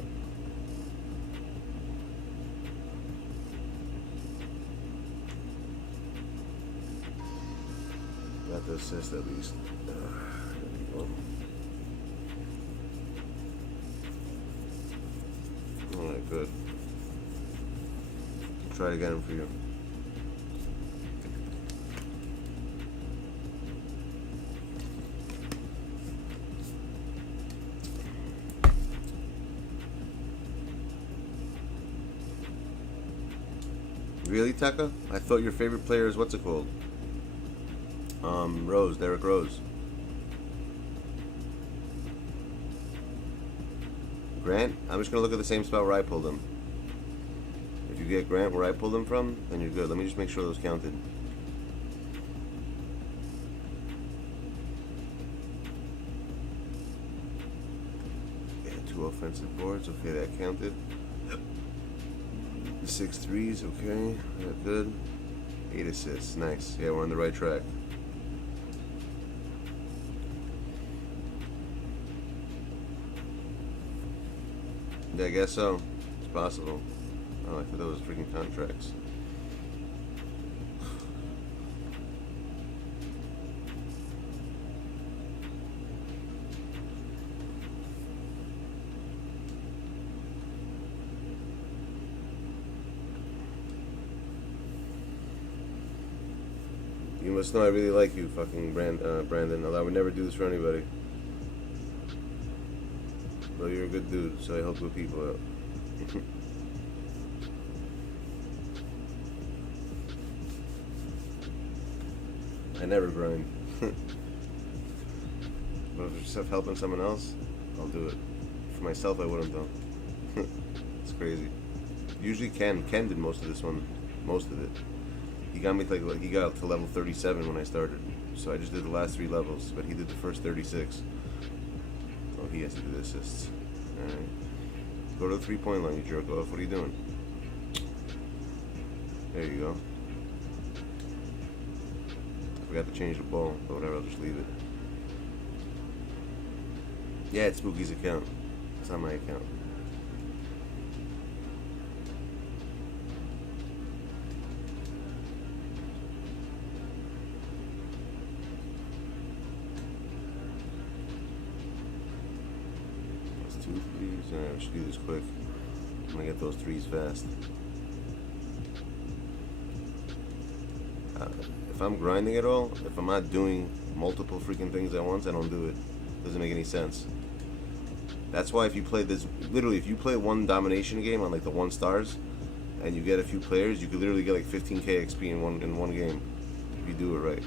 Got the assist at least. There we go. Alright, good. Try to get him for you. Really, Tekka? I thought your favorite player is what's it called? Rose, Derrick Rose. Grant? I'm just gonna look at the same spot where I pulled him. If you get Grant where I pulled them from, then you're good. Let me just make sure those counted. Yeah, 2 offensive boards. Okay, that counted. The 6 threes. Okay, yeah, good. 8 assists. Nice. Yeah, we're on the right track. Yeah, I guess so. It's possible. Oh, I thought those were freaking contracts. You must know I really like you, fucking Brandon. Although I would never do this for anybody. Well, you're a good dude, so I help good people out. I never grind. But if it's helping someone else, I'll do it. For myself, I wouldn't though. It's crazy. Usually Ken did most of this one, most of it. He got me like he got up to level 37 when I started. So I just did the last 3 levels, but he did the first 36. Oh, he has to do the assists. Alright. Go to the 3-point line, you jerk off. What are you doing? There you go. I forgot to change the ball, but whatever, I'll just leave it. Yeah, it's Spooky's account. It's not my account. That's 2 threes. Alright, we should do this quick. I'm gonna get those 3s fast. If I'm grinding at all, if I'm not doing multiple freaking things at once, I don't do it. Doesn't make any sense. That's why if you play this, literally, if you play one domination game on like the 1 stars, and you get a few players, you could literally get like 15k XP in one game if you do it right.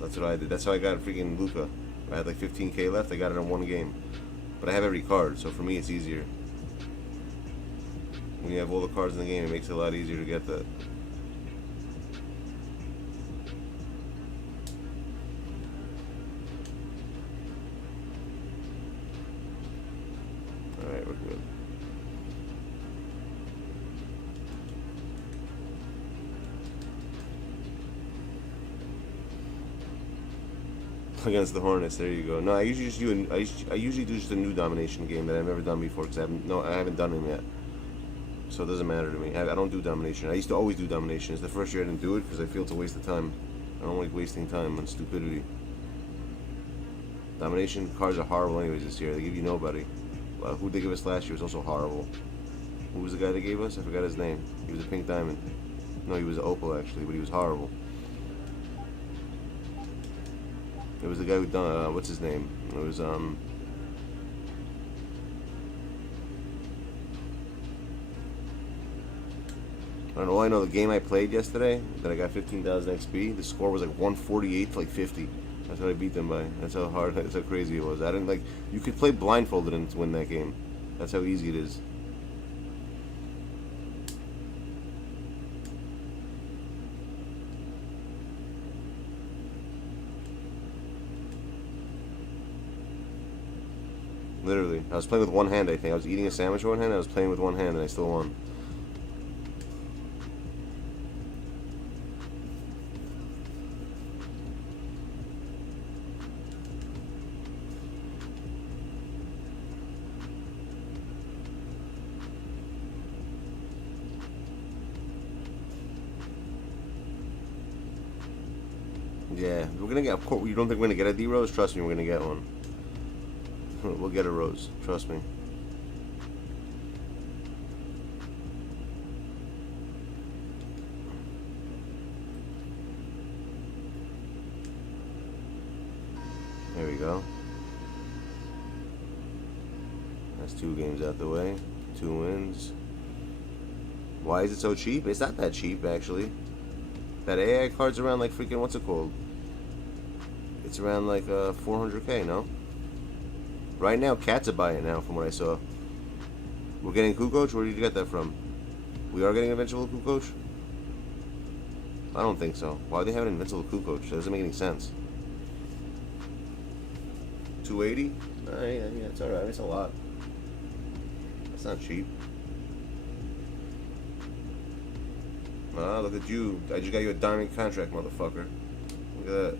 That's what I did. That's how I got freaking Luka. I had like 15k left. I got it in 1 game, but I have every card, so for me it's easier. When you have all the cards in the game, it makes it a lot easier to get that. Alright, we're good. Against the Hornets, there you go. No, I usually just do I usually do just a new domination game that I've never done before because I haven't done them yet. So it doesn't matter to me. I don't do domination. I used to always do domination. It's the first year I didn't do it because I feel it's a waste of time. I don't like wasting time on stupidity. Domination cards are horrible anyways this year. They give you nobody. Who'd they give us last year was also horrible. Who was the guy they gave us? I forgot his name. He was a pink diamond. No, he was an opal actually, but he was horrible. It was the guy who done, what's his name? It was, I don't know, all I know, the game I played yesterday, that I got 15,000 XP, the score was like 148 to like 50. That's how I beat them by. That's how hard, that's how crazy it was. I didn't like, you could play blindfolded and win that game. That's how easy it is. Literally. I was playing with one hand, I think. I was eating a sandwich with one hand, I was playing with one hand, and I still won. Yeah, we're gonna get. You don't think we're gonna get a D Rose? Trust me, we're gonna get one. We'll get a Rose. Trust me. There we go. That's 2 games out the way. 2 wins. Why is it so cheap? It's not that cheap, actually. That AI card's around like freaking, what's it called? It's around like 400k, no? Right now, Cats are buying it now, from what I saw. We're getting Kukoc? Where did you get that from? We are getting Invincible Kukoc? I don't think so. Why do they have an Invincible Kukoc? That doesn't make any sense. 280? Yeah, it's alright. It's a lot. That's not cheap. Ah, look at you. I just got you a diamond contract, motherfucker. Look at that.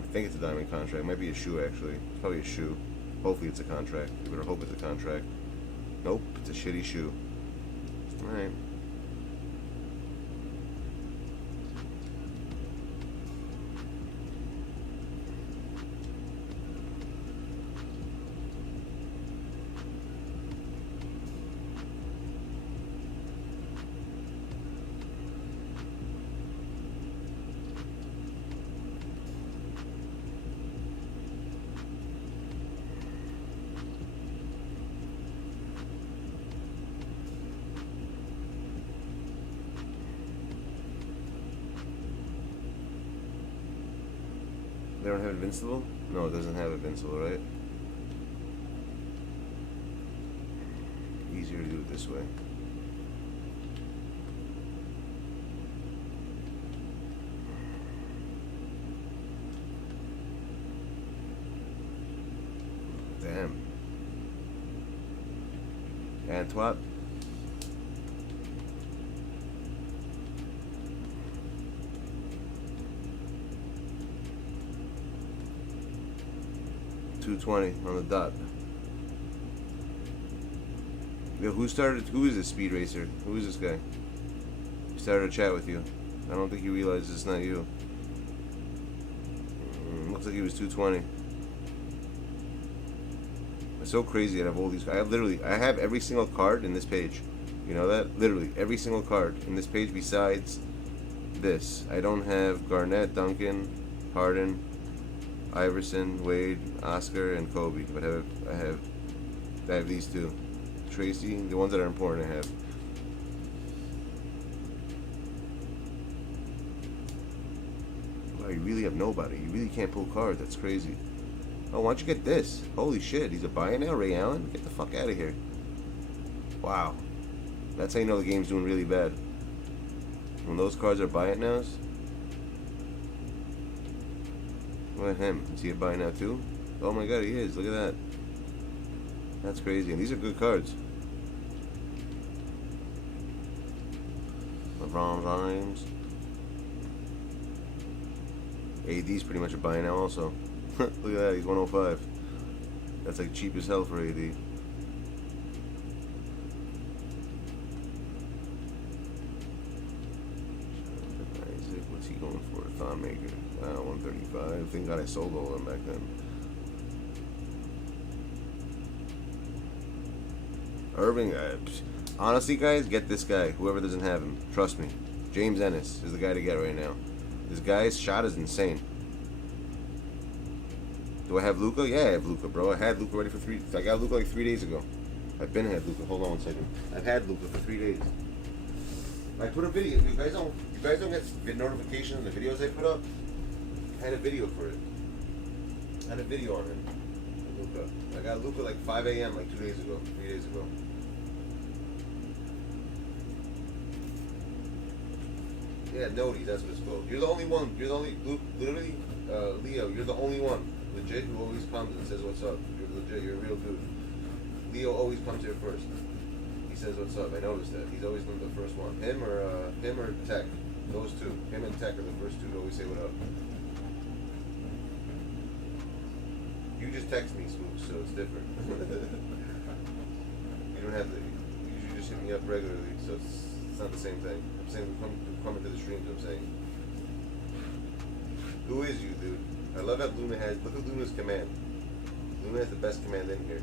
I think it's a diamond contract. It might be a shoe, actually. It's probably a shoe. Hopefully it's a contract. You better hope it's a contract. Nope, it's a shitty shoe. Alright. They don't have Invincible? No, it doesn't have Invincible, right? Easier to do it this way. Damn. Antwerp. $220 on the dot. Yo, who is this speed racer? Who is this guy? He started a chat with you. I don't think he realizes it's not you. Looks like he was 220. It's so crazy that I have all these. I have every single card in this page. You know that? Literally every single card in this page besides this. I don't have Garnett, Duncan, Harden, Iverson, Wade, Oscar, and Kobe. But I have these two. Tracy, the ones that are important I have. Wow, you really have nobody. You really can't pull cards. That's crazy. Oh, why don't you get this? Holy shit, he's a buy now, Ray Allen? Get the fuck out of here. Wow. That's how you know the game's doing really bad. When those cards are buy it nows. Look at him. Is he a buy now too? Oh my god, he is. Look at that. That's crazy. And these are good cards. LeBron James. AD's pretty much a buy now also. Look at that, he's 105. That's like cheap as hell for AD. Isaac, what's he going for? Thon Maker. 135. Thank God I sold all of them back then. Irving, honestly, guys, get this guy. Whoever doesn't have him, trust me. James Ennis is the guy to get right now. This guy's shot is insane. Do I have Luka? Yeah, I have Luka, bro. I had Luka ready for I got Luka like 3 days ago. I've been had Luka. Hold on 1 second. I've had Luka for 3 days. I put a video. You guys don't get notifications on the videos I put up. I had a video for it. I had a video on him. Luka. I got Luka like 5 a.m. like 2 days ago, 3 days ago. Yeah, Nodi, that's what it's called. You're the only one. You're the only, literally, Leo, you're the only one, legit, who always comes and says what's up. You're legit, you're a real dude. Leo always comes here first. He says what's up. I noticed that. He's always the first one. Him or Tech. Those two. Him and Tech are the first two to always say what up. You just text me, Smooth, so it's different. You don't have to. You usually just hit me up regularly, so it's not the same thing. I'm saying come into the streams. I'm saying. Who is you, dude? I love that Luna has. Look at Luna's command. Luna has the best command in here.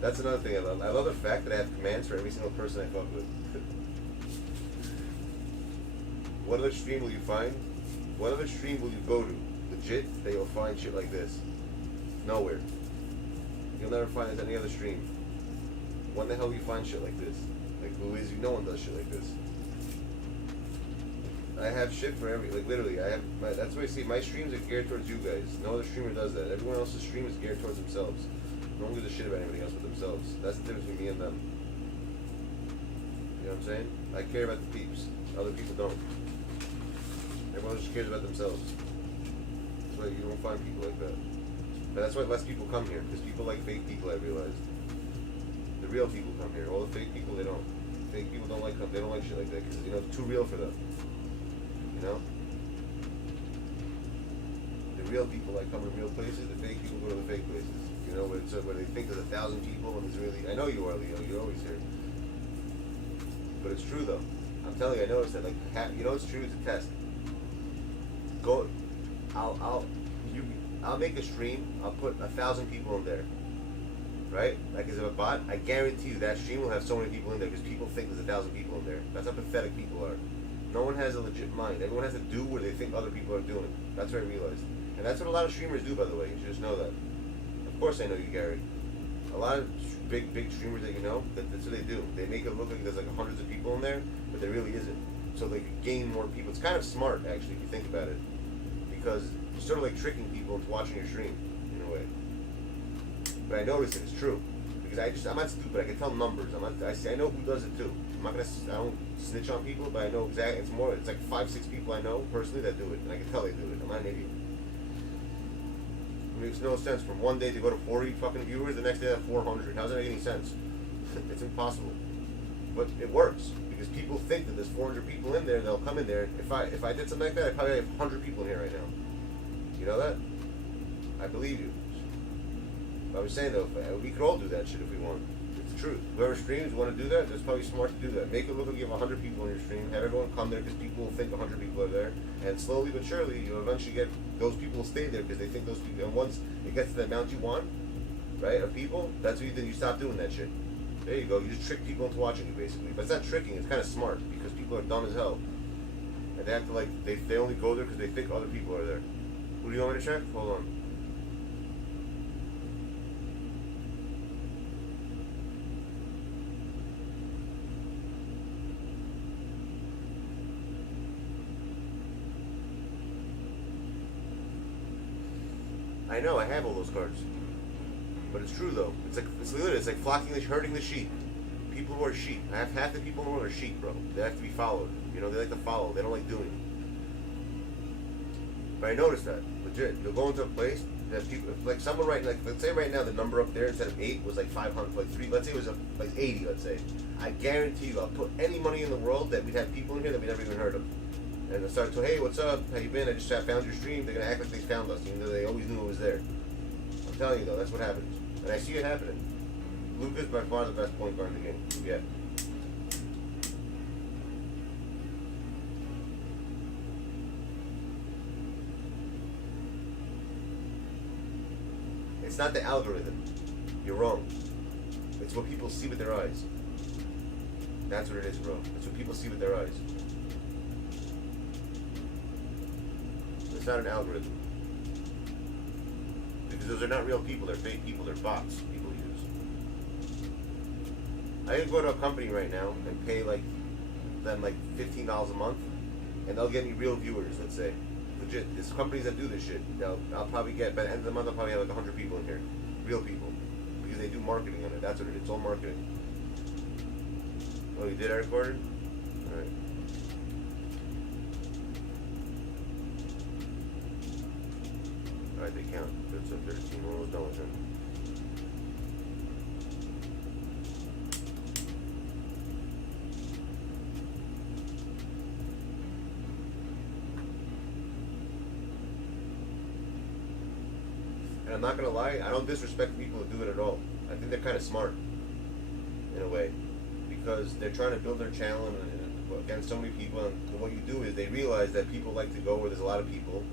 That's another thing I love. I love the fact that I have commands for every single person I fuck with. What other stream will you find? What other stream will you go to? Legit, that you'll find shit like this. Nowhere. You'll never find it any other stream. When the hell will you find shit like this? Like, who is you? No one does shit like this. I have shit for every, like literally, I have, that's why I see my streams are geared towards you guys. No other streamer does that. Everyone else's stream is geared towards themselves. No one gives a shit about anybody else but themselves. That's the difference between me and them. You know what I'm saying? I care about the peeps. Other people don't. Everyone just cares about themselves. That's why you don't find people like that. But that's why less people come here, because people like fake people, I realized. The real people come here. All the fake people, they don't. Fake people don't like they don't like shit like that, because, you know, it's too real for them. You know? The real people like come to real places, the fake people go to the fake places. You know, where they think there's 1,000 people and there's really, I know you are, Leo, you're always here. But it's true though. I'm telling you, I noticed that, like, you know it's true, it's a test. Go, I'll make a stream, I'll put 1,000 people in there. Right? Like, as a bot, I guarantee you that stream will have so many people in there because people think there's 1,000 people in there. That's how pathetic people are. No one has a legit mind. Everyone has to do what they think other people are doing. That's what I realized. And that's what a lot of streamers do, by the way. You should just know that. Of course I know you, Gary. A lot of big streamers that you know, that's what they do. They make it look like there's like hundreds of people in there, but there really isn't. So they can gain more people. It's kind of smart, actually, if you think about it. Because you're sort of like tricking people into watching your stream, in a way. But I noticed it, it's true. Because I'm not stupid, I can tell numbers. I know who does it too. I don't snitch on people, but I know exactly, it's like 5-6 people I know personally that do it, and I can tell they do it. I'm not an idiot. It makes no sense from one day to go to 40 fucking viewers, the next day to 400. How does that make any sense? It's impossible. But it works, because people think that there's 400 people in there, they'll come in there. If I did something like that, I'd probably have 100 people in here right now. You know that? I believe you. I was saying though, we could all do that shit if we want. It's the truth. Whoever streams want to do that, it's probably smart to do that. Make it look like you have 100 people on your stream. Have everyone come there because people will think 100 people are there. And slowly but surely, you'll eventually get, those people will stay there because they think those people, and once it gets to the amount you want, right, of people, that's when you stop doing that shit. There you go. You just trick people into watching you, basically. But it's not tricking. It's kind of smart because people are dumb as hell. And they have to, like, they only go there because they think other people are there. Who do you want me to check? Hold on. I know, I have all those cards. But it's true though. It's like flocking, herding the sheep. People who are sheep. I have half the people in the world are sheep, bro. They have to be followed. You know, they like to follow. They don't like doing it. But I noticed that. Legit. You'll go into a place that people, like someone let's say right now the number up there instead of 8 was like 500, like 3, let's say it was like 80, let's say. I guarantee you, I'll put any money in the world that we'd have people in here that we never even heard of. And they'll start to, hey, what's up? How you been? I just found your stream. They're going to act like they found us, even though they always knew it was there. I'm telling you, though, that's what happens. And I see it happening. Luka's by far the best point guard in the game. Yeah. It's not the algorithm. You're wrong. It's what people see with their eyes. That's what it is, bro. It's what people see with their eyes. It's not an algorithm. Because those are not real people, they're fake people, they're bots people use. I can go to a company right now and pay them $15 a month, and they'll get me real viewers, let's say. Legit, there's companies that do this shit. I'll probably get, by the end of the month, I'll probably have like 100 people in here. Real people. Because they do marketing on it, that's what it is, it's all marketing. Oh, you did, Eric Gordon? Alright. Alright, they count. That's a 13. We're almost done with him. And I'm not gonna lie, I don't disrespect people who do it at all. I think they're kind of smart, in a way, because they're trying to build their channel and against so many people. And what you do is they realize that people like to go where there's a lot of people.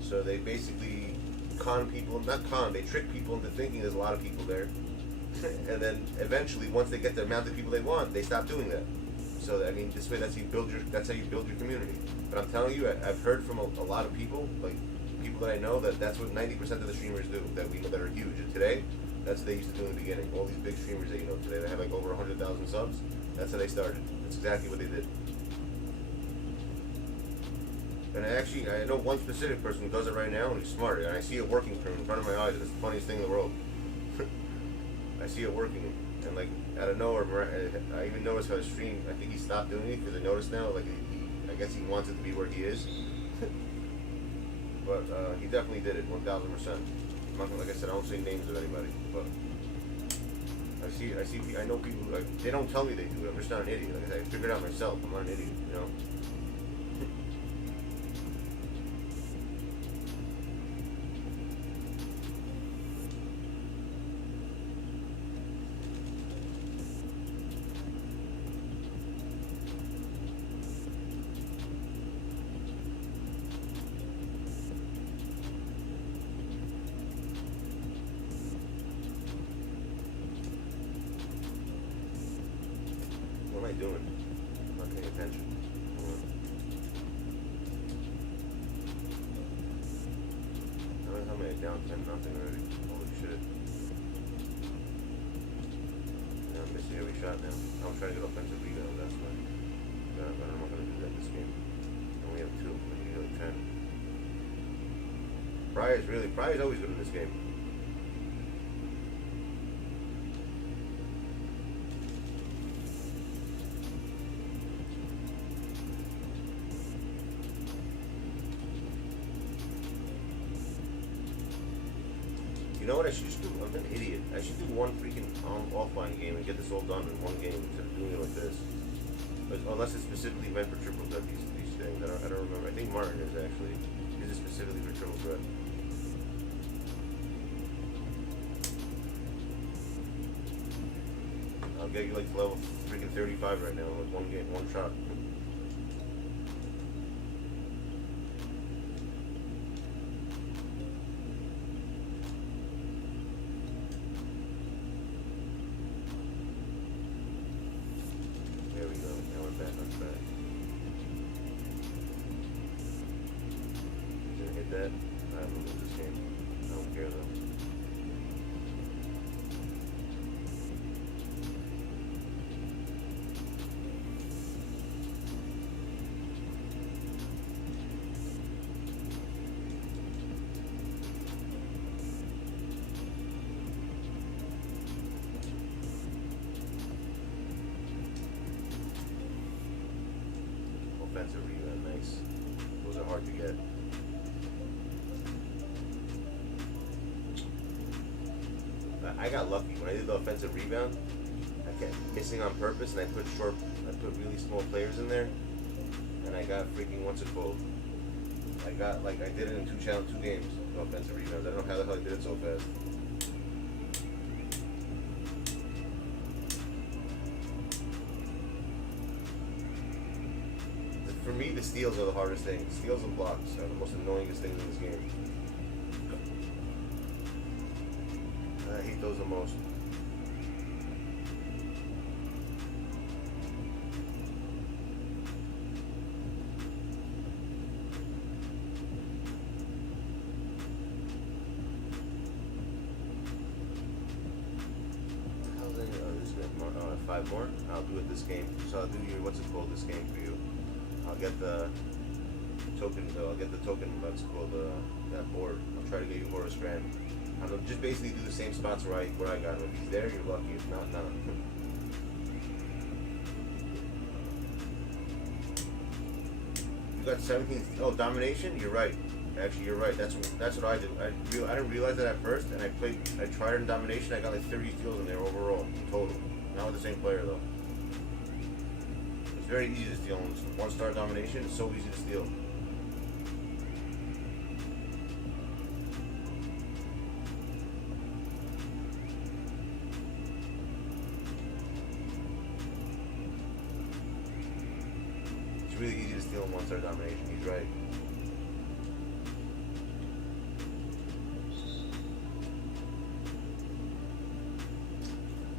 So they basically con people, not con, they trick people into thinking there's a lot of people there. And then eventually, once they get the amount of people they want, they stop doing that. So I mean, this way, that's how you build your community. But I'm telling you, I've heard from a lot of people, like people that I know, that's what 90% of the streamers do that we know that are huge. And today, that's what they used to do in the beginning. All these big streamers that you know today, they have like over 100,000 subs. That's how they started. That's exactly what they did. And I know one specific person who does it right now, and he's smart. And I see it working from in front of my eyes. And it's the funniest thing in the world. I see it working, and like out of nowhere, I even noticed how his stream. I think he stopped doing it because I noticed now, like I guess he wants it to be where he is. But he definitely did it, 1,000%. I'm not gonna, like I said, I don't say names of anybody, but I know people. Like, they don't tell me they do it. I'm just not an idiot. Like I said, I figured it out myself. I'm not an idiot, you know. What am I doing? I'm not paying attention. How many down 10-0 already? Holy shit. Yeah, I'm missing every shot now. I'm trying to get offensive rebound, that's why. But I'm not going to do that this game. I only have 2. I need like 10. Pryor's always good in this game. You know what I should just do? I'm an idiot. I should do one freaking offline game and get this all done in one game instead of doing it like this. But unless it's specifically meant for triple threat, these things. I don't remember. I think Martin is actually. Is it specifically for triple threat? I'll get you like to level freaking 35 right now with one game, one shot. That I don't lose this game. I don't care though. Offensive rebound, nice. Those are hard to get. I got lucky when I did the offensive rebound. I kept missing on purpose, and I put really small players in there, and I got freaking what's it called? I did it in 2 games. The offensive rebounds. I don't know how the hell I did it so fast. For me, the steals are the hardest thing. Steals and blocks are the most annoyingest things in this game. I hate those the most. How's that? Oh, this is more. 5 more? I'll do it this game. So I'll do your, what's it called, this game for you. I'll get the token, that's called that board. I'll try to get you Horace Grant. I'll just basically do the same spots where I got him. If he's there, you're lucky. If not, not. You got 17. Oh, domination. You're right. Actually, you're right. That's what I did. I didn't realize that at first, and I tried it in domination. I got like 30 steals in there overall, total. Not with the same player though. It's very easy to steal. 1-star domination. It's so easy to steal. It's really easy to steal in 1-star domination. He's right.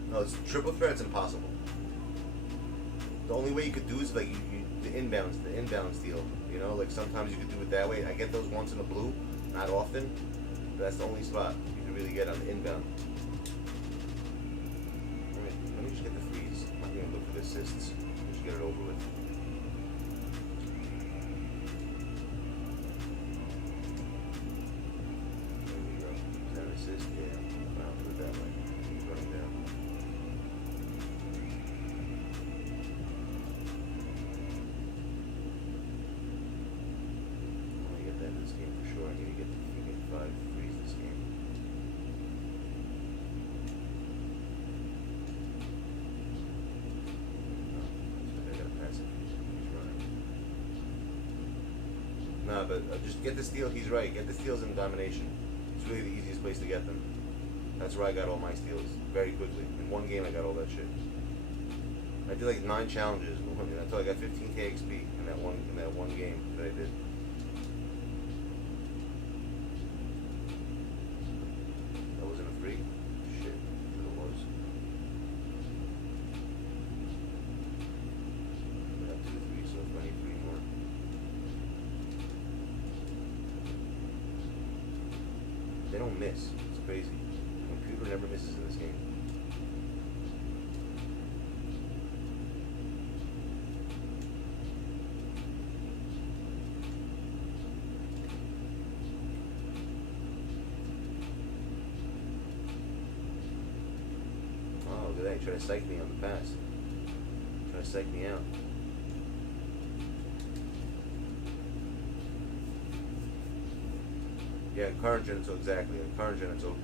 No, it's triple threat. It's impossible. The only way you could do is like the inbound steal. You know, like sometimes you could do it that way. I get those once in a blue, not often. But that's the only spot you can really get on the inbound. Let me just get the freeze. I'm not gonna look for the assists. Just get it over with. this game for sure. I need to get the freaking 5 freeze this game. I gotta pass it. He's running. Nah, but just get the steal. He's right. Get the steals in domination. It's really the easiest place to get them. That's where I got all my steals very quickly. In one game, I got all that shit. I did like 9 challenges until I got 15k XP in that one game that I did. That wasn't a free? Shit, it was. I got 2, 3, so if I need 3 more. They don't miss. It's crazy. The computer never misses in this game. Oh, look at that. Try to psych me on the pass. Try to psych me out. Yeah, in current gen, so exactly. In current gen, it's OP, 100%.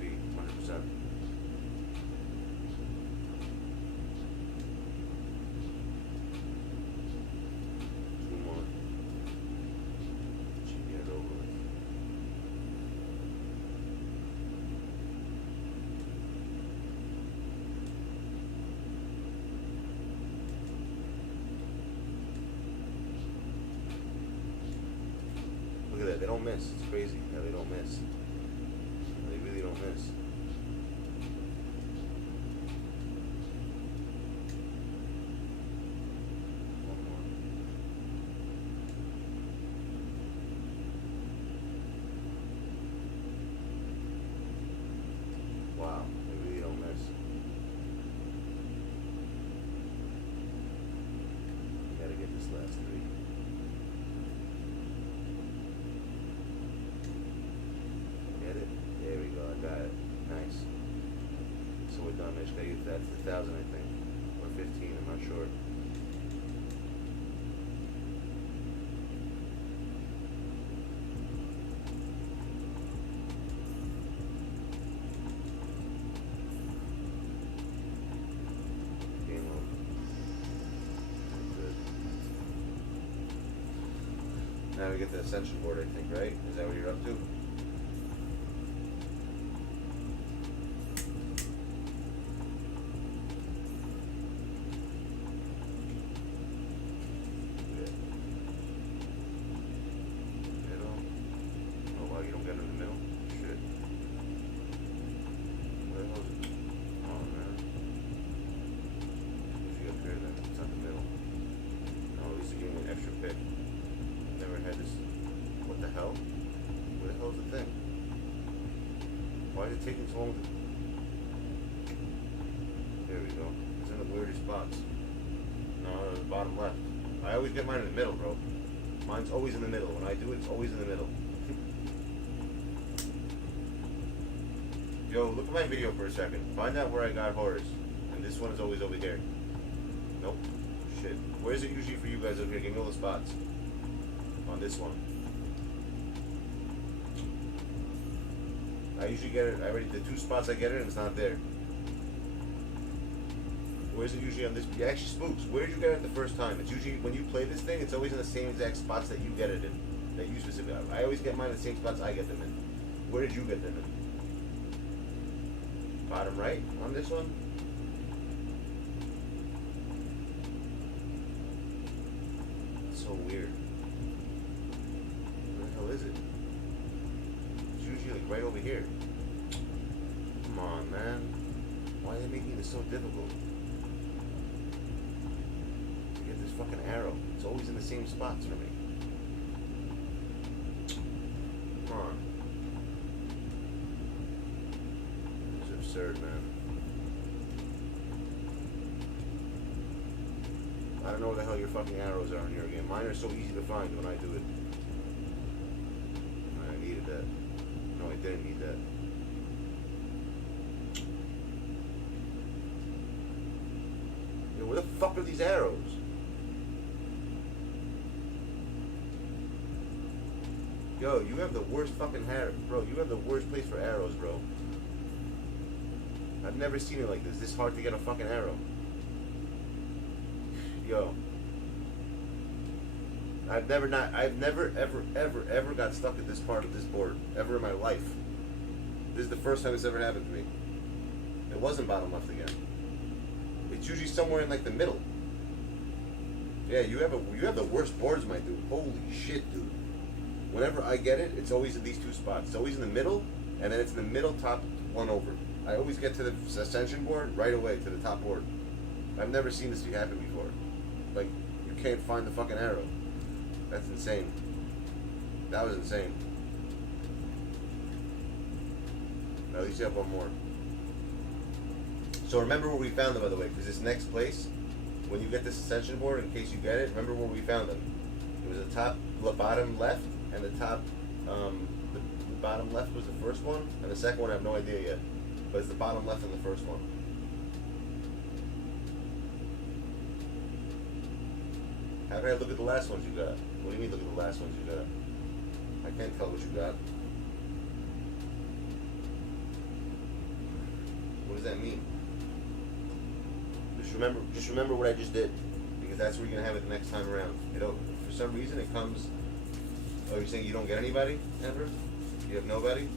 Two more. Should get it over with. Look at that, they don't miss. It's crazy how they don't miss. They really don't miss. One more. Wow, they really don't miss. Gotta get this last 3. There we go, I got it. Nice. So we're done. I just gotta get that to 1,000, I think. Or 15, I'm not sure. Game over. Good. Now we get the ascension board, I think, right? Is that what you're up to? Why is it taking so long to... There we go. It's in the weirdest spots. No, the bottom left. I always get mine in the middle, bro. Mine's always in the middle. When I do it, it's always in the middle. Yo, look at my video for a second. Find out where I got horrors. And this one is always over here. Nope. Shit. Where is it usually for you guys over here? Give me all the spots. On this one. I usually get it, the 2 spots I get it and it's not there. Where's it usually on this? Yeah, actually, Spooks, where did you get it the first time? It's usually, when you play this thing, it's always in the same exact spots that you get it in. That you specifically, I always get mine in the same spots I get them in. Where did you get them in? Bottom right on this one? It's so weird. Where the hell is it? It's usually like right over here. Come on, man. Why are they making this so difficult? To get this fucking arrow. It's always in the same spots for me. Come on. This is absurd, man. I don't know where the hell your fucking arrows are in here again. Mine are so easy to find when I do it. I needed that. No, I didn't need that. Yo, where the fuck are these arrows? Yo, you have the worst fucking hair, bro. You have the worst place for arrows, bro. I've never seen it like this. This hard to get a fucking arrow. Yo. I've never ever got stuck at this part of this board ever in my life. This is the first time it's ever happened to me. It wasn't bottom left again. It's usually somewhere in like the middle. Yeah, you have the worst boards, my dude. Holy shit, dude. Whenever I get it, it's always in these two spots. It's always in the middle, and then it's in the middle top one over. I always get to the ascension board right away to the top board. I've never seen this happen before. Like, you can't find the fucking arrow. That's insane. That was insane. At least you have one more. So remember where we found them, by the way, because this next place, when you get this ascension board, in case you get it, remember where we found them. It was the top, the bottom left, and the top, the bottom left was the first one, and the second one I have no idea yet. But it's the bottom left and the first one. How can I look at the last ones you got? What do you mean look at the last ones you got? I can't tell what you got. What does that mean? Just remember what I just did, because that's where you're gonna have it the next time around. You know, for some reason it comes. Oh, you're saying you don't get anybody ever? You have nobody?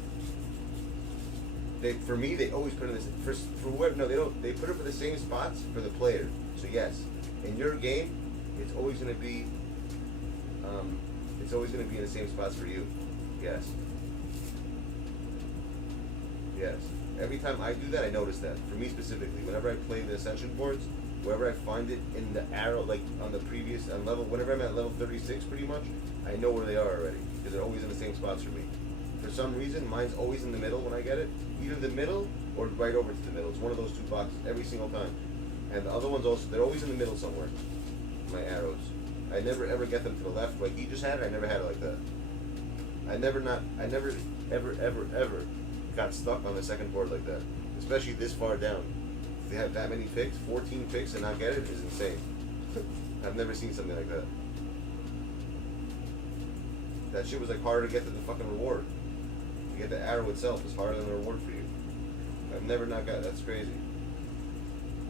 For me, they always put it in this. For what? No, they don't. They put it for the same spots for the player. So yes, in your game, it's always gonna be. It's always gonna be in the same spots for you. Yes. Yes. Every time I do that, I notice that. For me specifically, whenever I play the ascension boards, wherever I find it in the arrow, like on the previous level, whenever I'm at level 36, pretty much, I know where they are already because they're always in the same spots for me. For some reason, mine's always in the middle when I get it, either the middle or right over to the middle. It's one of those two boxes every single time. And the other ones also, they're always in the middle somewhere. My arrows. I never ever get them to the left like he just had it. I never had it like that. I never ever got stuck on the second board like that, especially this far down. They have that many picks, 14 picks, and not get it is insane. I've never seen something like that. That shit was like harder to get to the fucking reward. To get the arrow itself is harder than the reward for you. I've never not got. That's crazy.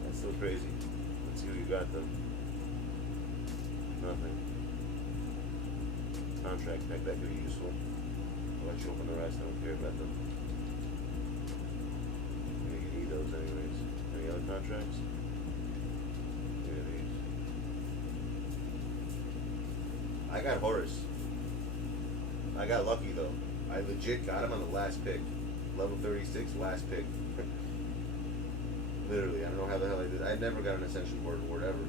That's so crazy. Let's see what you got then. Nothing. Contract tech, that could be useful. I'll let you open the rest. I don't care about them. You need those anyways. Any other contracts? Yeah, these. I got Horace. I got lucky though. I legit got him on the last pick. Level 36, last pick. Literally, I don't know how the hell I did. I never got an ascension board or whatever.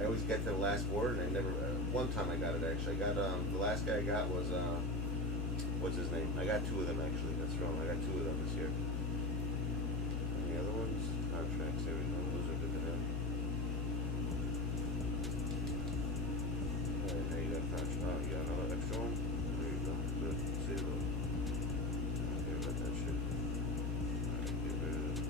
I always get to the last board, and I never. One time I got it actually. I got the last guy I got was what's his name? I got two of them actually. That's wrong. I got two of them this year. Any other ones? Contracts. There we go. Those are good to have. Alright, now you got contract. Oh, you got another extra one. There you go. Good. Save those. I don't care about that shit. Alright, get rid of it.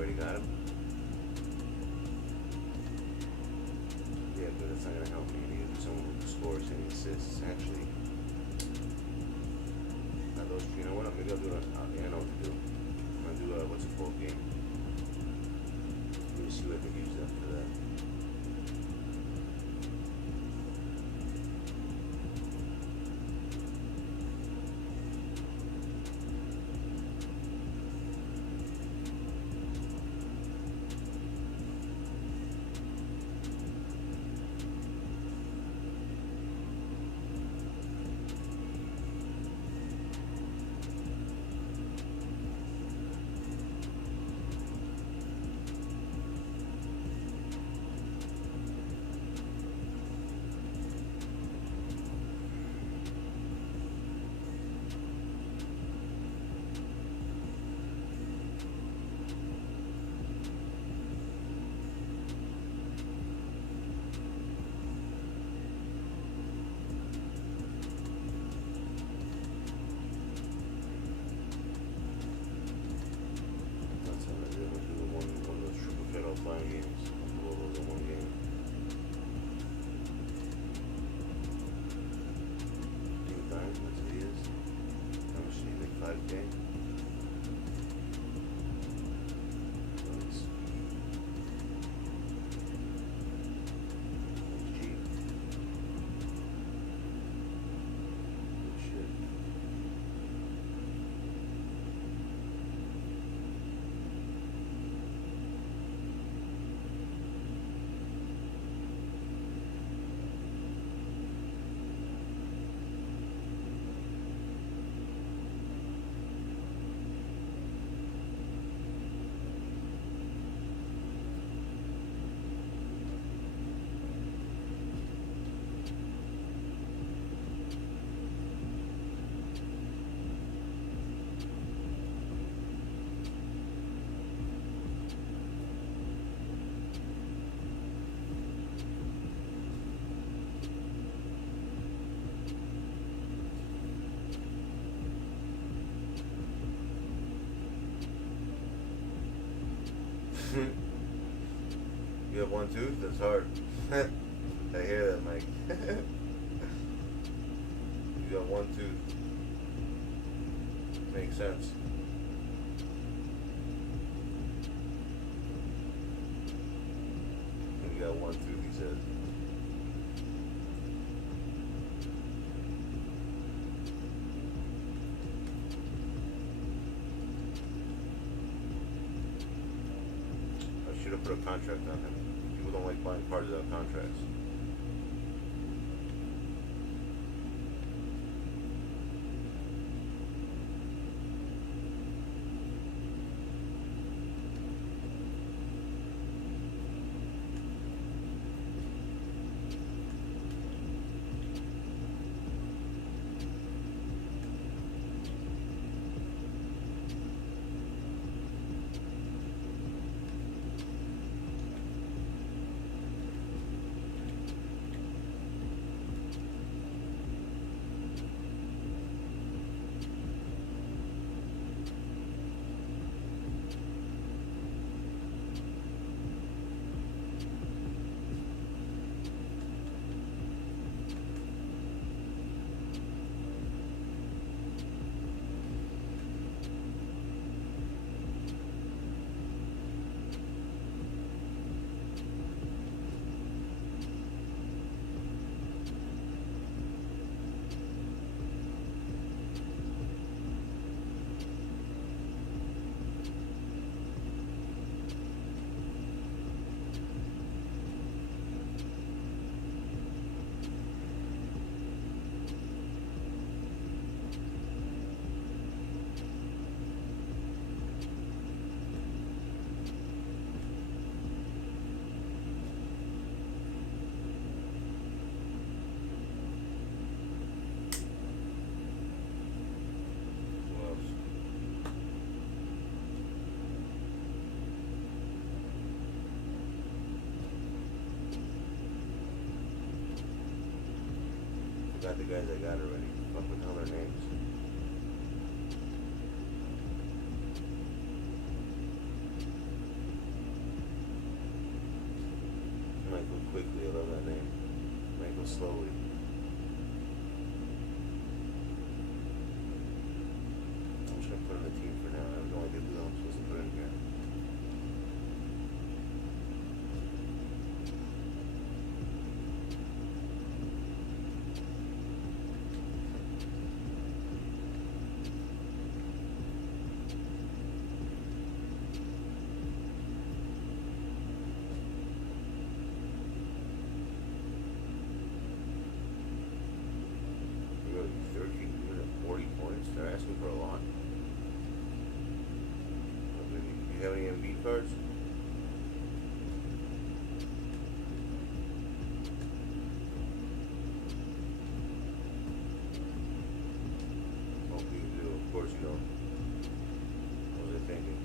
already got him. Yeah, but that's not gonna help me. I need to do someone who scores and assists. Actually, not those. You know what? Maybe I'll do yeah, I know what to do. I'm gonna do what's a full game. Let me see what I can use that for that. Playing games. I'll do those in one game. That's what he is. How much do you make? 5K? Nice. That's cheap. Good shit. You have one tooth? That's hard. I hear that, Mike. You got one tooth. Makes sense. You got one tooth, he says. I should have put a contract on him. People don't like buying cars without contracts. Got the guys I got already. Fuck with all their names. quickly. I love that name. Might go slowly. I'm just gonna put in the team for now. I have no idea who I'm supposed to put in here. They're asking for a lot. Do you have any MV cards? Hopefully you do. Of course you don't. What was I thinking?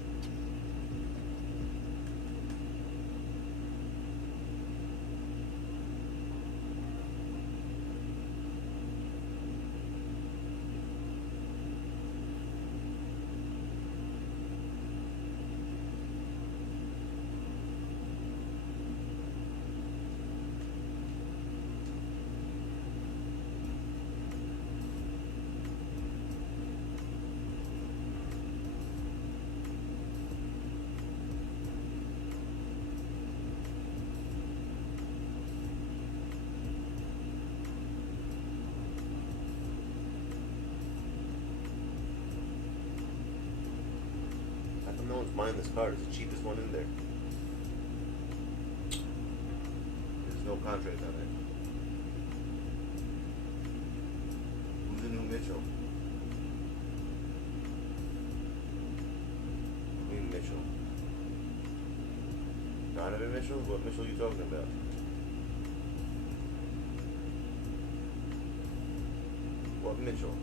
No one's buying this card. It's the cheapest one in there. There's no contract on it. Who's the new Mitchell? I mean Mitchell. Donovan Mitchell? What Mitchell are you talking about? What Mitchell?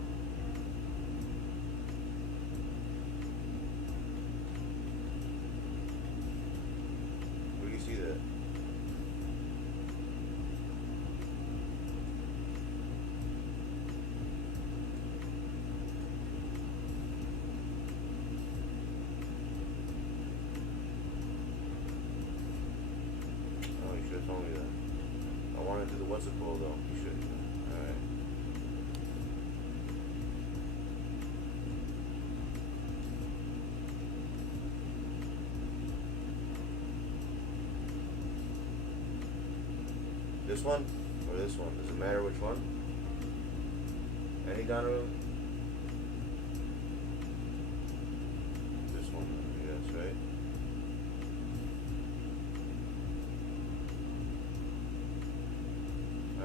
See that? Oh, you should have told me that. I wanted to do the what's it called though. You shouldn't. Alright. This one or this one? Does it matter which one? Any Donovan? This one, yes, right?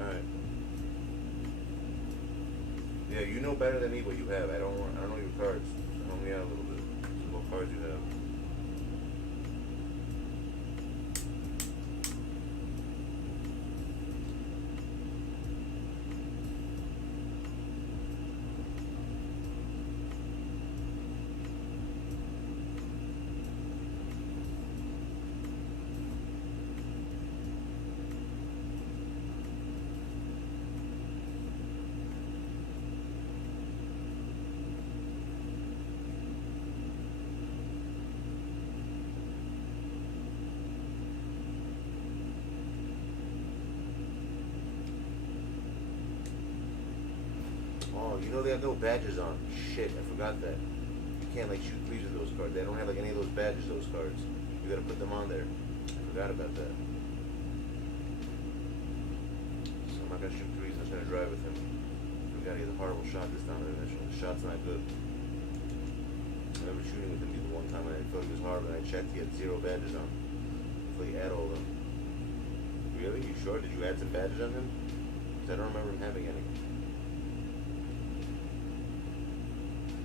Alright. Yeah, you know better than me what you have. I don't know your cards. So help me out a little bit. So what cards you have? Oh, you know they have no badges on. Shit, I forgot that. You can't like shoot threes with those cards. They don't have like any of those badges, those cards. You gotta put them on there. I forgot about that. So I'm not gonna shoot threes, I'm just gonna drive with him. I forgot he has a horrible shot this time. The shot's not good. I remember shooting with him the one time and I thought he was horrible and I checked he had 0 badges on. Hopefully he had all of them. Really? You sure? Did you add some badges on him? Because I don't remember him having any.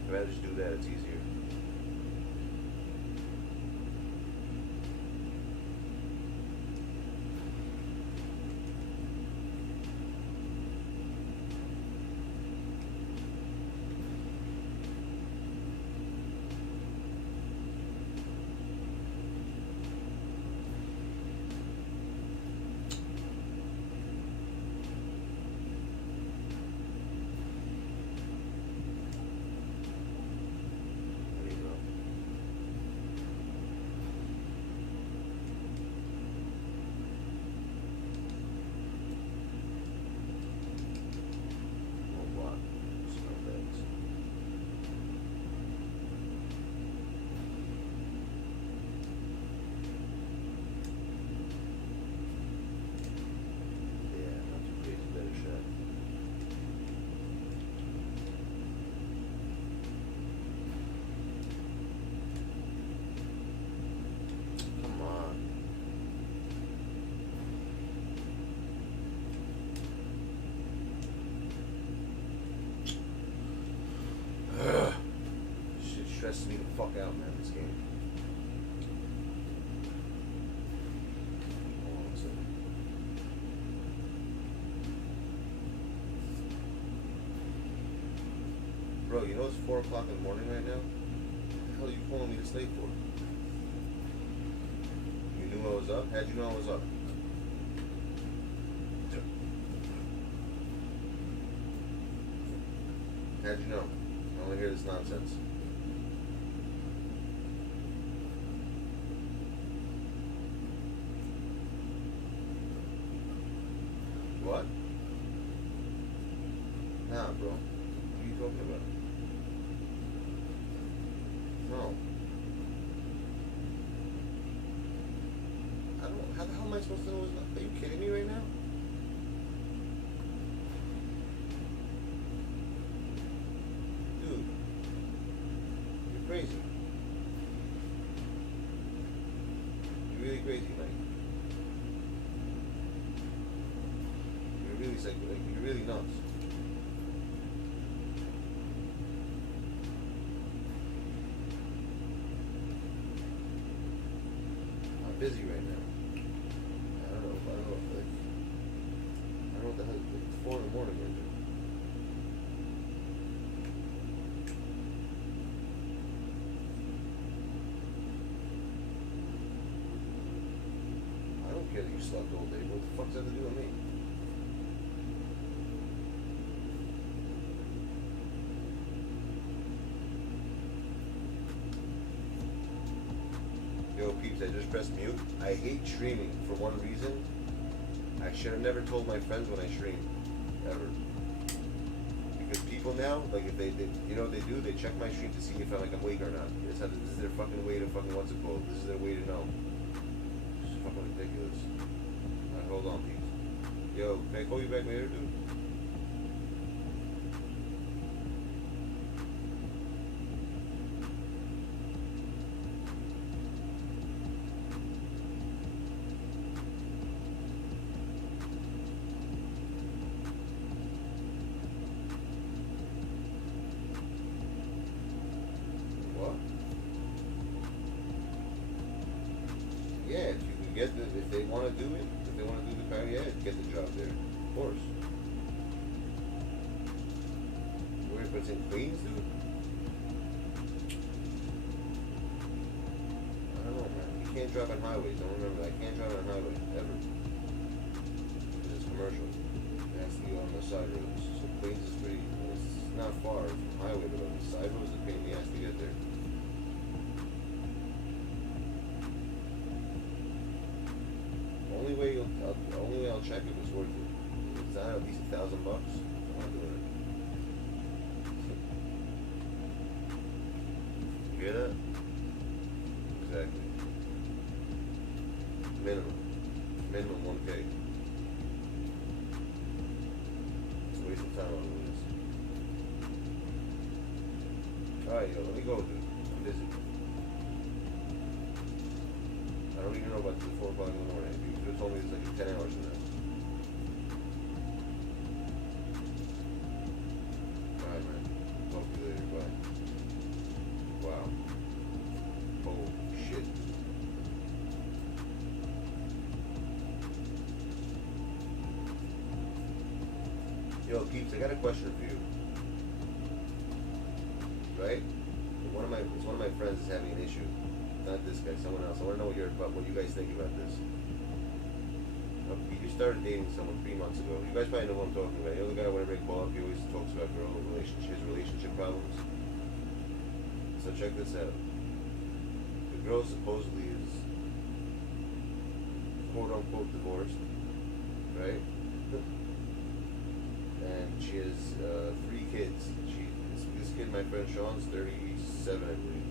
I'd rather just do that, it's easier. stresses me the fuck out, man, this game. Hold on a second. Bro, you know it's 4 o'clock in the morning right now? What the hell are you calling me this late for? You knew I was up? How'd you know I was up? How'd you know? I don't want to hear this nonsense. What? Nah, bro. What are you talking about? No. I don't. How the hell am I supposed to know? Are you kidding me right now? Dude, you're crazy. You're really crazy, Mike. You're really sick. You're really nuts. I'm busy right now. I don't know what the hell. It's 4 in the morning, right? I don't care that you slept all day. What the fuck's that to do with me? Yo, peeps, I just pressed mute. I hate streaming for one reason. I should have never told my friends when I stream. Ever. Because people now, like if they you know what they do? They check my stream to see if I'm awake or not. This is their fucking way to fucking, what's it called? This is their way to know. It's fucking ridiculous. Alright, hold on, peeps. Yo, can I call you back later, dude? Yeah, if you can get the, if they want to do it, if they want to do the power, yeah, get the job there, of course. Where, but it's in Queens, dude? I don't know, man. You can't drive on highways, don't remember that. I can't drive on highway, ever. Because it's commercial. It has to be on the side roads. So Queens is pretty, it's not far from highway, but on the side roads, it's a pain in the ass to get there. Only way I'll check if it's worth it. If it's not at least $1,000, I'm not doing it. You hear that? Exactly. Minimum 1K. It's a waste of time on this. Alright, yo, let me go, dude. I'm busy. I don't even know about the 4 o'clock in the morning. You could have told me it's like 10 hours from now. Alright, man. Talk to you later. Bye. Wow. Oh, shit. Yo, peeps, I got a question for you. Right? One of my friends is having an issue. Not this guy, someone else. I want to know what you guys think about this. You started dating someone 3 months ago. You guys probably know what I'm talking about. You know the guy whenever they call up, he always talks about relationship problems. So check this out. The girl supposedly is quote unquote divorced, right? And she has 3 kids. This kid, my friend Sean's 37, I believe.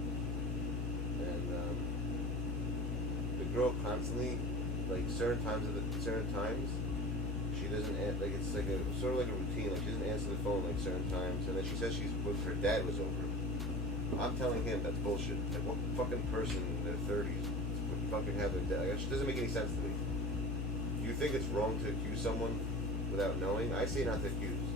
And the girl constantly, like certain times, she doesn't like it's like a sort of like a routine. Like she doesn't answer the phone like certain times, and then she says she's with her dad was over. I'm telling him that's bullshit. Like what fucking person in their 30s would fucking have their dad? Like, it doesn't make any sense to me. Do you think it's wrong to accuse someone without knowing? I say not to accuse.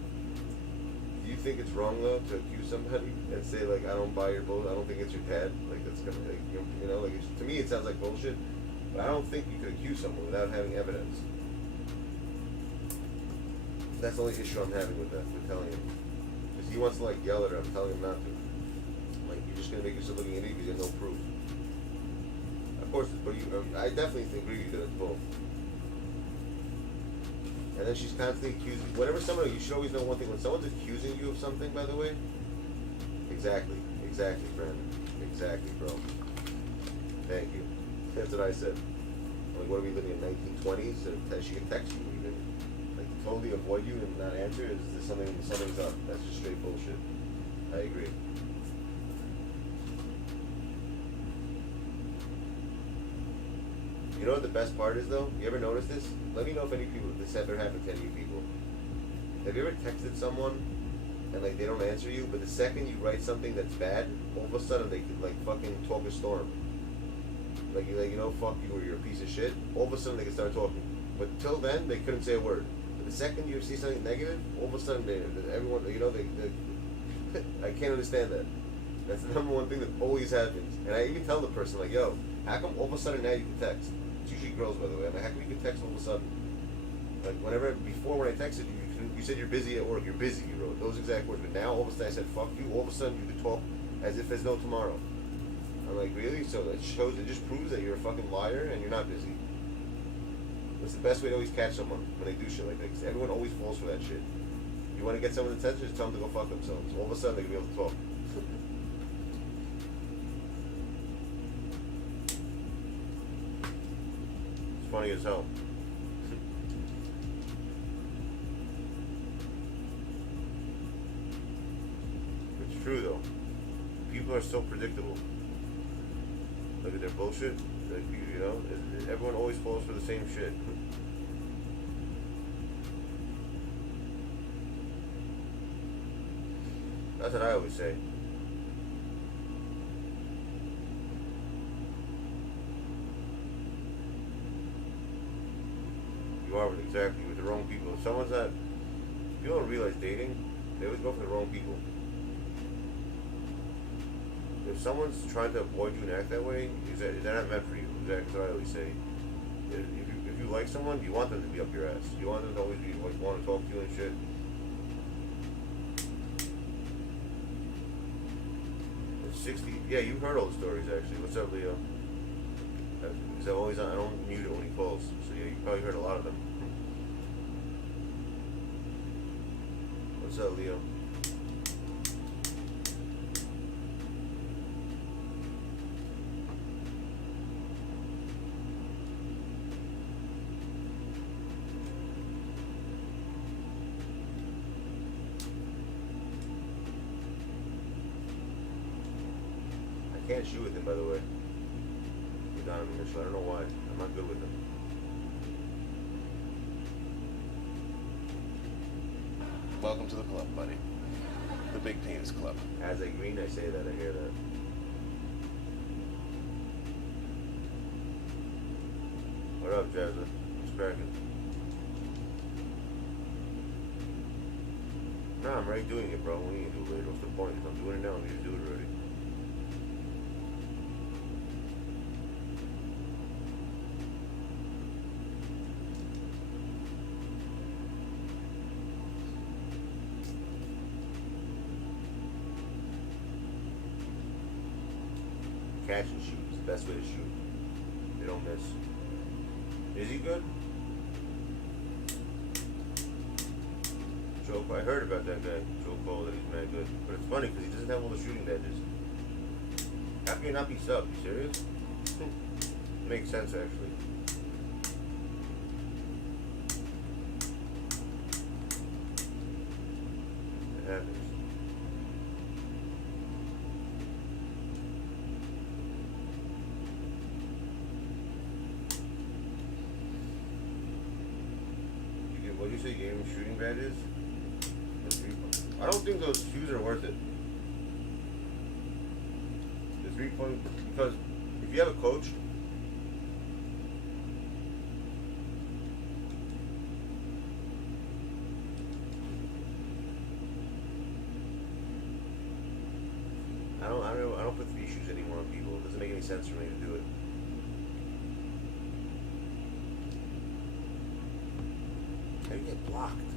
Do you think it's wrong though to accuse somebody and say like, I don't buy your bullshit. I don't think it's your dad. Like that's gonna, like, you know, like to me it sounds like bullshit. But I don't think you could accuse someone without having evidence. That's the only issue I'm having with that, with telling him. Because he wants to like yell at her. I'm telling him not to. Like you're just gonna make yourself look an idiot because you have no proof. Of course, but I definitely think you did it both. And then she's constantly accusing. Whenever somebody, you should always know one thing. When someone's accusing you of something, by the way, exactly, Brandon, exactly, bro. Thank you. That's what I said. Like, what are we living in 1920s? That she can text you even, like, totally avoid you and not answer. Is there something's up? That's just straight bullshit. I agree. You know what the best part is though? You ever notice this? Let me know if any people, this ever happened to any people. Have you ever texted someone and like they don't answer you, but the second you write something that's bad, all of a sudden they can like fucking talk a storm. Like you know, fuck you or you're a piece of shit. All of a sudden they can start talking. But till then they couldn't say a word. But the second you see something negative, all of a sudden everyone, you know, they I can't understand that. That's the number one thing that always happens. And I even tell the person like, yo, how come all of a sudden now you can text? It's usually girls, by the way. I'm like, how come you can text all of a sudden? Like, before when I texted you, you said you're busy at work. You're busy, you wrote those exact words. But now, all of a sudden, I said, fuck you. All of a sudden, you can talk as if there's no tomorrow. I'm like, really? So it just proves that you're a fucking liar and you're not busy. It's the best way to always catch someone when they do shit like that. Because everyone always falls for that shit. You want to get someone's attention, just tell them to go fuck themselves. All of a sudden, they're going to be able to talk. It's funny as hell. It's true though. People are so predictable. Look at their bullshit. Like, you know, everyone always falls for the same shit. That's what I always say. You are exactly with the wrong people. If someone's not, people don't realize dating, they always go for the wrong people. If someone's trying to avoid you and act that way, is that not meant for you? That's what I always say. If you like someone, you want them to be up your ass. You want them to always want to talk to you and shit. It's 60. Yeah, you've heard all the stories actually. What's up, Leo? Because I don't mute it when he calls. So yeah, you probably heard a lot of them. What's up, Leo? I can't shoot with him, by the way. He's not on the mission. I don't know why. I'm not good with him. Welcome to the club, buddy. The Big Penis Club. As a green, I say that. I hear that. What up, Jasmine? What's cracking? Nah, I'm already doing it, bro. We need to do it later. What's the point? If I'm doing it now, we need to do it already. Catch and shoot. It's the best way to shoot. They don't miss. Is he good? Joe, I heard about that guy, Joe Cole, that he's mad good. But it's funny because he doesn't have all the shooting badges. How can you not be subbed? You serious? Makes sense actually. It happens. What do you say, game shooting badges? I don't think those shoes are worth it. The 3-point, because if you have a coach, shoes anymore on people. It doesn't make any sense for me to do it. How do you get blocked?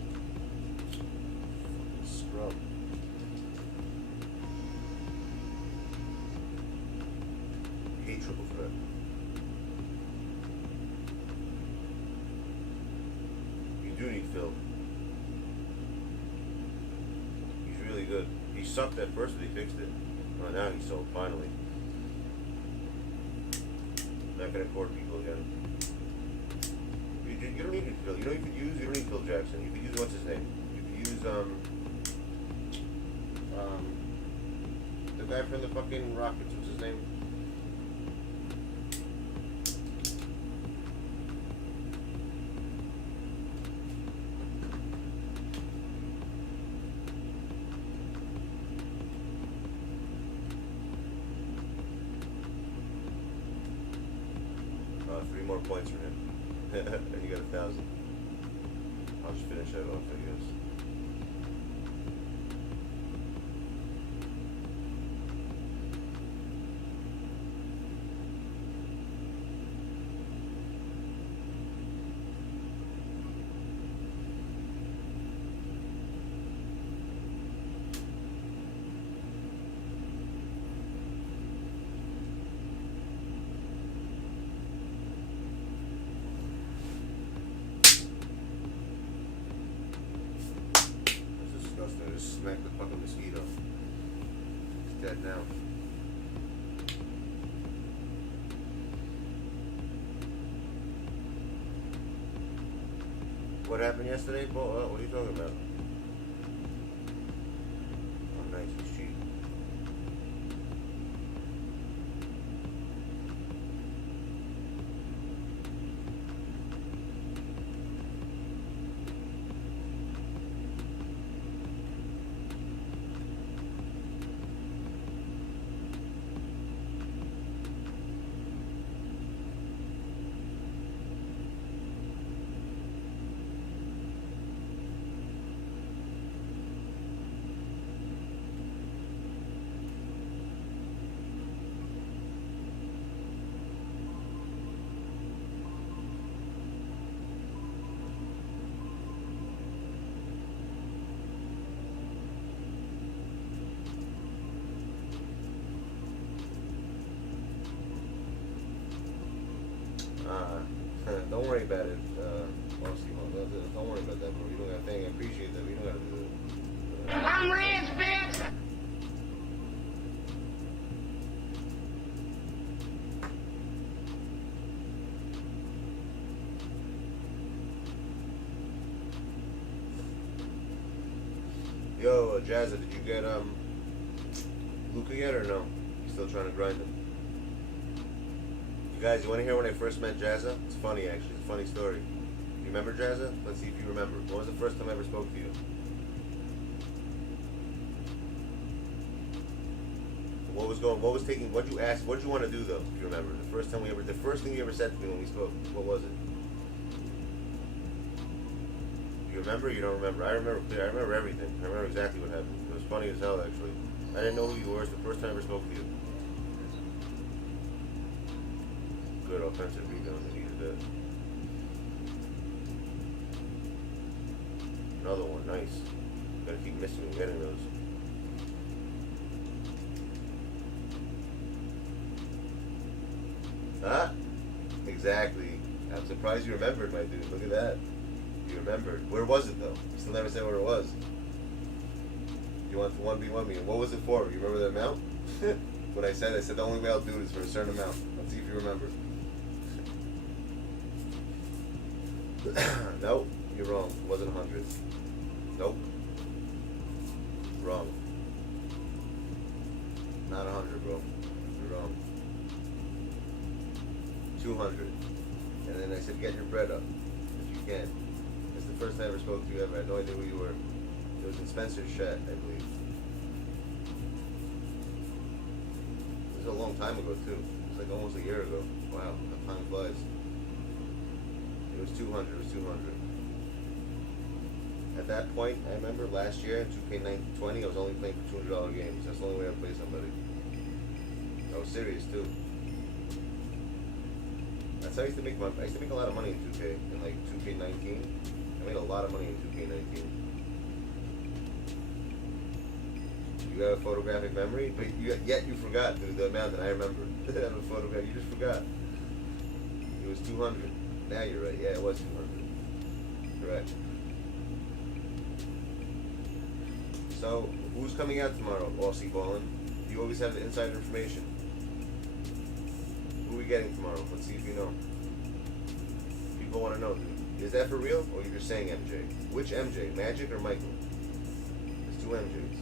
Fucking scrub. Hate triple threat. You do need Phil. He's really good. He sucked at first, but he fixed it. Well, now he's sold, finally. Not gonna court people again. You don't need Phil. You don't need Phil Jackson. You could use, what's his name? You could use, the guy from the fucking Rockets. What's his name? Three more points for him. And you got 1,000. I'll just finish that off, I guess. I just smacked the fucking mosquito. It's dead now. What happened yesterday, Bo? What are you talking about? Oh, nice. He's cheap. Don't worry about it. Don't worry about that, bro. You don't got to think. I appreciate that, but you don't got to do it. I'm rich, bitch! Yo, Jazza, did you get Luca yet or no? You still trying to grind him? You guys, you want to hear when I first met Jazza? It's funny, actually. It's a funny story. You remember Jazza? Let's see if you remember. When was the first time I ever spoke to you? What did you ask? What did you want to do, though, if you remember? The first thing you ever said to me when we spoke, what was it? You remember? You don't remember? I remember clear. I remember everything. I remember exactly what happened. It was funny as hell, actually. I didn't know who you were. It's the first time I ever spoke to you. Good offensive rebound. I needed that. Another one. Nice. Gotta keep missing and getting those. Huh? Exactly. I'm surprised you remembered, my dude. Look at that. You remembered. Where was it, though? You still never said where it was. You want to 1v1 me. And what was it for? You remember the amount? What I said the only way I'll do it is for a certain amount. Let's see if you remember. Nope. You're wrong. It wasn't 100. Nope. Wrong. Not 100, bro. You're wrong. 200. And then I said, get your bread up. If you can. It's the first time I ever spoke to you ever. I had no idea who you were. It was in Spencer's Shed, I believe. This was a long time ago, too. It was like almost a year ago. Wow, how time flies. It was 200. It was 200. At that point, I remember last year in 2K20, I was only playing for $200 games. That's the only way I play somebody. I was serious too. That's how I used to make a lot of money in 2K, in like 2K19. I made a lot of money in 2K19. You have a photographic memory, but yet you forgot the amount that I remember. I have a photograph, you just forgot. It was 200. Now you're right, yeah, it was 200. Correct. So, who's coming out tomorrow, Aussie Ballin'? You always have the inside information. Who are we getting tomorrow? Let's see if you know. People want to know. Is that for real, or you're just saying MJ? Which MJ? Magic or Michael? There's two MJs.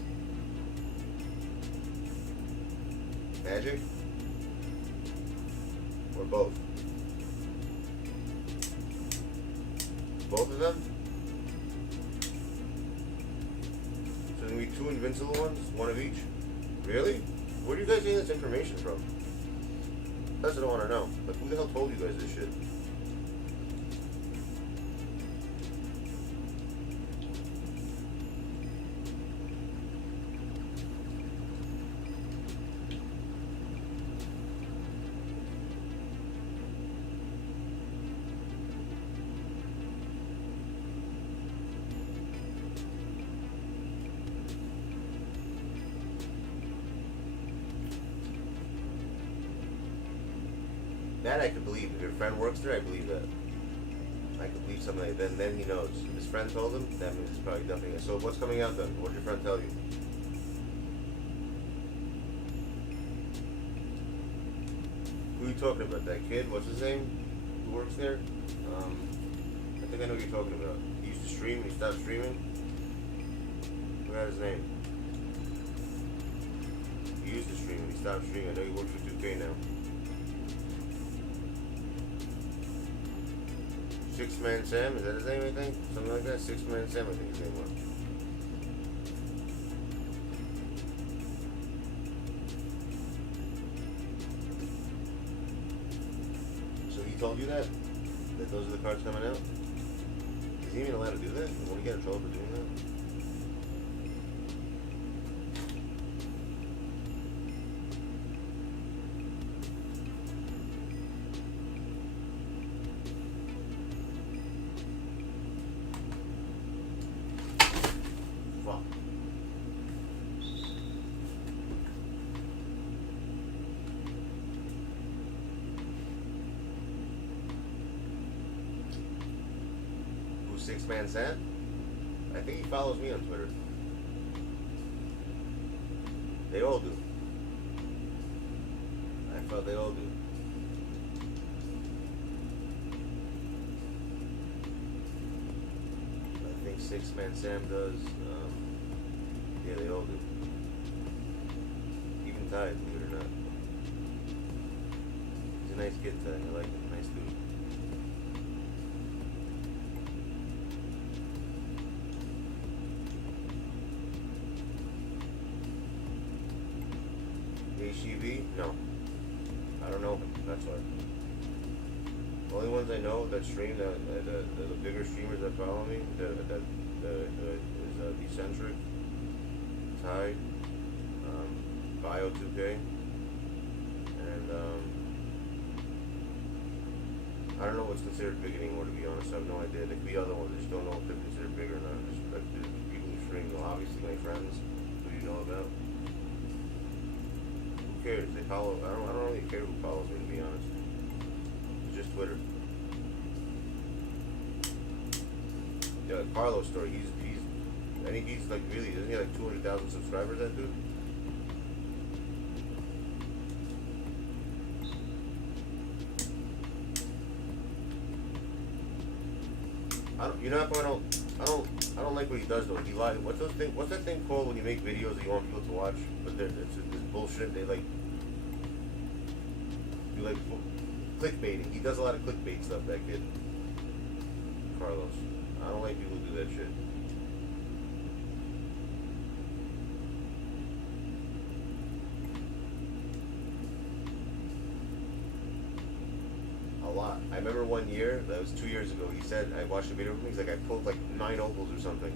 Magic? Or both? Both of them? So there's going to be two invincible ones? One of each? Really? Where are you guys getting this information from? That's what I want to know. Like, who the hell told you guys this shit? That I could believe. If your friend works there, I believe that. I could believe something like that. Then he knows. If his friend told him, that means it's probably nothing. So what's coming out then? What did your friend tell you? Who are you talking about? That kid? What's his name? Who works there? I think I know who you're talking about. He used to stream and he stopped streaming. Forgot his name. He used to stream and he stopped streaming. I know he works for 2K now. Six-Man Sam, is that his name, I think? Something like that? Six-Man Sam, I think his name was. So he told you that? That those are the cards coming out? Is he even allowed to do that? Won't he get in trouble for doing that? Six-Man Sam? I think he follows me on Twitter. They all do. I thought they all do. I think Six-Man Sam does. Yeah, they all do. Even Ty, believe it or not. He's a nice kid, Ty. I like him. Nice dude. HEV? No. I don't know him, that's why. The only ones I know that stream, the bigger streamers that follow me, is Eccentric, Ty, Bio 2K, and I don't know what's considered big anymore, to be honest. I have no idea. There could be other ones, I just don't know if they're considered big or not. Just like the people who stream, well, obviously my friends, who you know about. Who cares? They follow. I don't really care who follows me, to be honest. It's just Twitter. Yeah, Carlos story. I think he's like really. Isn't he like 200,000 subscribers? That dude. I don't like what he does though. He lies. What's that thing called when you make videos that you want people to watch? But it's this bullshit. They like do like clickbaiting. He does a lot of clickbait stuff. That kid, Carlos. I don't like people who do that shit. I remember one year, that was 2 years ago, he said, I watched a video of him, he's like, I pulled like 9 opals or something.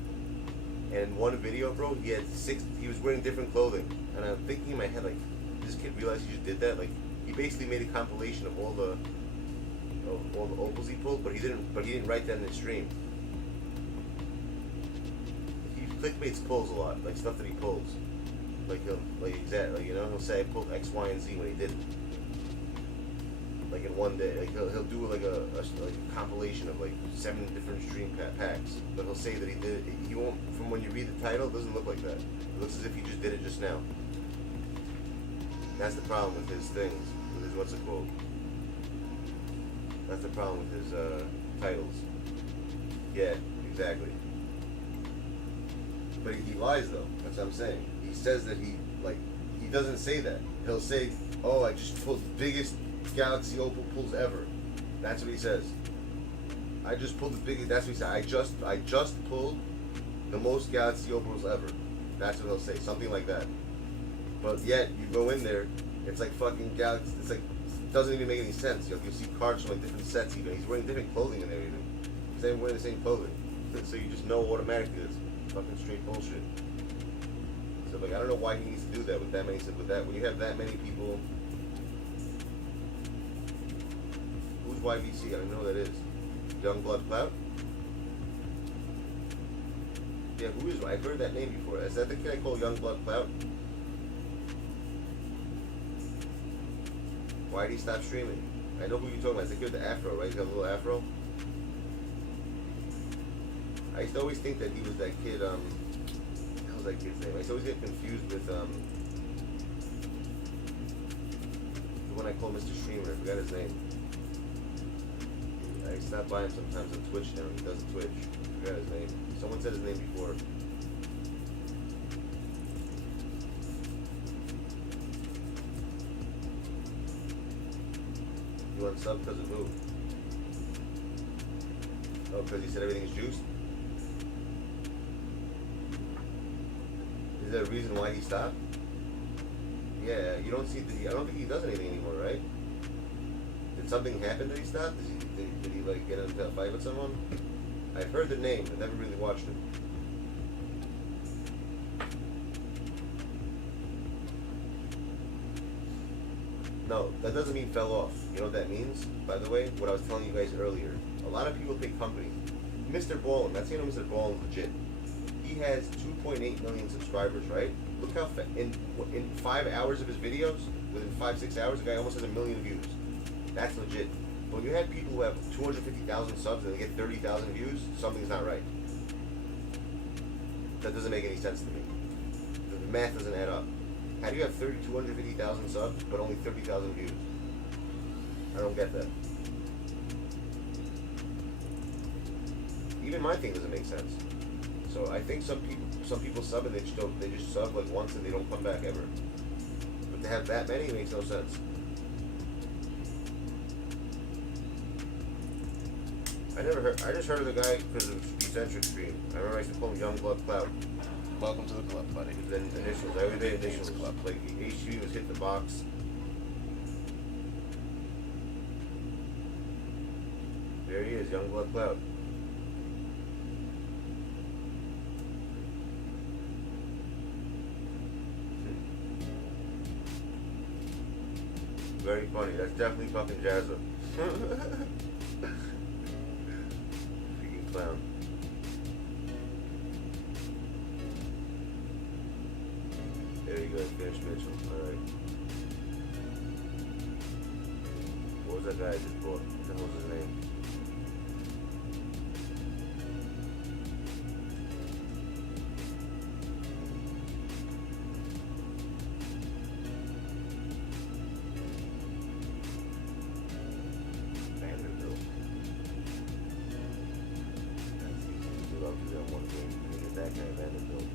And in one video, bro, he was wearing different clothing. And I'm thinking in my head, like, this kid realized he just did that? Like, he basically made a compilation of all the opals he pulled, but he didn't write that in his stream. He clickbaits pulls a lot, like stuff that he pulls. Like he'll say I pulled X, Y, and Z when he didn't. Like in one day, like he'll do like a compilation of like 7 different stream packs, but he'll say that he did it. He won't. From when you read the title, it doesn't look like that. It looks as if he just did it just now. That's the problem with his things. With his what's it called? That's the problem with his titles. Yeah, exactly. But he lies though. That's what I'm saying. He says that he doesn't say that. He'll say, "Oh, I just pulled the biggest Galaxy Opal pulls ever." That's what he says. I just pulled the biggest. That's what he said. I just pulled the most Galaxy Opals ever. That's what he'll say. Something like that. But yet you go in there, it's like fucking Galaxy. It's like it doesn't even make any sense. You'll see cards from like different sets. Even he's wearing different clothing in there. Even he's not even wearing the same clothing. So you just know automatically it's fucking straight bullshit. So like I don't know why he needs to do that with that many. With that when you have that many people. Who's YVC? I don't know who that is. Youngblood Cloud? Yeah, who is? I've heard that name before. Is that the kid I call Youngblood Cloud? Why did he stop streaming? I know who you're talking about. It's the kid with the afro, right? He's got a little afro. I used to always think that he was that kid, what was that kid's name? I used to always get confused with, the one I call Mr. Streamer. I forgot his name. I stop by him sometimes on Twitch now. He does Twitch. I forgot his name. Someone said his name before. You want sub because of who? Oh, because he said everything's juiced? Is there a reason why he stopped? Yeah, you don't see that I don't think he does anything anymore, right? Did something happen that he stopped? Did he like get into a fight with someone? I've heard the name, but never really watched him. No, that doesn't mean fell off. You know what that means? By the way, what I was telling you guys earlier. A lot of people pick companies. Mr. Ballin, that's saying Mr. Ballin legit. He has 2.8 million subscribers, right? Look how in 5 hours of his videos, within 5-6 hours, the guy almost has 1 million views. That's legit. When you have people who have 250,000 subs and they get 30,000 views, something's not right. That doesn't make any sense to me. The math doesn't add up. How do you have 250,000 subs but only 30,000 views? I don't get that. Even my thing doesn't make sense. So I think some people sub and they just sub like once and they don't come back ever. But to have that many makes no sense. I just heard of the guy because of Eccentric Stream. I remember I used to call him Youngblood Cloud. Welcome to the club, buddy. Then initials. I always did initials. Like HG was hit the box. There he is, Youngblood Cloud. Very funny. That's definitely fucking Jazza. Freaking clown. There you go, finish Mitchell. Alright. What was that guy I just bought? What the hell was his name? Vanderbilt. That's easy to do up to that one game. You get that guy Vanderbilt.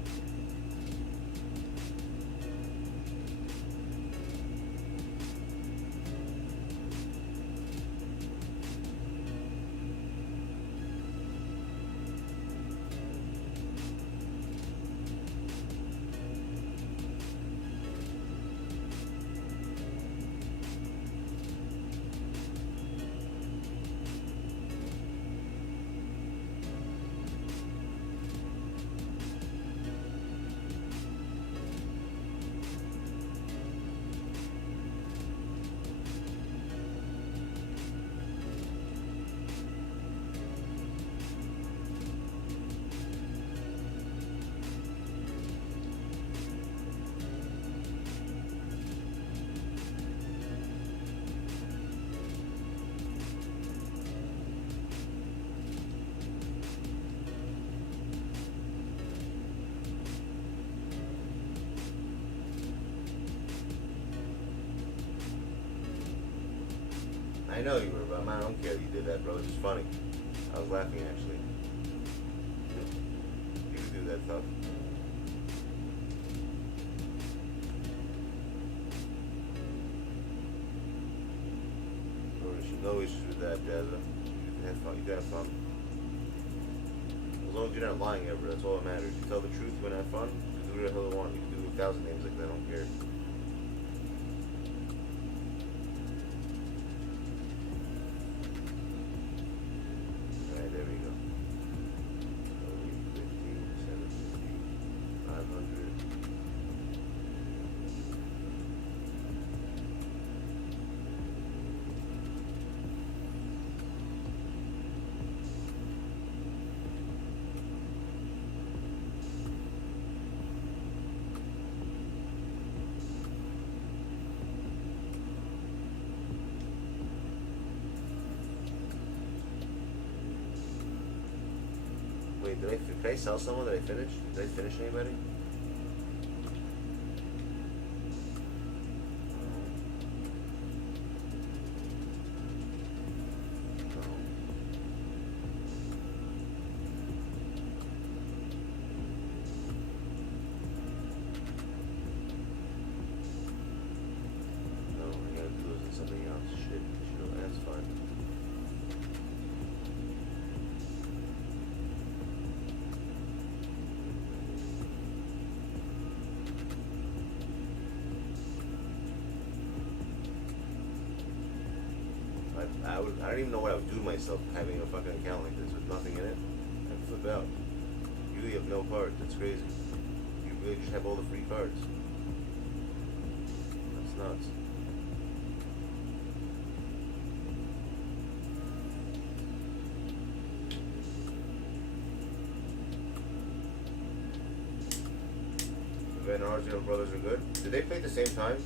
I know you were, but I don't care you did that, bro. It's just funny. I was laughing, actually. You can do that stuff. No issues with that, Jazza. You can have fun. You can have fun. As long as you're not lying ever, that's all that matters. You tell the truth, you want to have fun, you can do whatever the hell you want. You can do 1,000 names like that, I don't care. Alright, there we go. 15, 750, 500. Wait, did I sell someone? Did I finish? Did I finish anybody? No, I gotta do this in something else. Shit, that's fine. I don't even know what I would do to myself having a fucking account like this with nothing in it. I'd flip out. You really have no cards. That's crazy. You really just have all the free cards. That's nuts. Van Arsdale brothers are good. Did they play at the same time?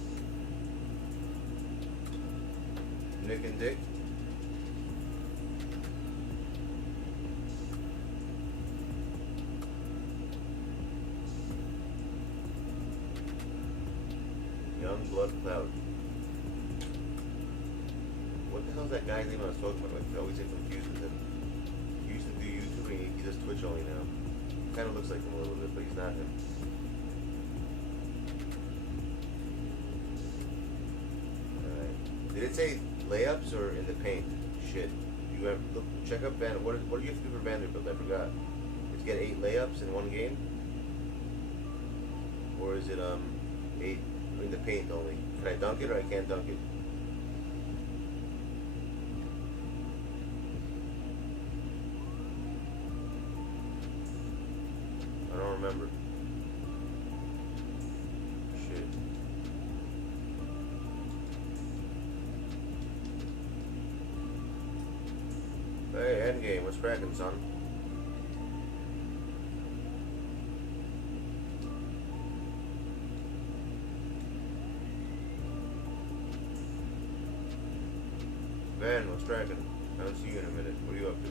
Nick and Dick? Young Blood Cloud. What the hell's that guy's name I was talking about? I always get confused with him. He used to do YouTube and he does Twitch only now. Kind of looks like him a little bit, but he's not him. Alright. Did it say layups or in the paint? Shit. You have look, check up Van. What do you have to do for Vanderbilt? I forgot. It's get 8 layups in one game, or is it 8 in the paint only? Can I dunk it or I can't dunk it? I don't remember. Shit. Hey, Endgame, what's cracking, son? Van, what's cracking? I don't see you in a minute. What are you up to?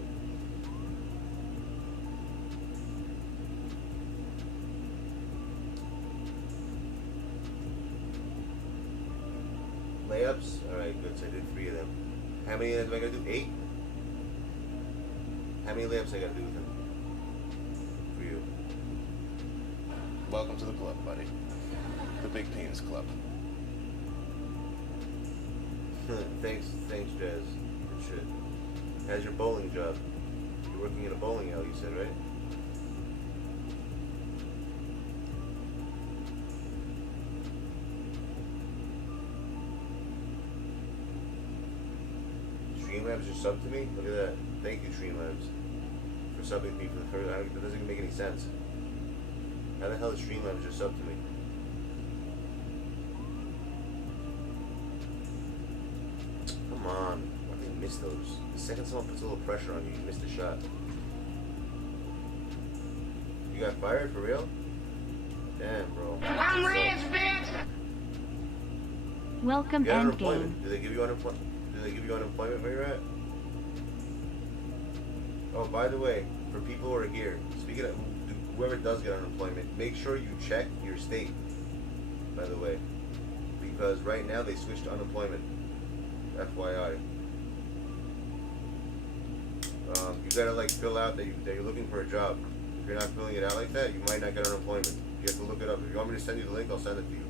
Layups? Alright, good. So I did 3 of them. How many am I gonna do? 8? How many layups I gotta do with him? For you. Welcome to the club, buddy. The Big Penis Club. Thanks, Jazz. Good shit. How's your bowling job? You're working in a bowling alley, you said, right? Streamlabs just subbed to me? Look at that. Thank you, Streamlabs, for subbing me for the first. That doesn't even make any sense. How the hell is Streamlabs just subbed to me? Come on. Why did I miss those? The second someone puts a little pressure on you, you miss the shot. You got fired for real? Damn, bro. I'm rich, bitch! Welcome, you got Endgame. unemployment. Do they give you unemployment? Do they give you unemployment where you're at? Oh, by the way, for people who are here, speaking of whoever does get unemployment, make sure you check your state, by the way. Because right now they switched to unemployment. FYI. you gotta like fill out that you're looking for a job. If you're not filling it out like that, you might not get unemployment. You have to look it up. If you want me to send you the link, I'll send it to you.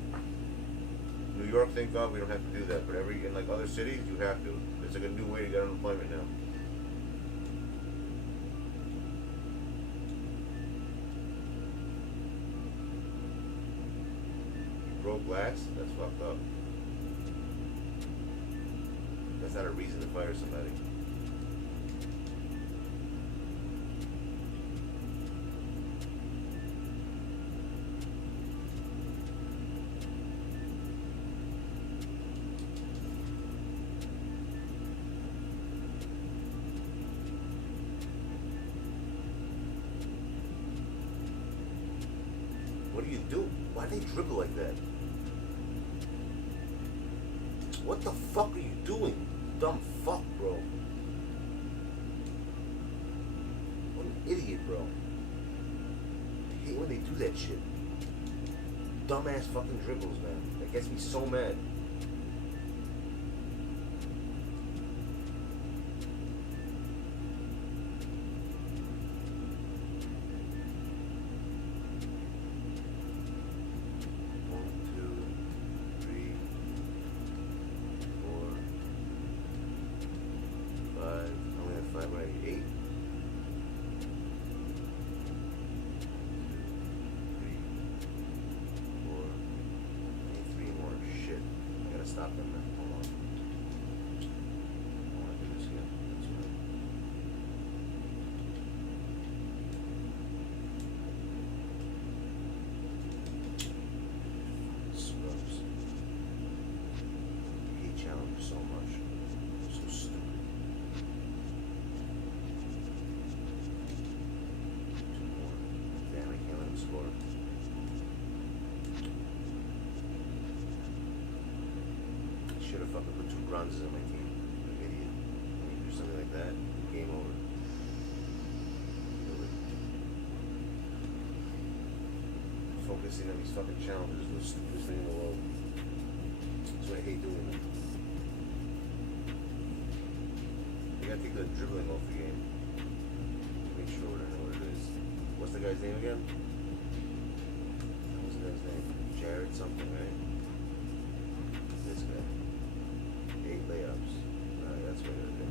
New York, thank God, we don't have to do that. But in like other cities, you have to. It's like a new way to get unemployment now. Broke glass? That's fucked up. That's not a reason to fire somebody. What do you do? Why do they dribble like that? What the fuck are you doing? Dumb fuck, bro. What an idiot, bro. I hate when they do that shit. Dumbass fucking dribbles, man. That gets me so mad. Stop them, man. Hold on. I want to do this again. That's right. Scrubs. I hate challenges so much. So stupid. 2 more. Damn, I can't let him score. Should have fucking put 2 bronzes on my team. I'm an idiot. When you do something like that, game over. Focusing on these fucking challenges is the stupidest thing in the world. That's why I hate doing them. You gotta take the dribbling off the game. Make sure I know what it is. What's the guy's name again? What was the guy's name? Jared something, right? This guy. 8 layups. Alright, that's what I gotta do.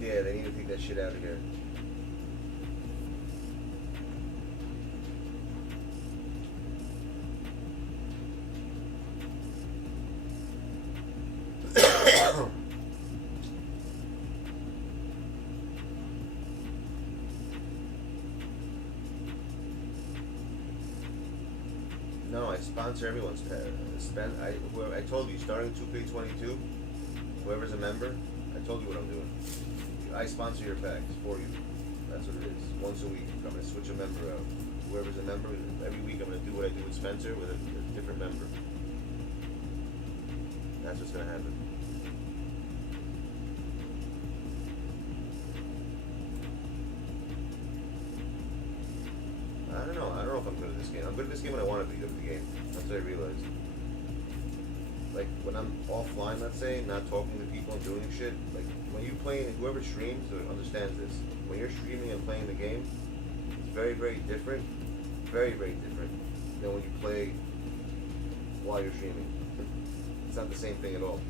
Yeah, they need to take that shit out of here. No, I sponsor everyone's pad. I told you, starting 2K22, whoever's a member, I told you what I'm doing. I sponsor your packs for you. That's what it is. Once a week, I'm going to switch a member out. Whoever's a member, every week I'm going to do what I do with Spencer with a different member. That's what's going to happen. I don't know. I don't know if I'm good at this game. I'm good at this game when I want to be good at the game. That's what I realized. Like, when I'm offline, let's say, not talking to people and doing shit, like, when you play, whoever streams understands this. When you're streaming and playing the game, it's very, very different. Very, very different than when you play while you're streaming. It's not the same thing at all.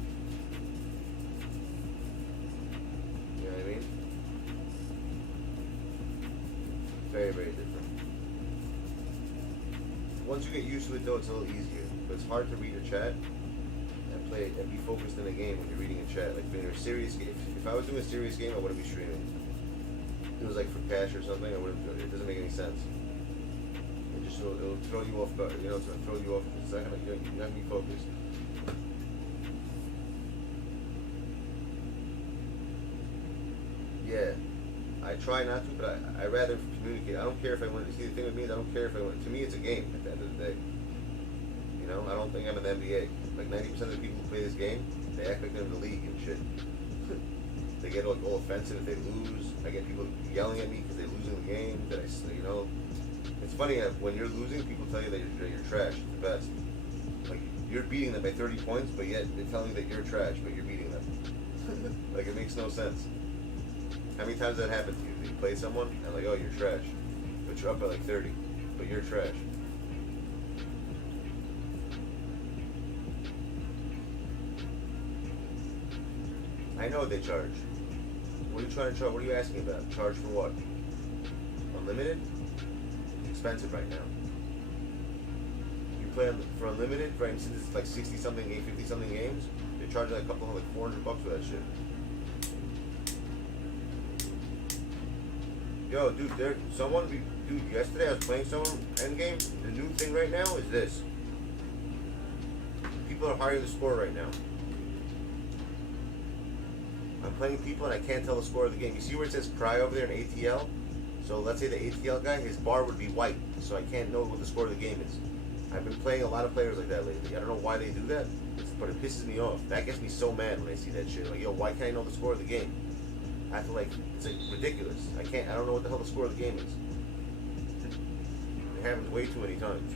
You know what I mean? Very, very different. Once you get used to it, though, it's a little easier. But it's hard to read a chat and play and be focused in a game when you're reading a chat. Like, when you're a serious game, if I was doing a serious game, I wouldn't be streaming. If it was like for cash or something, I wouldn't. It doesn't make any sense. It just it'll throw you off guard. You know, it's gonna throw you off. It's not gonna. You have to be focused. Yeah. I try not to, but I rather communicate. I don't care if I win. See, the thing with me is I don't care if I win. To me, it's a game at the end of the day. You know, I don't think I'm in the NBA. Like 90% of the people who play this game, they act like they're in the league and shit. They get like all offensive if they lose. I get people yelling at me because they're losing the game. That you know, it's funny when you're losing, people tell you that you're trash. It's the best. Like you're beating them by 30 points, but yet they're telling you that you're trash, but you're beating them. Like it makes no sense. How many times that happened to you? You play someone and like, oh, you're trash, but you're up by like 30, but you're trash. I know what they charge. What are you trying to charge? What are you asking about? Charge for what? Unlimited? It's expensive right now. You play for unlimited, for instance, it's like 60 something games, 50 something games. They charge like a couple of like $400 for that shit. Yo, dude, dude, yesterday I was playing someone endgame. The new thing right now is this. People are higher the score right now. I'm playing people and I can't tell the score of the game. You see where it says cry over there in ATL? So let's say the ATL guy, his bar would be white, so I can't know what the score of the game is. I've been playing a lot of players like that lately. I don't know why they do that, but it pisses me off. That gets me so mad when I see that shit. Like, yo, why can't I know the score of the game? I feel like it's like ridiculous. I don't know what the hell the score of the game is. It happens way too many times.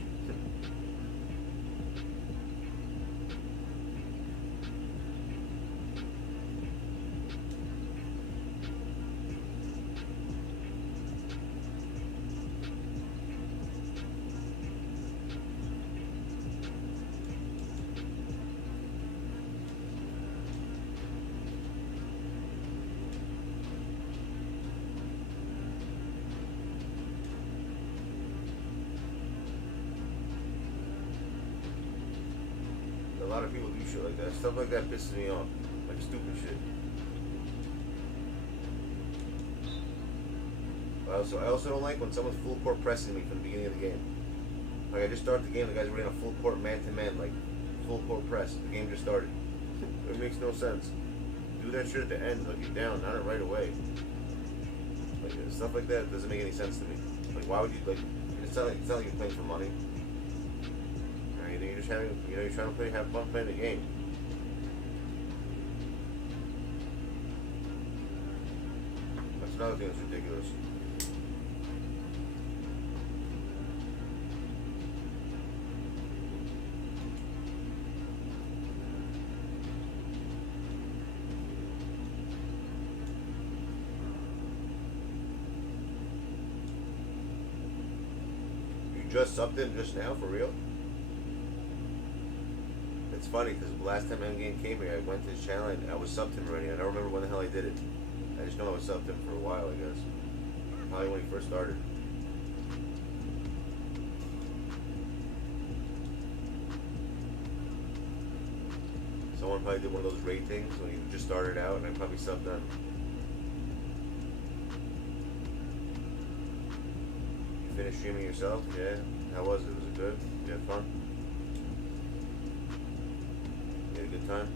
A lot of people do shit like that. Stuff like that pisses me off. Like stupid shit. I also don't like when someone's full court pressing me from the beginning of the game. Like I just start the game, the guy's running a full court man-to-man, like full court press. The game just started. It makes no sense. Do that shit at the end, like you're down, not right away. Like stuff like that doesn't make any sense to me. Like why would you like? It's not like you're playing for money. You're just having, you're trying to have fun playing the game. That's another thing that's ridiculous. You just subbed in just now, for real? It's funny because the last time Endgame came here, I went to his channel and I was subbed him already. I don't remember when the hell I did it. I just know I was subbed him for a while, I guess. Probably when he first started. Someone probably did one of those raid things when he just started out, and I probably subbed him. You finished streaming yourself? Yeah. How was it? Was it good? You had fun? Good time.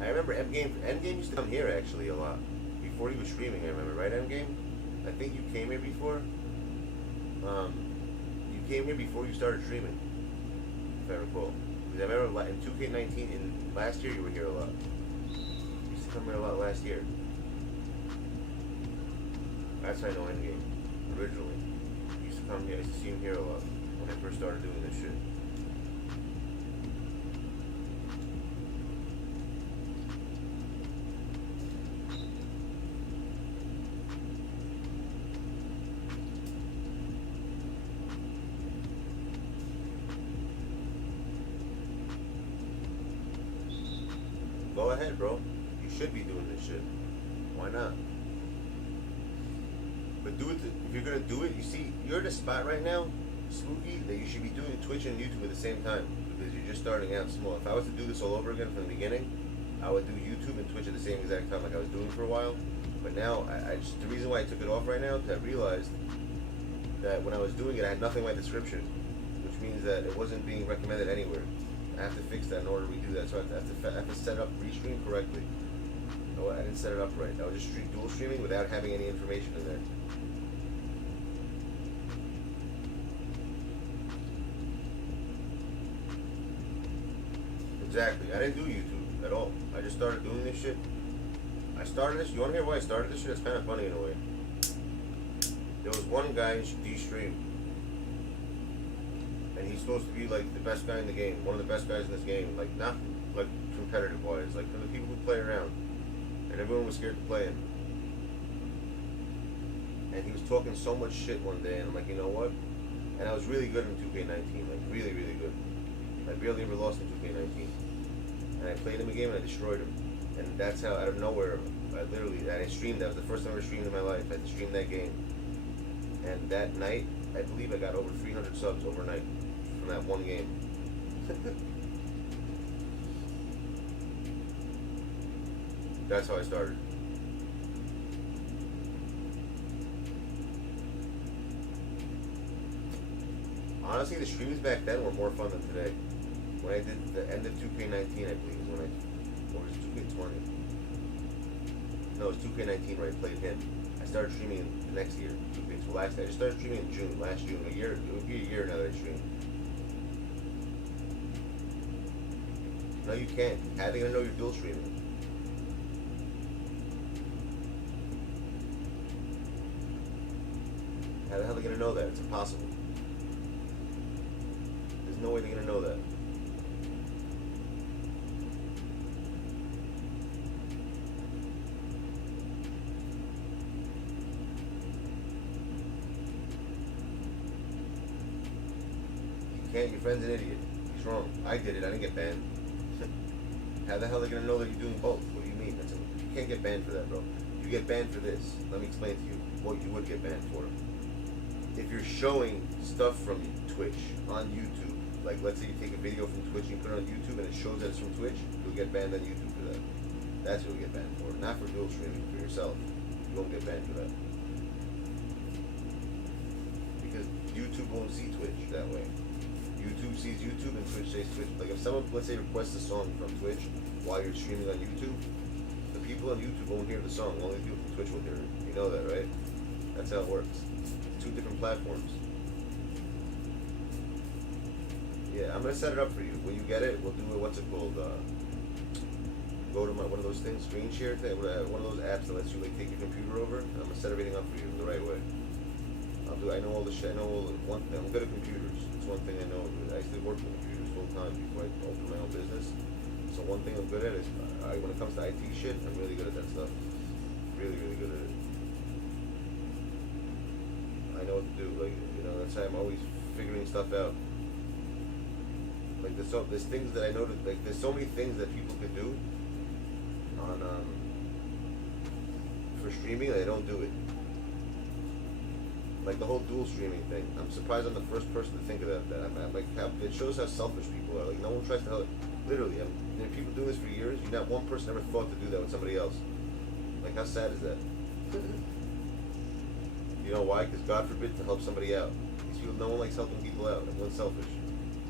I remember Endgame used to come here actually a lot. Before he was streaming, I remember, right, Endgame? I think you came here before. You came here before you started streaming, if I recall. Because I remember in 2K19, in last year you were here a lot. You used to come here a lot last year. That's how I know Endgame, originally. I used to come here, I used to see him here a lot when I first started doing this shit. Go ahead, bro. You should be doing this shit. Why not? But do it, if you're gonna do it, you see, you're in a spot right now, Spooky, that you should be doing Twitch and YouTube at the same time, because you're just starting out small. If I was to do this all over again from the beginning, I would do YouTube and Twitch at the same exact time like I was doing for a while. But now, the reason why I took it off right now, is I realized that when I was doing it, I had nothing in my description, which means that it wasn't being recommended anywhere. I have to fix that in order to redo that. So I have to set up restream correctly. No, I didn't set it up right. I was just dual streaming without having any information in there. Exactly. I didn't do YouTube at all. I just started doing this shit. I started this. You want to hear why I started this shit? It's kind of funny in a way. There was one guy in D-Stream, and he's supposed to be like the best guy in the game, one of the best guys in this game. Like not like competitive wise, like for the people who play around, and everyone was scared to play him. And he was talking so much shit one day, and I'm like, you know what? And I was really good in 2K19, like really, really good. I barely ever lost in 2K19. And I played him a game and I destroyed him. And that's how, out of nowhere, I streamed. That was the first time I ever streamed in my life. I streamed that game. And that night, I believe I got over 300 subs overnight from that one game. That's how I started. Honestly, the streams back then were more fun than today. When I did the end of 2K19, I believe, is when or was it 2K20? No, it was 2K19 where I played him. I started streaming the next year, 2K. Well, actually, I just started streaming in June, last June. It would be a year now that I stream. No, you can't. How are they gonna know you're dual streaming? How the hell are they gonna know that? It's impossible. There's no way they're gonna know that. Your friend's an idiot. He's wrong. I did it. I didn't get banned. How the hell are they gonna know that you're doing both? What do you mean? You can't get banned for that, bro. You get banned for this. Let me explain to you what you would get banned for. If you're showing stuff from Twitch on YouTube, like let's say you take a video from Twitch and you put it on YouTube and it shows that it's from Twitch, you'll get banned on YouTube for that. That's what you'll get banned for. Not for dual streaming for yourself. You won't get banned for that. Because YouTube won't see Twitch that way. YouTube sees YouTube and Twitch says Twitch. Like if someone, let's say, requests a song from Twitch while you're streaming on YouTube, the people on YouTube won't hear the song. Only people from Twitch will hear it. You know that, right? That's how it works. It's two different platforms. Yeah, I'm gonna set it up for you. When you get it, we'll do it. What's it called? Go to one of those things, screen share thing, one of those apps that lets you like take your computer over. And I'm gonna set everything up for you the right way. I know all the shit. I know all the one thing. I'm good at computers. It's one thing I know. I used to work with computers full time before I opened my own business. So one thing I'm good at is when it comes to IT shit, I'm really good at that stuff. Really, really good at it. I know what to do. Like that's how I'm always figuring stuff out. Like there's things that I know that like there's so many things that people could do on for streaming that I don't do it. Like the whole dual streaming thing. I'm surprised I'm the first person to think of that. I'm like, it shows how selfish people are. Like no one tries to help. Literally, there are people doing this for years. Not one person ever thought to do that with somebody else. Like how sad is that? You know why? Because God forbid to help somebody out. These people, no one likes helping people out. Everyone's selfish.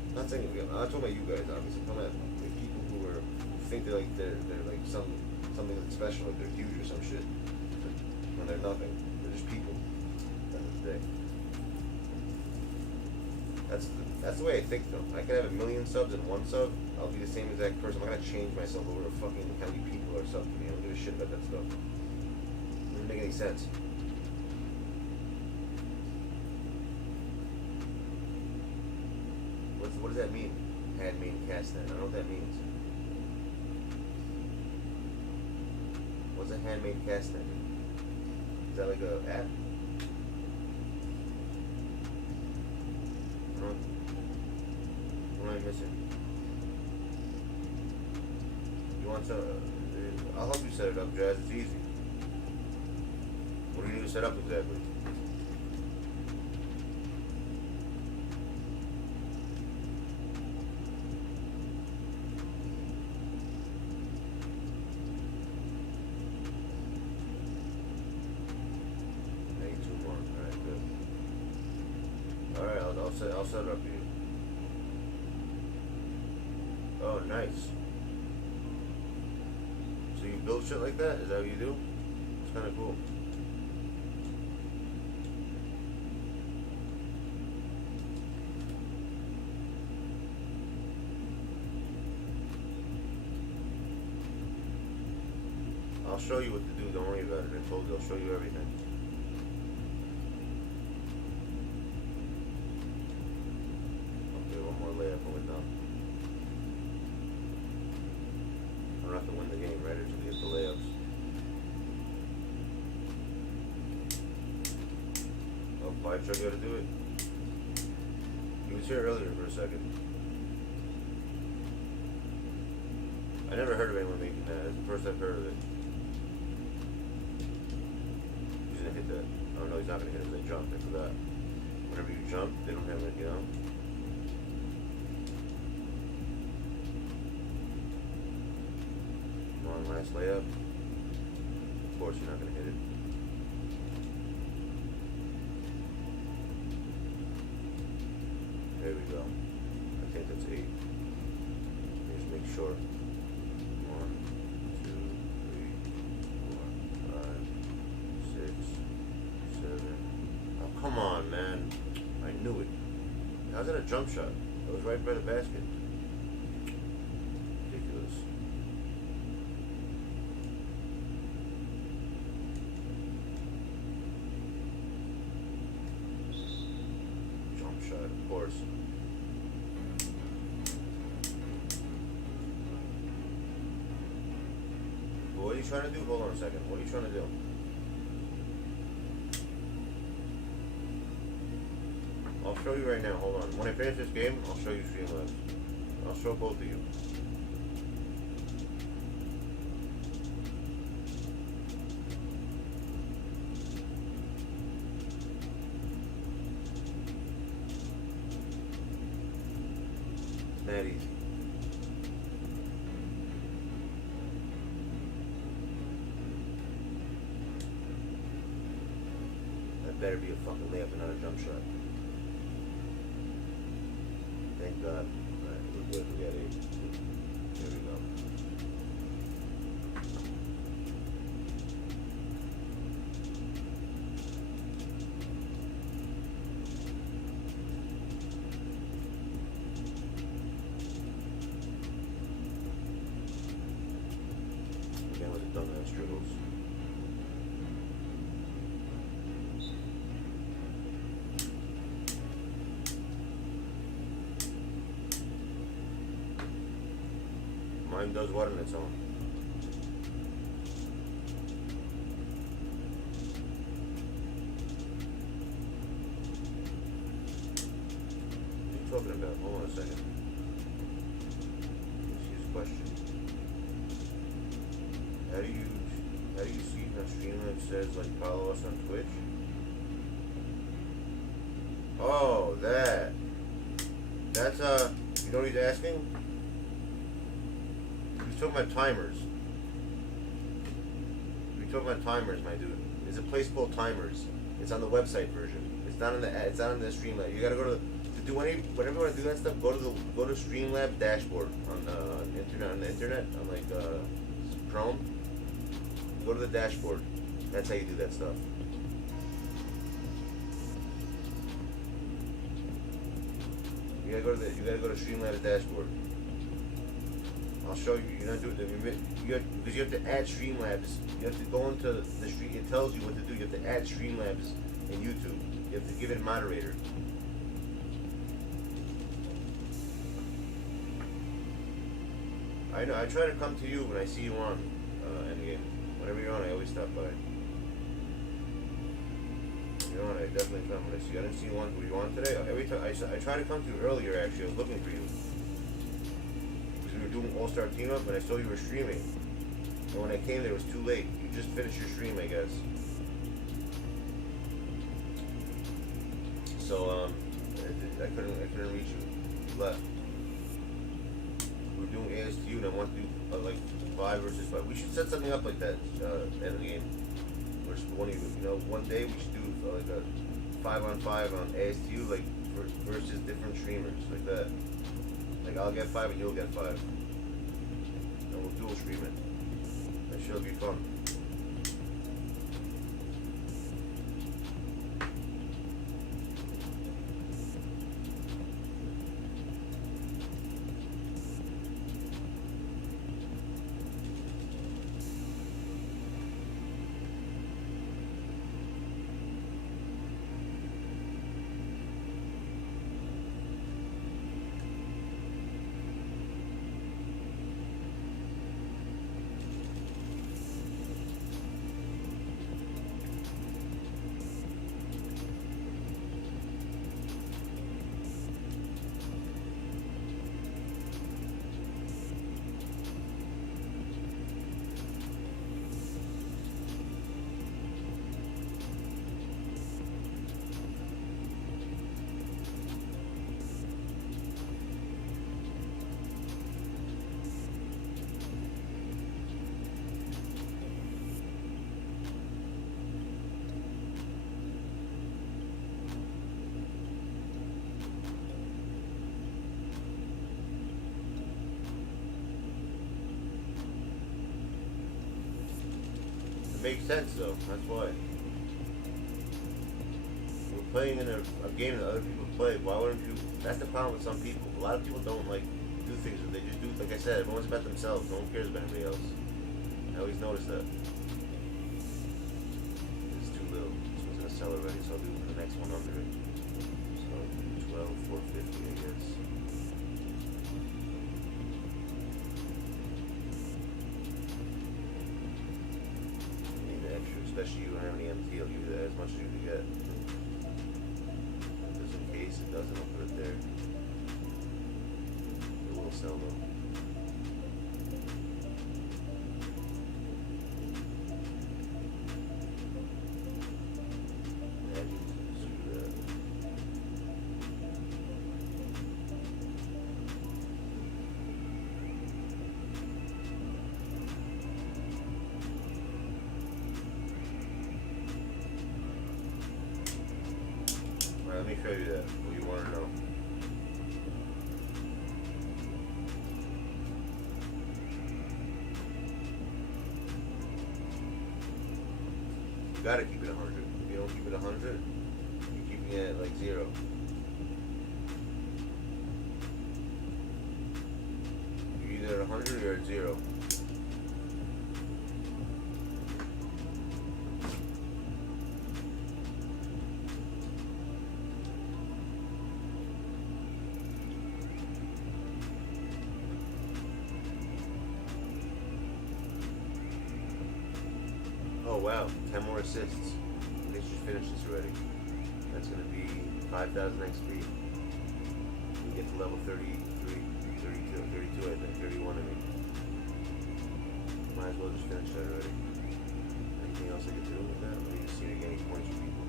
I'm not saying I'm not talking about you guys. Obviously, I'm talking about like, people who think they're like something that's special, like they're huge or some shit. When they're nothing. They're just people. That's the way I think though. I could have 1 million subs and 1 sub. I'll be the same exact person. I'm not gonna change myself over to fucking how many people are subbed to me. I don't give a shit about that stuff. It doesn't make any sense. What does that mean? Handmade cast then. I don't know what that means. What's a handmade cast then? Is that like a app? What am I missing? You want some? I'll help you set it up, Jazz. It's easy. What do you need to set up exactly? Maybe 2 more. Alright, good. set it up for you. Oh, nice. So you build shit like that? Is that what you do? It's kind of cool. I'll show you what to do. Don't worry about it. I told you I'll show you everything. Okay, one more layup and we're done. I don't have to win the game, right? Until we get the layups. Oh, Pipe show you how to do it? He was here earlier for a second. I never heard of anyone making that. It's the first I've heard of it. He's gonna hit that. Oh no, he's not gonna hit it with a jump. I forgot. Whenever you jump, they don't have it, you know? Come on, last layup. Of course you're not gonna hit it. There we go. I think that's 8. Just make sure. 1, 2, 3, 4, 5, 6, 7. Oh, come on, man. I knew it. How's that a jump shot? It was right by the basket. Ridiculous. Jump shot, of course. What are you trying to do? Hold on a second. What are you trying to do? I'll show you right now. Hold on. When I finish this game, I'll show you Streamlabs. I'll show both of you. It's that easy. That better be a fucking layup and not a jump shot. Thank God. Alright, we're good. We got 8. Here we go. Again with the dumbass dribbles. Mine does what on its own? What are you talking about? Hold on a second. Let's see his question. How do you see how Streamlabs says like follow us on Twitch? Oh, that. That's you know what he's asking? He's talking about timers. We're talking about timers, my dude. There's a place called Timers. It's on the website version. It's not on the Streamlabs. You gotta go to do any whenever you want to do that stuff. Go to Streamlabs dashboard on the internet on like Chrome. Go to the dashboard. That's how you do that stuff. You gotta go to Streamlabs dashboard. I'll show you. You're not doing it because you have to add Streamlabs. You have to go into the stream. It tells you what to do. You have to add Streamlabs in YouTube. You have to give it a moderator. I know. I try to come to you when I see you on Endgame. Whenever you're on, I always stop by. You're on. I definitely come when I see you. I didn't see you on. Were you on today? Every time I try to come to you earlier. Actually, I was looking for you. We were doing All-Star Team Up, and I saw you were streaming. And when I came there, it was too late. You just finished your stream, I guess. So I couldn't reach you. You left. We were doing ASTU, and I want to do like 5 versus 5. We should set something up like that end of the game. Where one of you know, one day we should do like a 5-on-5 on ASTU, like versus different streamers like that. Like I'll get 5 and you'll get 5, and we'll dual stream it. That should be fun. It makes sense though, that's why. We're playing in a game that other people play, why wouldn't you? That's the problem with some people. A lot of people don't like do things, they just do, like I said, everyone's about themselves, no one cares about anybody else. I always notice that. It's too little. This one's gonna sell already, so I'll do the next one under it. So 12,450 I guess. Especially you don't have any MT, I'll give you that as much as you can get. Just in case it doesn't, I'll put it there. It will sell though. Let me show you that, what you want to know. You gotta keep it 100. If you don't keep it 100, you're keeping it at like 0. You're either at 100 or at 0. Oh wow, 10 more assists. I guess you finished this already. That's going to be 5,000 XP. We get to level 33, 32, I think, 31 I mean. Might as well just finish that already. Anything else I could do with that? Let me just see if I get any points from people.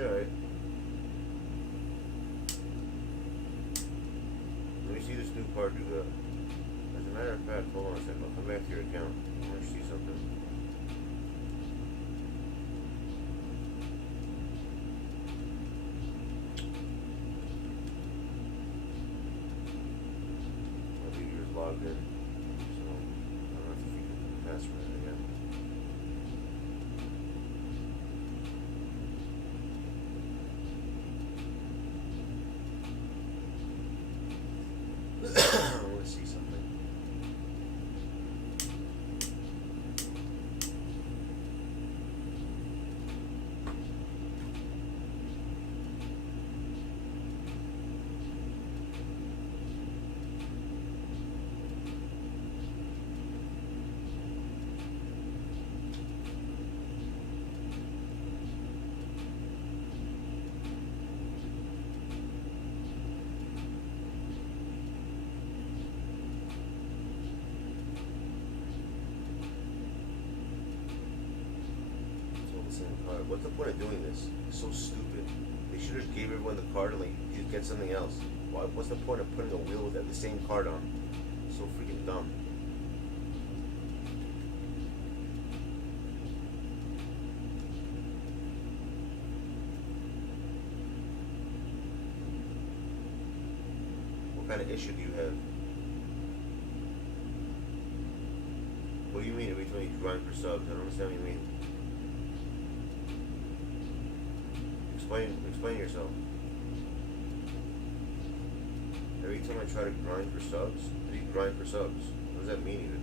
Alright. Let me see this new part you got. As a matter of fact, hold on a second. I'll come back to your account. I want to see something. I think you're logged in. So I don't have to figure the password again. What's the point of doing this? It's so stupid. They should have gave everyone the card and like you get something else. Why? What's the point of putting a wheel with the same card on? So freaking dumb. What kind of issue do you have? What do you mean every time you grind for subs? I don't understand what you mean. Explain yourself. Every time I try to grind for subs, how do you grind for subs? What does that mean even?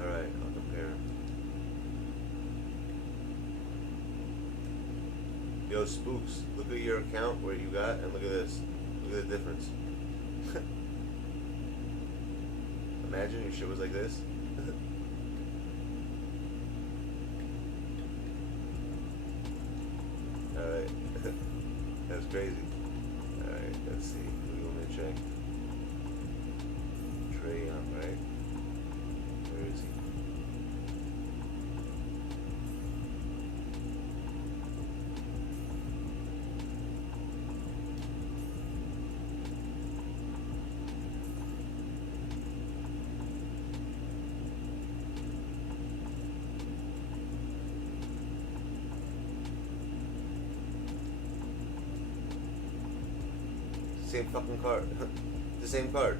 Alright, I'll compare. Yo, Spooks, look at your account, what you got, and look at this. Look at the difference. Imagine your shit was like this. Alright. That's crazy. Alright, let's see. Who do you want me to check? Trey Young, right? Where is he? Same fucking card. The same card.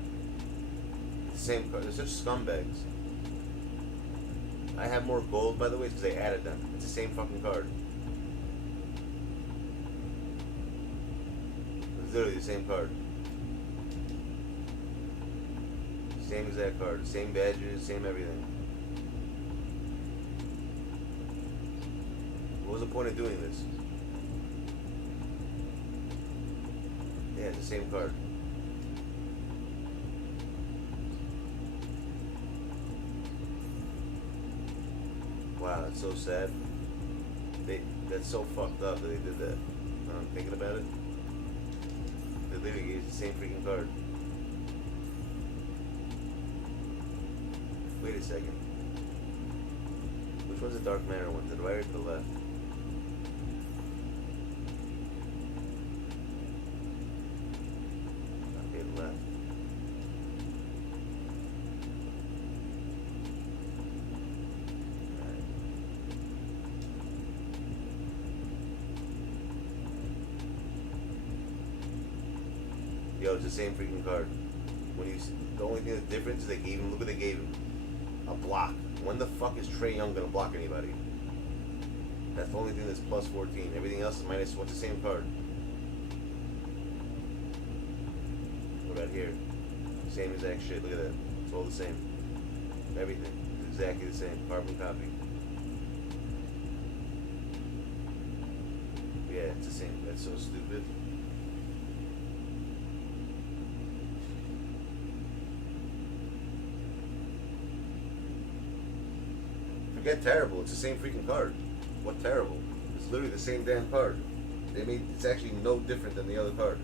The same card. They're such scumbags. I have more gold, by the way, because they added them. It's the same fucking card. It's literally the same card. Same exact card. Same badges, same everything. What was the point of doing this? Yeah, it's the same card. Wow, that's so sad. That's so fucked up that they did that. I'm thinking about it. They literally used the same freaking card. Wait a second. Which one's the Dark Matter one? To the right or to the left? Left. Right. Yo, it's the same freaking card. When you, the only thing that's different is they gave him. Look what they gave him. A block. When the fuck is Trey Young gonna block anybody? That's the only thing that's plus 14. Everything else is minus. What's the same card? Right here, same exact shit. Look at that. It's all the same. Everything is exactly the same. Carbon copy. Yeah, it's the same. That's so stupid. Forget terrible. It's the same freaking card. What terrible? It's literally the same damn card. They made it's actually no different than the other card.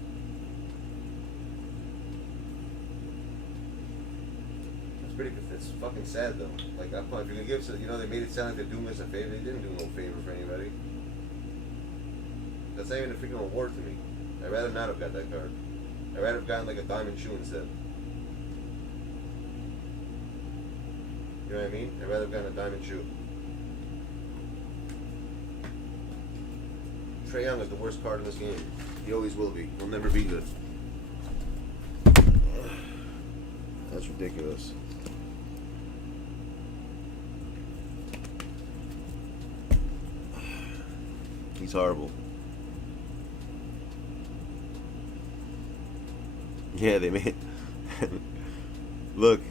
It's fucking sad though. Like, I'm if you're gonna give, you know, they made it sound like they're doing us a favor. They didn't do no favor for anybody. That's not even a freaking reward to me. I'd rather not have got that card. I'd rather have gotten like a diamond shoe instead. You know what I mean? I'd rather have gotten a diamond shoe. Trey Young is the worst card in this game. He always will be. He'll never be good. That's ridiculous. He's horrible. Yeah, they made. Look,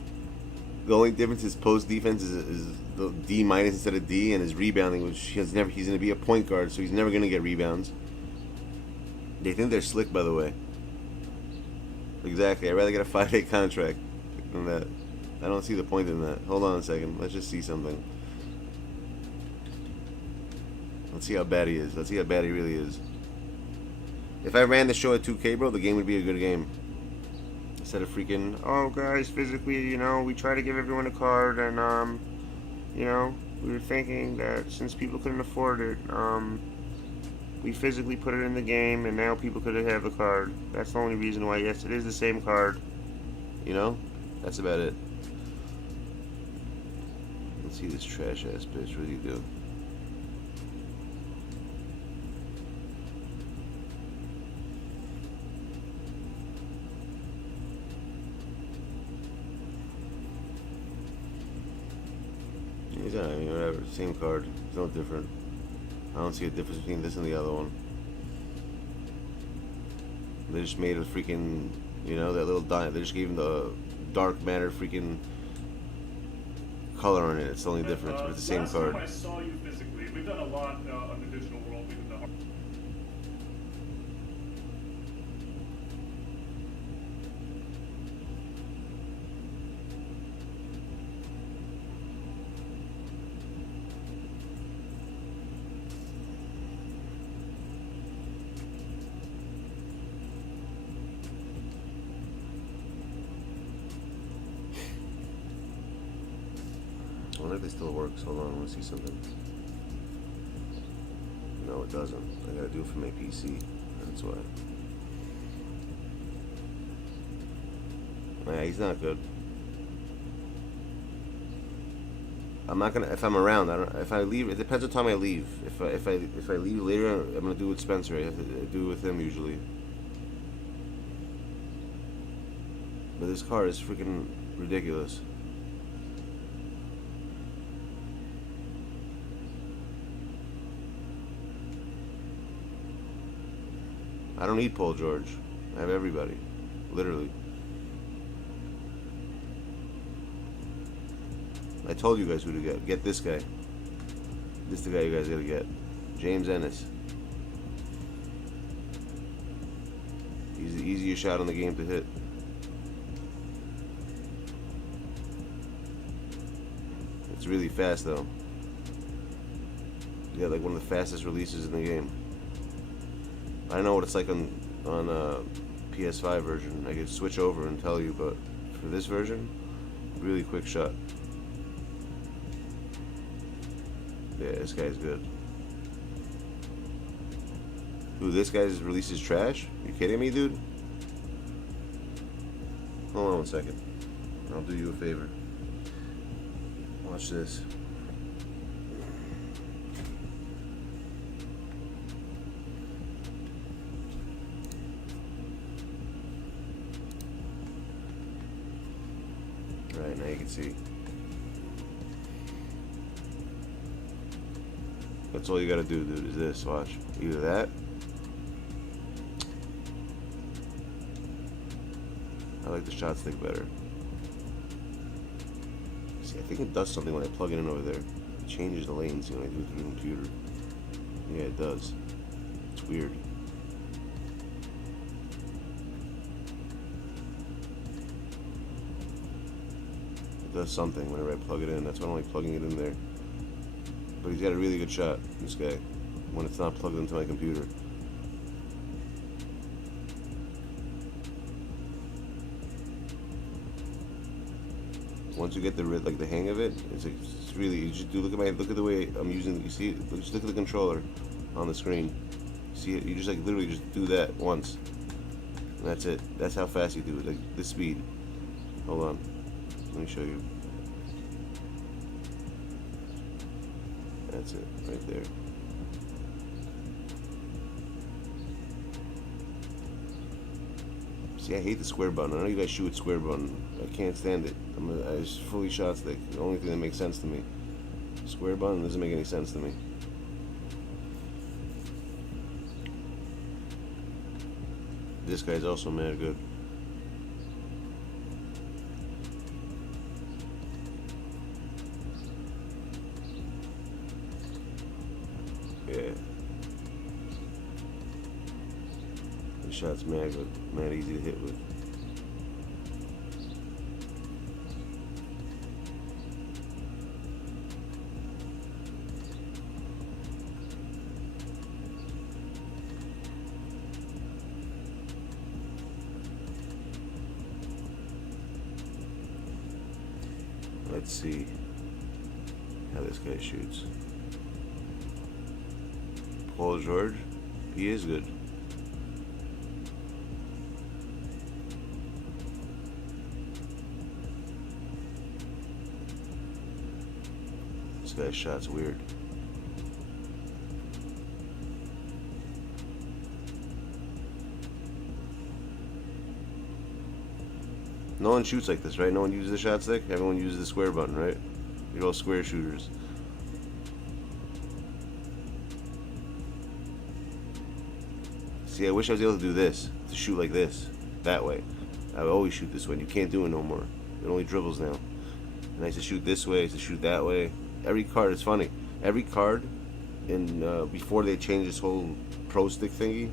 the only difference is post defense is the D minus instead of D, and his rebounding, which he's going to be a point guard, so he's never going to get rebounds. They think they're slick, by the way. Exactly. I'd rather get a 5-day contract than that. I don't see the point in that. Hold on a second. Let's just see something. Let's see how bad he is. Let's see how bad he really is. If I ran the show at 2K, bro, the game would be a good game. Instead of freaking, oh guys, physically, you know, we try to give everyone a card, and you know, we were thinking that since people couldn't afford it, we physically put it in the game, and now people could have the card. That's the only reason why. Yes, it is the same card. You know, that's about it. Let's see this trash ass bitch. What do you do? Yeah, I mean, whatever. Same card. It's no different. I don't see a difference between this and the other one. They just made a freaking, you know, that little dye. They just gave him the dark matter freaking color on it. It's the only difference, but it's the same card. Last time I saw you physically, we've done a lot on the digital world. We've done the I wonder if it still works. Hold on, I want to see something. No, it doesn't. I gotta do it for my PC. That's why. Yeah, he's not good. I'm not gonna. If I'm around, I don't. If I leave, it depends on time I leave. If I leave later, I'm gonna do it with Spencer. I have to do it with him usually. But this car is freaking ridiculous. I don't need Paul George. I have everybody. Literally. I told you guys who to get. Get this guy. This is the guy you guys gotta get. James Ennis. He's the easiest shot on the game to hit. It's really fast though. Yeah, like one of the fastest releases in the game. I don't know what it's like on PS5 version. I could switch over and tell you, but for this version, really quick shot. Yeah, this guy's good. Ooh, this guy's release is trash? You kidding me, dude? Hold on 1 second. I'll do you a favor. Watch this. Right, now you can see. That's all you gotta do, dude, is this. Watch. Either that. I like the shot stick better. See, I think it does something when I plug it in over there. It changes the lanes, you know, I do it through the computer. Yeah, it does. It's weird. It does something whenever I plug it in. That's why I don't like plugging it in there. But he's got a really good shot, this guy, when it's not plugged into my computer. Once you get the hang of it, it's really, you just look at the way I'm using. You see it? Just look at the controller on the screen. See it? You just literally just do that once, and that's it. That's how fast you do it. Like this speed. Hold on, let me show you. That's it, right there. See, I hate the square button. I know you guys shoot with square button. I can't stand it. I just fully shot stick. The only thing that makes sense to me. Square button doesn't make any sense to me. This guy's also mad good. Yeah. The shot's mad good, mad easy to hit with. Let's see how this guy shoots. Paul George, he is good. This guy's shot's weird. No one shoots like this, right? No one uses the shot stick. Everyone uses the square button, right? You're all square shooters. See, I wish I was able to do this, to shoot like this, that way. I would always shoot this way. You can't do it no more. It only dribbles now. And I used to shoot this way, I used to shoot that way. Every card, it's funny. Every card, in before they changed this whole pro stick thingy,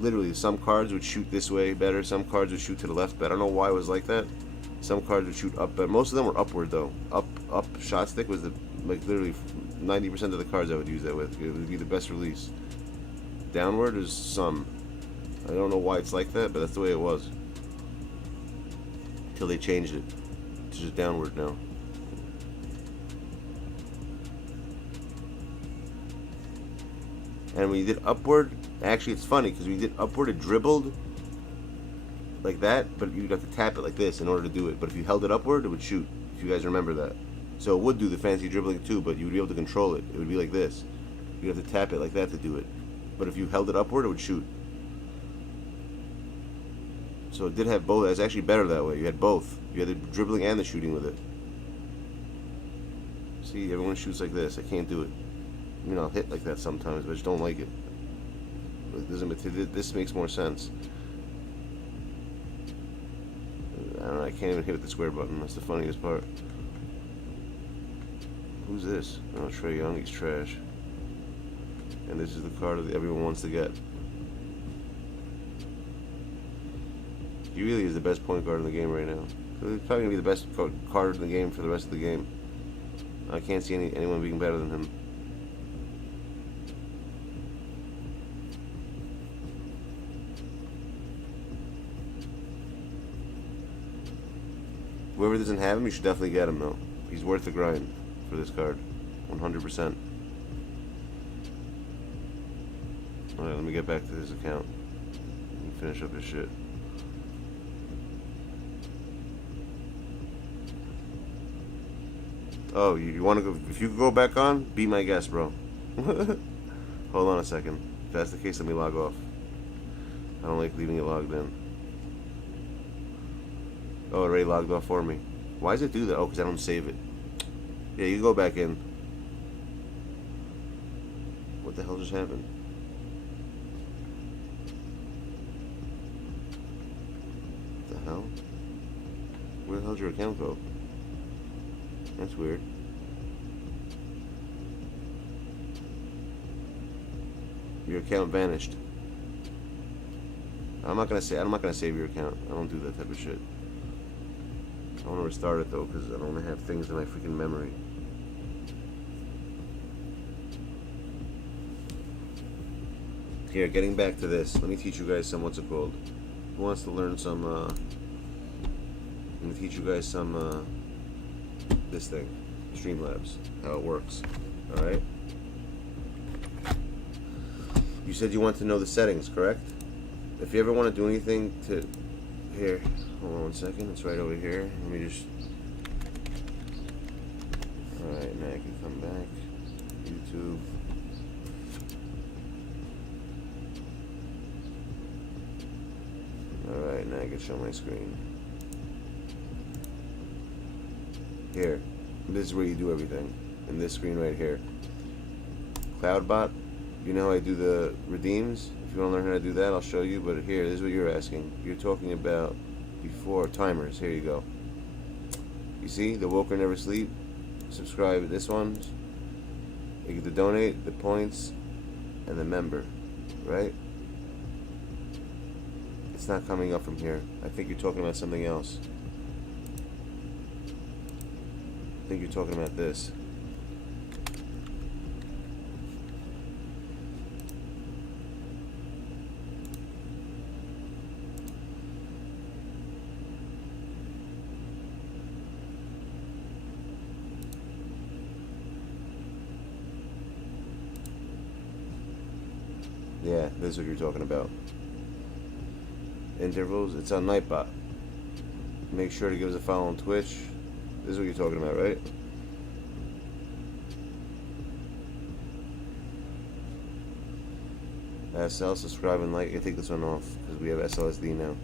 literally, some cards would shoot this way better, some cards would shoot to the left better. I don't know why it was like that. Some cards would shoot up better. Most of them were upward though. Up shot stick was like literally 90% of the cards I would use that with. It would be the best release. Downward is some. I don't know why it's like that, but that's the way it was. Until they changed it. It's just downward now. And when you did upward, actually it's funny because when you did upward it dribbled like that, but you'd have to tap it like this in order to do it. But if you held it upward, it would shoot, if you guys remember that. So it would do the fancy dribbling too, but you would be able to control it. It would be like this. You'd have to tap it like that to do it. But if you held it upward, it would shoot. So it did have both. It's actually better that way. You had both. You had the dribbling and the shooting with it. See, everyone shoots like this. I can't do it. I mean, I'll hit like that sometimes, but I just don't like it. This makes more sense. I don't know, I can't even hit with the square button. That's the funniest part. Who's this? Oh, Trae Young, he's trash. And this is the card that everyone wants to get. He really is the best point guard in the game right now. He's probably going to be the best card in the game for the rest of the game. I can't see anyone being better than him. Whoever doesn't have him, you should definitely get him though. He's worth the grind for this card. 100%. Alright, let me get back to his account and finish up his shit. Oh, you want to go? If you go back on, be my guest, bro. Hold on a second. If that's the case, let me log off. I don't like leaving it logged in. Oh, it already logged off for me. Why does it do that? Oh, because I don't save it. Yeah, you go back in. What the hell just happened? What the hell? Where the hell did your account go? That's weird. Your account vanished. I'm not gonna save your account. I don't do that type of shit. I want to restart it though, because I don't want to have things in my freaking memory. Here, getting back to this, let me teach you guys some, what's it called? Who wants to learn some, let me teach you guys some, this thing, Streamlabs, how it works, alright? You said you want to know the settings, correct? If you ever want to do anything to, here, hold on 1 second, it's right over here, let me just, alright, now I can come back, YouTube. Alright, now I can show my screen. Here, this is where you do everything, in this screen right here. CloudBot, you know how I do the redeems? If you want to learn how to do that, I'll show you, but here, this is what you're asking. You're talking about before timers, here you go. You see, the Woker Never Sleep, subscribe, this one, you get the donate, the points, and the member, right? It's not coming up from here. I think you're talking about something else. I think you're talking about this. Yeah, this is what you're talking about. Intervals. It's on Nightbot. Make sure to give us a follow on Twitch. This is what you're talking about, right? SL, subscribe and like. I take this one off because we have SLSD now.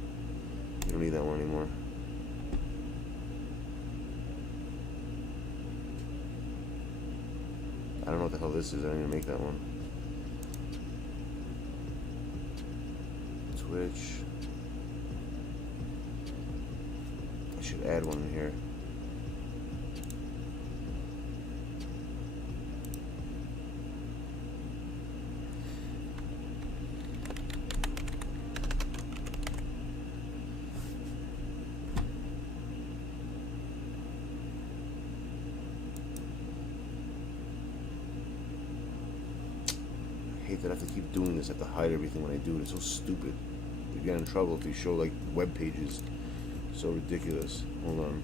We don't need that one anymore. I don't know what the hell this is. I didn't even make that one. Twitch. I should add one in here. I hate that I have to keep doing this. I have to hide everything when I do it. It's so stupid. You get in trouble if you show like web pages. So ridiculous. Hold on.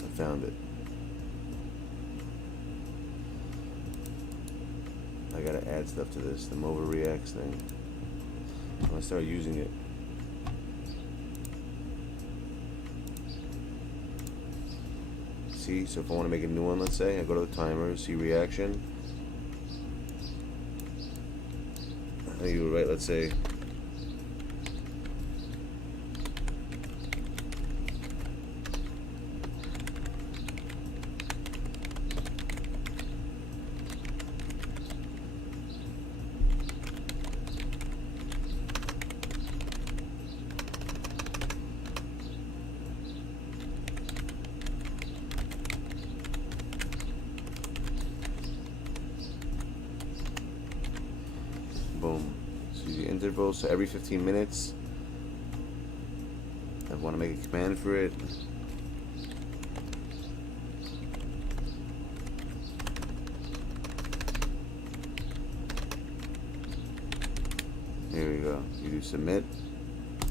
I found it. I gotta add stuff to this. The MOVA Reacts thing. I'm gonna start using it. See, so if I want to make a new one, let's say, I go to the timer, see reaction. I think you would write, let's say, boom. See the interval, so every 15 minutes I want to make a command for it. Here we go. You do submit.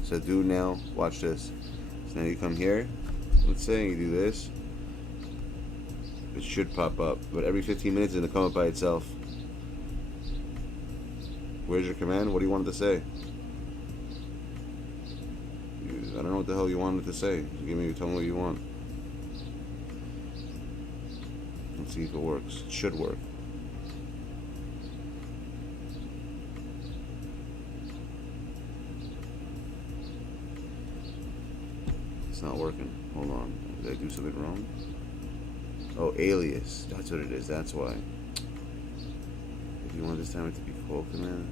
So do now, watch this. So now you come here, let's say you do this. It should pop up, but every 15 minutes it's gonna come up by itself. Where's your command? What do you want it to say? I don't know what the hell you wanted to say. Tell me what you want. Let's see if it works. It should work. It's not working. Hold on. Did I do something wrong? Oh, alias. That's what it is. That's why. If you want this time it to be call command.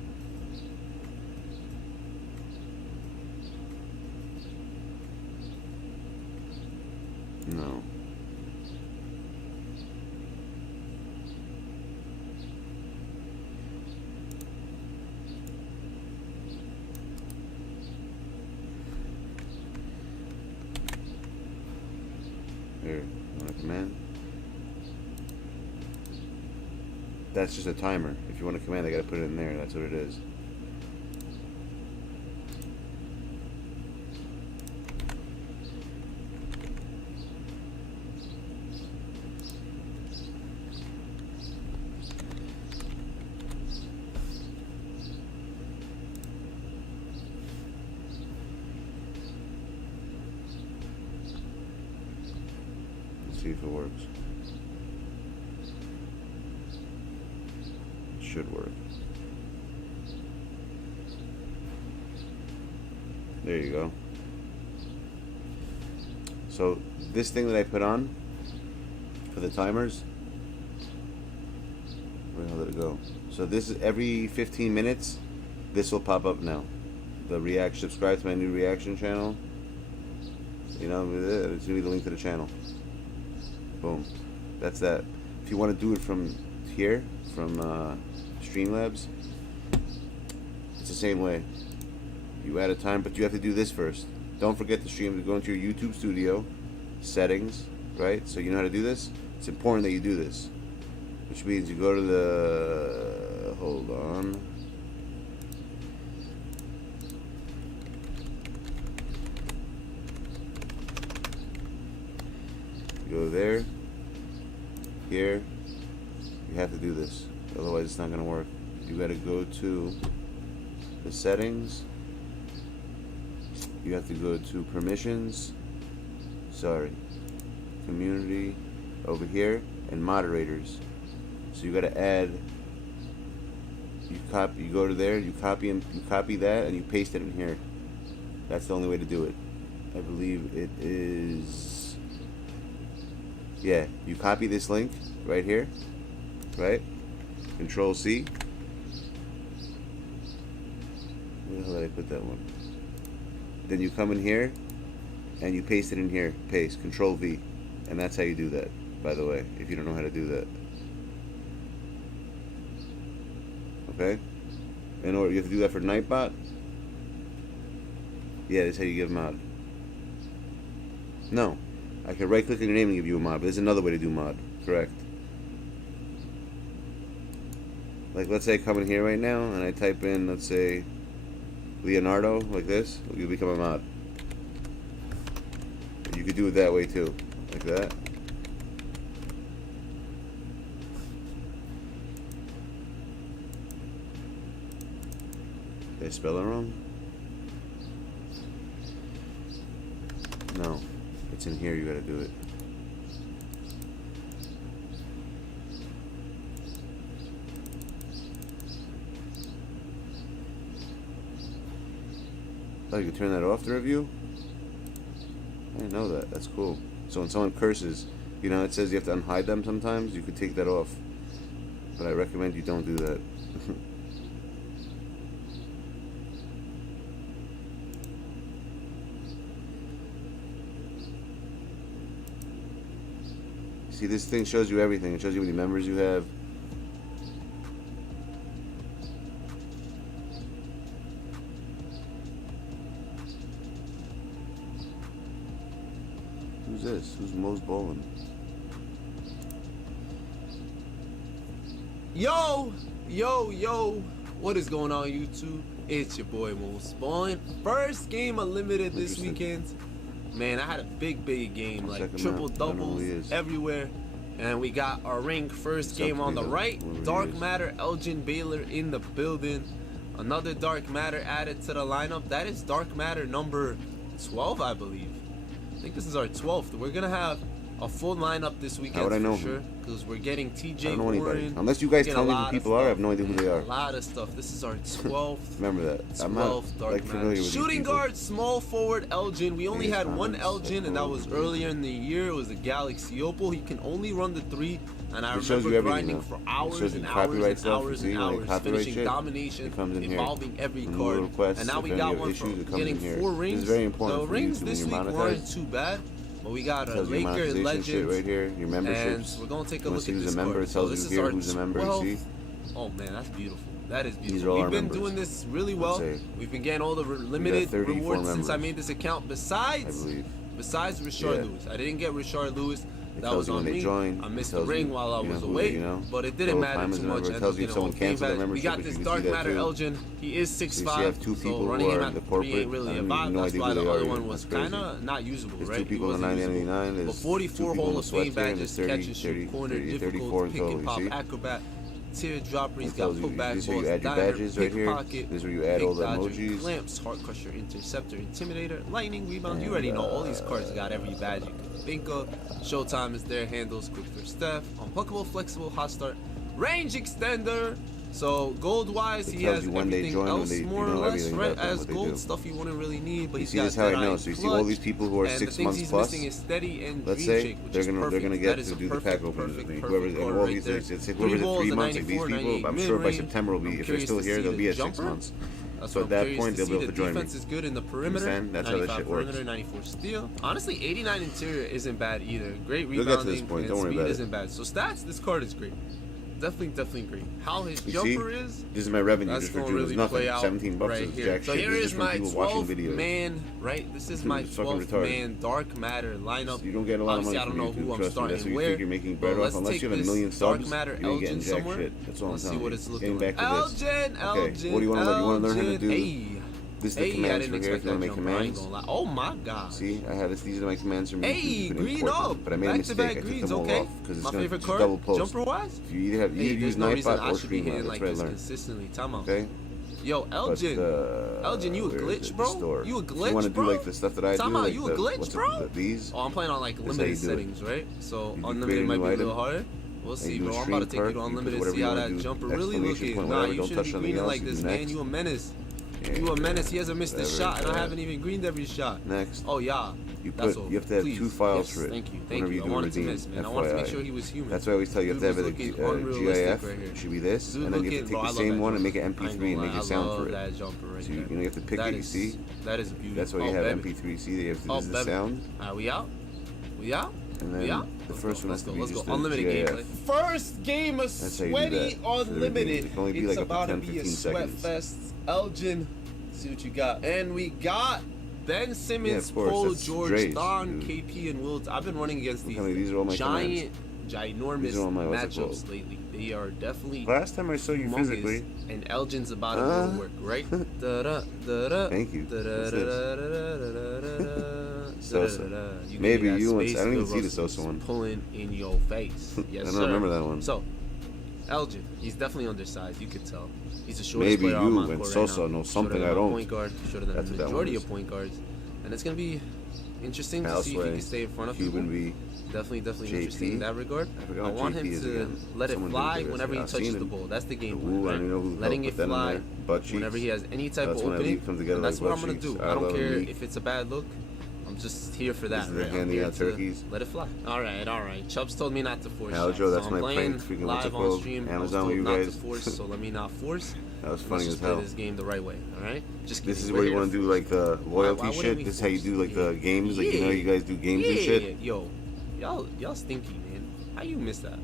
No. Here, you want a command? That's just a timer. If you want a command, I gotta put it in there. That's what it is. Let's see if it works. Should work. There you go. So this thing that I put on for the timers, where the hell did it go? So this is every 15 minutes this will pop up now. The reaction, subscribe to my new reaction channel. You know, it's gonna be the link to the channel. Boom. That's that. If you want to do it from here, from Streamlabs, it's the same way. You add a time, but you have to do this first. Don't forget to stream. To go into your YouTube studio settings, right? So you know how to do this. It's important that you do this, which means you go to the, hold on, go there, here. You have to do this, otherwise it's not gonna work. You gotta go to the settings. You have to go to permissions. Sorry, community over here and moderators. So you gotta add. You go to there. You copy that, and you paste it in here. That's the only way to do it. I believe it is. Yeah, you copy this link right here, right? Control C. Where the hell did I put that one? Then you come in here, and you paste it in here. Paste. Control V, and that's how you do that. By the way, if you don't know how to do that. Okay? In order, you have to do that for Nightbot. Yeah, that's how you give mod. No, I can right click on your name and give you a mod, but there's another way to do mod. Correct. Like, let's say I come in here right now and I type in, let's say, Leonardo, like this, you become a mod. You could do it that way too, like that. Did I spell it wrong? No, it's in here. You gotta do it. Oh, you can turn that off, the review? I didn't know that. That's cool. So when someone curses, you know, it says you have to unhide them sometimes. You could take that off. But I recommend you don't do that. See, this thing shows you everything. It shows you how many members you have. Who's this? Who's most bowling? Yo! What is going on, YouTube? It's your boy Most Bowling. First game unlimited this weekend. Man, I had a big game, like triple doubles everywhere. And we got our rank first game on the right. Dark Matter Elgin Baylor in the building. Another Dark Matter added to the lineup. That is Dark Matter number 12, I believe. I think this is our 12th. We're gonna have a full lineup this weekend for sure, because we're getting TJ. I don't know anybody. Unless you guys tell me who people are, I have no idea who they are. A lot of stuff. This is our 12th. Remember that. I'm 12th not like familiar with shooting guard, small forward Elgin. We only had one Elgin, and that was earlier in the year. It was the Galaxy Opal. He can only run the 3, and I remember grinding for hours and hours and hours and hours, finishing domination, evolving every card. And now we got one for getting 4 rings. The rings this week weren't too bad. But we got a Laker legend right here, your memberships. And we're gonna take a look at this card. So this is our 12th. Oh man, that's beautiful. That is beautiful. We've been doing this really well. We've been getting all the limited rewards since I made this account. Besides Richard Lewis, I didn't get Richard Lewis. That was on me. I missed the ring while I was away, but it didn't matter too much. We got this Dark Matter Elgin. He is 6'5", so running him at the 3 ain't really a vibe. That's why the other one was kind of not usable, right? He wasn't usable. But 44 Hall of Fame badges, catch and shoot, corner, difficult, pick and pop, acrobat, teardropper, he's got putback, balls, diner, pickpocket, pick dodger, clamps, heart crusher, interceptor, intimidator, lightning, rebound. You already know all these cards got every badge you can think of. Showtime is there, handles, quick first step, unpluckable, flexible, hot start, range extender. So gold wise, he has everything else more or less, right? As gold stuff you wouldn't really need, but he's got how I know. So you see all these people who are 6 months plus. Let's say they're gonna get to do the pack openings with me. Whoever and all these things, it's whoever's at 3 months, like these people. I'm sure by September will be. If they're still here, they'll be at 6 months. So at that point, they'll be able to join me. Defense is good in the perimeter. That's how this shit works. Perimeter, 94 steal. Honestly, 89 interior isn't bad either. Great rebounding and speed isn't bad. So stats, this card is great. Definitely great. How his jumper is. This is my revenue that's just for gonna June. really Nothing. play out 17 bucks right is here. jack So shit. here This is for my people watching 12th videos. man, right? This is my 12th man Dark Matter lineup. You don't get a lot of money I don't know from who YouTube, I'm starting that's what you where. think you're making bread off. Unless you have a million Dark subs, Matter you ain't getting Elgin jack somewhere. shit. That's all I'm Let's see telling what you. it's looking Getting like. back to this. Elgin. Okay, what do you want to learn? You want to learn how to do? Hey. This is the commands for here if you want to make commands. Oh my god. See, I have this. These are my commands for me. Hey, green up. But I made a mistake. I took them all off because it's going to double post. Jumper wise? If you either have use Nightbot or Streamline, that's what I learned. Consistently. Time out. Okay. Yo, Elgin. Elgin, you a glitch, bro? You a glitch, bro? You want to do like the stuff that I do? Time out, like you a glitch, bro? These? Oh, I'm playing on like limited settings, right? So unlimited might be a little harder. We'll see, bro. I'm about to take you to unlimited, see how that jumper really looking. Nah, you shouldn't be greening like this, man. You a menace. You a menace. He hasn't missed a shot, and I haven't even greened every shot. Next. Oh, yeah. You have to have 2 files for it. Thank you. I wanted to miss, man. I wanted to make sure he was human. That's why I always tell you have to have a GIF. It should be this, and then you have to take the same one and make it MP3 and make a sound for it. So you have to pick it. You see? That is beautiful. That's why you have MP3. See, this is the sound. Alright, we out. We out. And then the first one has to be just the unlimited gameplay. First game of Sweaty Unlimited. It can only be like up to 10-15 seconds. Fest. Elgin, see what you got. And we got Ben Simmons, Paul George, Thon, KP, and Wilds. I've been running against these ginormous matchups lately. They are definitely last time I saw you physically. And Elgin's about to go to work, right? Thank you. Sosa. Maybe you once. I don't even see the Sosa one. Pulling in your face. Yes, I don't remember that one. So, Elgin, he's definitely undersized. You could tell. He's the shortest player on my court. Maybe you and Sosa know something I don't. Point guard, shorter than the majority of point guards, and it's gonna be interesting to see if he can stay in front of people. Definitely interesting in that regard. I want him to let it fly whenever he touches the ball. That's the game plan, right? Letting it fly whenever he has any type of opening. And that's what I'm gonna do. I don't care if it's a bad look. I'm just here for that. Right? Handing out turkeys. Let it fly. All right. Chubbs told me not to force. Aljo, that's so my playing freaking live on stream. Amazon with you guys. Not to force, so let me not force. That was funny as hell. Play this game the right way. All right. Just this is where you want to do like the loyalty shit. This is how you do like the games. Like you know, you guys do games and shit. Yo, y'all stinky, man. How you miss that?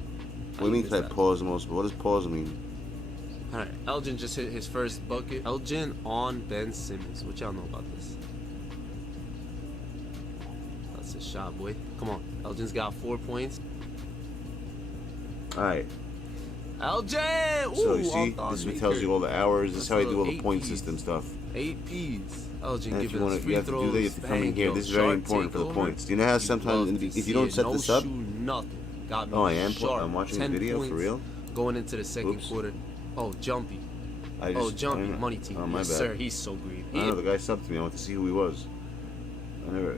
What means I pause most? What does pause mean? All right. Elgin just hit his first bucket. Elgin on Ben Simmons. What y'all know about this? A shot, boy. Come on. Elgin's got 4 points. Alright. Elgin! Ooh, so you see, this is what tells you all the hours. This is how I do all the point system stuff. 8 Ps. Elgin giving us you have to do that, you have to come in here. This is very important for the points. Do you know how sometimes if you don't set this up? Oh, I am. I'm watching a video for real. Going into the second quarter. Oh, Jumpy. Jumpy, money team. Oh, my yes, bad. Sir, he's so green. I know the guy subbed to me. I want to see who he was. I never,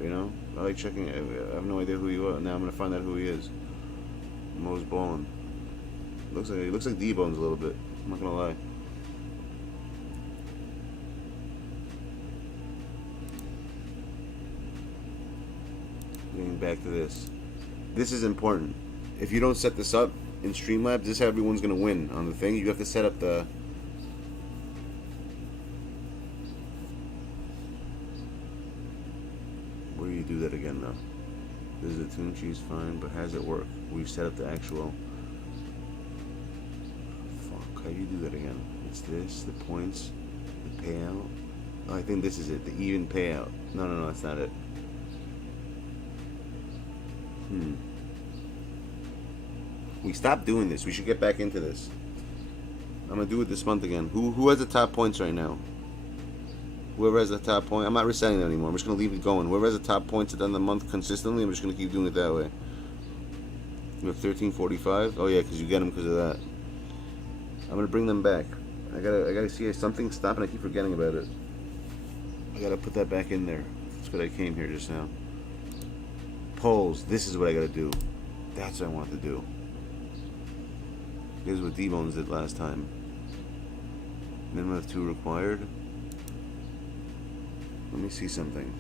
I like checking. I have no idea who he was. Now I'm gonna find out who he is. Mo's balling. He looks like D-Bones a little bit. I'm not gonna lie. Getting back to this. This is important. If you don't set this up in Streamlabs, this is how everyone's gonna win on the thing. You have to set up the. Where do you do that again now? This is a tune cheese fine, but how does it work? We've set up the actual. Fuck, how do you do that again? It's this, the points, the payout. Oh, I think this is it, the even payout. No, that's not it. We stopped doing this. We should get back into this. I'm gonna do it this month again. Who has the top points right now? Whoever has the top point, I'm not resetting it anymore. I'm just going to leave it going. Whoever has the top points at the end of the month consistently, I'm just going to keep doing it that way. We have 1345. Oh yeah, because you get them because of that. I'm going to bring them back. I gotta see something stop, and I keep forgetting about it. I gotta put that back in there. That's what I came here just now. Polls. This is what I gotta do. That's what I wanted to do. Here's what D-Bones did last time. Minimum of 2 required. Let me see something.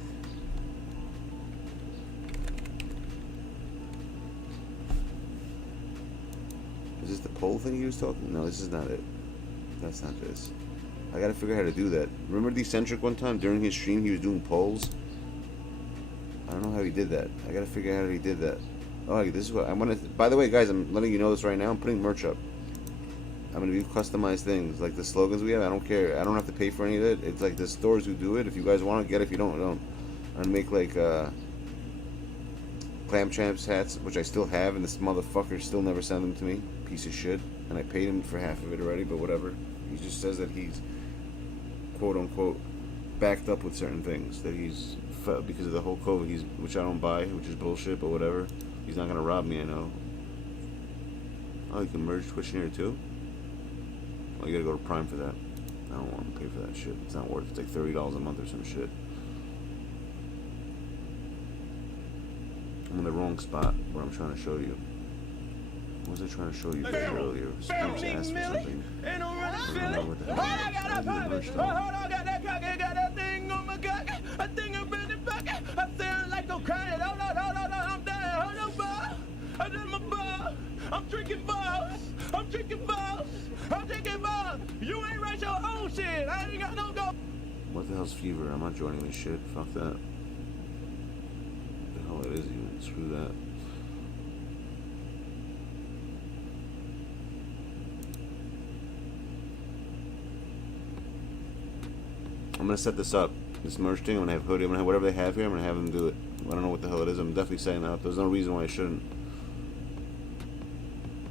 Is this the poll thing he was talking? No, this is not it. That's not this. I gotta figure out how to do that. Remember the Eccentric one time during his stream he was doing polls? I don't know how he did that. I gotta figure out how he did that. Oh, this is what I'm gonna. By the way, guys, I'm letting you know this right now. I'm putting merch up. I'm gonna do customized things like the slogans we have. I don't care. I don't have to pay for any of it. It's like the stores who do it. If you guys want to get it, if you don't. I'm gonna make like Clam Champs hats, which I still have, and this motherfucker still never sent them to me. Piece of shit. And I paid him for half of it already, but whatever. He just says that he's quote unquote backed up with certain things that he's because of the whole COVID, which I don't buy, which is bullshit, but whatever. He's not gonna rob me, I know. Oh, you can merge Twitch in here too? Well, you gotta go to Prime for that. I don't want to pay for that shit. It's not worth it. It's like $30 a month or some shit. I'm in the wrong spot where I'm trying to show you. What was I trying to show you earlier? Spooks asked for something. I don't know what the hell. Hold on, got that thing on my cock. I think I'm ready back. I feel like I'm crying. Hold on, I'm down. Hold on, ball. I did my ball. I'm drinking balls. I'm drinking balls. I'm drinking balls. You ain't write your own shit. I ain't got no go. What the hell's fever? I'm not joining this shit. Fuck that. What the hell it is even? Screw that. I'm gonna set this up. This merch thing, I'm gonna have Hoodie, I'm gonna have whatever they have here, I'm gonna have them do it. I don't know what the hell it is, I'm definitely setting that up. There's no reason why I shouldn't.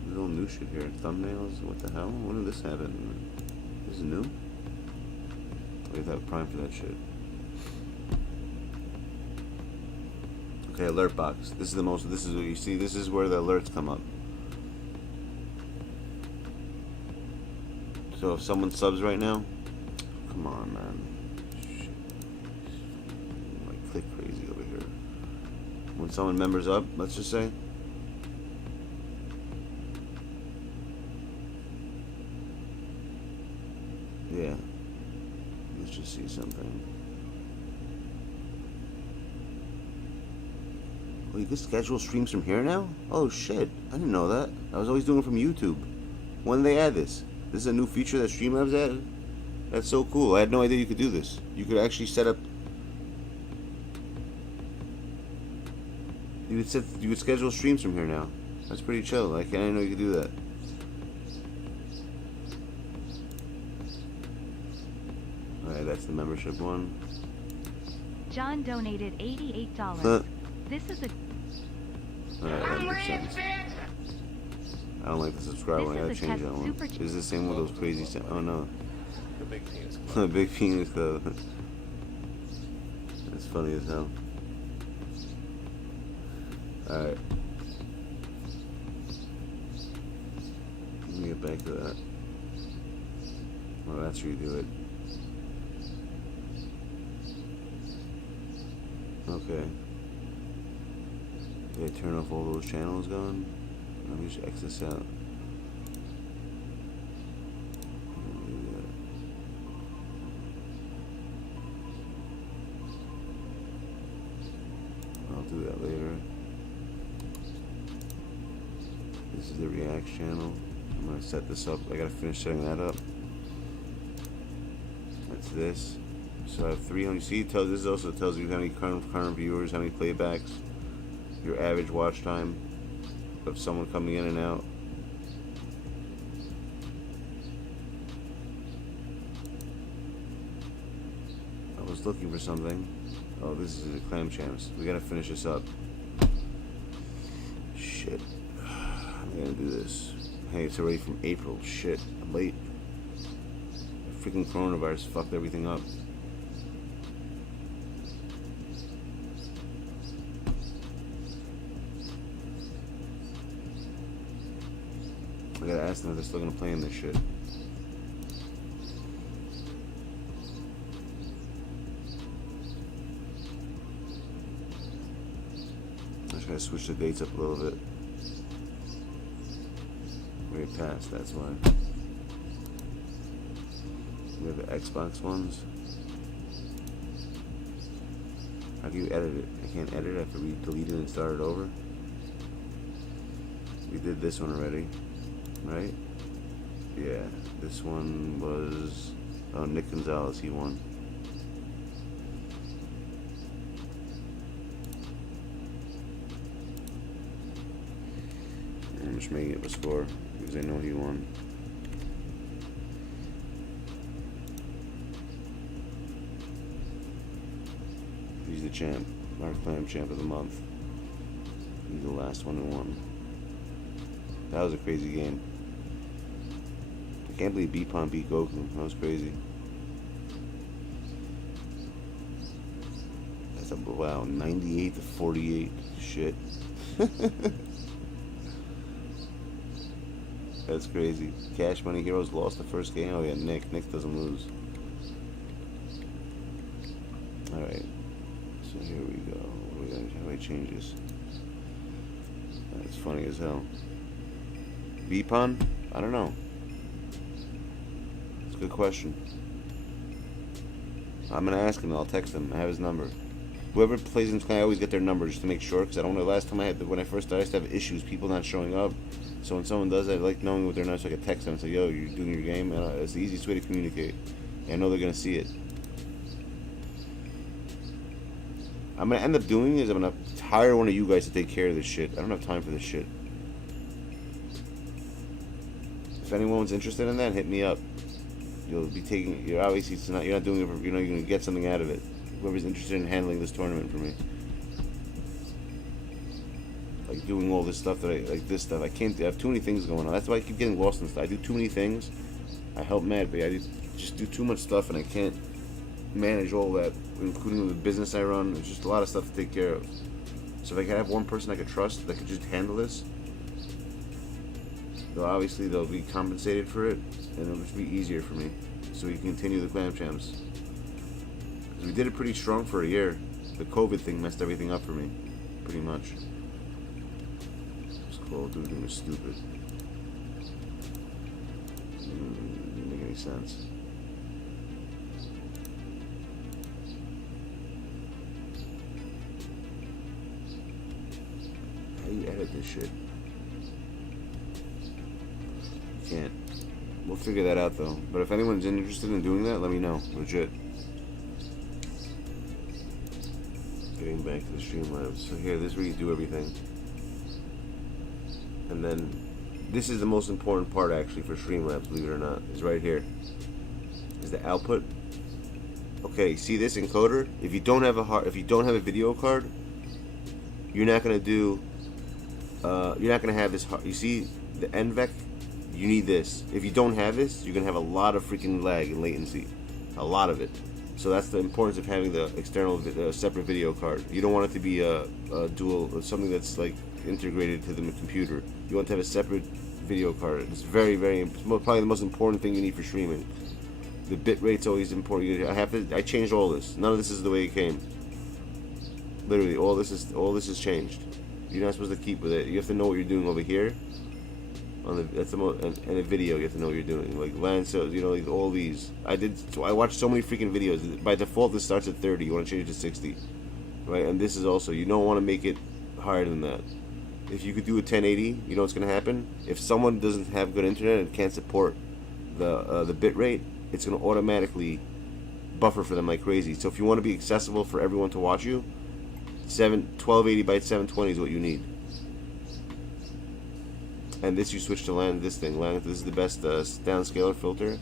There's all new shit here. Thumbnails, what the hell? When did this happen? This is new? We have to have Prime for that shit. Okay, alert box. This is the most, this is what you see, this is where the alerts come up. So if someone subs right now, come on, man. Shit. Like click crazy over here. When someone members up, let's just say. Yeah. Let's just see something. Oh, you can schedule streams from here now? Oh shit. I didn't know that. I was always doing it from YouTube. When did they add this? This is a new feature that Streamlabs added? That's so cool. I had no idea you could do this. You could actually set up. You would schedule streams from here now. That's pretty chill. I didn't know you could do that. Alright, that's the membership one. John donated $88. This is a. Alright, that makes sense. I don't like the subscribe one. I gotta change that one. Is the same with those crazy? Oh no. The Big Penis Club. The Big Penis Club. That's funny as hell. Alright. Let me get back to that. Well, that's redo it. Okay. Did I turn off all those channels going? Let me just X this out. I'll do that later. This is the React channel. I'm gonna set this up. I gotta finish setting that up. That's this. So I have 300. See, this also tells you how many current viewers, how many playbacks, your average watch time of someone coming in and out. I was looking for something. Oh, this is the clam champs. We gotta finish this up. Shit. I'm gonna do this. Hey, it's already from April. Shit. I'm late. Freaking coronavirus fucked everything up. I gotta ask them if they're still gonna play in this shit. I just gotta switch the dates up a little bit. Way past, that's why. We have the Xbox ones. How do you edit it? I can't edit it. I have to delete it and start it over. We did this one already. Right? Yeah, this one was Nick Gonzalez, he won. I'm just making it a score because I know he won. He's the champ, our clam champ of the month. He's the last one who won. That was a crazy game. I can't believe Beepon beat Goku. That was crazy. That's a, wow, 98 to 48. Shit. That's crazy. Cash Money Heroes lost the first game. Oh yeah, Nick. Nick doesn't lose. Alright. So here we go. How do I change this? That's funny as hell. VPON? I don't know. It's a good question. I'm gonna ask him. I'll text him. I have his number. Whoever plays in Sky, I always get their numbers just to make sure, because I don't know. Last time when I first started, I used to have issues, people not showing up. So when someone does that, I like knowing what they're not, so I can text them and say, "Yo, you're doing your game," and it's the easiest way to communicate. And I know they're gonna see it. I'm gonna end up doing is I'm gonna hire one of you guys to take care of this shit. I don't have time for this shit. If anyone's interested in that, hit me up. You'll be taking. You're obviously it's not. You're not doing it. For, you're gonna get something out of it. Whoever's interested in handling this tournament for me, like doing all this stuff that like this stuff. I can't. I have too many things going on. That's why I keep getting lost in stuff. I do too many things. I help mad, but I just do too much stuff, and I can't manage all that, including the business I run. There's just a lot of stuff to take care of. So if I could have one person I could trust that could just handle this, obviously they'll be compensated for it, and it'll just be easier for me. So we can continue the Clam Champs. Because we did it pretty strong for a year. The COVID thing messed everything up for me, pretty much. This Call of Duty was stupid. Didn't make any sense. How do you edit this shit? Can't. We'll figure that out though. But if anyone's interested in doing that, let me know. Legit. Getting back to the Streamlabs. So here, this is where you do everything. And then this is the most important part actually for Streamlabs, believe it or not, is right here. Is the output. Okay, see this encoder? If you don't have a video card, you're not gonna do you're not gonna have this. You see the NVEC? You need this. If you don't have this, you're gonna have a lot of freaking lag and latency, a lot of it. So that's the importance of having the external separate video card. You don't want it to be a dual or something that's like integrated to the computer. You want to have a separate video card. It's very, probably the most important thing you need for streaming. The bit rate's always important. I changed all this. None of this is the way it came. Literally, all this is changed. You're not supposed to keep with it. You have to know what you're doing over here. That's the most, and a video you have to know what you're doing. Like land, so you know, like all these. I watched so many freaking videos. By default, this starts at 30. You want to change it to 60, right? And this is also, you don't want to make it higher than that. If you could do a 1080, you know what's gonna happen? If someone doesn't have good internet and can't support the bit rate, it's gonna automatically buffer for them like crazy. So if you want to be accessible for everyone to watch you, 1280 by 720 is what you need. And this you switch to land. This is the best downscaler filter.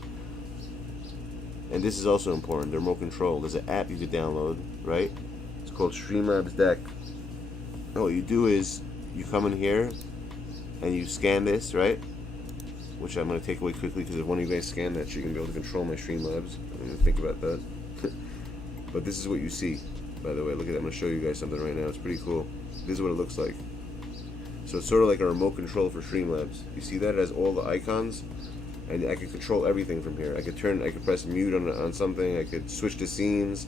And this is also important, the remote control. There's an app you could download, right? It's called Streamlabs Deck. And what you do is you come in here and you scan this, right? Which I'm going to take away quickly because if one of you guys scan that, you're going to be able to control my Streamlabs. I'm going to think about that. But this is what you see, by the way. Look at that. I'm going to show you guys something right now. It's pretty cool. This is what it looks like. So it's sort of like a remote control for Streamlabs. You see that? It has all the icons, and I can control everything from here. I could press mute on something. I could switch to scenes.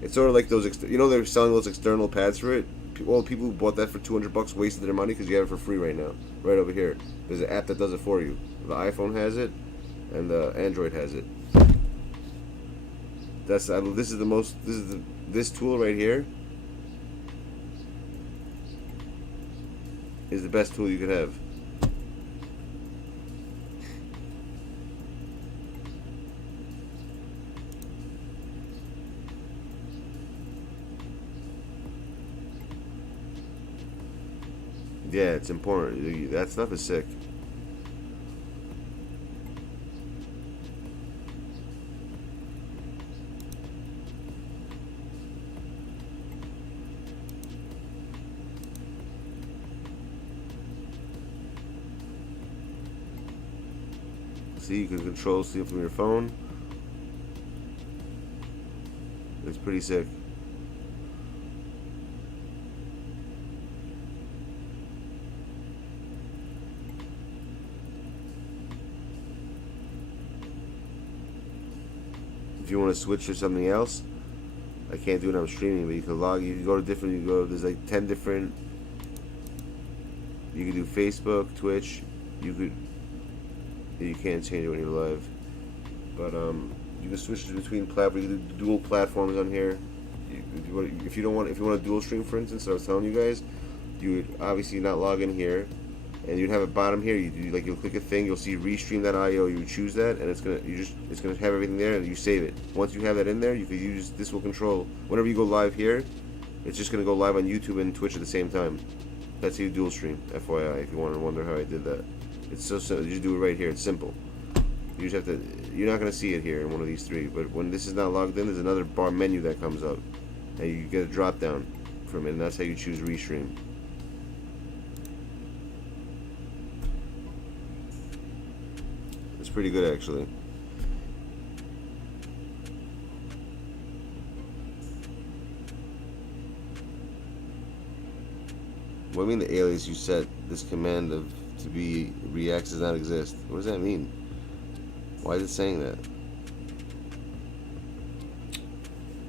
It's sort of like those, they're selling those external pads for it. All the people who bought that for $200 wasted their money because you have it for free right now. Right over here. There's an app that does it for you. The iPhone has it, and the Android has it. This tool right here is the best tool you could have. Yeah, it's important. That stuff is sick. See, you can control sleep from your phone. It's pretty sick. if you want to switch to something else, I can't do it when I'm streaming, but you can log, you can go to different, you go, there's like 10 different, you can do Facebook, Twitch, you can't change it when you're live, but you can switch between platforms, you can do dual platforms on here. If you want to dual stream, for instance, I was telling you guys, you would obviously not log in here, and you'd have a bottom here. You'll click a thing, you'll see restream.io. You would choose that, and it's gonna have everything there, and you save it. Once you have that in there, you can use this. Will control whenever you go live here. It's just gonna go live on YouTube and Twitch at the same time. That's how you dual stream. FYI, if you want to wonder how I did that, it's so simple. You just do it right here. It's simple. You just have to. You're not gonna see it here in one of these three, but when this is not logged in, there's another bar menu that comes up, and you get a drop down from it, and that's how you choose restream. It's pretty good, actually. What do you mean the alias you set this command of to be reacts does not exist? What does that mean? Why is it saying that?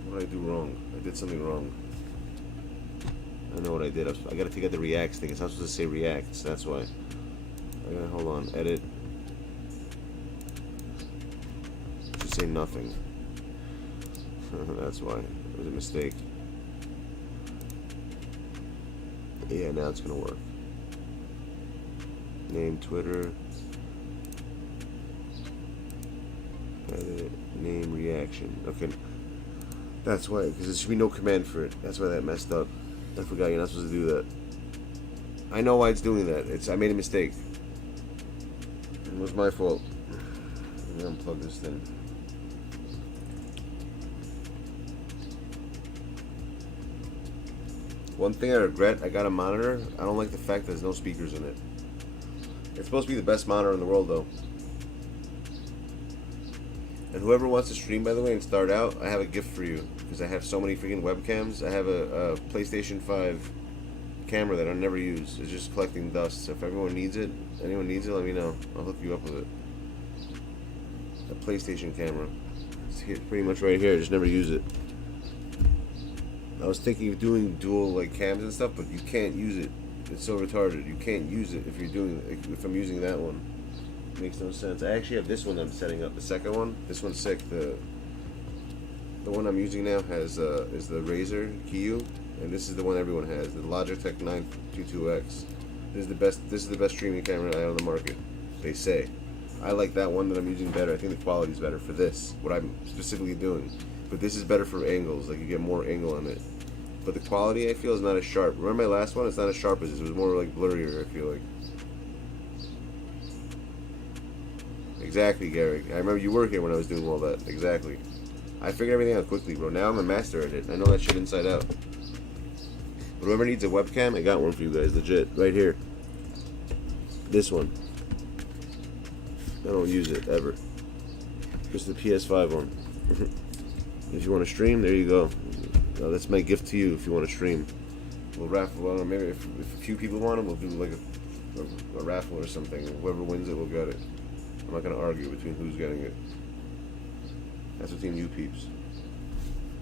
What did I do wrong? I did something wrong. I know what I did. I gotta take out the reacts thing. It's not supposed to say reacts. That's why. I gotta hold on. Edit. Just say nothing. That's why. It was a mistake. Yeah, now it's gonna work. Name Twitter. Edit. Name reaction. Okay. That's why, because there should be no command for it. That's why that messed up. I forgot you're not supposed to do that. I know why it's doing that. I made a mistake. It was my fault. Let me unplug this thing. One thing I regret, I got a monitor. I don't like the fact that there's no speakers in it. It's supposed to be the best monitor in the world, though. And whoever wants to stream, by the way, and start out, I have a gift for you. Because I have so many freaking webcams. I have a PlayStation 5 camera that I never use. It's just collecting dust. So if anyone needs it, let me know. I'll hook you up with it. A PlayStation camera. It's here, pretty much right here. I just never use it. I was thinking of doing dual like cams and stuff, but you can't use it. It's so retarded. You can't use it if I'm using that one. It makes no sense. I actually have this one that I'm setting up. The second one. This one's sick. The one I'm using now has is the Razer Kiyu, and this is the one everyone has. The Logitech 922X. This is the best streaming camera out on the market. They say. I like that one that I'm using better. I think the quality is better for this. What I'm specifically doing. But this is better for angles, like you get more angle on it. But the quality I feel is not as sharp. Remember my last one? It's not as sharp as this. It was more like blurrier, I feel like. Exactly, Gary. I remember you were here when I was doing all that. Exactly. I figured everything out quickly, bro. Now I'm a master at it. I know that shit inside out. But whoever needs a webcam, I got one for you guys, legit. Right here. This one. I don't use it, ever. Just the PS5 one. If you want to stream, there you go. That's my gift to you if you want to stream. We'll raffle on, maybe if a few people want it, we'll do like a raffle or something. Whoever wins it will get it. I'm not going to argue between who's getting it. That's between you peeps.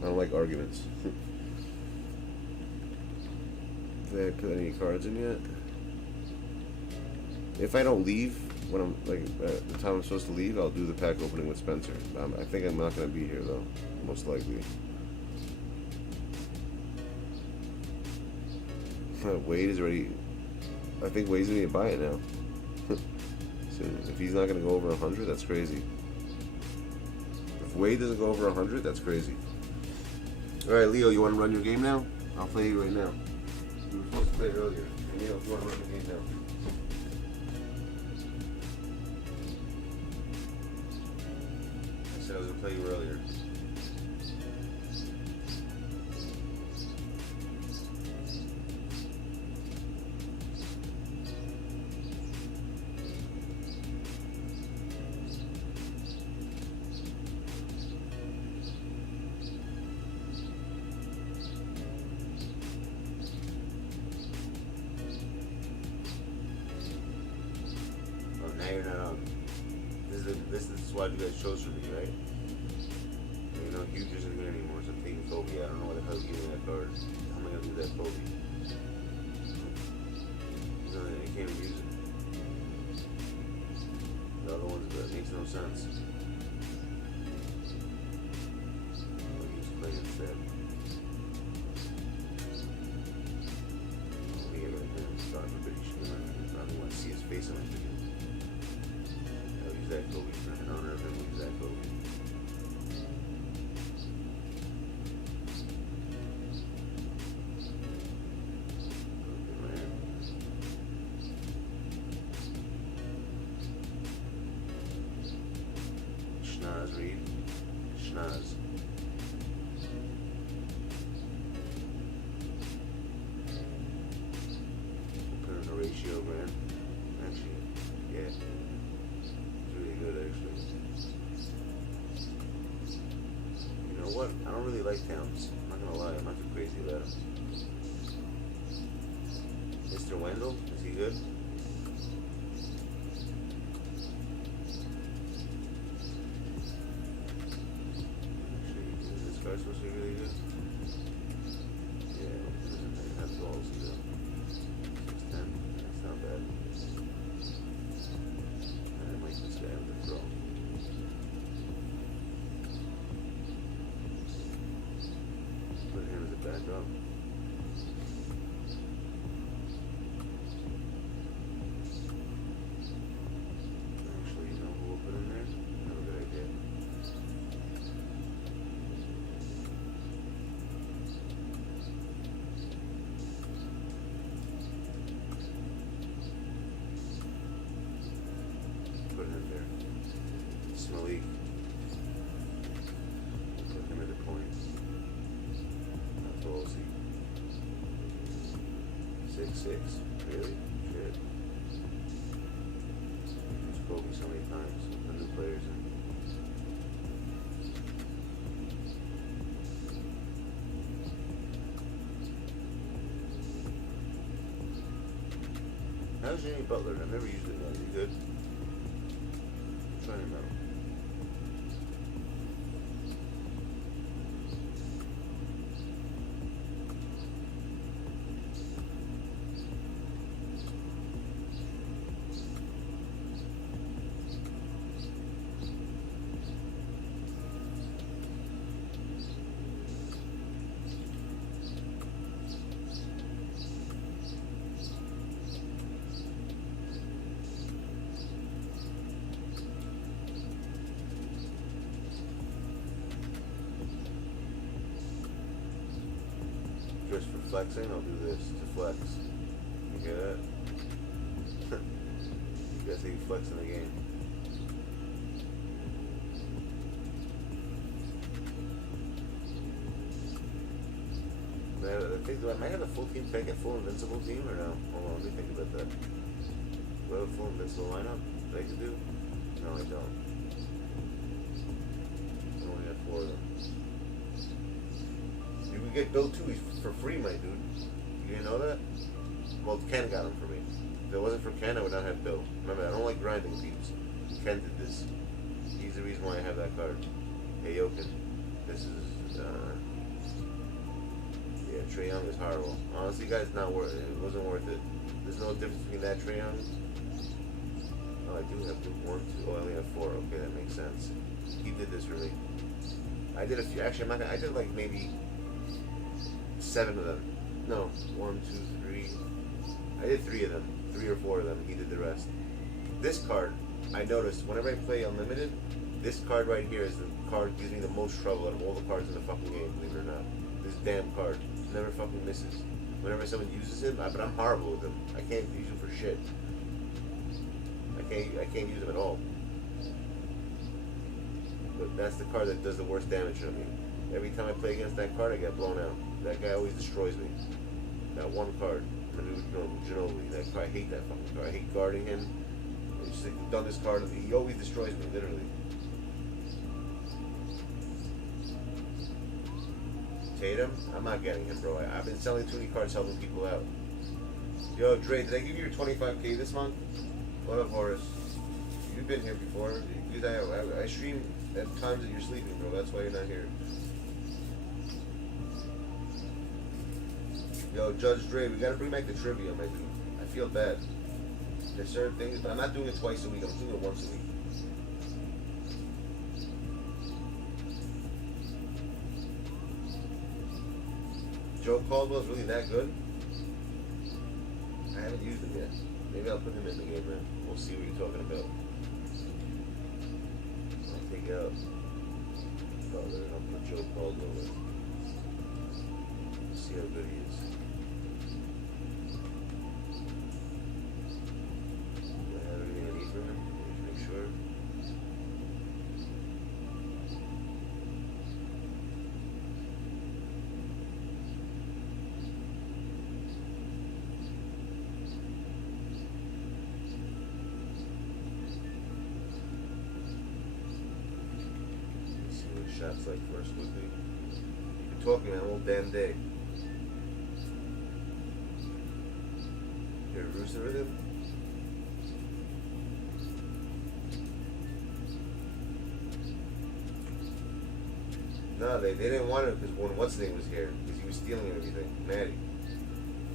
I don't like arguments. Did I put any cards in yet? If I don't leave when I'm the time I'm supposed to leave, I'll do the pack opening with Spencer. I think I'm not going to be here though, most likely. Wade is already. I think Wade's going to buy it now. Soon. If he's not going to go over 100, that's crazy. If Wade doesn't go over 100, that's crazy. All right, Leo, you want to run your game now? I'll play you right now. You were supposed to play earlier. Leo, if you want to run your game now. I said I was going to play you earlier. This is what you guys chose for me, right? hell give me that card. How am I gonna do that Kobe? I can't even use it. The other ones, that makes no sense. I'll use play instead. Let me get rid of him and start with British. I don't want to see his face on my video. I'll use that Kobe in honor of him. I'll use that Kobe. Read. Schnaz. Put in a ratio, man. Actually, yeah. It's really good, actually. You know what? I don't really like towns. I'm not gonna lie. I'm not too crazy about him. Mr. Wendell, is he good? Supposed to be really good. Yeah, doesn't have balls either. 6'10", that's not bad. I like this guy with the throw. Put him as a backup. Actually, you know who we'll put in there? Not a good idea. Put him in there. Malik. Put him at the point. Not ballsy. 6'6". Really? Shit. He's Kobe so many times. The new players in. How's Jimmy Butler? I've never used it yet. Is he good? Try him out. Just for flexing, I'll do this to flex. You get that? You guys say you flex in the game. Do I might have a full team pick, a full invincible team, or no? Hold on, let me think about that. Do I have a full invincible lineup that I could do? No, I don't. I only have 4 of them. You can get Bill 2 for free, my dude. You didn't know that? Well, Ken got him for me. If it wasn't for Ken, I would not have Bill. Remember, I don't like grinding teams. Ken did this. He's the reason why I have that card. Hey, Jokin. This is, yeah, Trae Young is horrible. Honestly, guys, not worth it. It wasn't worth it. There's no difference between that Trae Young. Oh, I do have 1, 2. Oh, I only have 4. Okay, that makes sense. He did this for me. I did a few. Actually, I'm not gonna, I did like maybe 7 of them. No, 1, 2, 3. I did 3 of them. 3 or 4 of them. He did the rest. This card, I noticed whenever I play Unlimited, this card right here is the card that gives me the most trouble out of all the cards in the fucking game, believe it or not. This damn card. Never fucking misses. Whenever someone uses him, but I'm horrible with him. I can't use him for shit. I can't use him at all. But that's the card that does the worst damage on me. Every time I play against that card, I get blown out. That guy always destroys me. That one card, Ginobili, that card, I hate that fucking card. I hate guarding him. It's just like, done this card, he always destroys me, literally. Tatum? I'm not getting him, bro. I've been selling too many cards helping people out. Yo, Dre, did I give you your 25K this month? What up, Horace? You've been here before. I stream at times that you're sleeping, bro. That's why you're not here. Yo, Judge Dre, we gotta bring back the trivia, my dude. I feel bad. There's certain things, but I'm not doing it twice a week. I'm doing it once a week. Joe Caldwell's really that good? I haven't used him yet. Maybe I'll put him in the game, man. We'll see what you're talking about. I'll take it out. I'll put Joe Caldwell in. See how good he is. Do I have everything I need for him? Make sure. Let's see what shots like first quickly. You've been talking man all damn day. You're roosting with him? No, they didn't want it because when what's his name was here, because he was stealing everything. Maddie.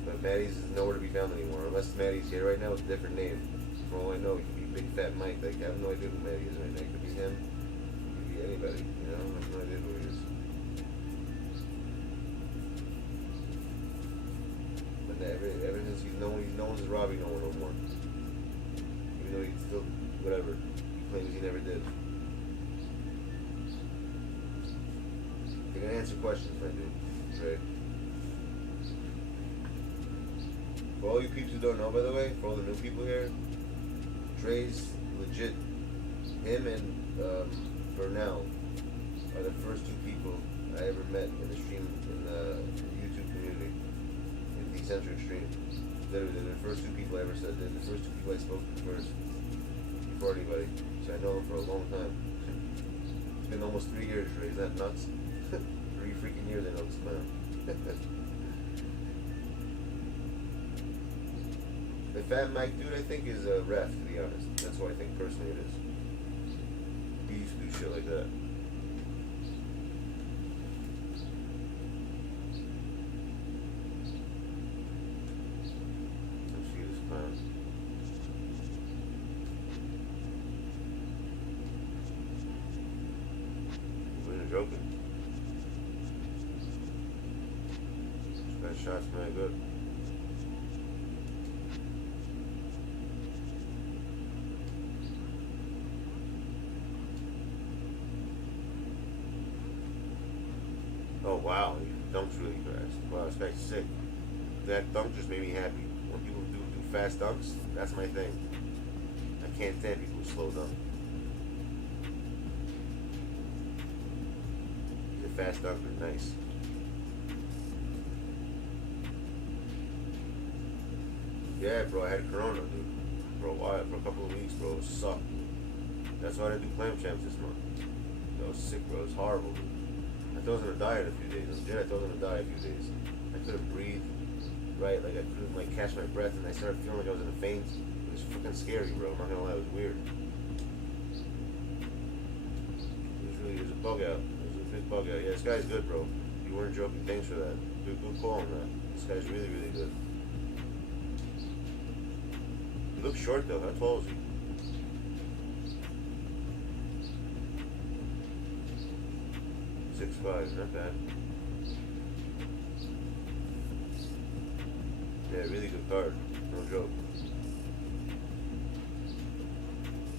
But Maddie's is nowhere to be found anymore. Unless Maddie's here right now with a different name. For all I know, it could be Big Fat Mike. Like, I have no idea who Maddie is right now. It could be him. It could be anybody. You know? I have no idea who he is. But ever since he's known as Robbie no one no more. Even though he's still, whatever, he claims he never did. They're gonna answer questions, my dude. Right. For all you peeps who don't know, by the way, for all the new people here, Dre's legit. Him and Burnell are the first two people I ever met in the stream, in the YouTube community, in the Eccentric stream. Literally, they're the first two people I ever said. They're the first two people I spoke to first, before anybody. So I know them for a long time. It's been almost 3 years, Dre. Is that nuts? 3 freaking years I know this man. The Fat Mike dude, I think, is a ref, to be honest. That's what I think personally it is. He used to do shit like that. Let's see this clown. We're joking. That shot's very good. Oh wow, he dunks really fast. Wow, this guy's sick. That dunk just made me happy. When people do fast dunks, that's my thing. I can't stand people who slow dunk. He's a fast dunker, nice. Yeah, bro, I had corona, dude. For a while, for a couple of weeks, bro. It sucked. That's why I didn't do clam champs this month. I was sick, bro. It was horrible, dude. I thought I was gonna die in a few days. Legit, I thought I was gonna die in a few days. I couldn't breathe, right? Like I couldn't like catch my breath, and I started feeling like I was in a faint. It was fucking scary, bro. I'm not gonna lie, it was weird. There's a bug out. There's a big bug out. Yeah, this guy's good, bro. You weren't joking. Thanks for that. Dude, good call on that. This guy's really, really good. He looks short though. How tall is he? 6'5", not bad. Yeah, really good card. No joke.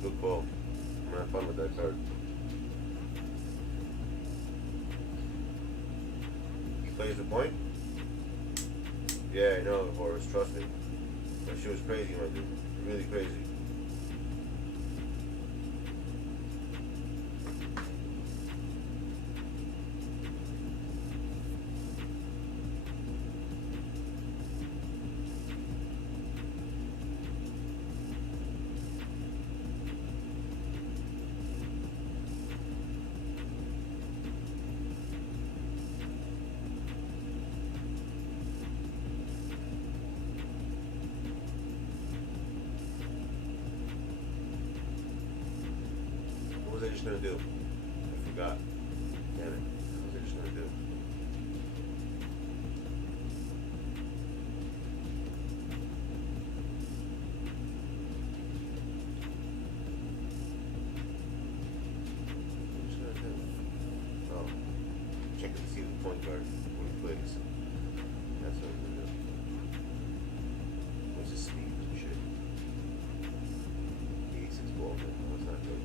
Good call. I'm gonna have fun with that card. He plays the point? Yeah, I know, Horace. Trust me. That shit was crazy, my dude. Really crazy. What was I just gonna do? I forgot. Damn it. What was I just gonna do? check to see the point guard when he plays. That's what I'm gonna do. What's his speed and shit? 86 ball, man. That's not good.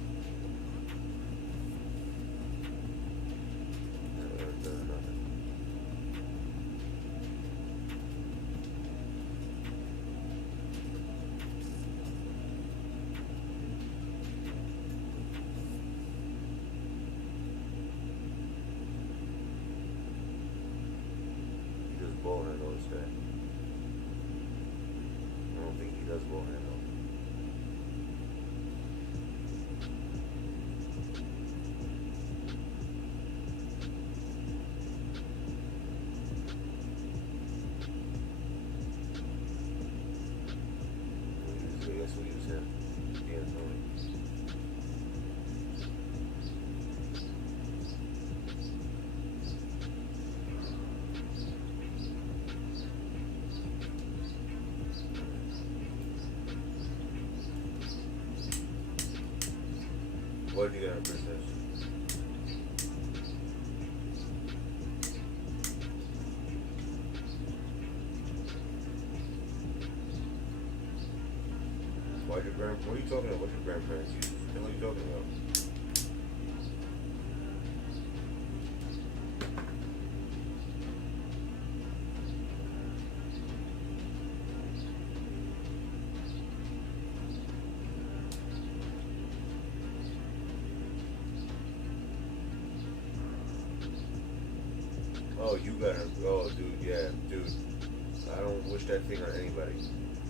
Nothing. He does ball handle, this guy. I don't think he does ball handle. I guess we'll use him. D'Antoni. What did you get on business? Why'd your grand? What are you talking about? What your grandparents used? What are you talking about? Oh, you got her. Oh, dude, yeah, dude. I don't wish that thing on anybody.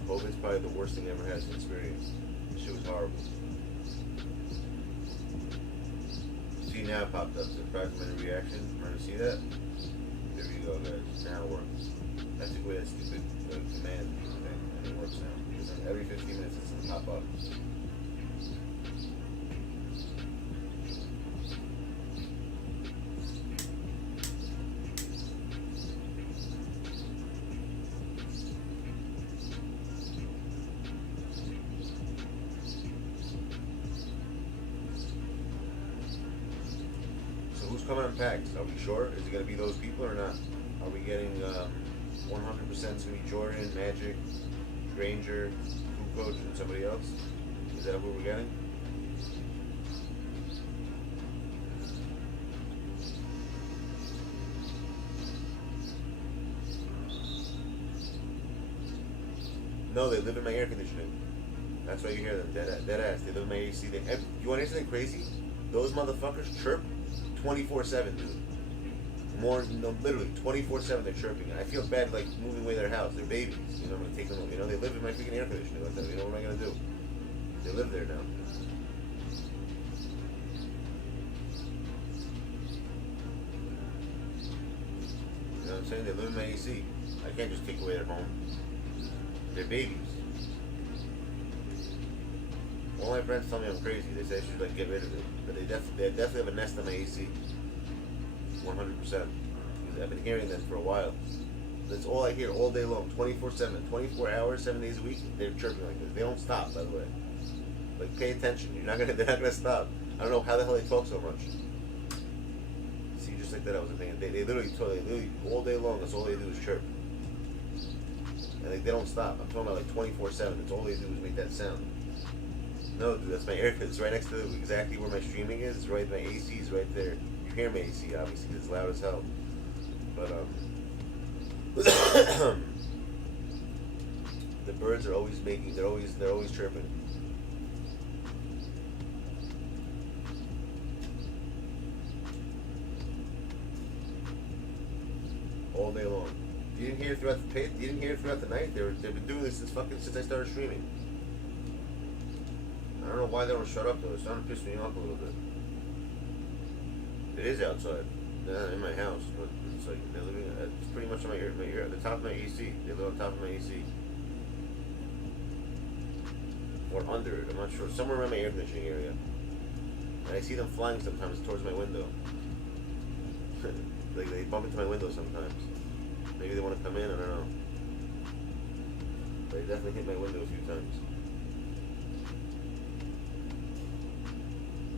COVID's probably the worst thing I ever had to experience. This shit was horrible. See, now it popped up. So fragmented reaction. Remember to see that? There you go, guys. Now it works. I took away that stupid command thing, and it works now. Because every 15 minutes it's gonna pop up. Coming on packs. Are we sure? Is it going to be those people or not? Are we getting 100% going to be Jordan, Magic, Granger, Kukoc, and somebody else? Is that who we're getting? No, they live in my air conditioning. That's why you hear them. Dead ass. They live in my AC. You want to hear something crazy? Those motherfuckers chirp 24/7, dude. More, no, literally 24/7 they're chirping. And I feel bad like moving away their house. They're babies. You know, I'm gonna take them. You know, they live in my freaking air conditioning. You know, what am I gonna do? They live there now. You know what I'm saying? They live in my AC. I can't just take away their home. They're babies. All my friends tell me I'm crazy. They say I should like get rid of it, but they definitely have a nest on my AC. 100%. Because I've been hearing them for a while. That's all I hear all day long, 24/7, 24 hours, 7 days a week. They're chirping like this. They don't stop, by the way. Like, pay attention. They're not gonna stop. I don't know how the hell they talk so much. See, just like that, I was thinking. They literally all day long. That's all they do is chirp. And they don't stop. I'm talking about like 24/7. That's all they do is make that sound. No, dude, that's my air. It's right next to exactly where my streaming is. It's right, my AC is right there. You hear my AC, obviously, because it's loud as hell. But the birds are always making. They're always chirping. All day long. You didn't hear it throughout the night. They've been doing this since I started streaming. I don't know why they don't shut up though. It's starting to piss me off a little bit. It is outside, in my house, but it's like they're living. It's pretty much on my ear, at the top of my AC. They live on top of my AC, or under it. I'm not sure. Somewhere around my air conditioning area. And I see them flying sometimes towards my window. Like they bump into my window sometimes. Maybe they want to come in. I don't know. They definitely hit my window a few times.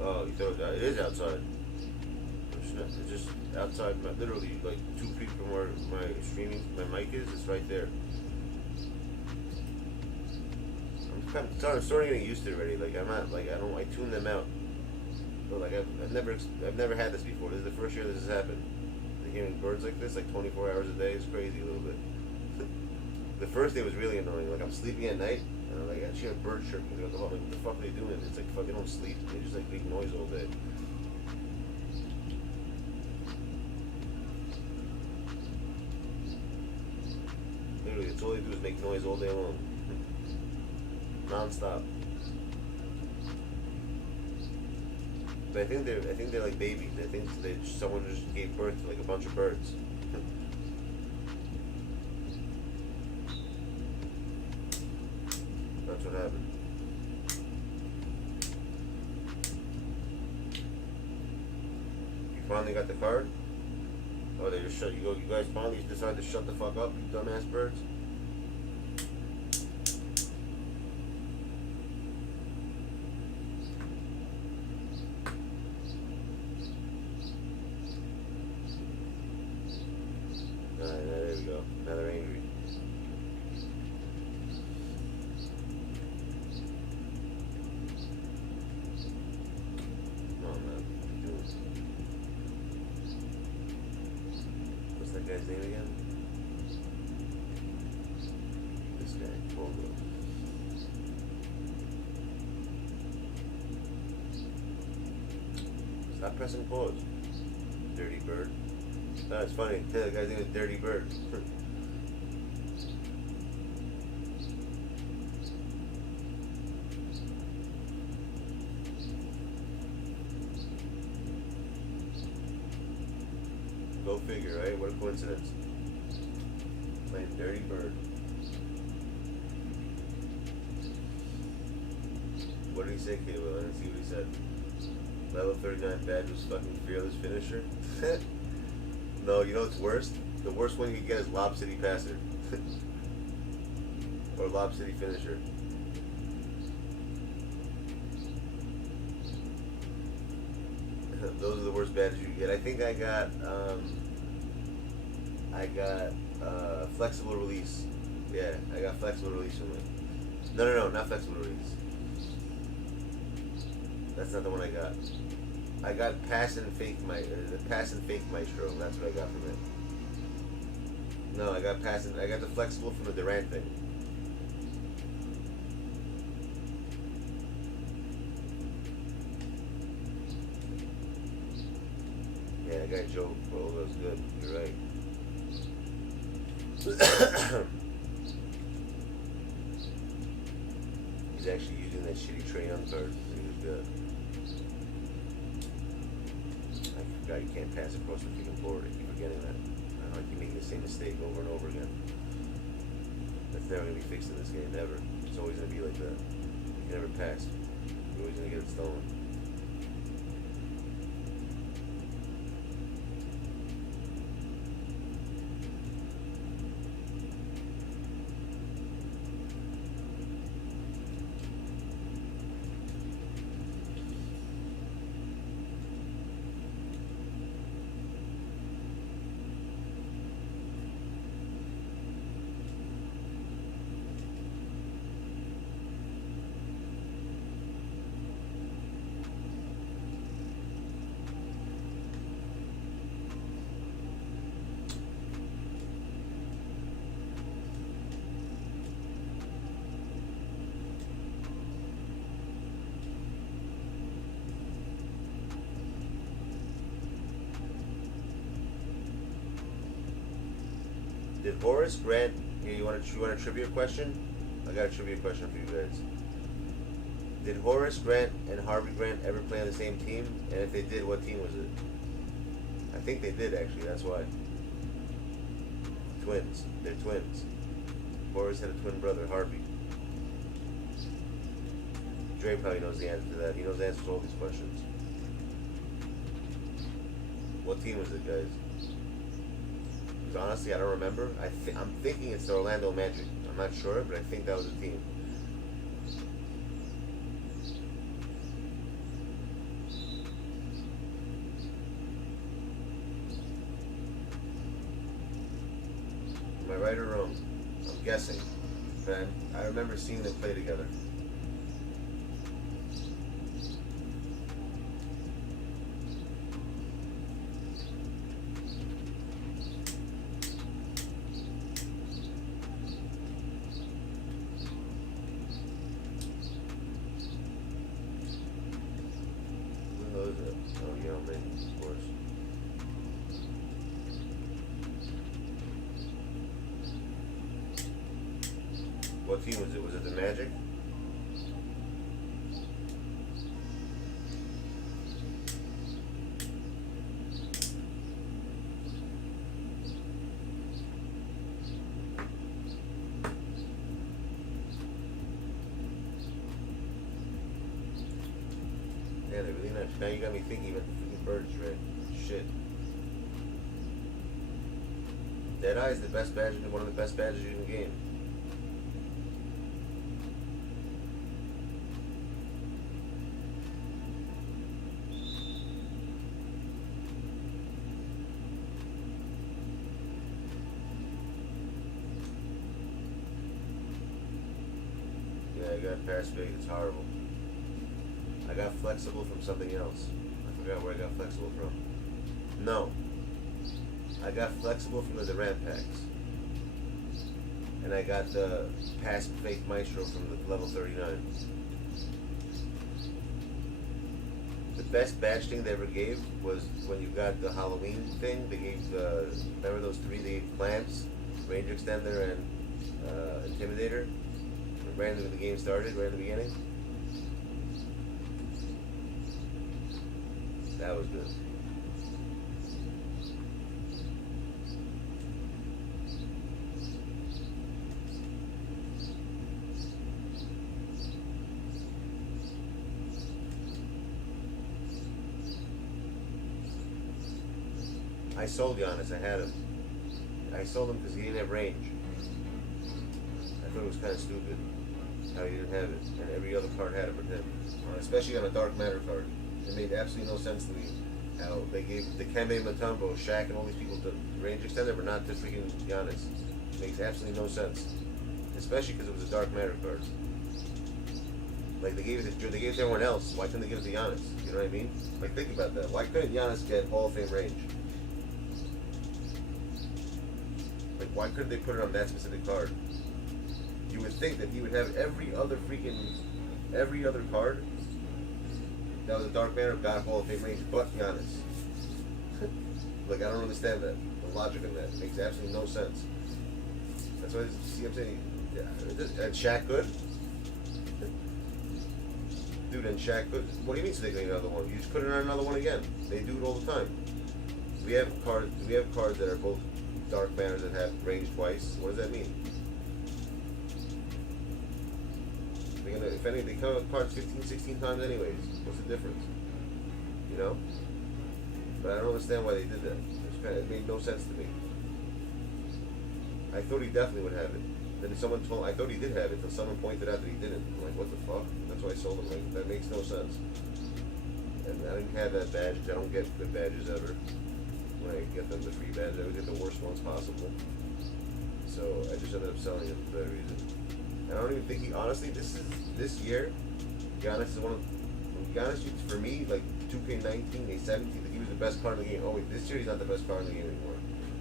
Oh, you thought it is outside. There's It's just outside, literally like 2 feet from where my mic is. It's right there. I'm starting getting used to it already. Like I tune them out. But like I've never had this before. This is the first year this has happened. Like hearing birds like this, like 24 hours a day, is crazy a little bit. The first day was really annoying. Like I'm sleeping at night, and like I actually have birds chirping. Like, what the fuck are they doing? It's like fucking don't sleep. They just like make noise all day. Literally, it's all they do is make noise all day long, non-stop. But I think they're like babies. I think someone just gave birth to like a bunch of birds. That's what happened. You finally got the card? Oh, they just shut you. You guys finally decided to shut the fuck up, you dumbass birds. Alright, there we go. Now they're angry. Come on, man. Do it. What's that guy's name again? This guy, Bogo. Stop pressing pause. Dirty bird. That's funny. The guy's name is Dirty Bird. Go figure, right? What a coincidence. Playing Dirty Bird. What did he say, Caleb? I didn't see what he said. Level 39 badge was fucking fearless finisher. No, you know what's worst? The worst one you can get is Lob City Passer. Or Lob City Finisher. Those are the worst badges you can get. I think I got Flexible Release. Yeah, I got Flexible Release from it. No, not Flexible Release. That's not the one I got. I got the Pass and Fake Maestro. That's what I got from it. No, I got the Flexible from the Durant thing. Yeah, that guy Joe Bolo was good. You're right. He's actually using that shitty Trae Young card. He was good. You can't pass across the freaking board. I keep forgetting that. I don't keep making the same mistake over and over again. That's never going to be fixed in this game, never. It's always going to be like that. You can never pass. You're always going to get it stolen. Did Horace Grant? Yeah, you want a trivia question? I got a trivia question for you guys. Did Horace Grant and Harvey Grant ever play on the same team? And if they did, what team was it? I think they did actually. That's why. Twins. They're twins. Horace had a twin brother, Harvey. Dre probably knows the answer to that. He knows the answers to all these questions. What team was it, guys? Honestly, I don't remember. I'm thinking it's the Orlando Magic. I'm not sure, but I think that was the team. Am I right or wrong? I'm guessing. But I remember seeing them play together. What team was it? Was it the Magic? Yeah, they're really not. Now you got me thinking about the freaking birds, right? Shit. Deadeye is the best badge, one of the best badges in the game. Yeah, I got fast big, it's horrible. I got flexible from something else. I forgot where I got flexible from. No. I got flexible from the Durant packs. And I got the past fake Maestro from the level 39. The best badge thing they ever gave was when you got the Halloween thing. They gave remember those three? They gave Clamps, Range Extender, and Intimidator. Right when the game started, right in the beginning. That was good. I sold Giannis, I had him. I sold him because he didn't have range. I thought it was kind of stupid how he didn't have it, and every other card had it but him. Especially on a Dark Matter card. It made absolutely no sense to me how they gave the Kembe Mutombo, Shaq, and all these people the range extender, but not to freaking Giannis. It makes absolutely no sense. Especially because it was a Dark Matter card. Like they gave it to everyone else. Why couldn't they give it to Giannis? You know what I mean? Like think about that. Why couldn't Giannis get Hall of Fame range? Like why couldn't they put it on that specific card? You would think that he would have every other card that was a Dark Matter got Hall of Fame range, but Giannis. Like I don't understand that. The logic in that makes absolutely no sense. That's why see I'm saying, yeah, and Shaq good. Dude, and Shaq good. What do you mean so they get another one? You just put it on another one again. They do it all the time. We have cards that are both Dark Matters that have range twice. What does that mean? If any, they come with cards 15, 16 times anyways. What's the difference? You know? But I don't understand why they did that. It made no sense to me. I thought he definitely would have it. Then someone told, I thought he did have it, until someone pointed out that he didn't. I'm like, what the fuck? That's why I sold him. Like, that makes no sense. And I didn't have that badge. I don't get good badges ever. When I get them the free badge, I would get the worst ones possible. So I just ended up selling him for that reason. I don't even think he, honestly, this year, Giannis is Giannis for me, like 2K19, A17, he was the best card in the game. Oh wait, this year he's not the best card in the game anymore.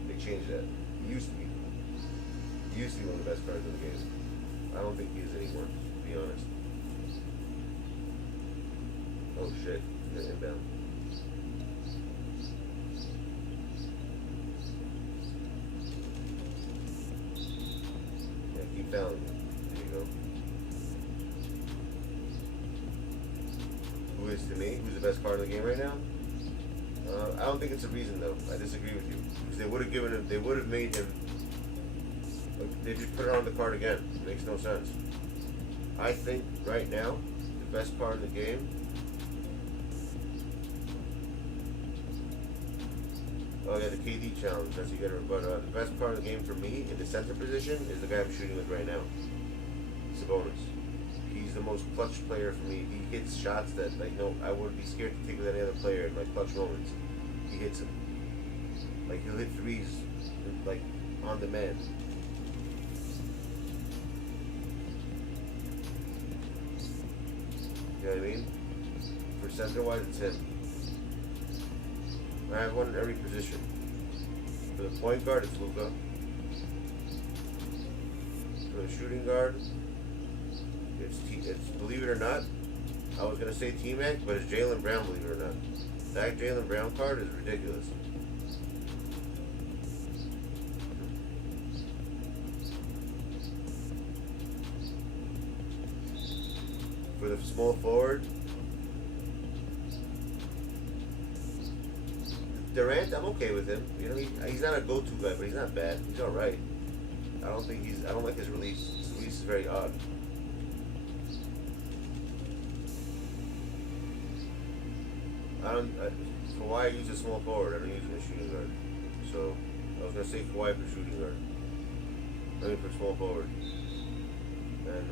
They changed that. He used to be. He used to be one of the best cards in the game. I don't think he is anymore, to be honest. Oh shit, he's an inbound. Yeah, keep fouling him. Who is to me? Who's the best card in the game right now? I don't think it's a reason though. I disagree with you. Because they would have given him, they would have made him, they just put it on the card again. It makes no sense. I think right now, the best card in the game, oh yeah, the KD challenge, that's you get it. But the best card in the game for me, in the center position, is the guy I'm shooting with right now. Sabonis. He's the most clutch player for me. He hits shots that, like, no, I would be scared to take with any other player in like clutch moments. He hits them. Like he'll hit threes, like on demand. know what I mean? For center-wise, it's him. I have one in every position. For the point guard, it's Luka. For the shooting guard, it's believe it or not, I was gonna say T-Mac, but it's Jaylen Brown, believe it or not. That Jaylen Brown card is ridiculous. For the small forward, Durant, I'm okay with him. You know, he's not a go-to guy, but he's not bad. He's all right. I don't like his release. His release is very odd. Kawhi, I use a small forward. I don't use him as shooting guard. So I was gonna say Kawhi for shooting guard. I mean for small forward. And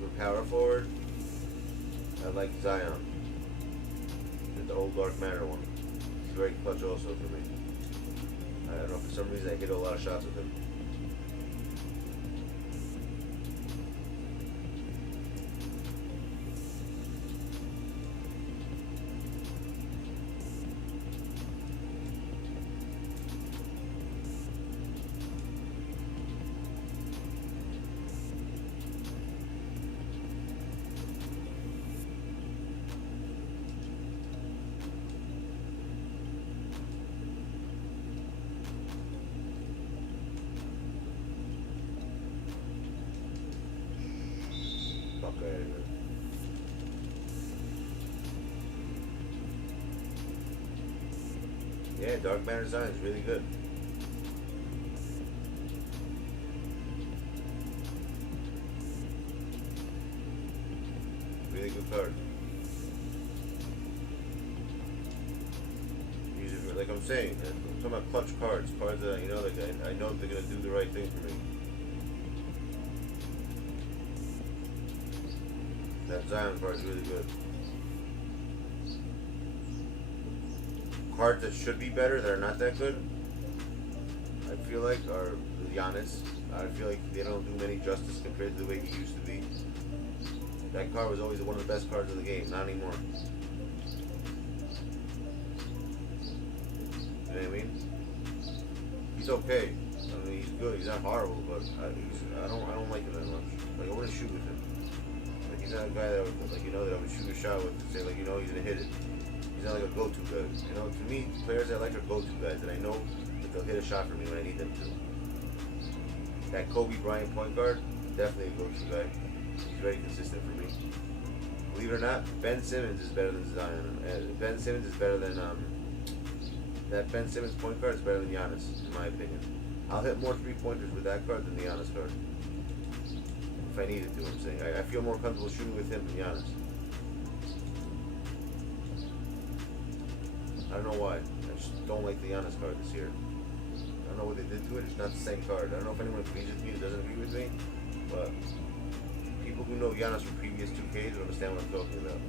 for power forward, I like Zion. The old Dark Matter one. He's very clutch also for me. I don't know, for some reason I hit a lot of shots with him. Yeah, Dark Matter design is really good. Really good card. Use it for, like I'm saying, I'm talking about clutch cards. Cards that, you know, like I know they're going to do the right thing for me. That Zion card is really good. Cards that should be better that are not that good, I feel like, are Giannis. I feel like they don't do many justice compared to the way he used to be. That card was always one of the best cards of the game, not anymore. You know what I mean? He's okay. I mean, he's good. He's not horrible, but I don't like him that much. Like, I wouldn't shoot with him. Like, he's not a guy that would, like, you know, that I would shoot a shot with and say, like, you know, he's gonna hit it. He's not like a go-to guy. You know, to me, players I like are go-to guys, and I know that they'll hit a shot for me when I need them to. That Kobe Bryant point guard, definitely a go-to guy. He's very consistent for me. Believe it or not, Ben Simmons is better than Zion. Ben Simmons is better than that Ben Simmons point guard is better than Giannis, in my opinion. I'll hit more three-pointers with that card than the Giannis card. If I needed to, I'm saying. I feel more comfortable shooting with him than Giannis. I don't know why. I just don't like the Giannis card this year. I don't know what they did to it. It's not the same card. I don't know if anyone agrees with me or doesn't agree with me, but people who know Giannis from previous 2Ks will understand what I'm talking about.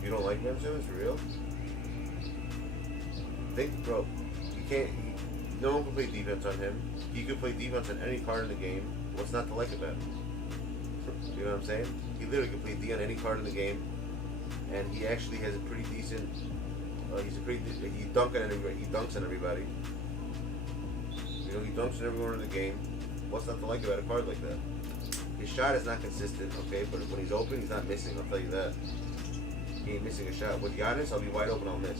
You don't like Ben Simmons for real? Bro, you can't. No one can play defense on him. He could play defense on any card in the game. What's not to like about him? You know what I'm saying? He literally can play D on any card in the game, and he actually has a pretty decent. He dunks on everybody. You know, he dunks on everyone in the game. What's not to like about a card like that? His shot is not consistent, okay, but when he's open, he's not missing. I'll tell you that. He ain't missing a shot. With Giannis, I'll be wide open, I'll miss.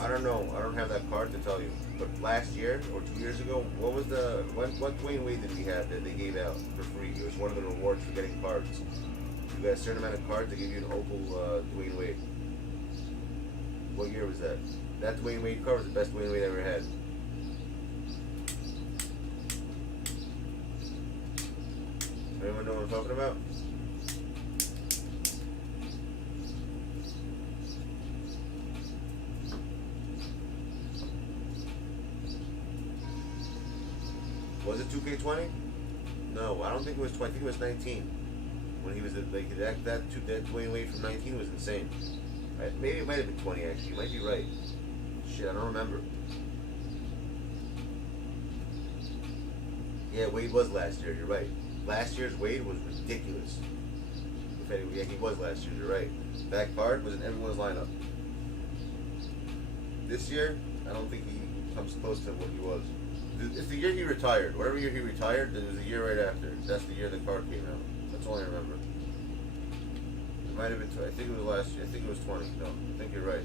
I don't know. I don't have that card to tell you. But last year or 2 years ago, what Dwayne Wade did we have that they gave out for free? It was one of the rewards for getting cards. You got a certain amount of cards, they give you an opal Dwayne Wade. What year was that? That Dwayne Wade card was the best Dwayne Wade I ever had. Anyone know what I'm talking about? Was it 2K20? No, I don't think it was 20. I think it was 19. When he was like that Dwayne Wade from 19 was insane. Right? Maybe it might have been 20 actually. You might be right. Shit, I don't remember. Yeah, Wade was last year. You're right. Last year's Wade was ridiculous. Yeah, he was last year. You're right. That card was in everyone's lineup. This year, I don't think he comes close to what he was. It's the year he retired. Whatever year he retired, then it was the year right after. That's the year the card came out. That's all I remember. It might have been 20. I think it was last year. I think it was 20. No, I think you're right.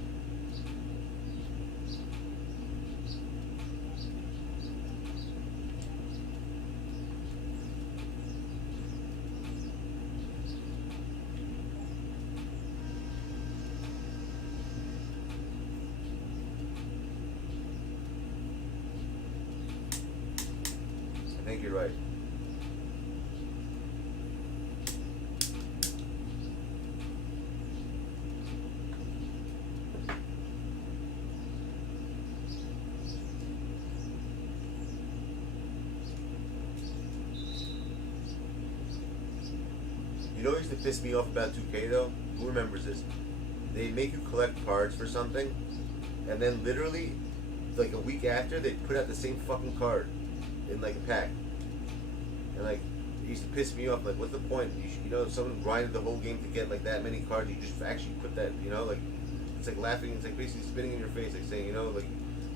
I think you're right. You know what used to piss me off about 2K though? Who remembers this? They make you collect cards for something, and then literally, like a week after, they put out the same fucking card in like a pack. And like, it used to piss me off. Like, what's the point? You know, if someone grinded the whole game to get like that many cards, you just actually put that. You know, like it's like laughing. It's like basically spitting in your face, like saying, you know, like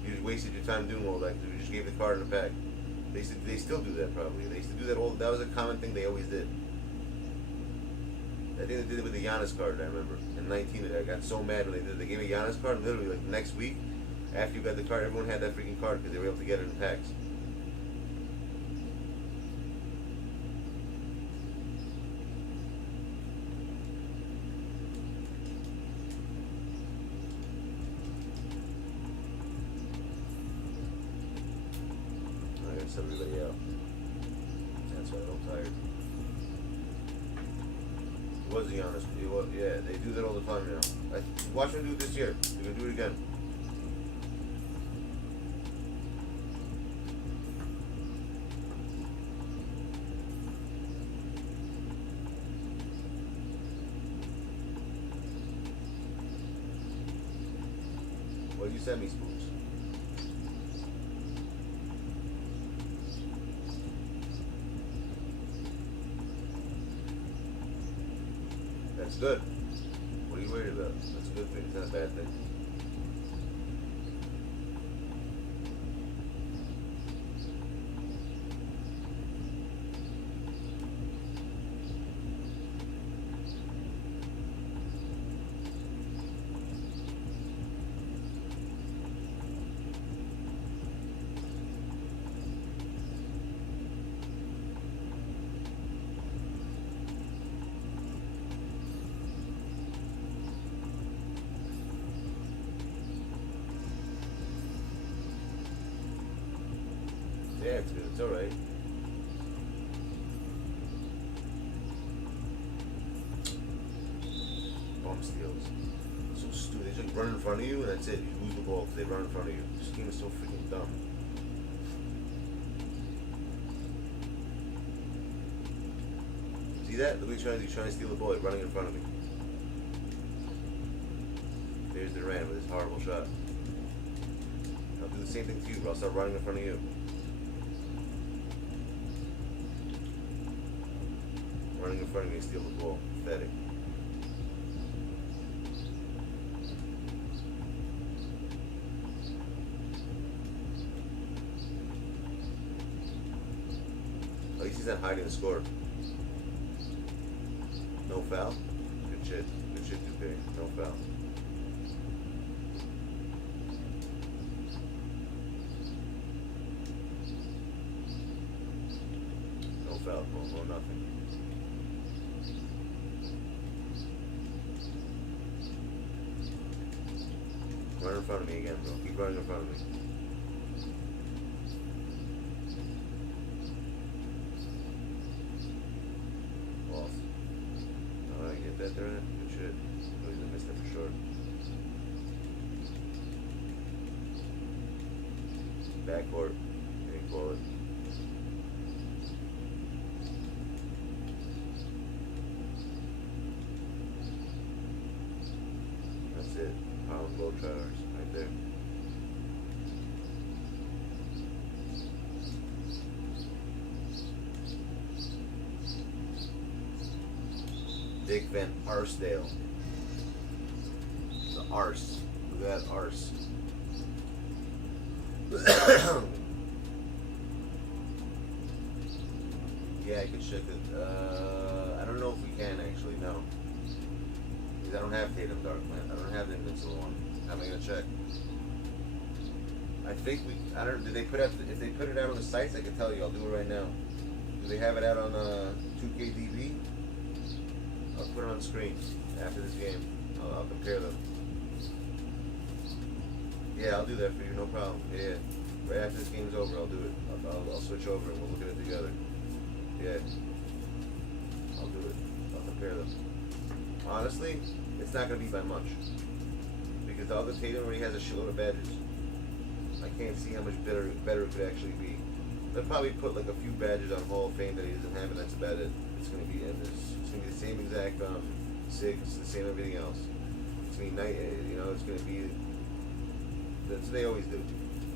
you just wasted your time doing all that because you just gave the card in a pack. They still do that probably. They used to do that all. That was a common thing they always did. I think they did it with the Giannis card. I remember in 19. I got so mad when they did it. They gave me a Giannis card. And literally, like the next week, after you got the card, everyone had that freaking card because they were able to get it in packs. I got everybody out. That's why I'm tired. It was the honest. It was, yeah, they do that all the time now. Watch them do it this year. They're gonna do it again. What did you send me, Spooks? That's good. What are you worried about? That's a good thing. It's not a bad thing. Yeah, it's good. It's alright. Bump steals. So stupid. They just run in front of you and that's it. You lose the ball because they run in front of you. This game is so freaking dumb. See that? Look what he's trying to steal the ball. He's running in front of me. There's Durant with his horrible shot. I'll do the same thing to you, bro. I'll start running in front of you. Running in front of me and steal the ball. Pathetic. At least he's not hiding the score. No foul? Good shit. Good shit, 2K. No foul. No foul, no nothing. Run in front of me again, bro. Keep running in front of me. right there. Good shit. Oh, he's gonna miss that for sure. Backcourt. There you call it. That's it. Harlem Globetrotters right there. Dick Van Arsdale. The arse. Look at that arse. Yeah, I could check it. I don't know if we can actually, no. Because I don't have Tatum Darkland. I don't have the Invincible one. How am I gonna check? I think we, I don't, did they put out, if they put it out on the sites, I can tell you, I'll do it right now. Do they have it out on 2KDB? I'll put it on screen after this game. I'll compare them. Yeah, I'll do that for you, no problem. Yeah, right after this game's over, I'll do it. I'll switch over and we'll look at it together. Yeah, I'll do it. I'll compare them. Honestly, it's not going to be by much. Because the other Tatum already has a shitload of badges. I can't see how much better it could actually be. They'll probably put like a few badges on Hall of Fame that he doesn't have, and that's about it. It's going to be the same exact SIGs, the same everything else. It's going to be, you know, it's going to be. That's what they always do.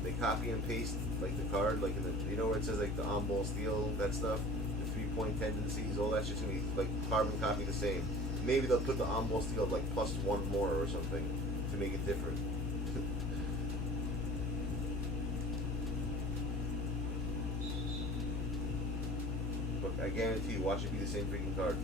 They copy and paste like the card, like in the, you know where it says like the on-ball steal, that stuff, the 3-point tendencies, all that shit's gonna be like carbon copy the same. Maybe they'll put the on-ball steal like +1 more or something to make it different. Look, I guarantee you, watch it be the same freaking card.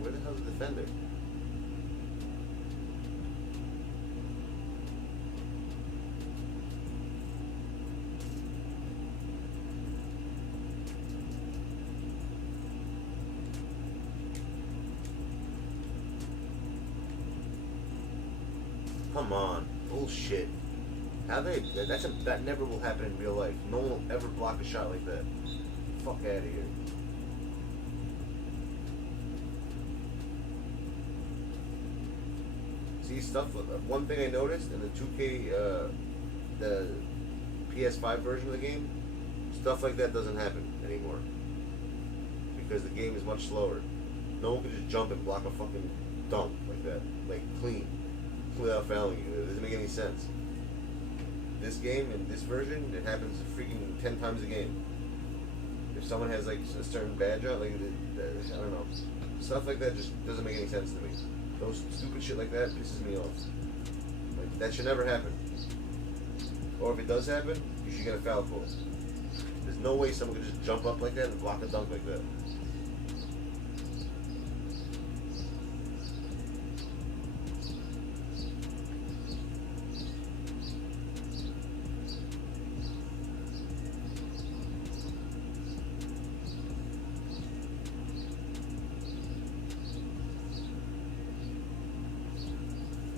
Where the hell's the defender? Come on, bullshit. How they? That never will happen in real life. No one will ever block a shot like that. Fuck out of here. See stuff. One thing I noticed in the 2K, the PS5 version of the game, stuff like that doesn't happen anymore because the game is much slower. No one can just jump and block a fucking dunk like that, like clean, without fouling you. It doesn't make any sense. This game in this version, it happens freaking 10 times a game. If someone has like a certain badge on, like I don't know, stuff like that just doesn't make any sense to me. Those stupid shit like that pisses me off. Like, that should never happen. Or if it does happen, you should get a foul call. There's no way someone could just jump up like that and block a dunk like that.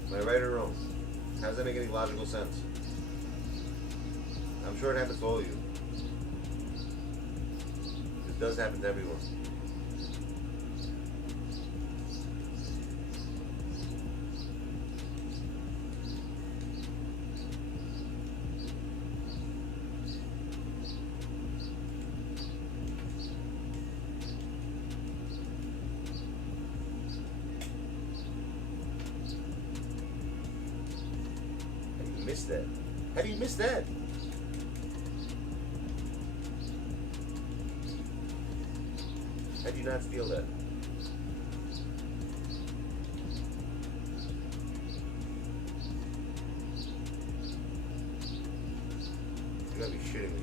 Am I right or wrong? How does that make any logical sense? I'm sure it happens to all of you. It does happen to everyone. Missed that. How do you miss that? How do you not steal that? You gotta be shitting me.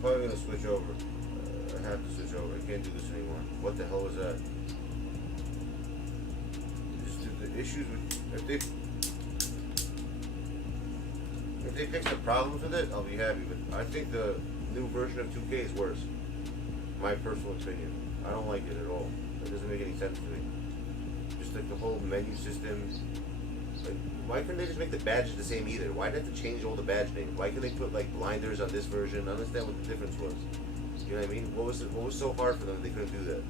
probably gonna switch over. I have to switch over. I can't do this anymore. What the hell was that? Just the issues with if they fix the problems with it, I'll be happy. But I think the new version of 2K is worse. My personal opinion. I don't like it at all. It doesn't make any sense to me. Just like the whole menu system. Like, why couldn't they just make the badges the same either? Why did they have to change all the badge names? Why couldn't they put like blinders on this version? I understand what the difference was. You know what I mean? What was so hard for them that they couldn't do that?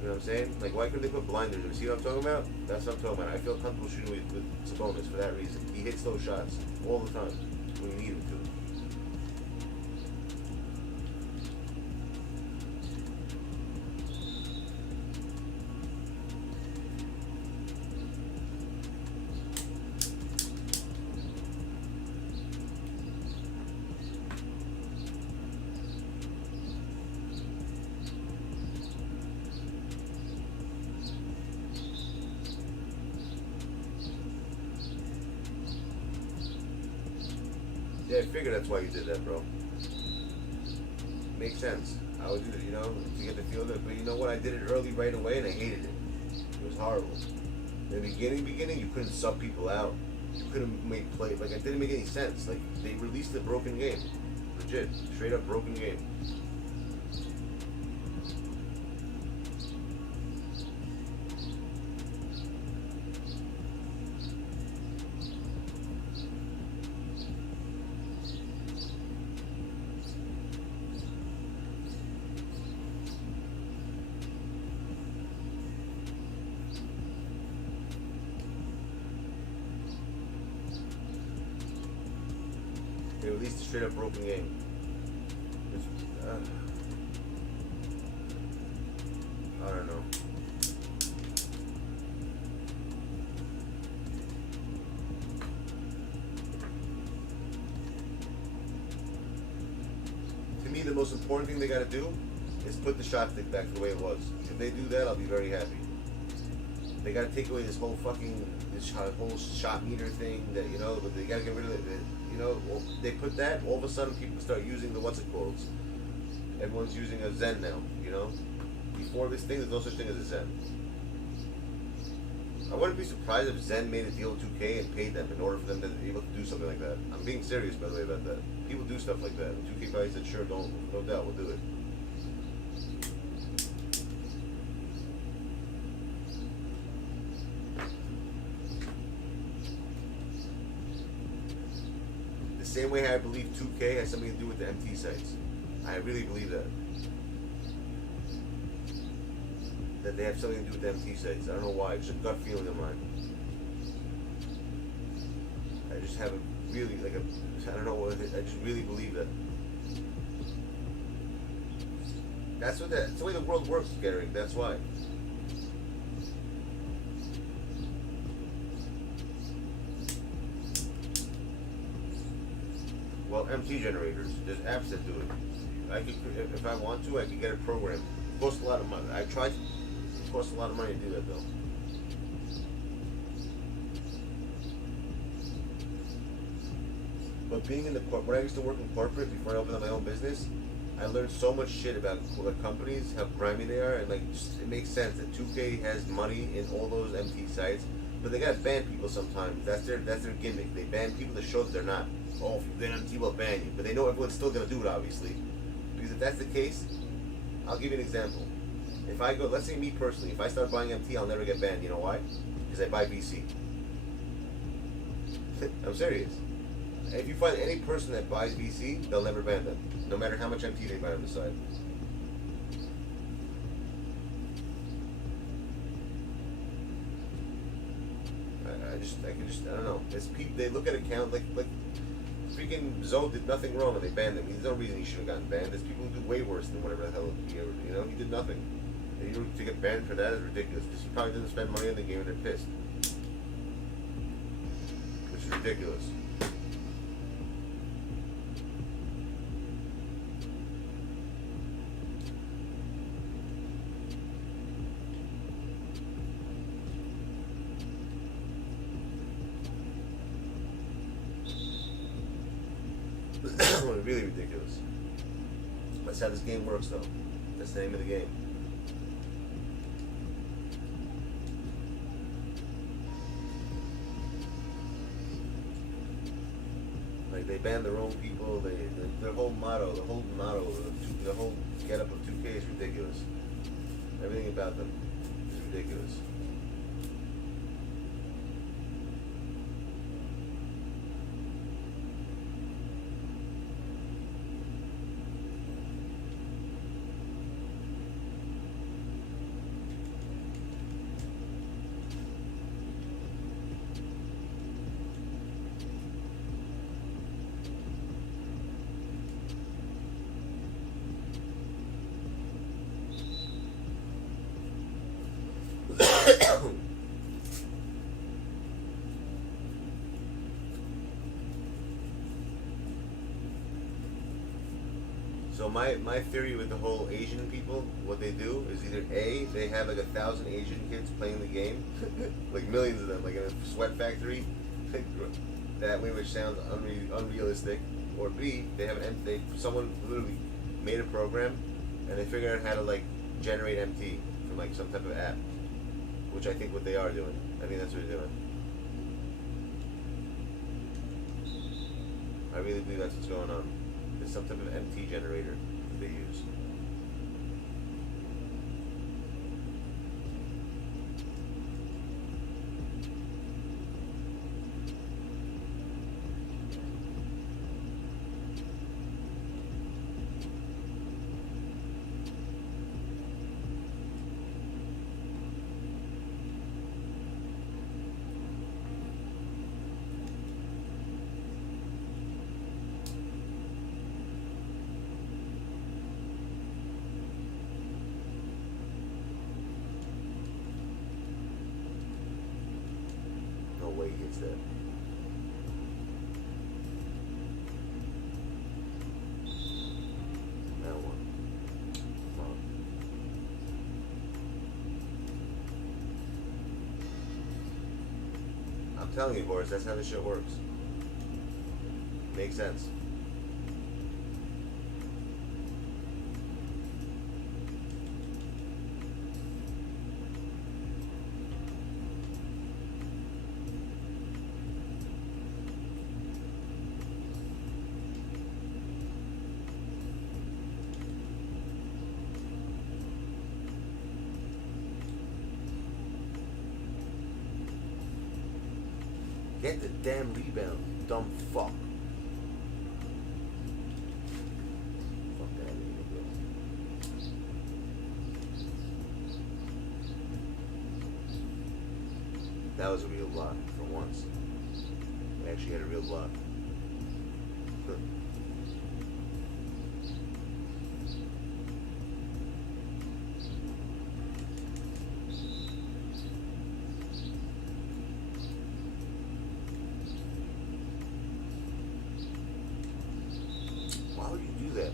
You know what I'm saying? Like, why couldn't they put blinders? You see what I'm talking about? That's what I'm talking about. I feel comfortable shooting with Sabonis for that reason. He hits those shots all the time when you need him to. Yeah, I figured that's why you did that, bro. Makes sense. I would do it, you know, to get the feel of it. But you know what? I did it early right away, and I hated it. It was horrible. In the beginning, you couldn't sub people out. You couldn't make play. Like, it didn't make any sense. Like, they released a broken game. Legit. Straight up broken game. They released a straight up broken game. I don't know. To me, the most important thing they gotta do is put the shot stick back the way it was. If they do that, I'll be very happy. They gotta take away this whole fucking whole shot meter thing that, you know, but they gotta get rid of it. You know, they put that, all of a sudden people start using the what's it called. Everyone's using a Zen now, you know. Before this thing, there's no such thing as a Zen. I wouldn't be surprised if Zen made a deal with 2K and paid them in order for them to be able to do something like that. I'm being serious, by the way, about that. People do stuff like that. And 2K probably said, sure, no doubt, we'll do it. Same way I believe 2K has something to do with the MT sites. I really believe that. That they have something to do with the MT sites. I don't know why. It's a gut feeling of mine. I just have a really, like a, I don't know what it is. I just really believe that. That's the way the world works, Gary. That's why. Well, MT generators, there's apps that do it. I could, if I want to, I could get a program. It costs a lot of money. I tried. It costs a lot of money to do that, though. But being in the when I used to work in corporate before I opened up my own business, I learned so much shit about the companies, how grimy they are, and like just, it makes sense that 2K has money in all those MT sites, but they gotta ban people sometimes. That's their gimmick. They ban people to show that they're not. Oh, if you're MT, will ban you. But they know everyone's still going to do it, obviously. Because if that's the case, I'll give you an example. If I go, let's say me personally, if I start buying MT, I'll never get banned. You know why? Because I buy VC. I'm serious. If you find any person that buys VC, they'll never ban them. No matter how much MT they buy on the side. I don't know. It's people, they look at account like freaking Zoe did nothing wrong and they banned him. There's no reason he should have gotten banned. There's people who do way worse than whatever the hell he ever, you know, he did nothing. And you to get banned for that is ridiculous because he probably didn't spend money on the game and they're pissed. Which is ridiculous. When it really ridiculous. That's how this game works, though. That's the name of the game. Like, they ban their own people. Their whole motto, the whole get-up of 2K is ridiculous. Everything about them is ridiculous. So my theory with the whole Asian people, what they do is either A, they have like 1,000 Asian kids playing the game, like millions of them, like in a sweat factory, that way, which sounds unrealistic, or B, they have someone literally made a program and they figured out how to like generate MT from like some type of app, which I think what they are doing. I think that's what they're doing. I really believe that's what's going on. There's some type of MT generator that they use. No way he hits that. Now one. Come on. I'm telling you, Boris, that's how this shit works. Makes sense. Get the damn rebound, dumb fuck. Fuck that idiot. That was a real block for once. We actually had a real block. Why would you do that?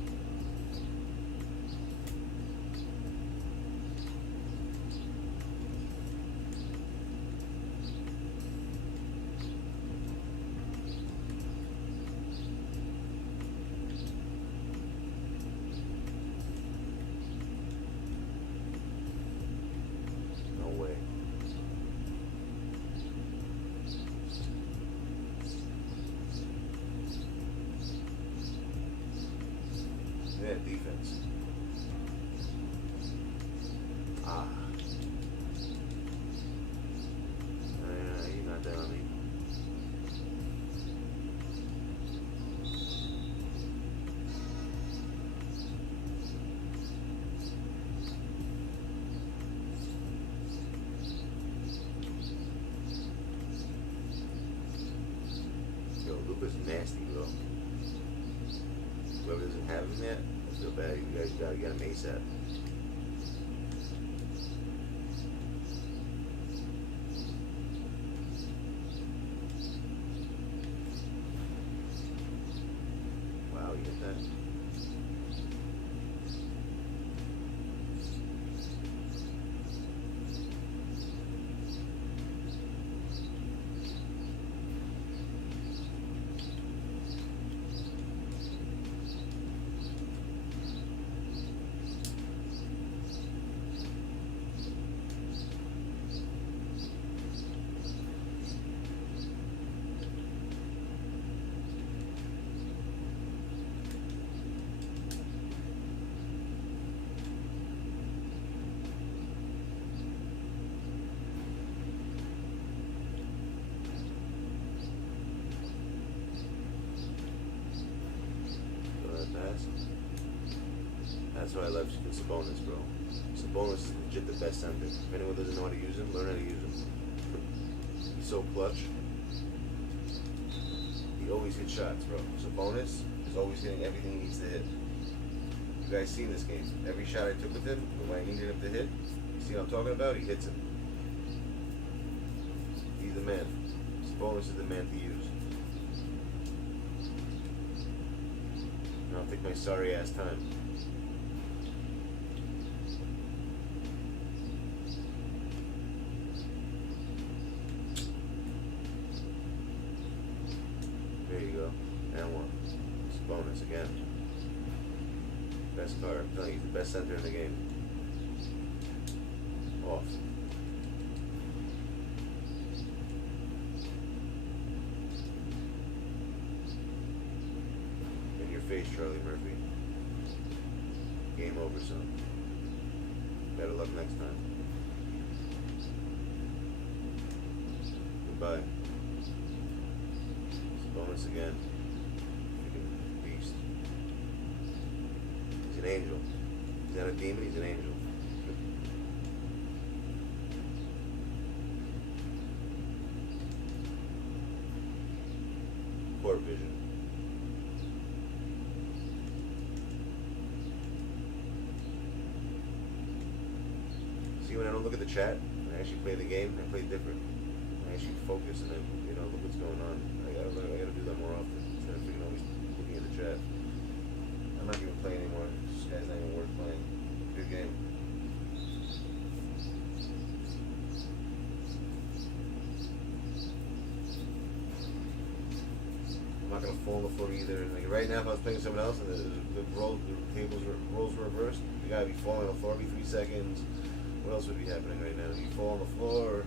No way. Yeah, defense. Ah. You're not down me. Yo, Luka's nasty, bro. Whoever doesn't have him yet, I feel bad. You guys gotta get him ASAP. Wow, you get that? That's why I love Sabonis, bro. Sabonis is legit the best center. If anyone doesn't know how to use him, learn how to use him. He's so clutch. He always hits shots, bro. Sabonis is always hitting everything he needs to hit. You guys seen this game. Every shot I took with him, when I needed him to hit, you see what I'm talking about? He hits him. He's the man. Sabonis is the man to use. And I'll take my sorry ass time. There you go. And one. Sabonis again. Best card. I'm telling you, he's the best center in the game. Off. In your face, Charlie Murphy. Game over, son. Better luck next time. Goodbye. Bonus again. Freaking beast. He's an angel. He's not a demon, he's an angel. Court vision. See, when I don't look at the chat, I actually play the game, I play different. I actually focus and then, you know, look what's going on. I gotta do that more often instead of freaking always looking at the chat. I'm not even playing anymore. This guy's not even worth playing. Good game. I'm not gonna fall on the floor either. Like right now, if I was playing someone else and the roles were reversed, the guy would be falling on the floor every 3 seconds. What else would be happening right now? You fall on the floor,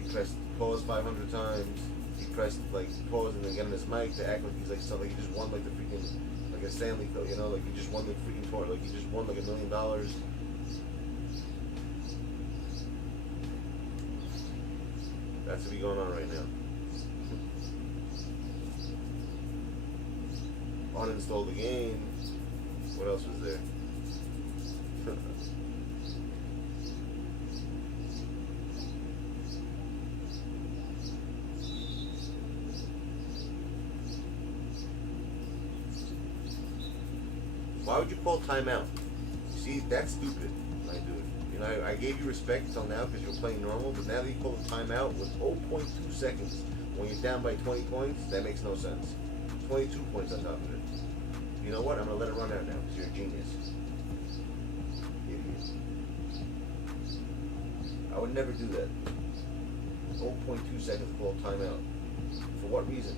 you press pause 500 times, you press like pause and then get on his mic to act like he's like something. Like he just won like the freaking like a Stanley Cup, you know, like he just won the freaking tour, like he just won like $1 million. That's what be going on right now. Uninstall the game. What else was there? Why would you call timeout? You see, that's stupid, my dude. You know, I gave you respect until now because you were playing normal, but now that you call a timeout with 0.2 seconds when you're down by 20 points, that makes no sense. 22 points on top of it. You know what? I'm going to let it run out now because you're a genius. Idiot. I would never do that. 0.2 seconds to call timeout. For what reason?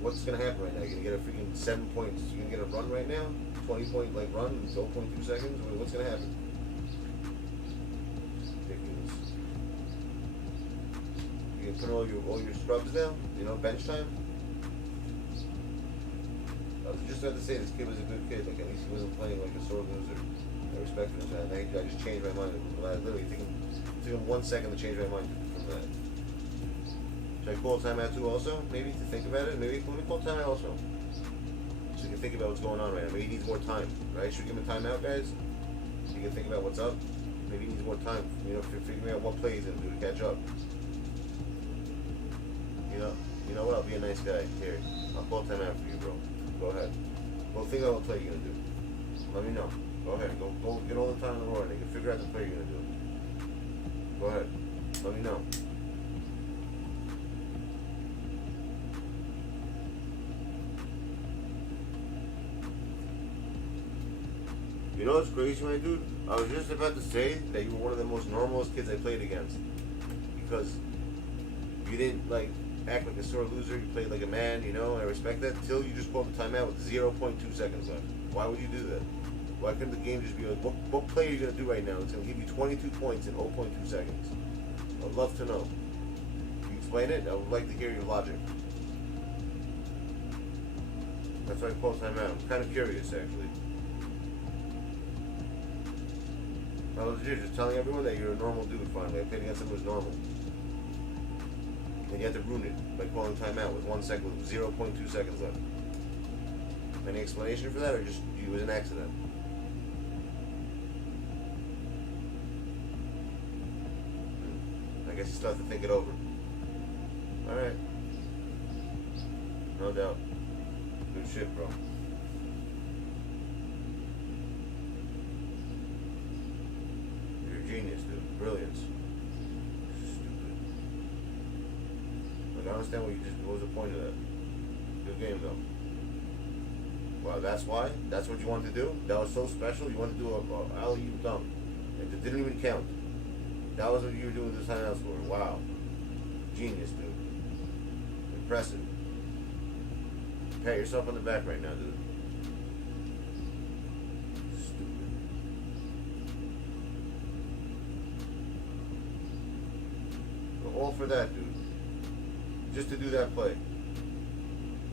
What's going to happen right now? You're going to get a freaking 7 points. You're going to get a run right now? 20 point like run in 0.2 seconds? What's going to happen? Ridiculous. You can put all your scrubs down? You know, bench time? I was just about to say this kid was a good kid. Like at least he wasn't playing like a sore loser. I respect him. I just changed my mind. I literally took him 1 second to change my mind from that. Should I call timeout too also? Maybe to think about it? Maybe let me call timeout also. So you can think about what's going on right now. Maybe he needs more time, right? Should we give him a timeout, guys? So you can think about what's up. Maybe he needs more time, you know, figuring out what plays and do to catch up. You know what? I'll be a nice guy. Here, I'll call timeout for you, bro. Go ahead. Well, think about what play you're gonna do. Let me know. Go ahead. Go get all the time in the world and you can figure out the play you're gonna do. Go ahead. Let me know. You know what's crazy, my dude? I was just about to say that you were one of the most normalest kids I played against. Because you didn't, like, act like a sore loser. You played like a man, you know? I respect that. Till you just called the timeout with 0.2 seconds left. Why would you do that? Why couldn't the game just be like, what play are you going to do right now? It's going to give you 22 points in 0.2 seconds. I'd love to know. Can you explain it? I would like to hear your logic. That's why I called timeout. I'm kind of curious, actually. I was just telling everyone that you're a normal dude finally. I played against someone who's normal. And you had to ruin it by calling timeout with 1 second, with 0.2 seconds left. Any explanation for that, or just it was an accident? guess you still have to think it over. Alright. No doubt. Good shit, bro. You're a genius, dude. Brilliance. Stupid. Like, I understand what was the point of that? Good game, though. Wow, that's why? That's what you wanted to do? That was so special? You wanted to do a alley-oop dunk. It didn't even count. That was what you were doing this time else for. Wow. Genius, dude. Impressive. Pat yourself on the back right now, dude. Stupid. But all for that, dude. Just to do that play.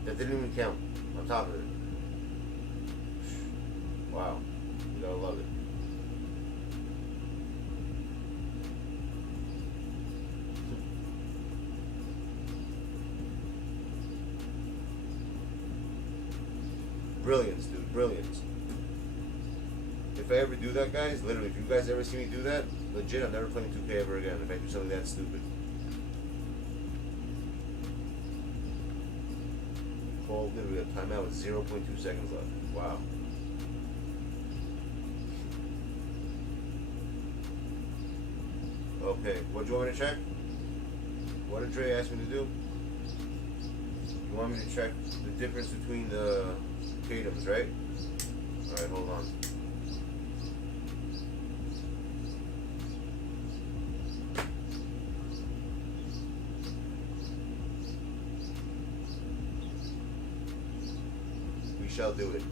That didn't even count. On top of it. Wow. You gotta love it. Brilliance, dude. Brilliance. If I ever do that, guys, literally, if you guys ever see me do that, legit, I'm never playing 2K ever again if I do something that stupid. Call literally a timeout with 0.2 seconds left. Wow. Okay, what do you want me to check? What did Dre ask me to do? You want me to check the difference between the Tatum's, right? Alright, hold on. We shall do it.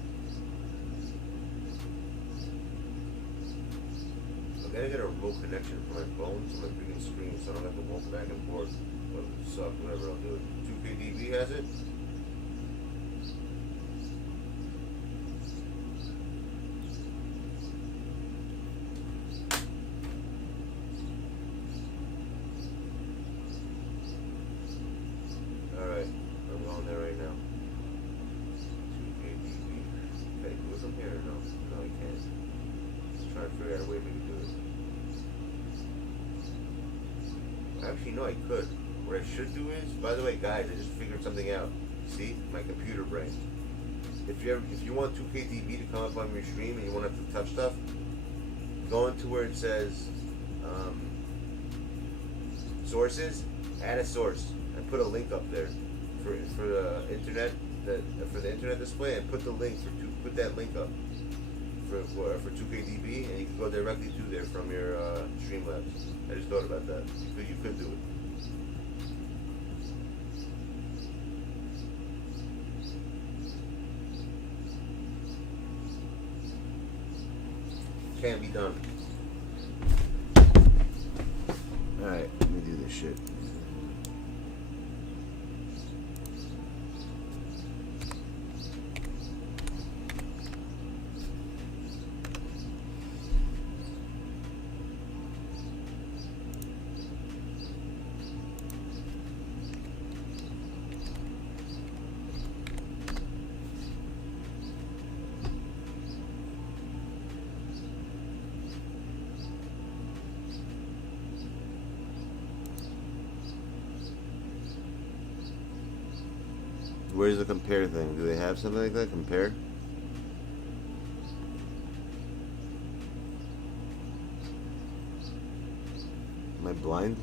I gotta get a remote connection for my phone to my freaking screen so I don't have to walk back and forth. Well, it sucks, whatever, I'll do it. 2K DB has it? Alright, I'm on there right now. 2K DB. Can I do it from here or no? No, I can't. Just trying to figure out a way to make it do it. Actually, no, I could. What I should do is, by the way, guys, I just figured something out. See, my computer brain. If you want 2KDB to come up on your stream and you want to have to touch stuff, go into where it says sources, add a source, and put a link up there for the internet for the internet display, and put the link put that link up for 2KDB, and you can go directly to there from your Streamlabs. I just thought about that. You could do it. Can't be done. Alright, let me do this shit. Where's the compare thing? Do they have something like that? Compare? Am I blind?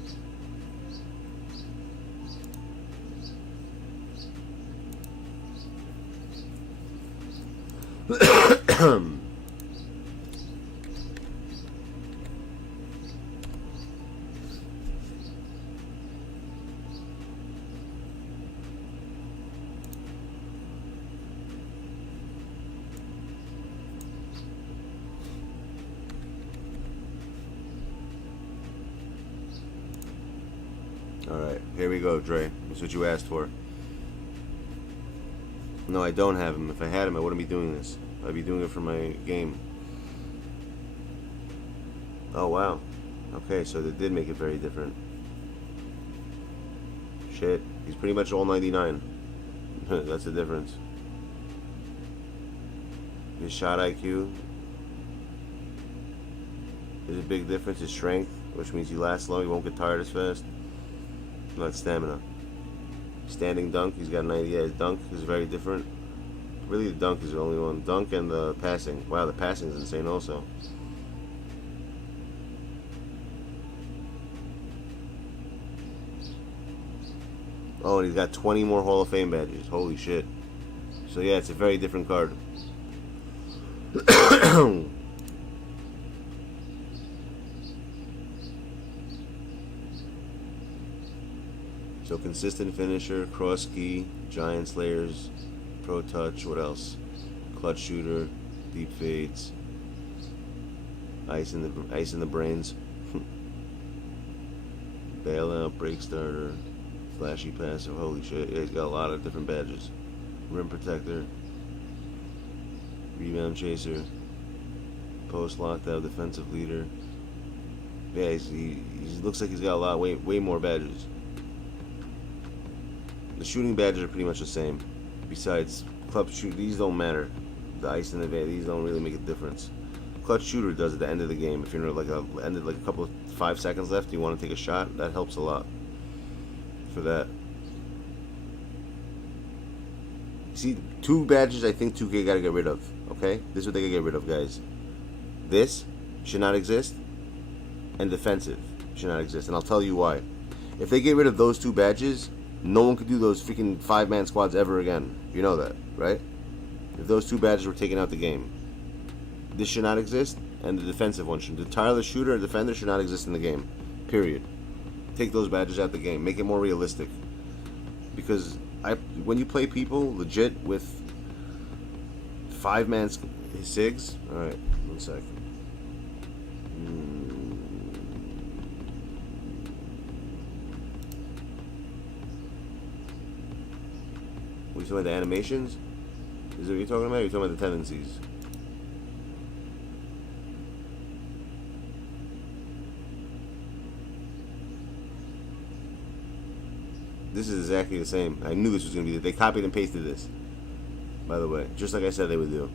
Alright, here we go, Dre. That's what you asked for. No, I don't have him. If I had him, I wouldn't be doing this. I'd be doing it for my game. Oh, wow. Okay, so they did make it very different. Shit. He's pretty much all 99. That's the difference. His shot IQ is a big difference. His strength. which means he lasts long, he won't get tired as fast. Not stamina. Standing dunk, he's got 90. Yeah, his dunk is very different. Really, the dunk is the only one. Dunk and the passing. Wow, the passing is insane also. Oh, and he's got 20 more Hall of Fame badges. Holy shit. So yeah, it's a very different card. So consistent finisher, cross key, giant slayers, pro touch, what else? Clutch shooter, deep fades, ice in the brains, bailout, break starter, flashy passive. Holy shit! Yeah, he's got a lot of different badges. Rim protector, rebound chaser, post lockdown, defensive leader. Yeah, he looks like he's got a lot, way more badges. The shooting badges are pretty much the same. Besides, clutch shooter, these don't matter. The ice in the vein, these don't really make a difference. Clutch shooter does at the end of the game. If you're like ended like a couple of 5 seconds left, you want to take a shot. That helps a lot for that. See, 2 badges I think 2K gotta get rid of. Okay, this is what they gotta get rid of, guys. This should not exist, and defensive should not exist. And I'll tell you why. If they get rid of those 2 badges, no one could do those freaking 5-man squads ever again. You know that, right? If those 2 badges were taken out the game. This should not exist, and the defensive one should. The tireless shooter and defender should not exist in the game. Period. Take those badges out the game. Make it more realistic. Because when you play people legit with 5-man SIGs, alright, 1 second. What are you talking about, the animations? Is that what you're talking about? Or are you talking about the tendencies? This is exactly the same. I knew this was going to be. They copied and pasted this, by the way. Just like I said they would do.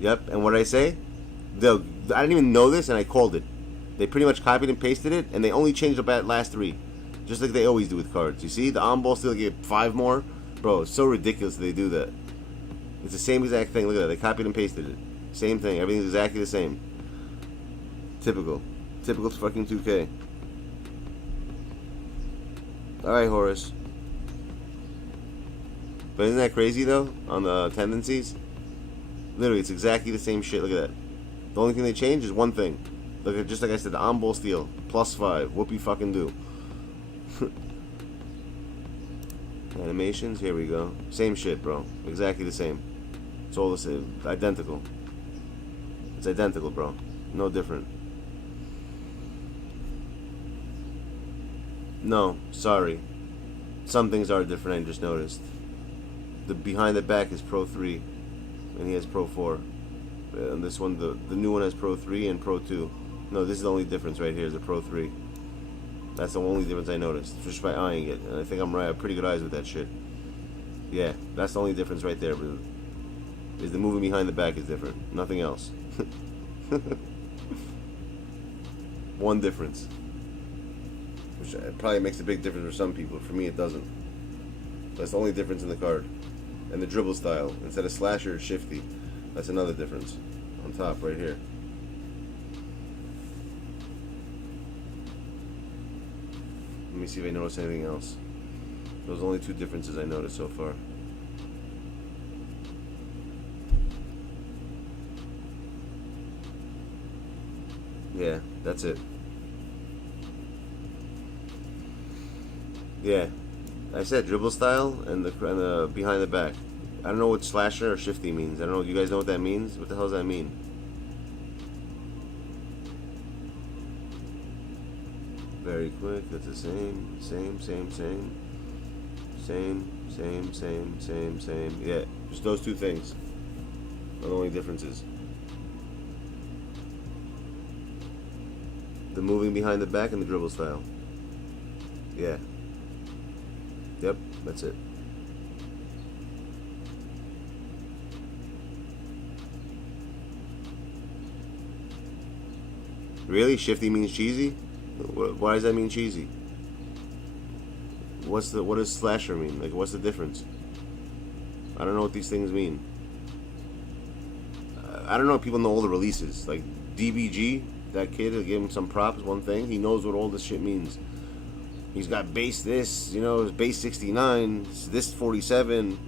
Yep, and what did I say? I didn't even know this, and I called it. They pretty much copied and pasted it, and they only changed the last 3. Just like they always do with cards. You see, the on-ball still get 5 more. Bro, it's so ridiculous that they do that. It's the same exact thing. Look at that. They copied and pasted it. Same thing. Everything's exactly the same. Typical. Typical fucking 2K. Alright, Horace. But isn't that crazy, though? On the tendencies? Literally, it's exactly the same shit. Look at that. The only thing they changed is one thing. Look at, just like I said, the on-ball steal. +5. Whoopie fucking do. Animations, here we go. Same shit, bro. Exactly the same. It's all the same. Identical. It's identical, bro. No different. No, sorry. Some things are different, I just noticed. The behind the back is Pro 3, and he has Pro 4. And this one, the new one has Pro 3 and Pro 2. No, this is the only difference right here, is the Pro 3. That's the only difference I noticed, just by eyeing it. And I think I'm right. I have pretty good eyes with that shit. Yeah, that's the only difference right there. Is the moving behind the back is different. Nothing else. One difference. Which probably makes a big difference for some people. For me, it doesn't. That's the only difference in the card. And the dribble style. Instead of slasher, it's shifty. That's another difference. On top, right here. Let me see if I notice anything else. Those are the only 2 differences I noticed so far. Yeah, that's it. Yeah, I said dribble style and the behind the back. I don't know what slasher or shifty means. I don't know. You guys know what that means? What the hell does that mean? Very quick. That's the same. Same. Yeah, just those 2 things are the only differences. The moving behind the back and the dribble style. Yeah. Yep, that's it. Really? Shifty means cheesy? Why does that mean cheesy? What does slasher mean? Like, what's the difference? I don't know what these things mean. I don't know if people know all the releases. Like, DBG, that kid, I gave him some props, one thing. He knows what all this shit means. He's got base this, you know, base 69, this 47,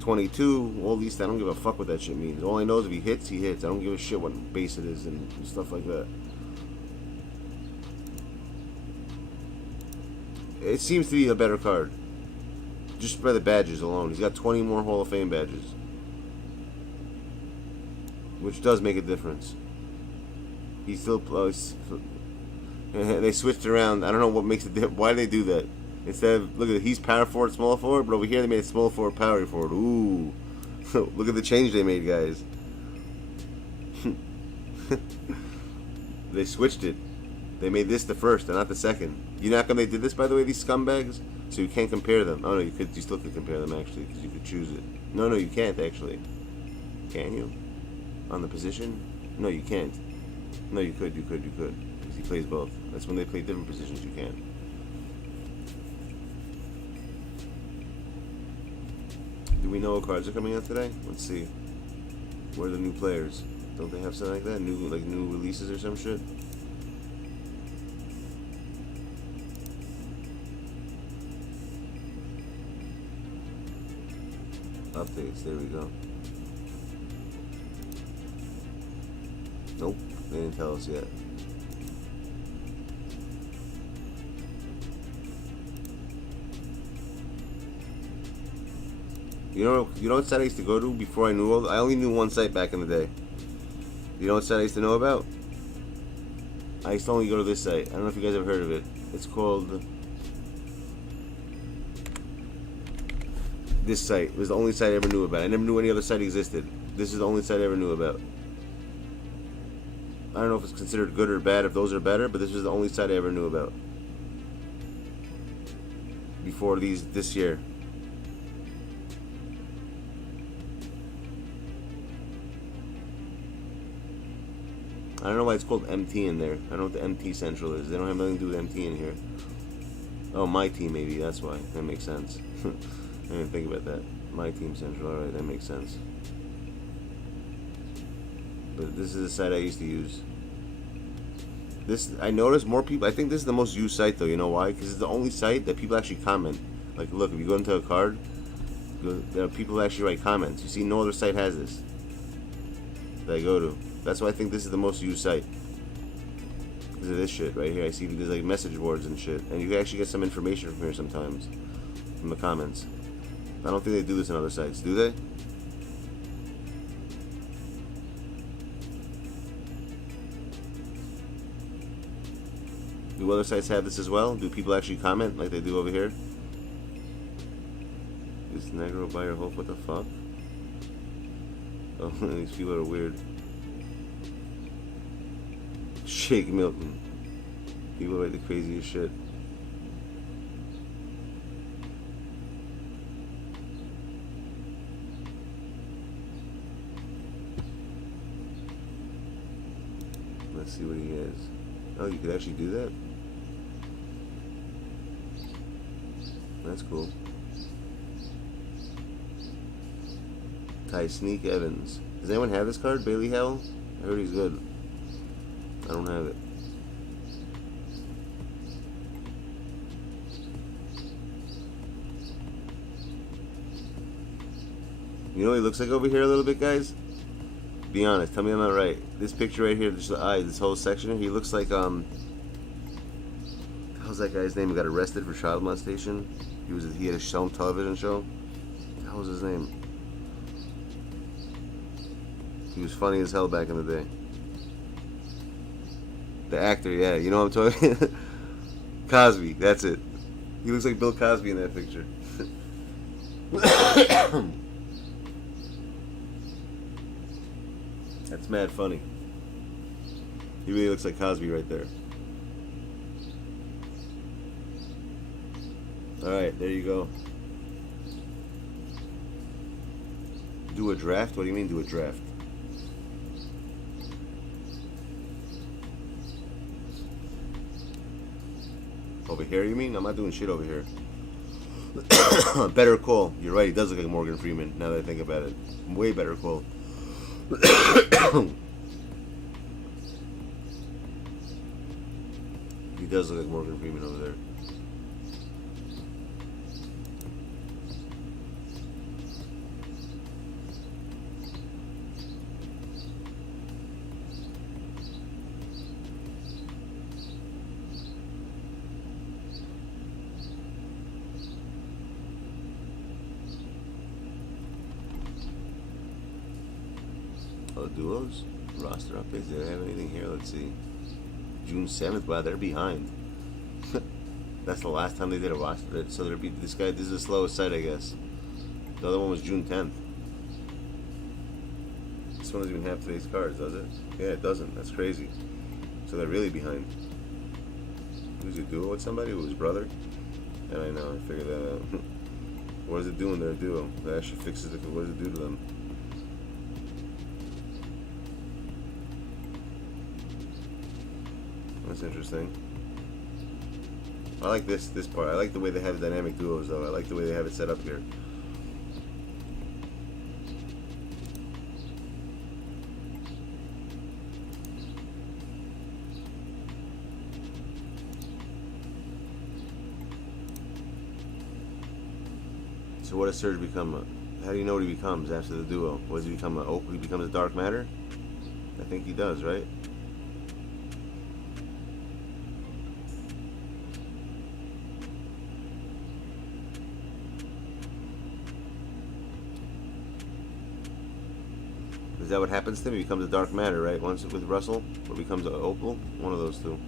22, all these. I don't give a fuck what that shit means. All I know is if he hits, he hits. I don't give a shit what base it is and stuff like that. It seems to be a better card. Just by the badges alone. He's got 20 more Hall of Fame badges. Which does make a difference. He still they switched around. I don't know what makes it different. Why do they do that? Instead of, look at it, he's power forward, small forward, but over here they made it small forward, power forward. Ooh. Look at the change they made, guys. They switched it. They made this the first and not the second. You know how come they did this, by the way, these scumbags? So you can't compare them. Oh no, you could. You still could compare them actually, because you could choose it. No, you can't actually. Can you? On the position? No, you can't. No, you could. Because he plays both. That's when they play different positions. You can. Do we know what cards are coming out today? Let's see. Where are the new players? Don't they have something like that? New releases or some shit? Updates, there we go. Nope, they didn't tell us yet. You know what site I used to go to before I knew all? I only knew one site back in the day. You know what site I used to know about? I used to only go to this site. I don't know if you guys have heard of it. It's called... This site was the only site I ever knew about. I never knew any other site existed. This is the only site I ever knew about. I don't know if it's considered good or bad, if those are better, but this was the only site I ever knew about. Before this year. I don't know why it's called MT in there. I don't know what the MT Central is. They don't have nothing to do with MT in here. Oh, my team maybe, that's why. That makes sense. I didn't think about that. My team Central, alright, that makes sense. But this is the site I used to use. This, I noticed more people, I think this is the most used site though, you know why? Because it's the only site that people actually comment. Like, look, if you go into a card, there are people who actually write comments. You see, no other site has this that I go to. That's why I think this is the most used site. Because of this shit right here. I see there's like message boards and shit. And you can actually get some information from here sometimes. From the comments. I don't think they do this on other sites, do they? Do other sites have this as well? Do people actually comment like they do over here? This Negro by your hope, what the fuck? Oh, these people are weird. Shake Milton. People write the craziest shit. Let's see what he has. Oh, you could actually do that? That's cool. Ty Sneak Evans. Does anyone have this card? Bailey Howell? I heard he's good. I don't have it. You know what he looks like over here a little bit, guys? Be honest, tell me I'm not right. This picture right here, this eye, this whole section here, he looks like, how's that guy's name? He got arrested for child molestation. He had a film television show. What was his name? He was funny as hell back in the day. The actor, yeah, you know what I'm talking? Cosby, that's it. He looks like Bill Cosby in that picture. That's mad funny. He really looks like Cosby right there. Alright, there you go. Do a draft? What do you mean do a draft? Over here, you mean? I'm not doing shit over here. Better Call. You're right, he does look like Morgan Freeman, now that I think about it. Way Better Call. He does look like Morgan Freeman over there. Oh, duos? Roster updates? Do they have anything here? Let's see. June 7th? Wow, they're behind. That's the last time they did a roster. So there'd be this guy. This is the slowest site, I guess. The other one was June 10th. This one doesn't even have today's cards, does it? Yeah, it doesn't. That's crazy. So they're really behind. Who's a duo with somebody? With his brother? And I know. I figured that out. What is it doing? They're a duo. That actually fixes it. What does it do to them? That's interesting. I like this part. I like the way they have dynamic duos, though. I like the way they have it set up here. So what does Surge become? How do you know what he becomes after the duo? What does he become? He becomes a dark matter? I think he does, right? Is that what happens to him? He becomes a dark matter, right? Once with Russell, or becomes an opal? One of those two.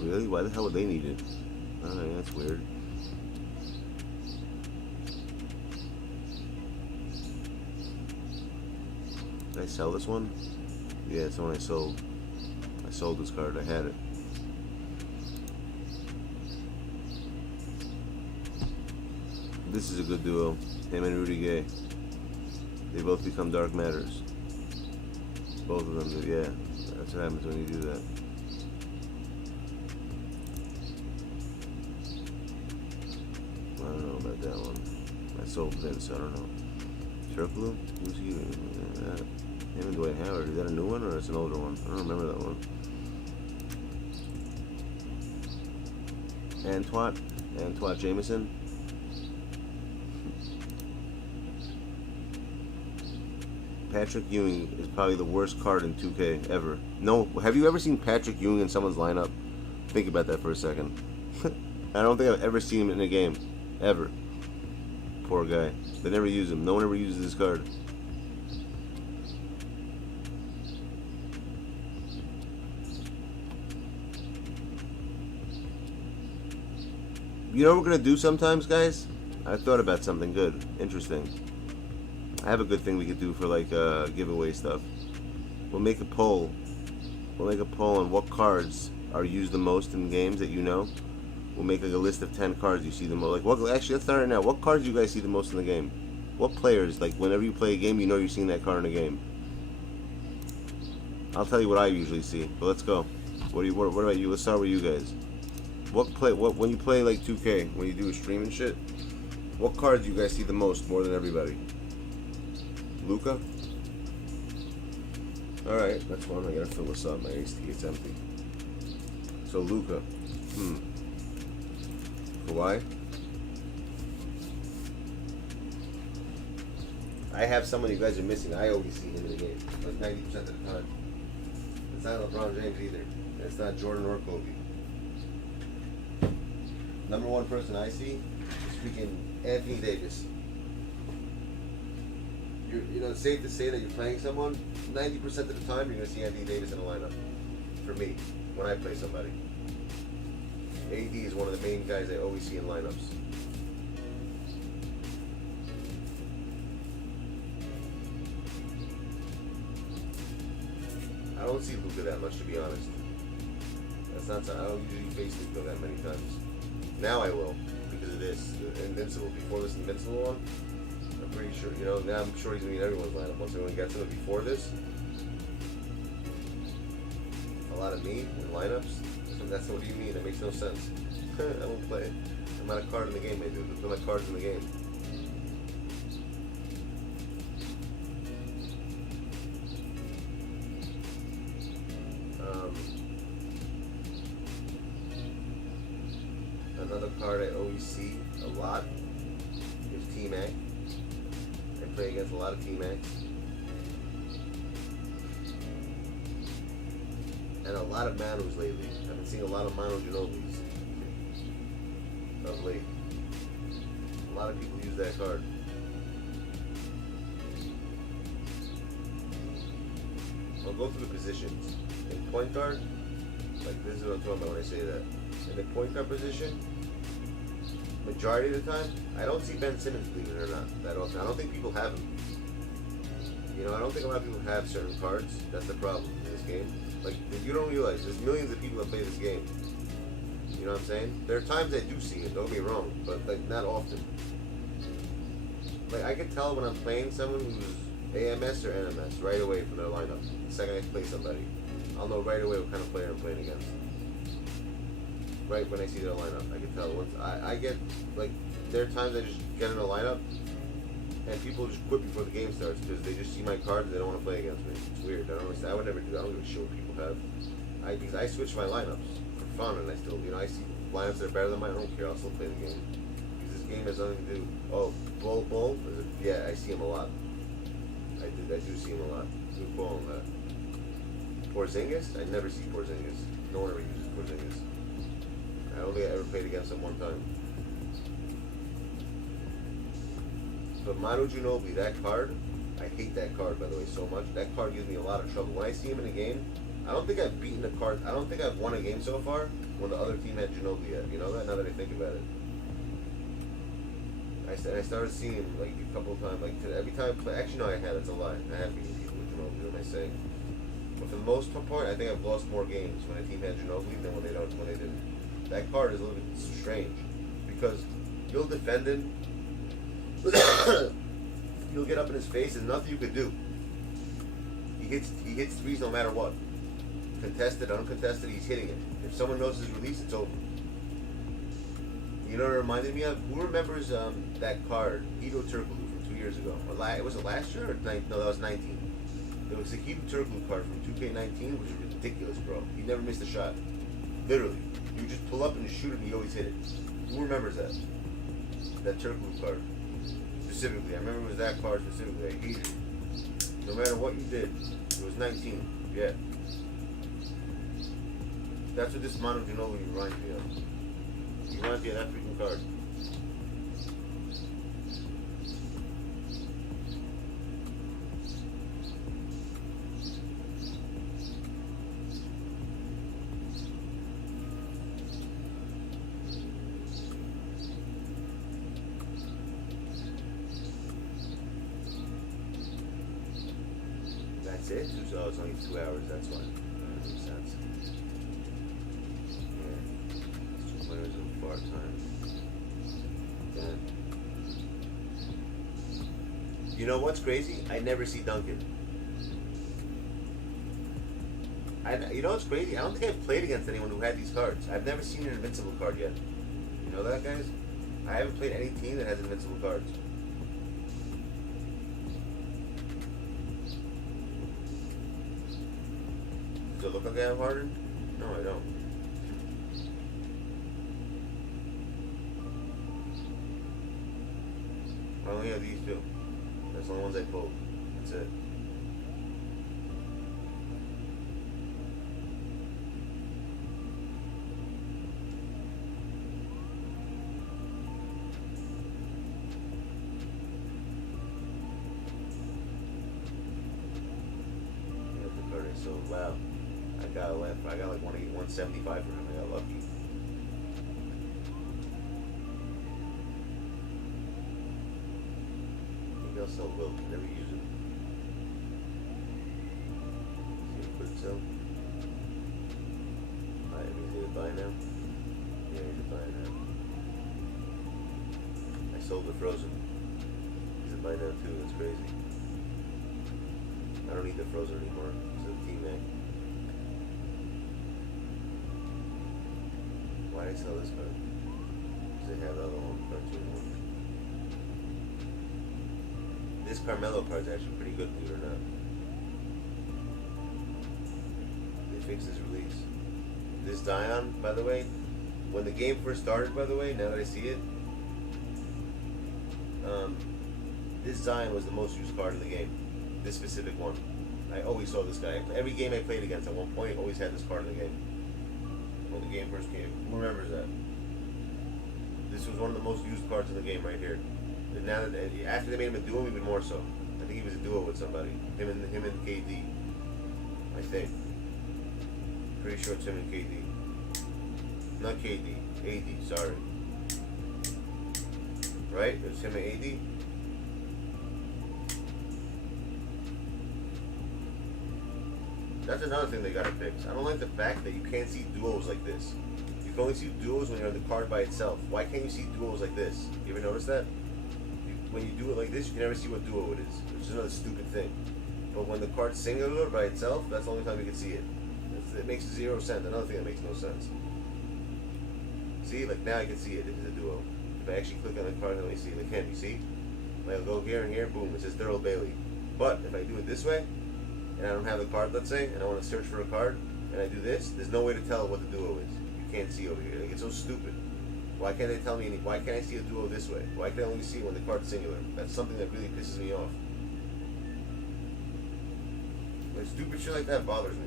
Really? Why the hell would they need it? Oh, that's weird. Did I sell this one? Yeah, it's the one I sold. I sold this card. I had it. This is a good duo. Him and Rudy Gay. They both become dark matters. Both of them do, yeah. That's what happens when you do that. I don't know about that one. I sold Vince, so I don't know. Circle? Who's he? Him and Dwight Howard. Is that a new one or it's an older one? I don't remember that one. Antoine Jameson. Patrick Ewing is probably the worst card in 2K ever. No, have you ever seen Patrick Ewing in someone's lineup? Think about that for a second. I don't think I've ever seen him in a game. Ever. Poor guy. They never use him. No one ever uses this card. You know what we're going to do sometimes, guys? I thought about something good. Interesting. I have a good thing we could do for, like, giveaway stuff. We'll make a poll. We'll make a poll on what cards are used the most in games that you know. We'll make, like, a list of 10 cards you see the most. Like, what? Actually, let's start right now. What cards do you guys see the most in the game? What players, like, whenever you play a game, you know you're seeing that card in a game? I'll tell you what I usually see. But let's go. What about you? Let's start with you guys. When you play like 2K, when you do a stream and shit, what cards do you guys see the most, more than everybody? Luka? Alright, that's one. I gotta fill this up. My AC gets empty. So Luka. Kawhi? I have someone you guys are missing. I always see him in the game. Like 90% of the time. It's not LeBron James either. It's not Jordan or Kobe. Number one person I see is freaking Anthony Davis. You know, it's safe to say that you're playing someone, 90% of the time you're going to see Anthony Davis in a lineup. For me, when I play somebody. AD is one of the main guys I always see in lineups. I don't see Luka that much, to be honest. That's not. I don't usually face Luka that many times. Now I will, because of this. this, the Invincible, before this Invincible one. I'm pretty sure, you know, now I'm sure he's gonna be in everyone's lineup once everyone gets him. But before this, a lot of me in lineups. That's what do you mean? That makes no sense. I won't play. I'm not a card in the game, maybe. There's not cards in the game. Another card I always see a lot is T-Mac. I play against a lot of T-Macs. And a lot of Manus lately. I've been seeing a lot of Manu Ginobis of late. A lot of people use that card. I'll go through the positions. In point guard, like this is what I'm talking about when I say that. In the point guard position, majority of the time, I don't see Ben Simmons, believe it or not, that often. I don't think people have him. You know, I don't think a lot of people have certain cards. That's the problem in this game. Like, you don't realize, there's millions of people that play this game. You know what I'm saying? There are times I do see it, don't get me wrong, but like, not often. Like, I can tell when I'm playing someone who's AMS or NMS right away from their lineup. The second I play somebody, I'll know right away what kind of player I'm playing against. Right when I see their lineup, I can tell. Once I get, like, there are times I just get in a lineup and people just quit before the game starts because they just see my card and they don't want to play against me. It's weird. I don't understand. I would never do that. I don't give a shit what people have. Because I switch my lineups for fun and I still, you know, I see lineups that are better than mine. I don't care. I'll still play the game. Because this game has nothing to do. Oh, Bull? Yeah, I see him a lot. I do see him a lot. Good call on that. Porzingis? I never see Porzingis. No one ever uses Porzingis. I don't think I ever played against him one time. But Manu Ginobili, that card, I hate that card, by the way, so much. That card gives me a lot of trouble. When I see him in a game, I don't think I've beaten a card. I don't think I've won a game so far when the other team had Ginobili yet. You know that? Now that I think about it. I started seeing him like a couple of times. Like every time I play. Actually, no, I had. It's a lie. I have beaten people with Ginobili. What am I saying? But for the most part, I think I've lost more games when a team had Ginobili than when they didn't. That card is a little bit strange because you'll defend him. You'll get up in his face and nothing you could do. He hits threes no matter what. Contested, uncontested, he's hitting it. If someone knows his release, it's over. You know what it reminded me of? Who remembers that card, Hedo Turkoglu from 2 years ago? Was it last year or no, that was 19. It was the Hedo Turkoglu card from 2K19, which was ridiculous, bro. He never missed a shot. Literally. You just pull up and you shoot it and he always hit it. Who remembers that? That Turkoglu card. Specifically. I remember it was that card specifically. I hated it. No matter what you did, it was 19. Yeah. That's what this Manu Ginobili reminds me of. He reminds me of that freaking card. That's it? Oh, it's only 2 hours, that's why. That makes sense. Yeah. 2 players of bar time. Yeah. You know what's crazy? I never see Duncan. You know what's crazy? I don't think I've played against anyone who had these cards. I've never seen an invincible card yet. You know that, guys? I haven't played any team that has invincible cards. Does it look like I have Harden? No, I don't. I only have these two. That's the only ones I pulled. That's it. So wow, I got like 175 for him. I got lucky. Maybe I'll sell Will. Never use it. See if put it sell. Alright, is it a buy now? Yeah, he's a buy now. sold the Frozen. He's in mine now too, that's crazy. I don't need the Frozen anymore. It's a teammate. Why did I sell this card? Because they have the other one, cartoon one. This Carmelo card is actually pretty good, believe it or not. They fixed his release. This Zion, by the way, when the game first started, by the way, now that I see it, this Zion was the most used card in the game. This specific one. I always saw this guy. Every game I played against at one point, always had this card in the game. When the game first came. Who remembers that? This was one of the most used cards in the game right here. And now that after they made him a duo, even more so. I think he was a duo with somebody. Him and KD. I think. Pretty sure it's him and KD. Not KD. AD, sorry. Right? It was him and AD? That's another thing they gotta fix. I don't like the fact that you can't see duos like this. You can only see duos when you're on the card by itself. Why can't you see duos like this? You ever notice that? When you do it like this, you can never see what duo it is, which is another stupid thing. But when the card's singular by itself, that's the only time you can see it. It makes 0 sense. Another thing that makes no sense. See, like now I can see it if it's a duo. If I actually click on the card, let me see. Like, can you see? I'll go here and here, boom, it says Daryl Bailey. But if I do it this way, and I don't have the card, let's say, and I want to search for a card, and I do this, there's no way to tell what the duo is. You can't see over here. Like, it's so stupid. Why can't they tell me why can't I see a duo this way? Why can I only see it when the card's singular? That's something that really pisses me off. Like, stupid shit like that bothers me.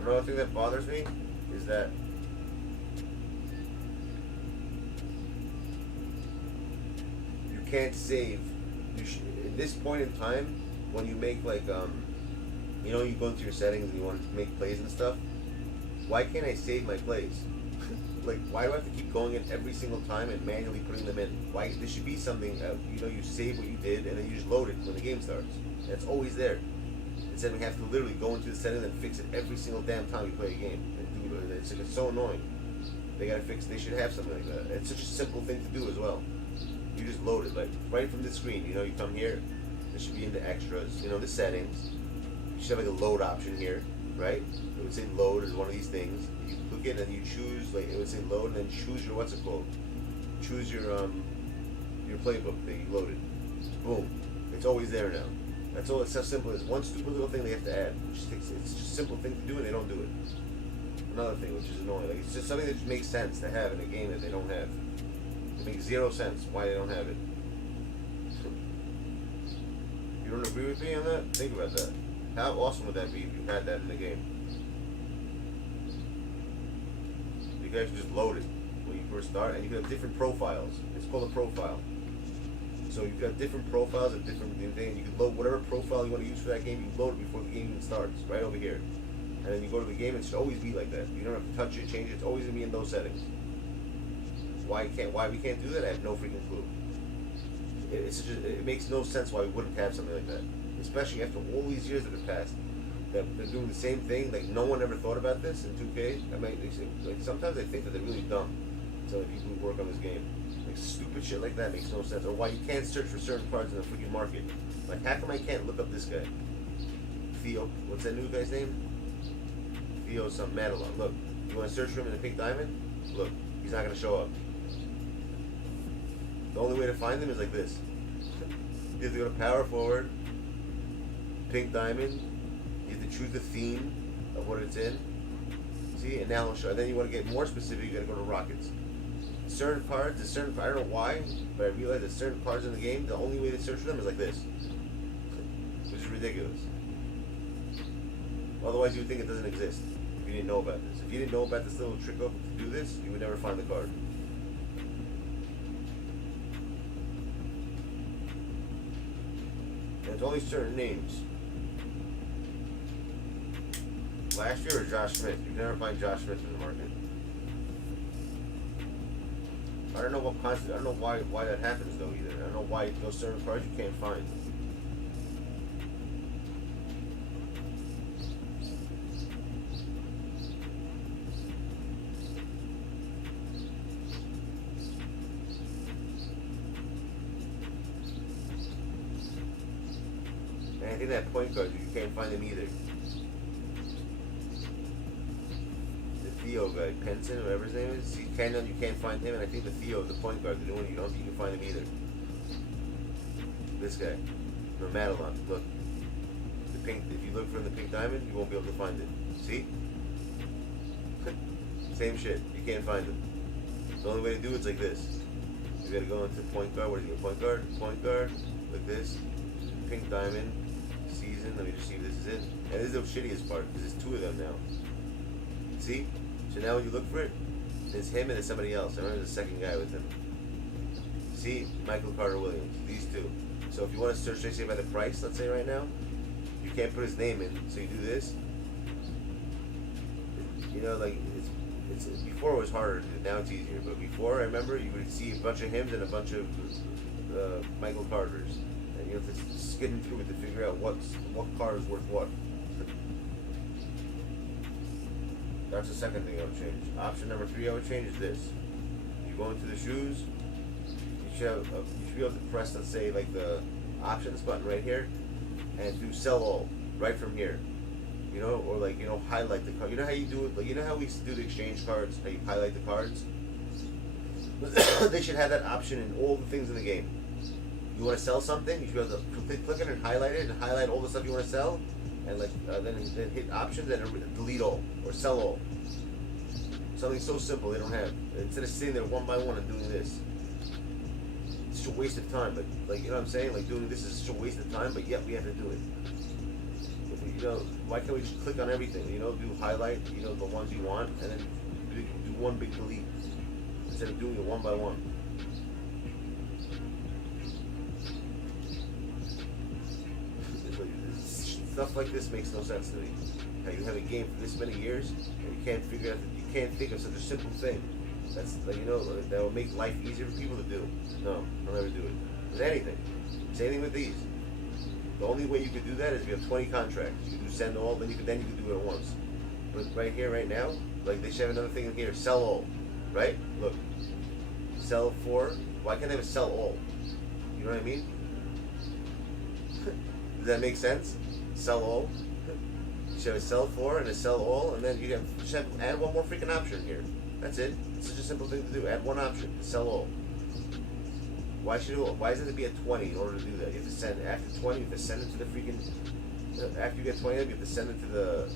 Another thing that bothers me is that you can't save. At this point in time, when you make like you know, you go into your settings and you want to make plays and stuff. Why can't I save my plays? Like, why do I have to keep going in every single time and manually putting them in? Why? There should be something. You know, you save what you did and then you just load it when the game starts. It's always there. Instead, we have to literally go into the settings and fix it every single damn time we play a game. And it's so annoying. They gotta fix. They should have something like that. It's such a simple thing to do as well. You just load it like right from the screen. You know, you come here. This should be in the extras. You know, the settings. You should have like a load option here, right? It would say load as one of these things. You click it and you choose, like it would say load, and then choose your what's it called? Choose your playbook that you loaded. Boom. It's always there now. That's all. It's as simple as one stupid little thing they have to add. It's just a simple thing to do, and they don't do it. Another thing, which is annoying. Like, it's just something that just makes sense to have in a game that they don't have. It makes 0 sense why they don't have it. You don't agree with me on that? Think about that. How awesome would that be if you had that in the game? You guys just load it when you first start, and you can have different profiles. It's called a profile. So you've got different profiles of different things. You can load whatever profile you want to use for that game. You load it before the game even starts, right over here. And then you go to the game, and it should always be like that. You don't have to touch it, change it. It's always gonna be in those settings. Why we can't do that? I have no freaking clue. It makes no sense why we wouldn't have something like that. Especially after all these years that have passed, that they're doing the same thing. Like, no one ever thought about this in 2K. I mean, like, sometimes I think that they're really dumb. Some of the people who work on this game, like, stupid shit like that makes no sense. Or why you can't search for certain cards in the freaking market. Like, how come I can't look up this guy? Theo, what's that new guy's name? Theo some Madelon. Look, you want to search for him in the pink diamond? Look, he's not gonna show up. The only way to find him is like this. You have to go to power forward. Pink diamond, you have to choose the theme of what it's in. See, and now it'll show. And then you want to get more specific, you gotta go to rockets. Certain cards, I don't know why, but I realize that certain cards in the game, the only way to search for them is like this. Which is ridiculous. Otherwise you would think it doesn't exist if you didn't know about this. If you didn't know about this little trick to do this, you would never find the card. And it's only certain names. Last year or Josh Smith? You never find Josh Smith in the market. I don't know what constant. I don't know why that happens though either. I don't know why those certain cards you can't find. And I think that point guard, you can't find him either. The Theo guy, Penson, whatever his name is. See, Canyon, you can't find him, and I think the Theo, the point guard, the new one, you don't think you can find him either. This guy, no Madelon, look. The pink. If you look for the pink diamond, you won't be able to find it. See? Same shit. You can't find him. The only way to do it's like this. You gotta go into point guard. What is it? Point guard. Point guard. Like this. Pink diamond. Season. Let me just see if this is it. And this is the shittiest part because there's two of them now. See? So now when you look for it, it's him and it's somebody else. I remember the second guy with him. See? Michael Carter Williams. These two. So if you want to search, say by the price, let's say right now, you can't put his name in. So you do this. You know, like it's before it was harder. Now it's easier. But before, I remember you would see a bunch of hymns and a bunch of Michael Carters, and you have to skim through it to figure out what card is worth what. That's the second thing I would change. Option number 3 I would change is this. You go into the shoes. You should be able to press, let's say, like the options button right here, and do sell all right from here. You know, or like, you know, highlight the card. You know how you do it? Like, you know how we used to do the exchange cards? How you highlight the cards? They should have that option in all the things in the game. You want to sell something? You should be able to click it and highlight it, and highlight all the stuff you want to sell, and like then hit options and delete all or sell all. Something so simple they don't have. Instead of sitting there one by one and doing this, it's just a waste of time. But like, you know what I'm saying? Like, doing this is just a waste of time, but yet we have to do it. You know, why can't we just click on everything? You know, do highlight, you know, the ones you want, and then do one big delete instead of doing it one by one. Stuff like this makes no sense to me. How you have a game for this many years and you can't figure out, you can't think of such a simple thing. That's like, you know, that will make life easier for people to do. No, I'll never do it. With anything. Same thing with these. The only way you could do that is if you have 20 contracts. You can do send all, then you can do it at once. But right here, right now, like they should have another thing in here, sell all, right? Look, sell for. Why can't they have a sell all? You know what I mean? Does that make sense? Sell all. You should have a sell for and a sell all, and then you can just add one more freaking option here. That's it. It's such a simple thing to do. Add one option, sell all. Why does it be at 20 in order to do that? You have to send, after 20, you have to send it to the freaking, after you get 20 of them, you have to send it to the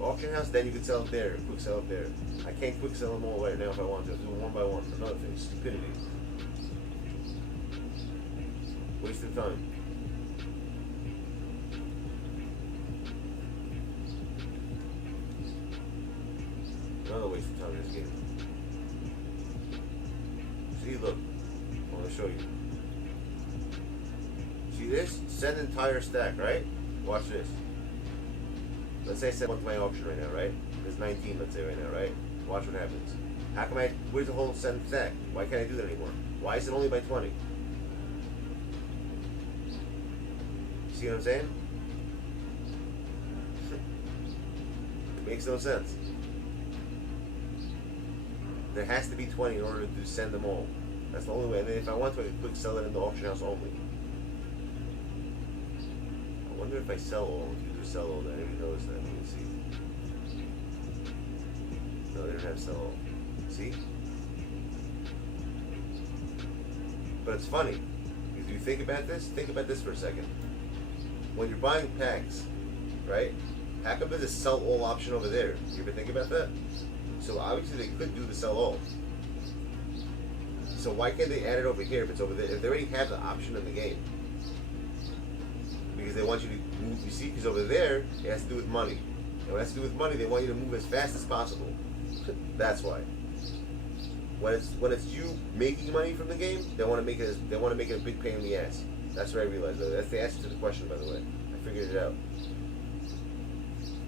auction house, then you can sell it there, quick sell it there. I can't quick sell them all right now if I want to. I'll do it one by one. Another thing, stupidity. Waste of time. Another waste of time in this game. See, look. I want to show you. See this? Send entire stack, right? Watch this. Let's say I send one to my auction right now, right? There's 19, let's say right now, right? Watch what happens. How come where's the whole send stack? Why can't I do that anymore? Why is it only by 20? See what I'm saying? It makes no sense. There has to be 20 in order to send them all. That's the only way. And then if I want to, I can quick sell it in the auction house only. I wonder if I sell all. If you do sell all, I didn't even notice that. Let me see. No, they don't have sell all. See? But it's funny. If you think about this for a second. When you're buying packs, right? How come there's a sell all option over there? You ever think about that? So obviously they could do the sell all. So why can't they add it over here if it's over there? If they already have the option in the game. Because they want you to move, you see, because over there, it has to do with money. And when it has to do with money, they want you to move as fast as possible. That's why. When it's you making money from the game, they want to make it a big pain in the ass. That's what I realized. That's the answer to the question, by the way. I figured it out.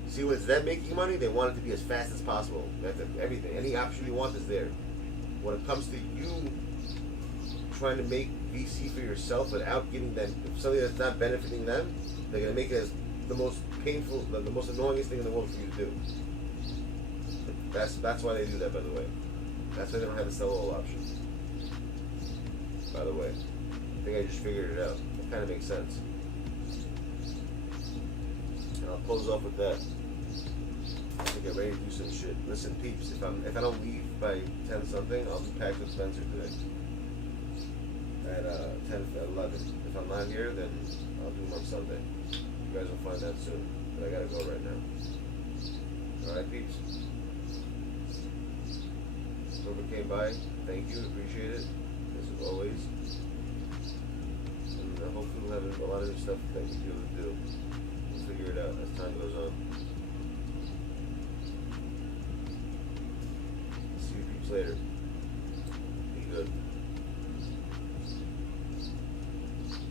See, when it's them making money, they want it to be as fast as possible. That's everything. Any option you want is there. When it comes to you trying to make VC for yourself without giving them something that's not benefiting them, they're going to make it as the most painful, the most annoyingest thing in the world for you to do. That's why they do that, by the way. That's why they don't have a sell all option. By the way. I think I just figured it out. It kind of makes sense. And I'll close off with that. To get ready to do some shit. Listen, peeps, if I don't leave by 10 something, I'll be packed with Spencer today. At 11. If I'm not here, then I'll do them on Sunday. You guys will find that soon. But I gotta go right now. Alright, peeps? Whoever came by, thank you, appreciate it, as always. And hopefully we'll have a lot of new stuff that we'll be able to do. We'll figure it out as time goes on. See you peeps later.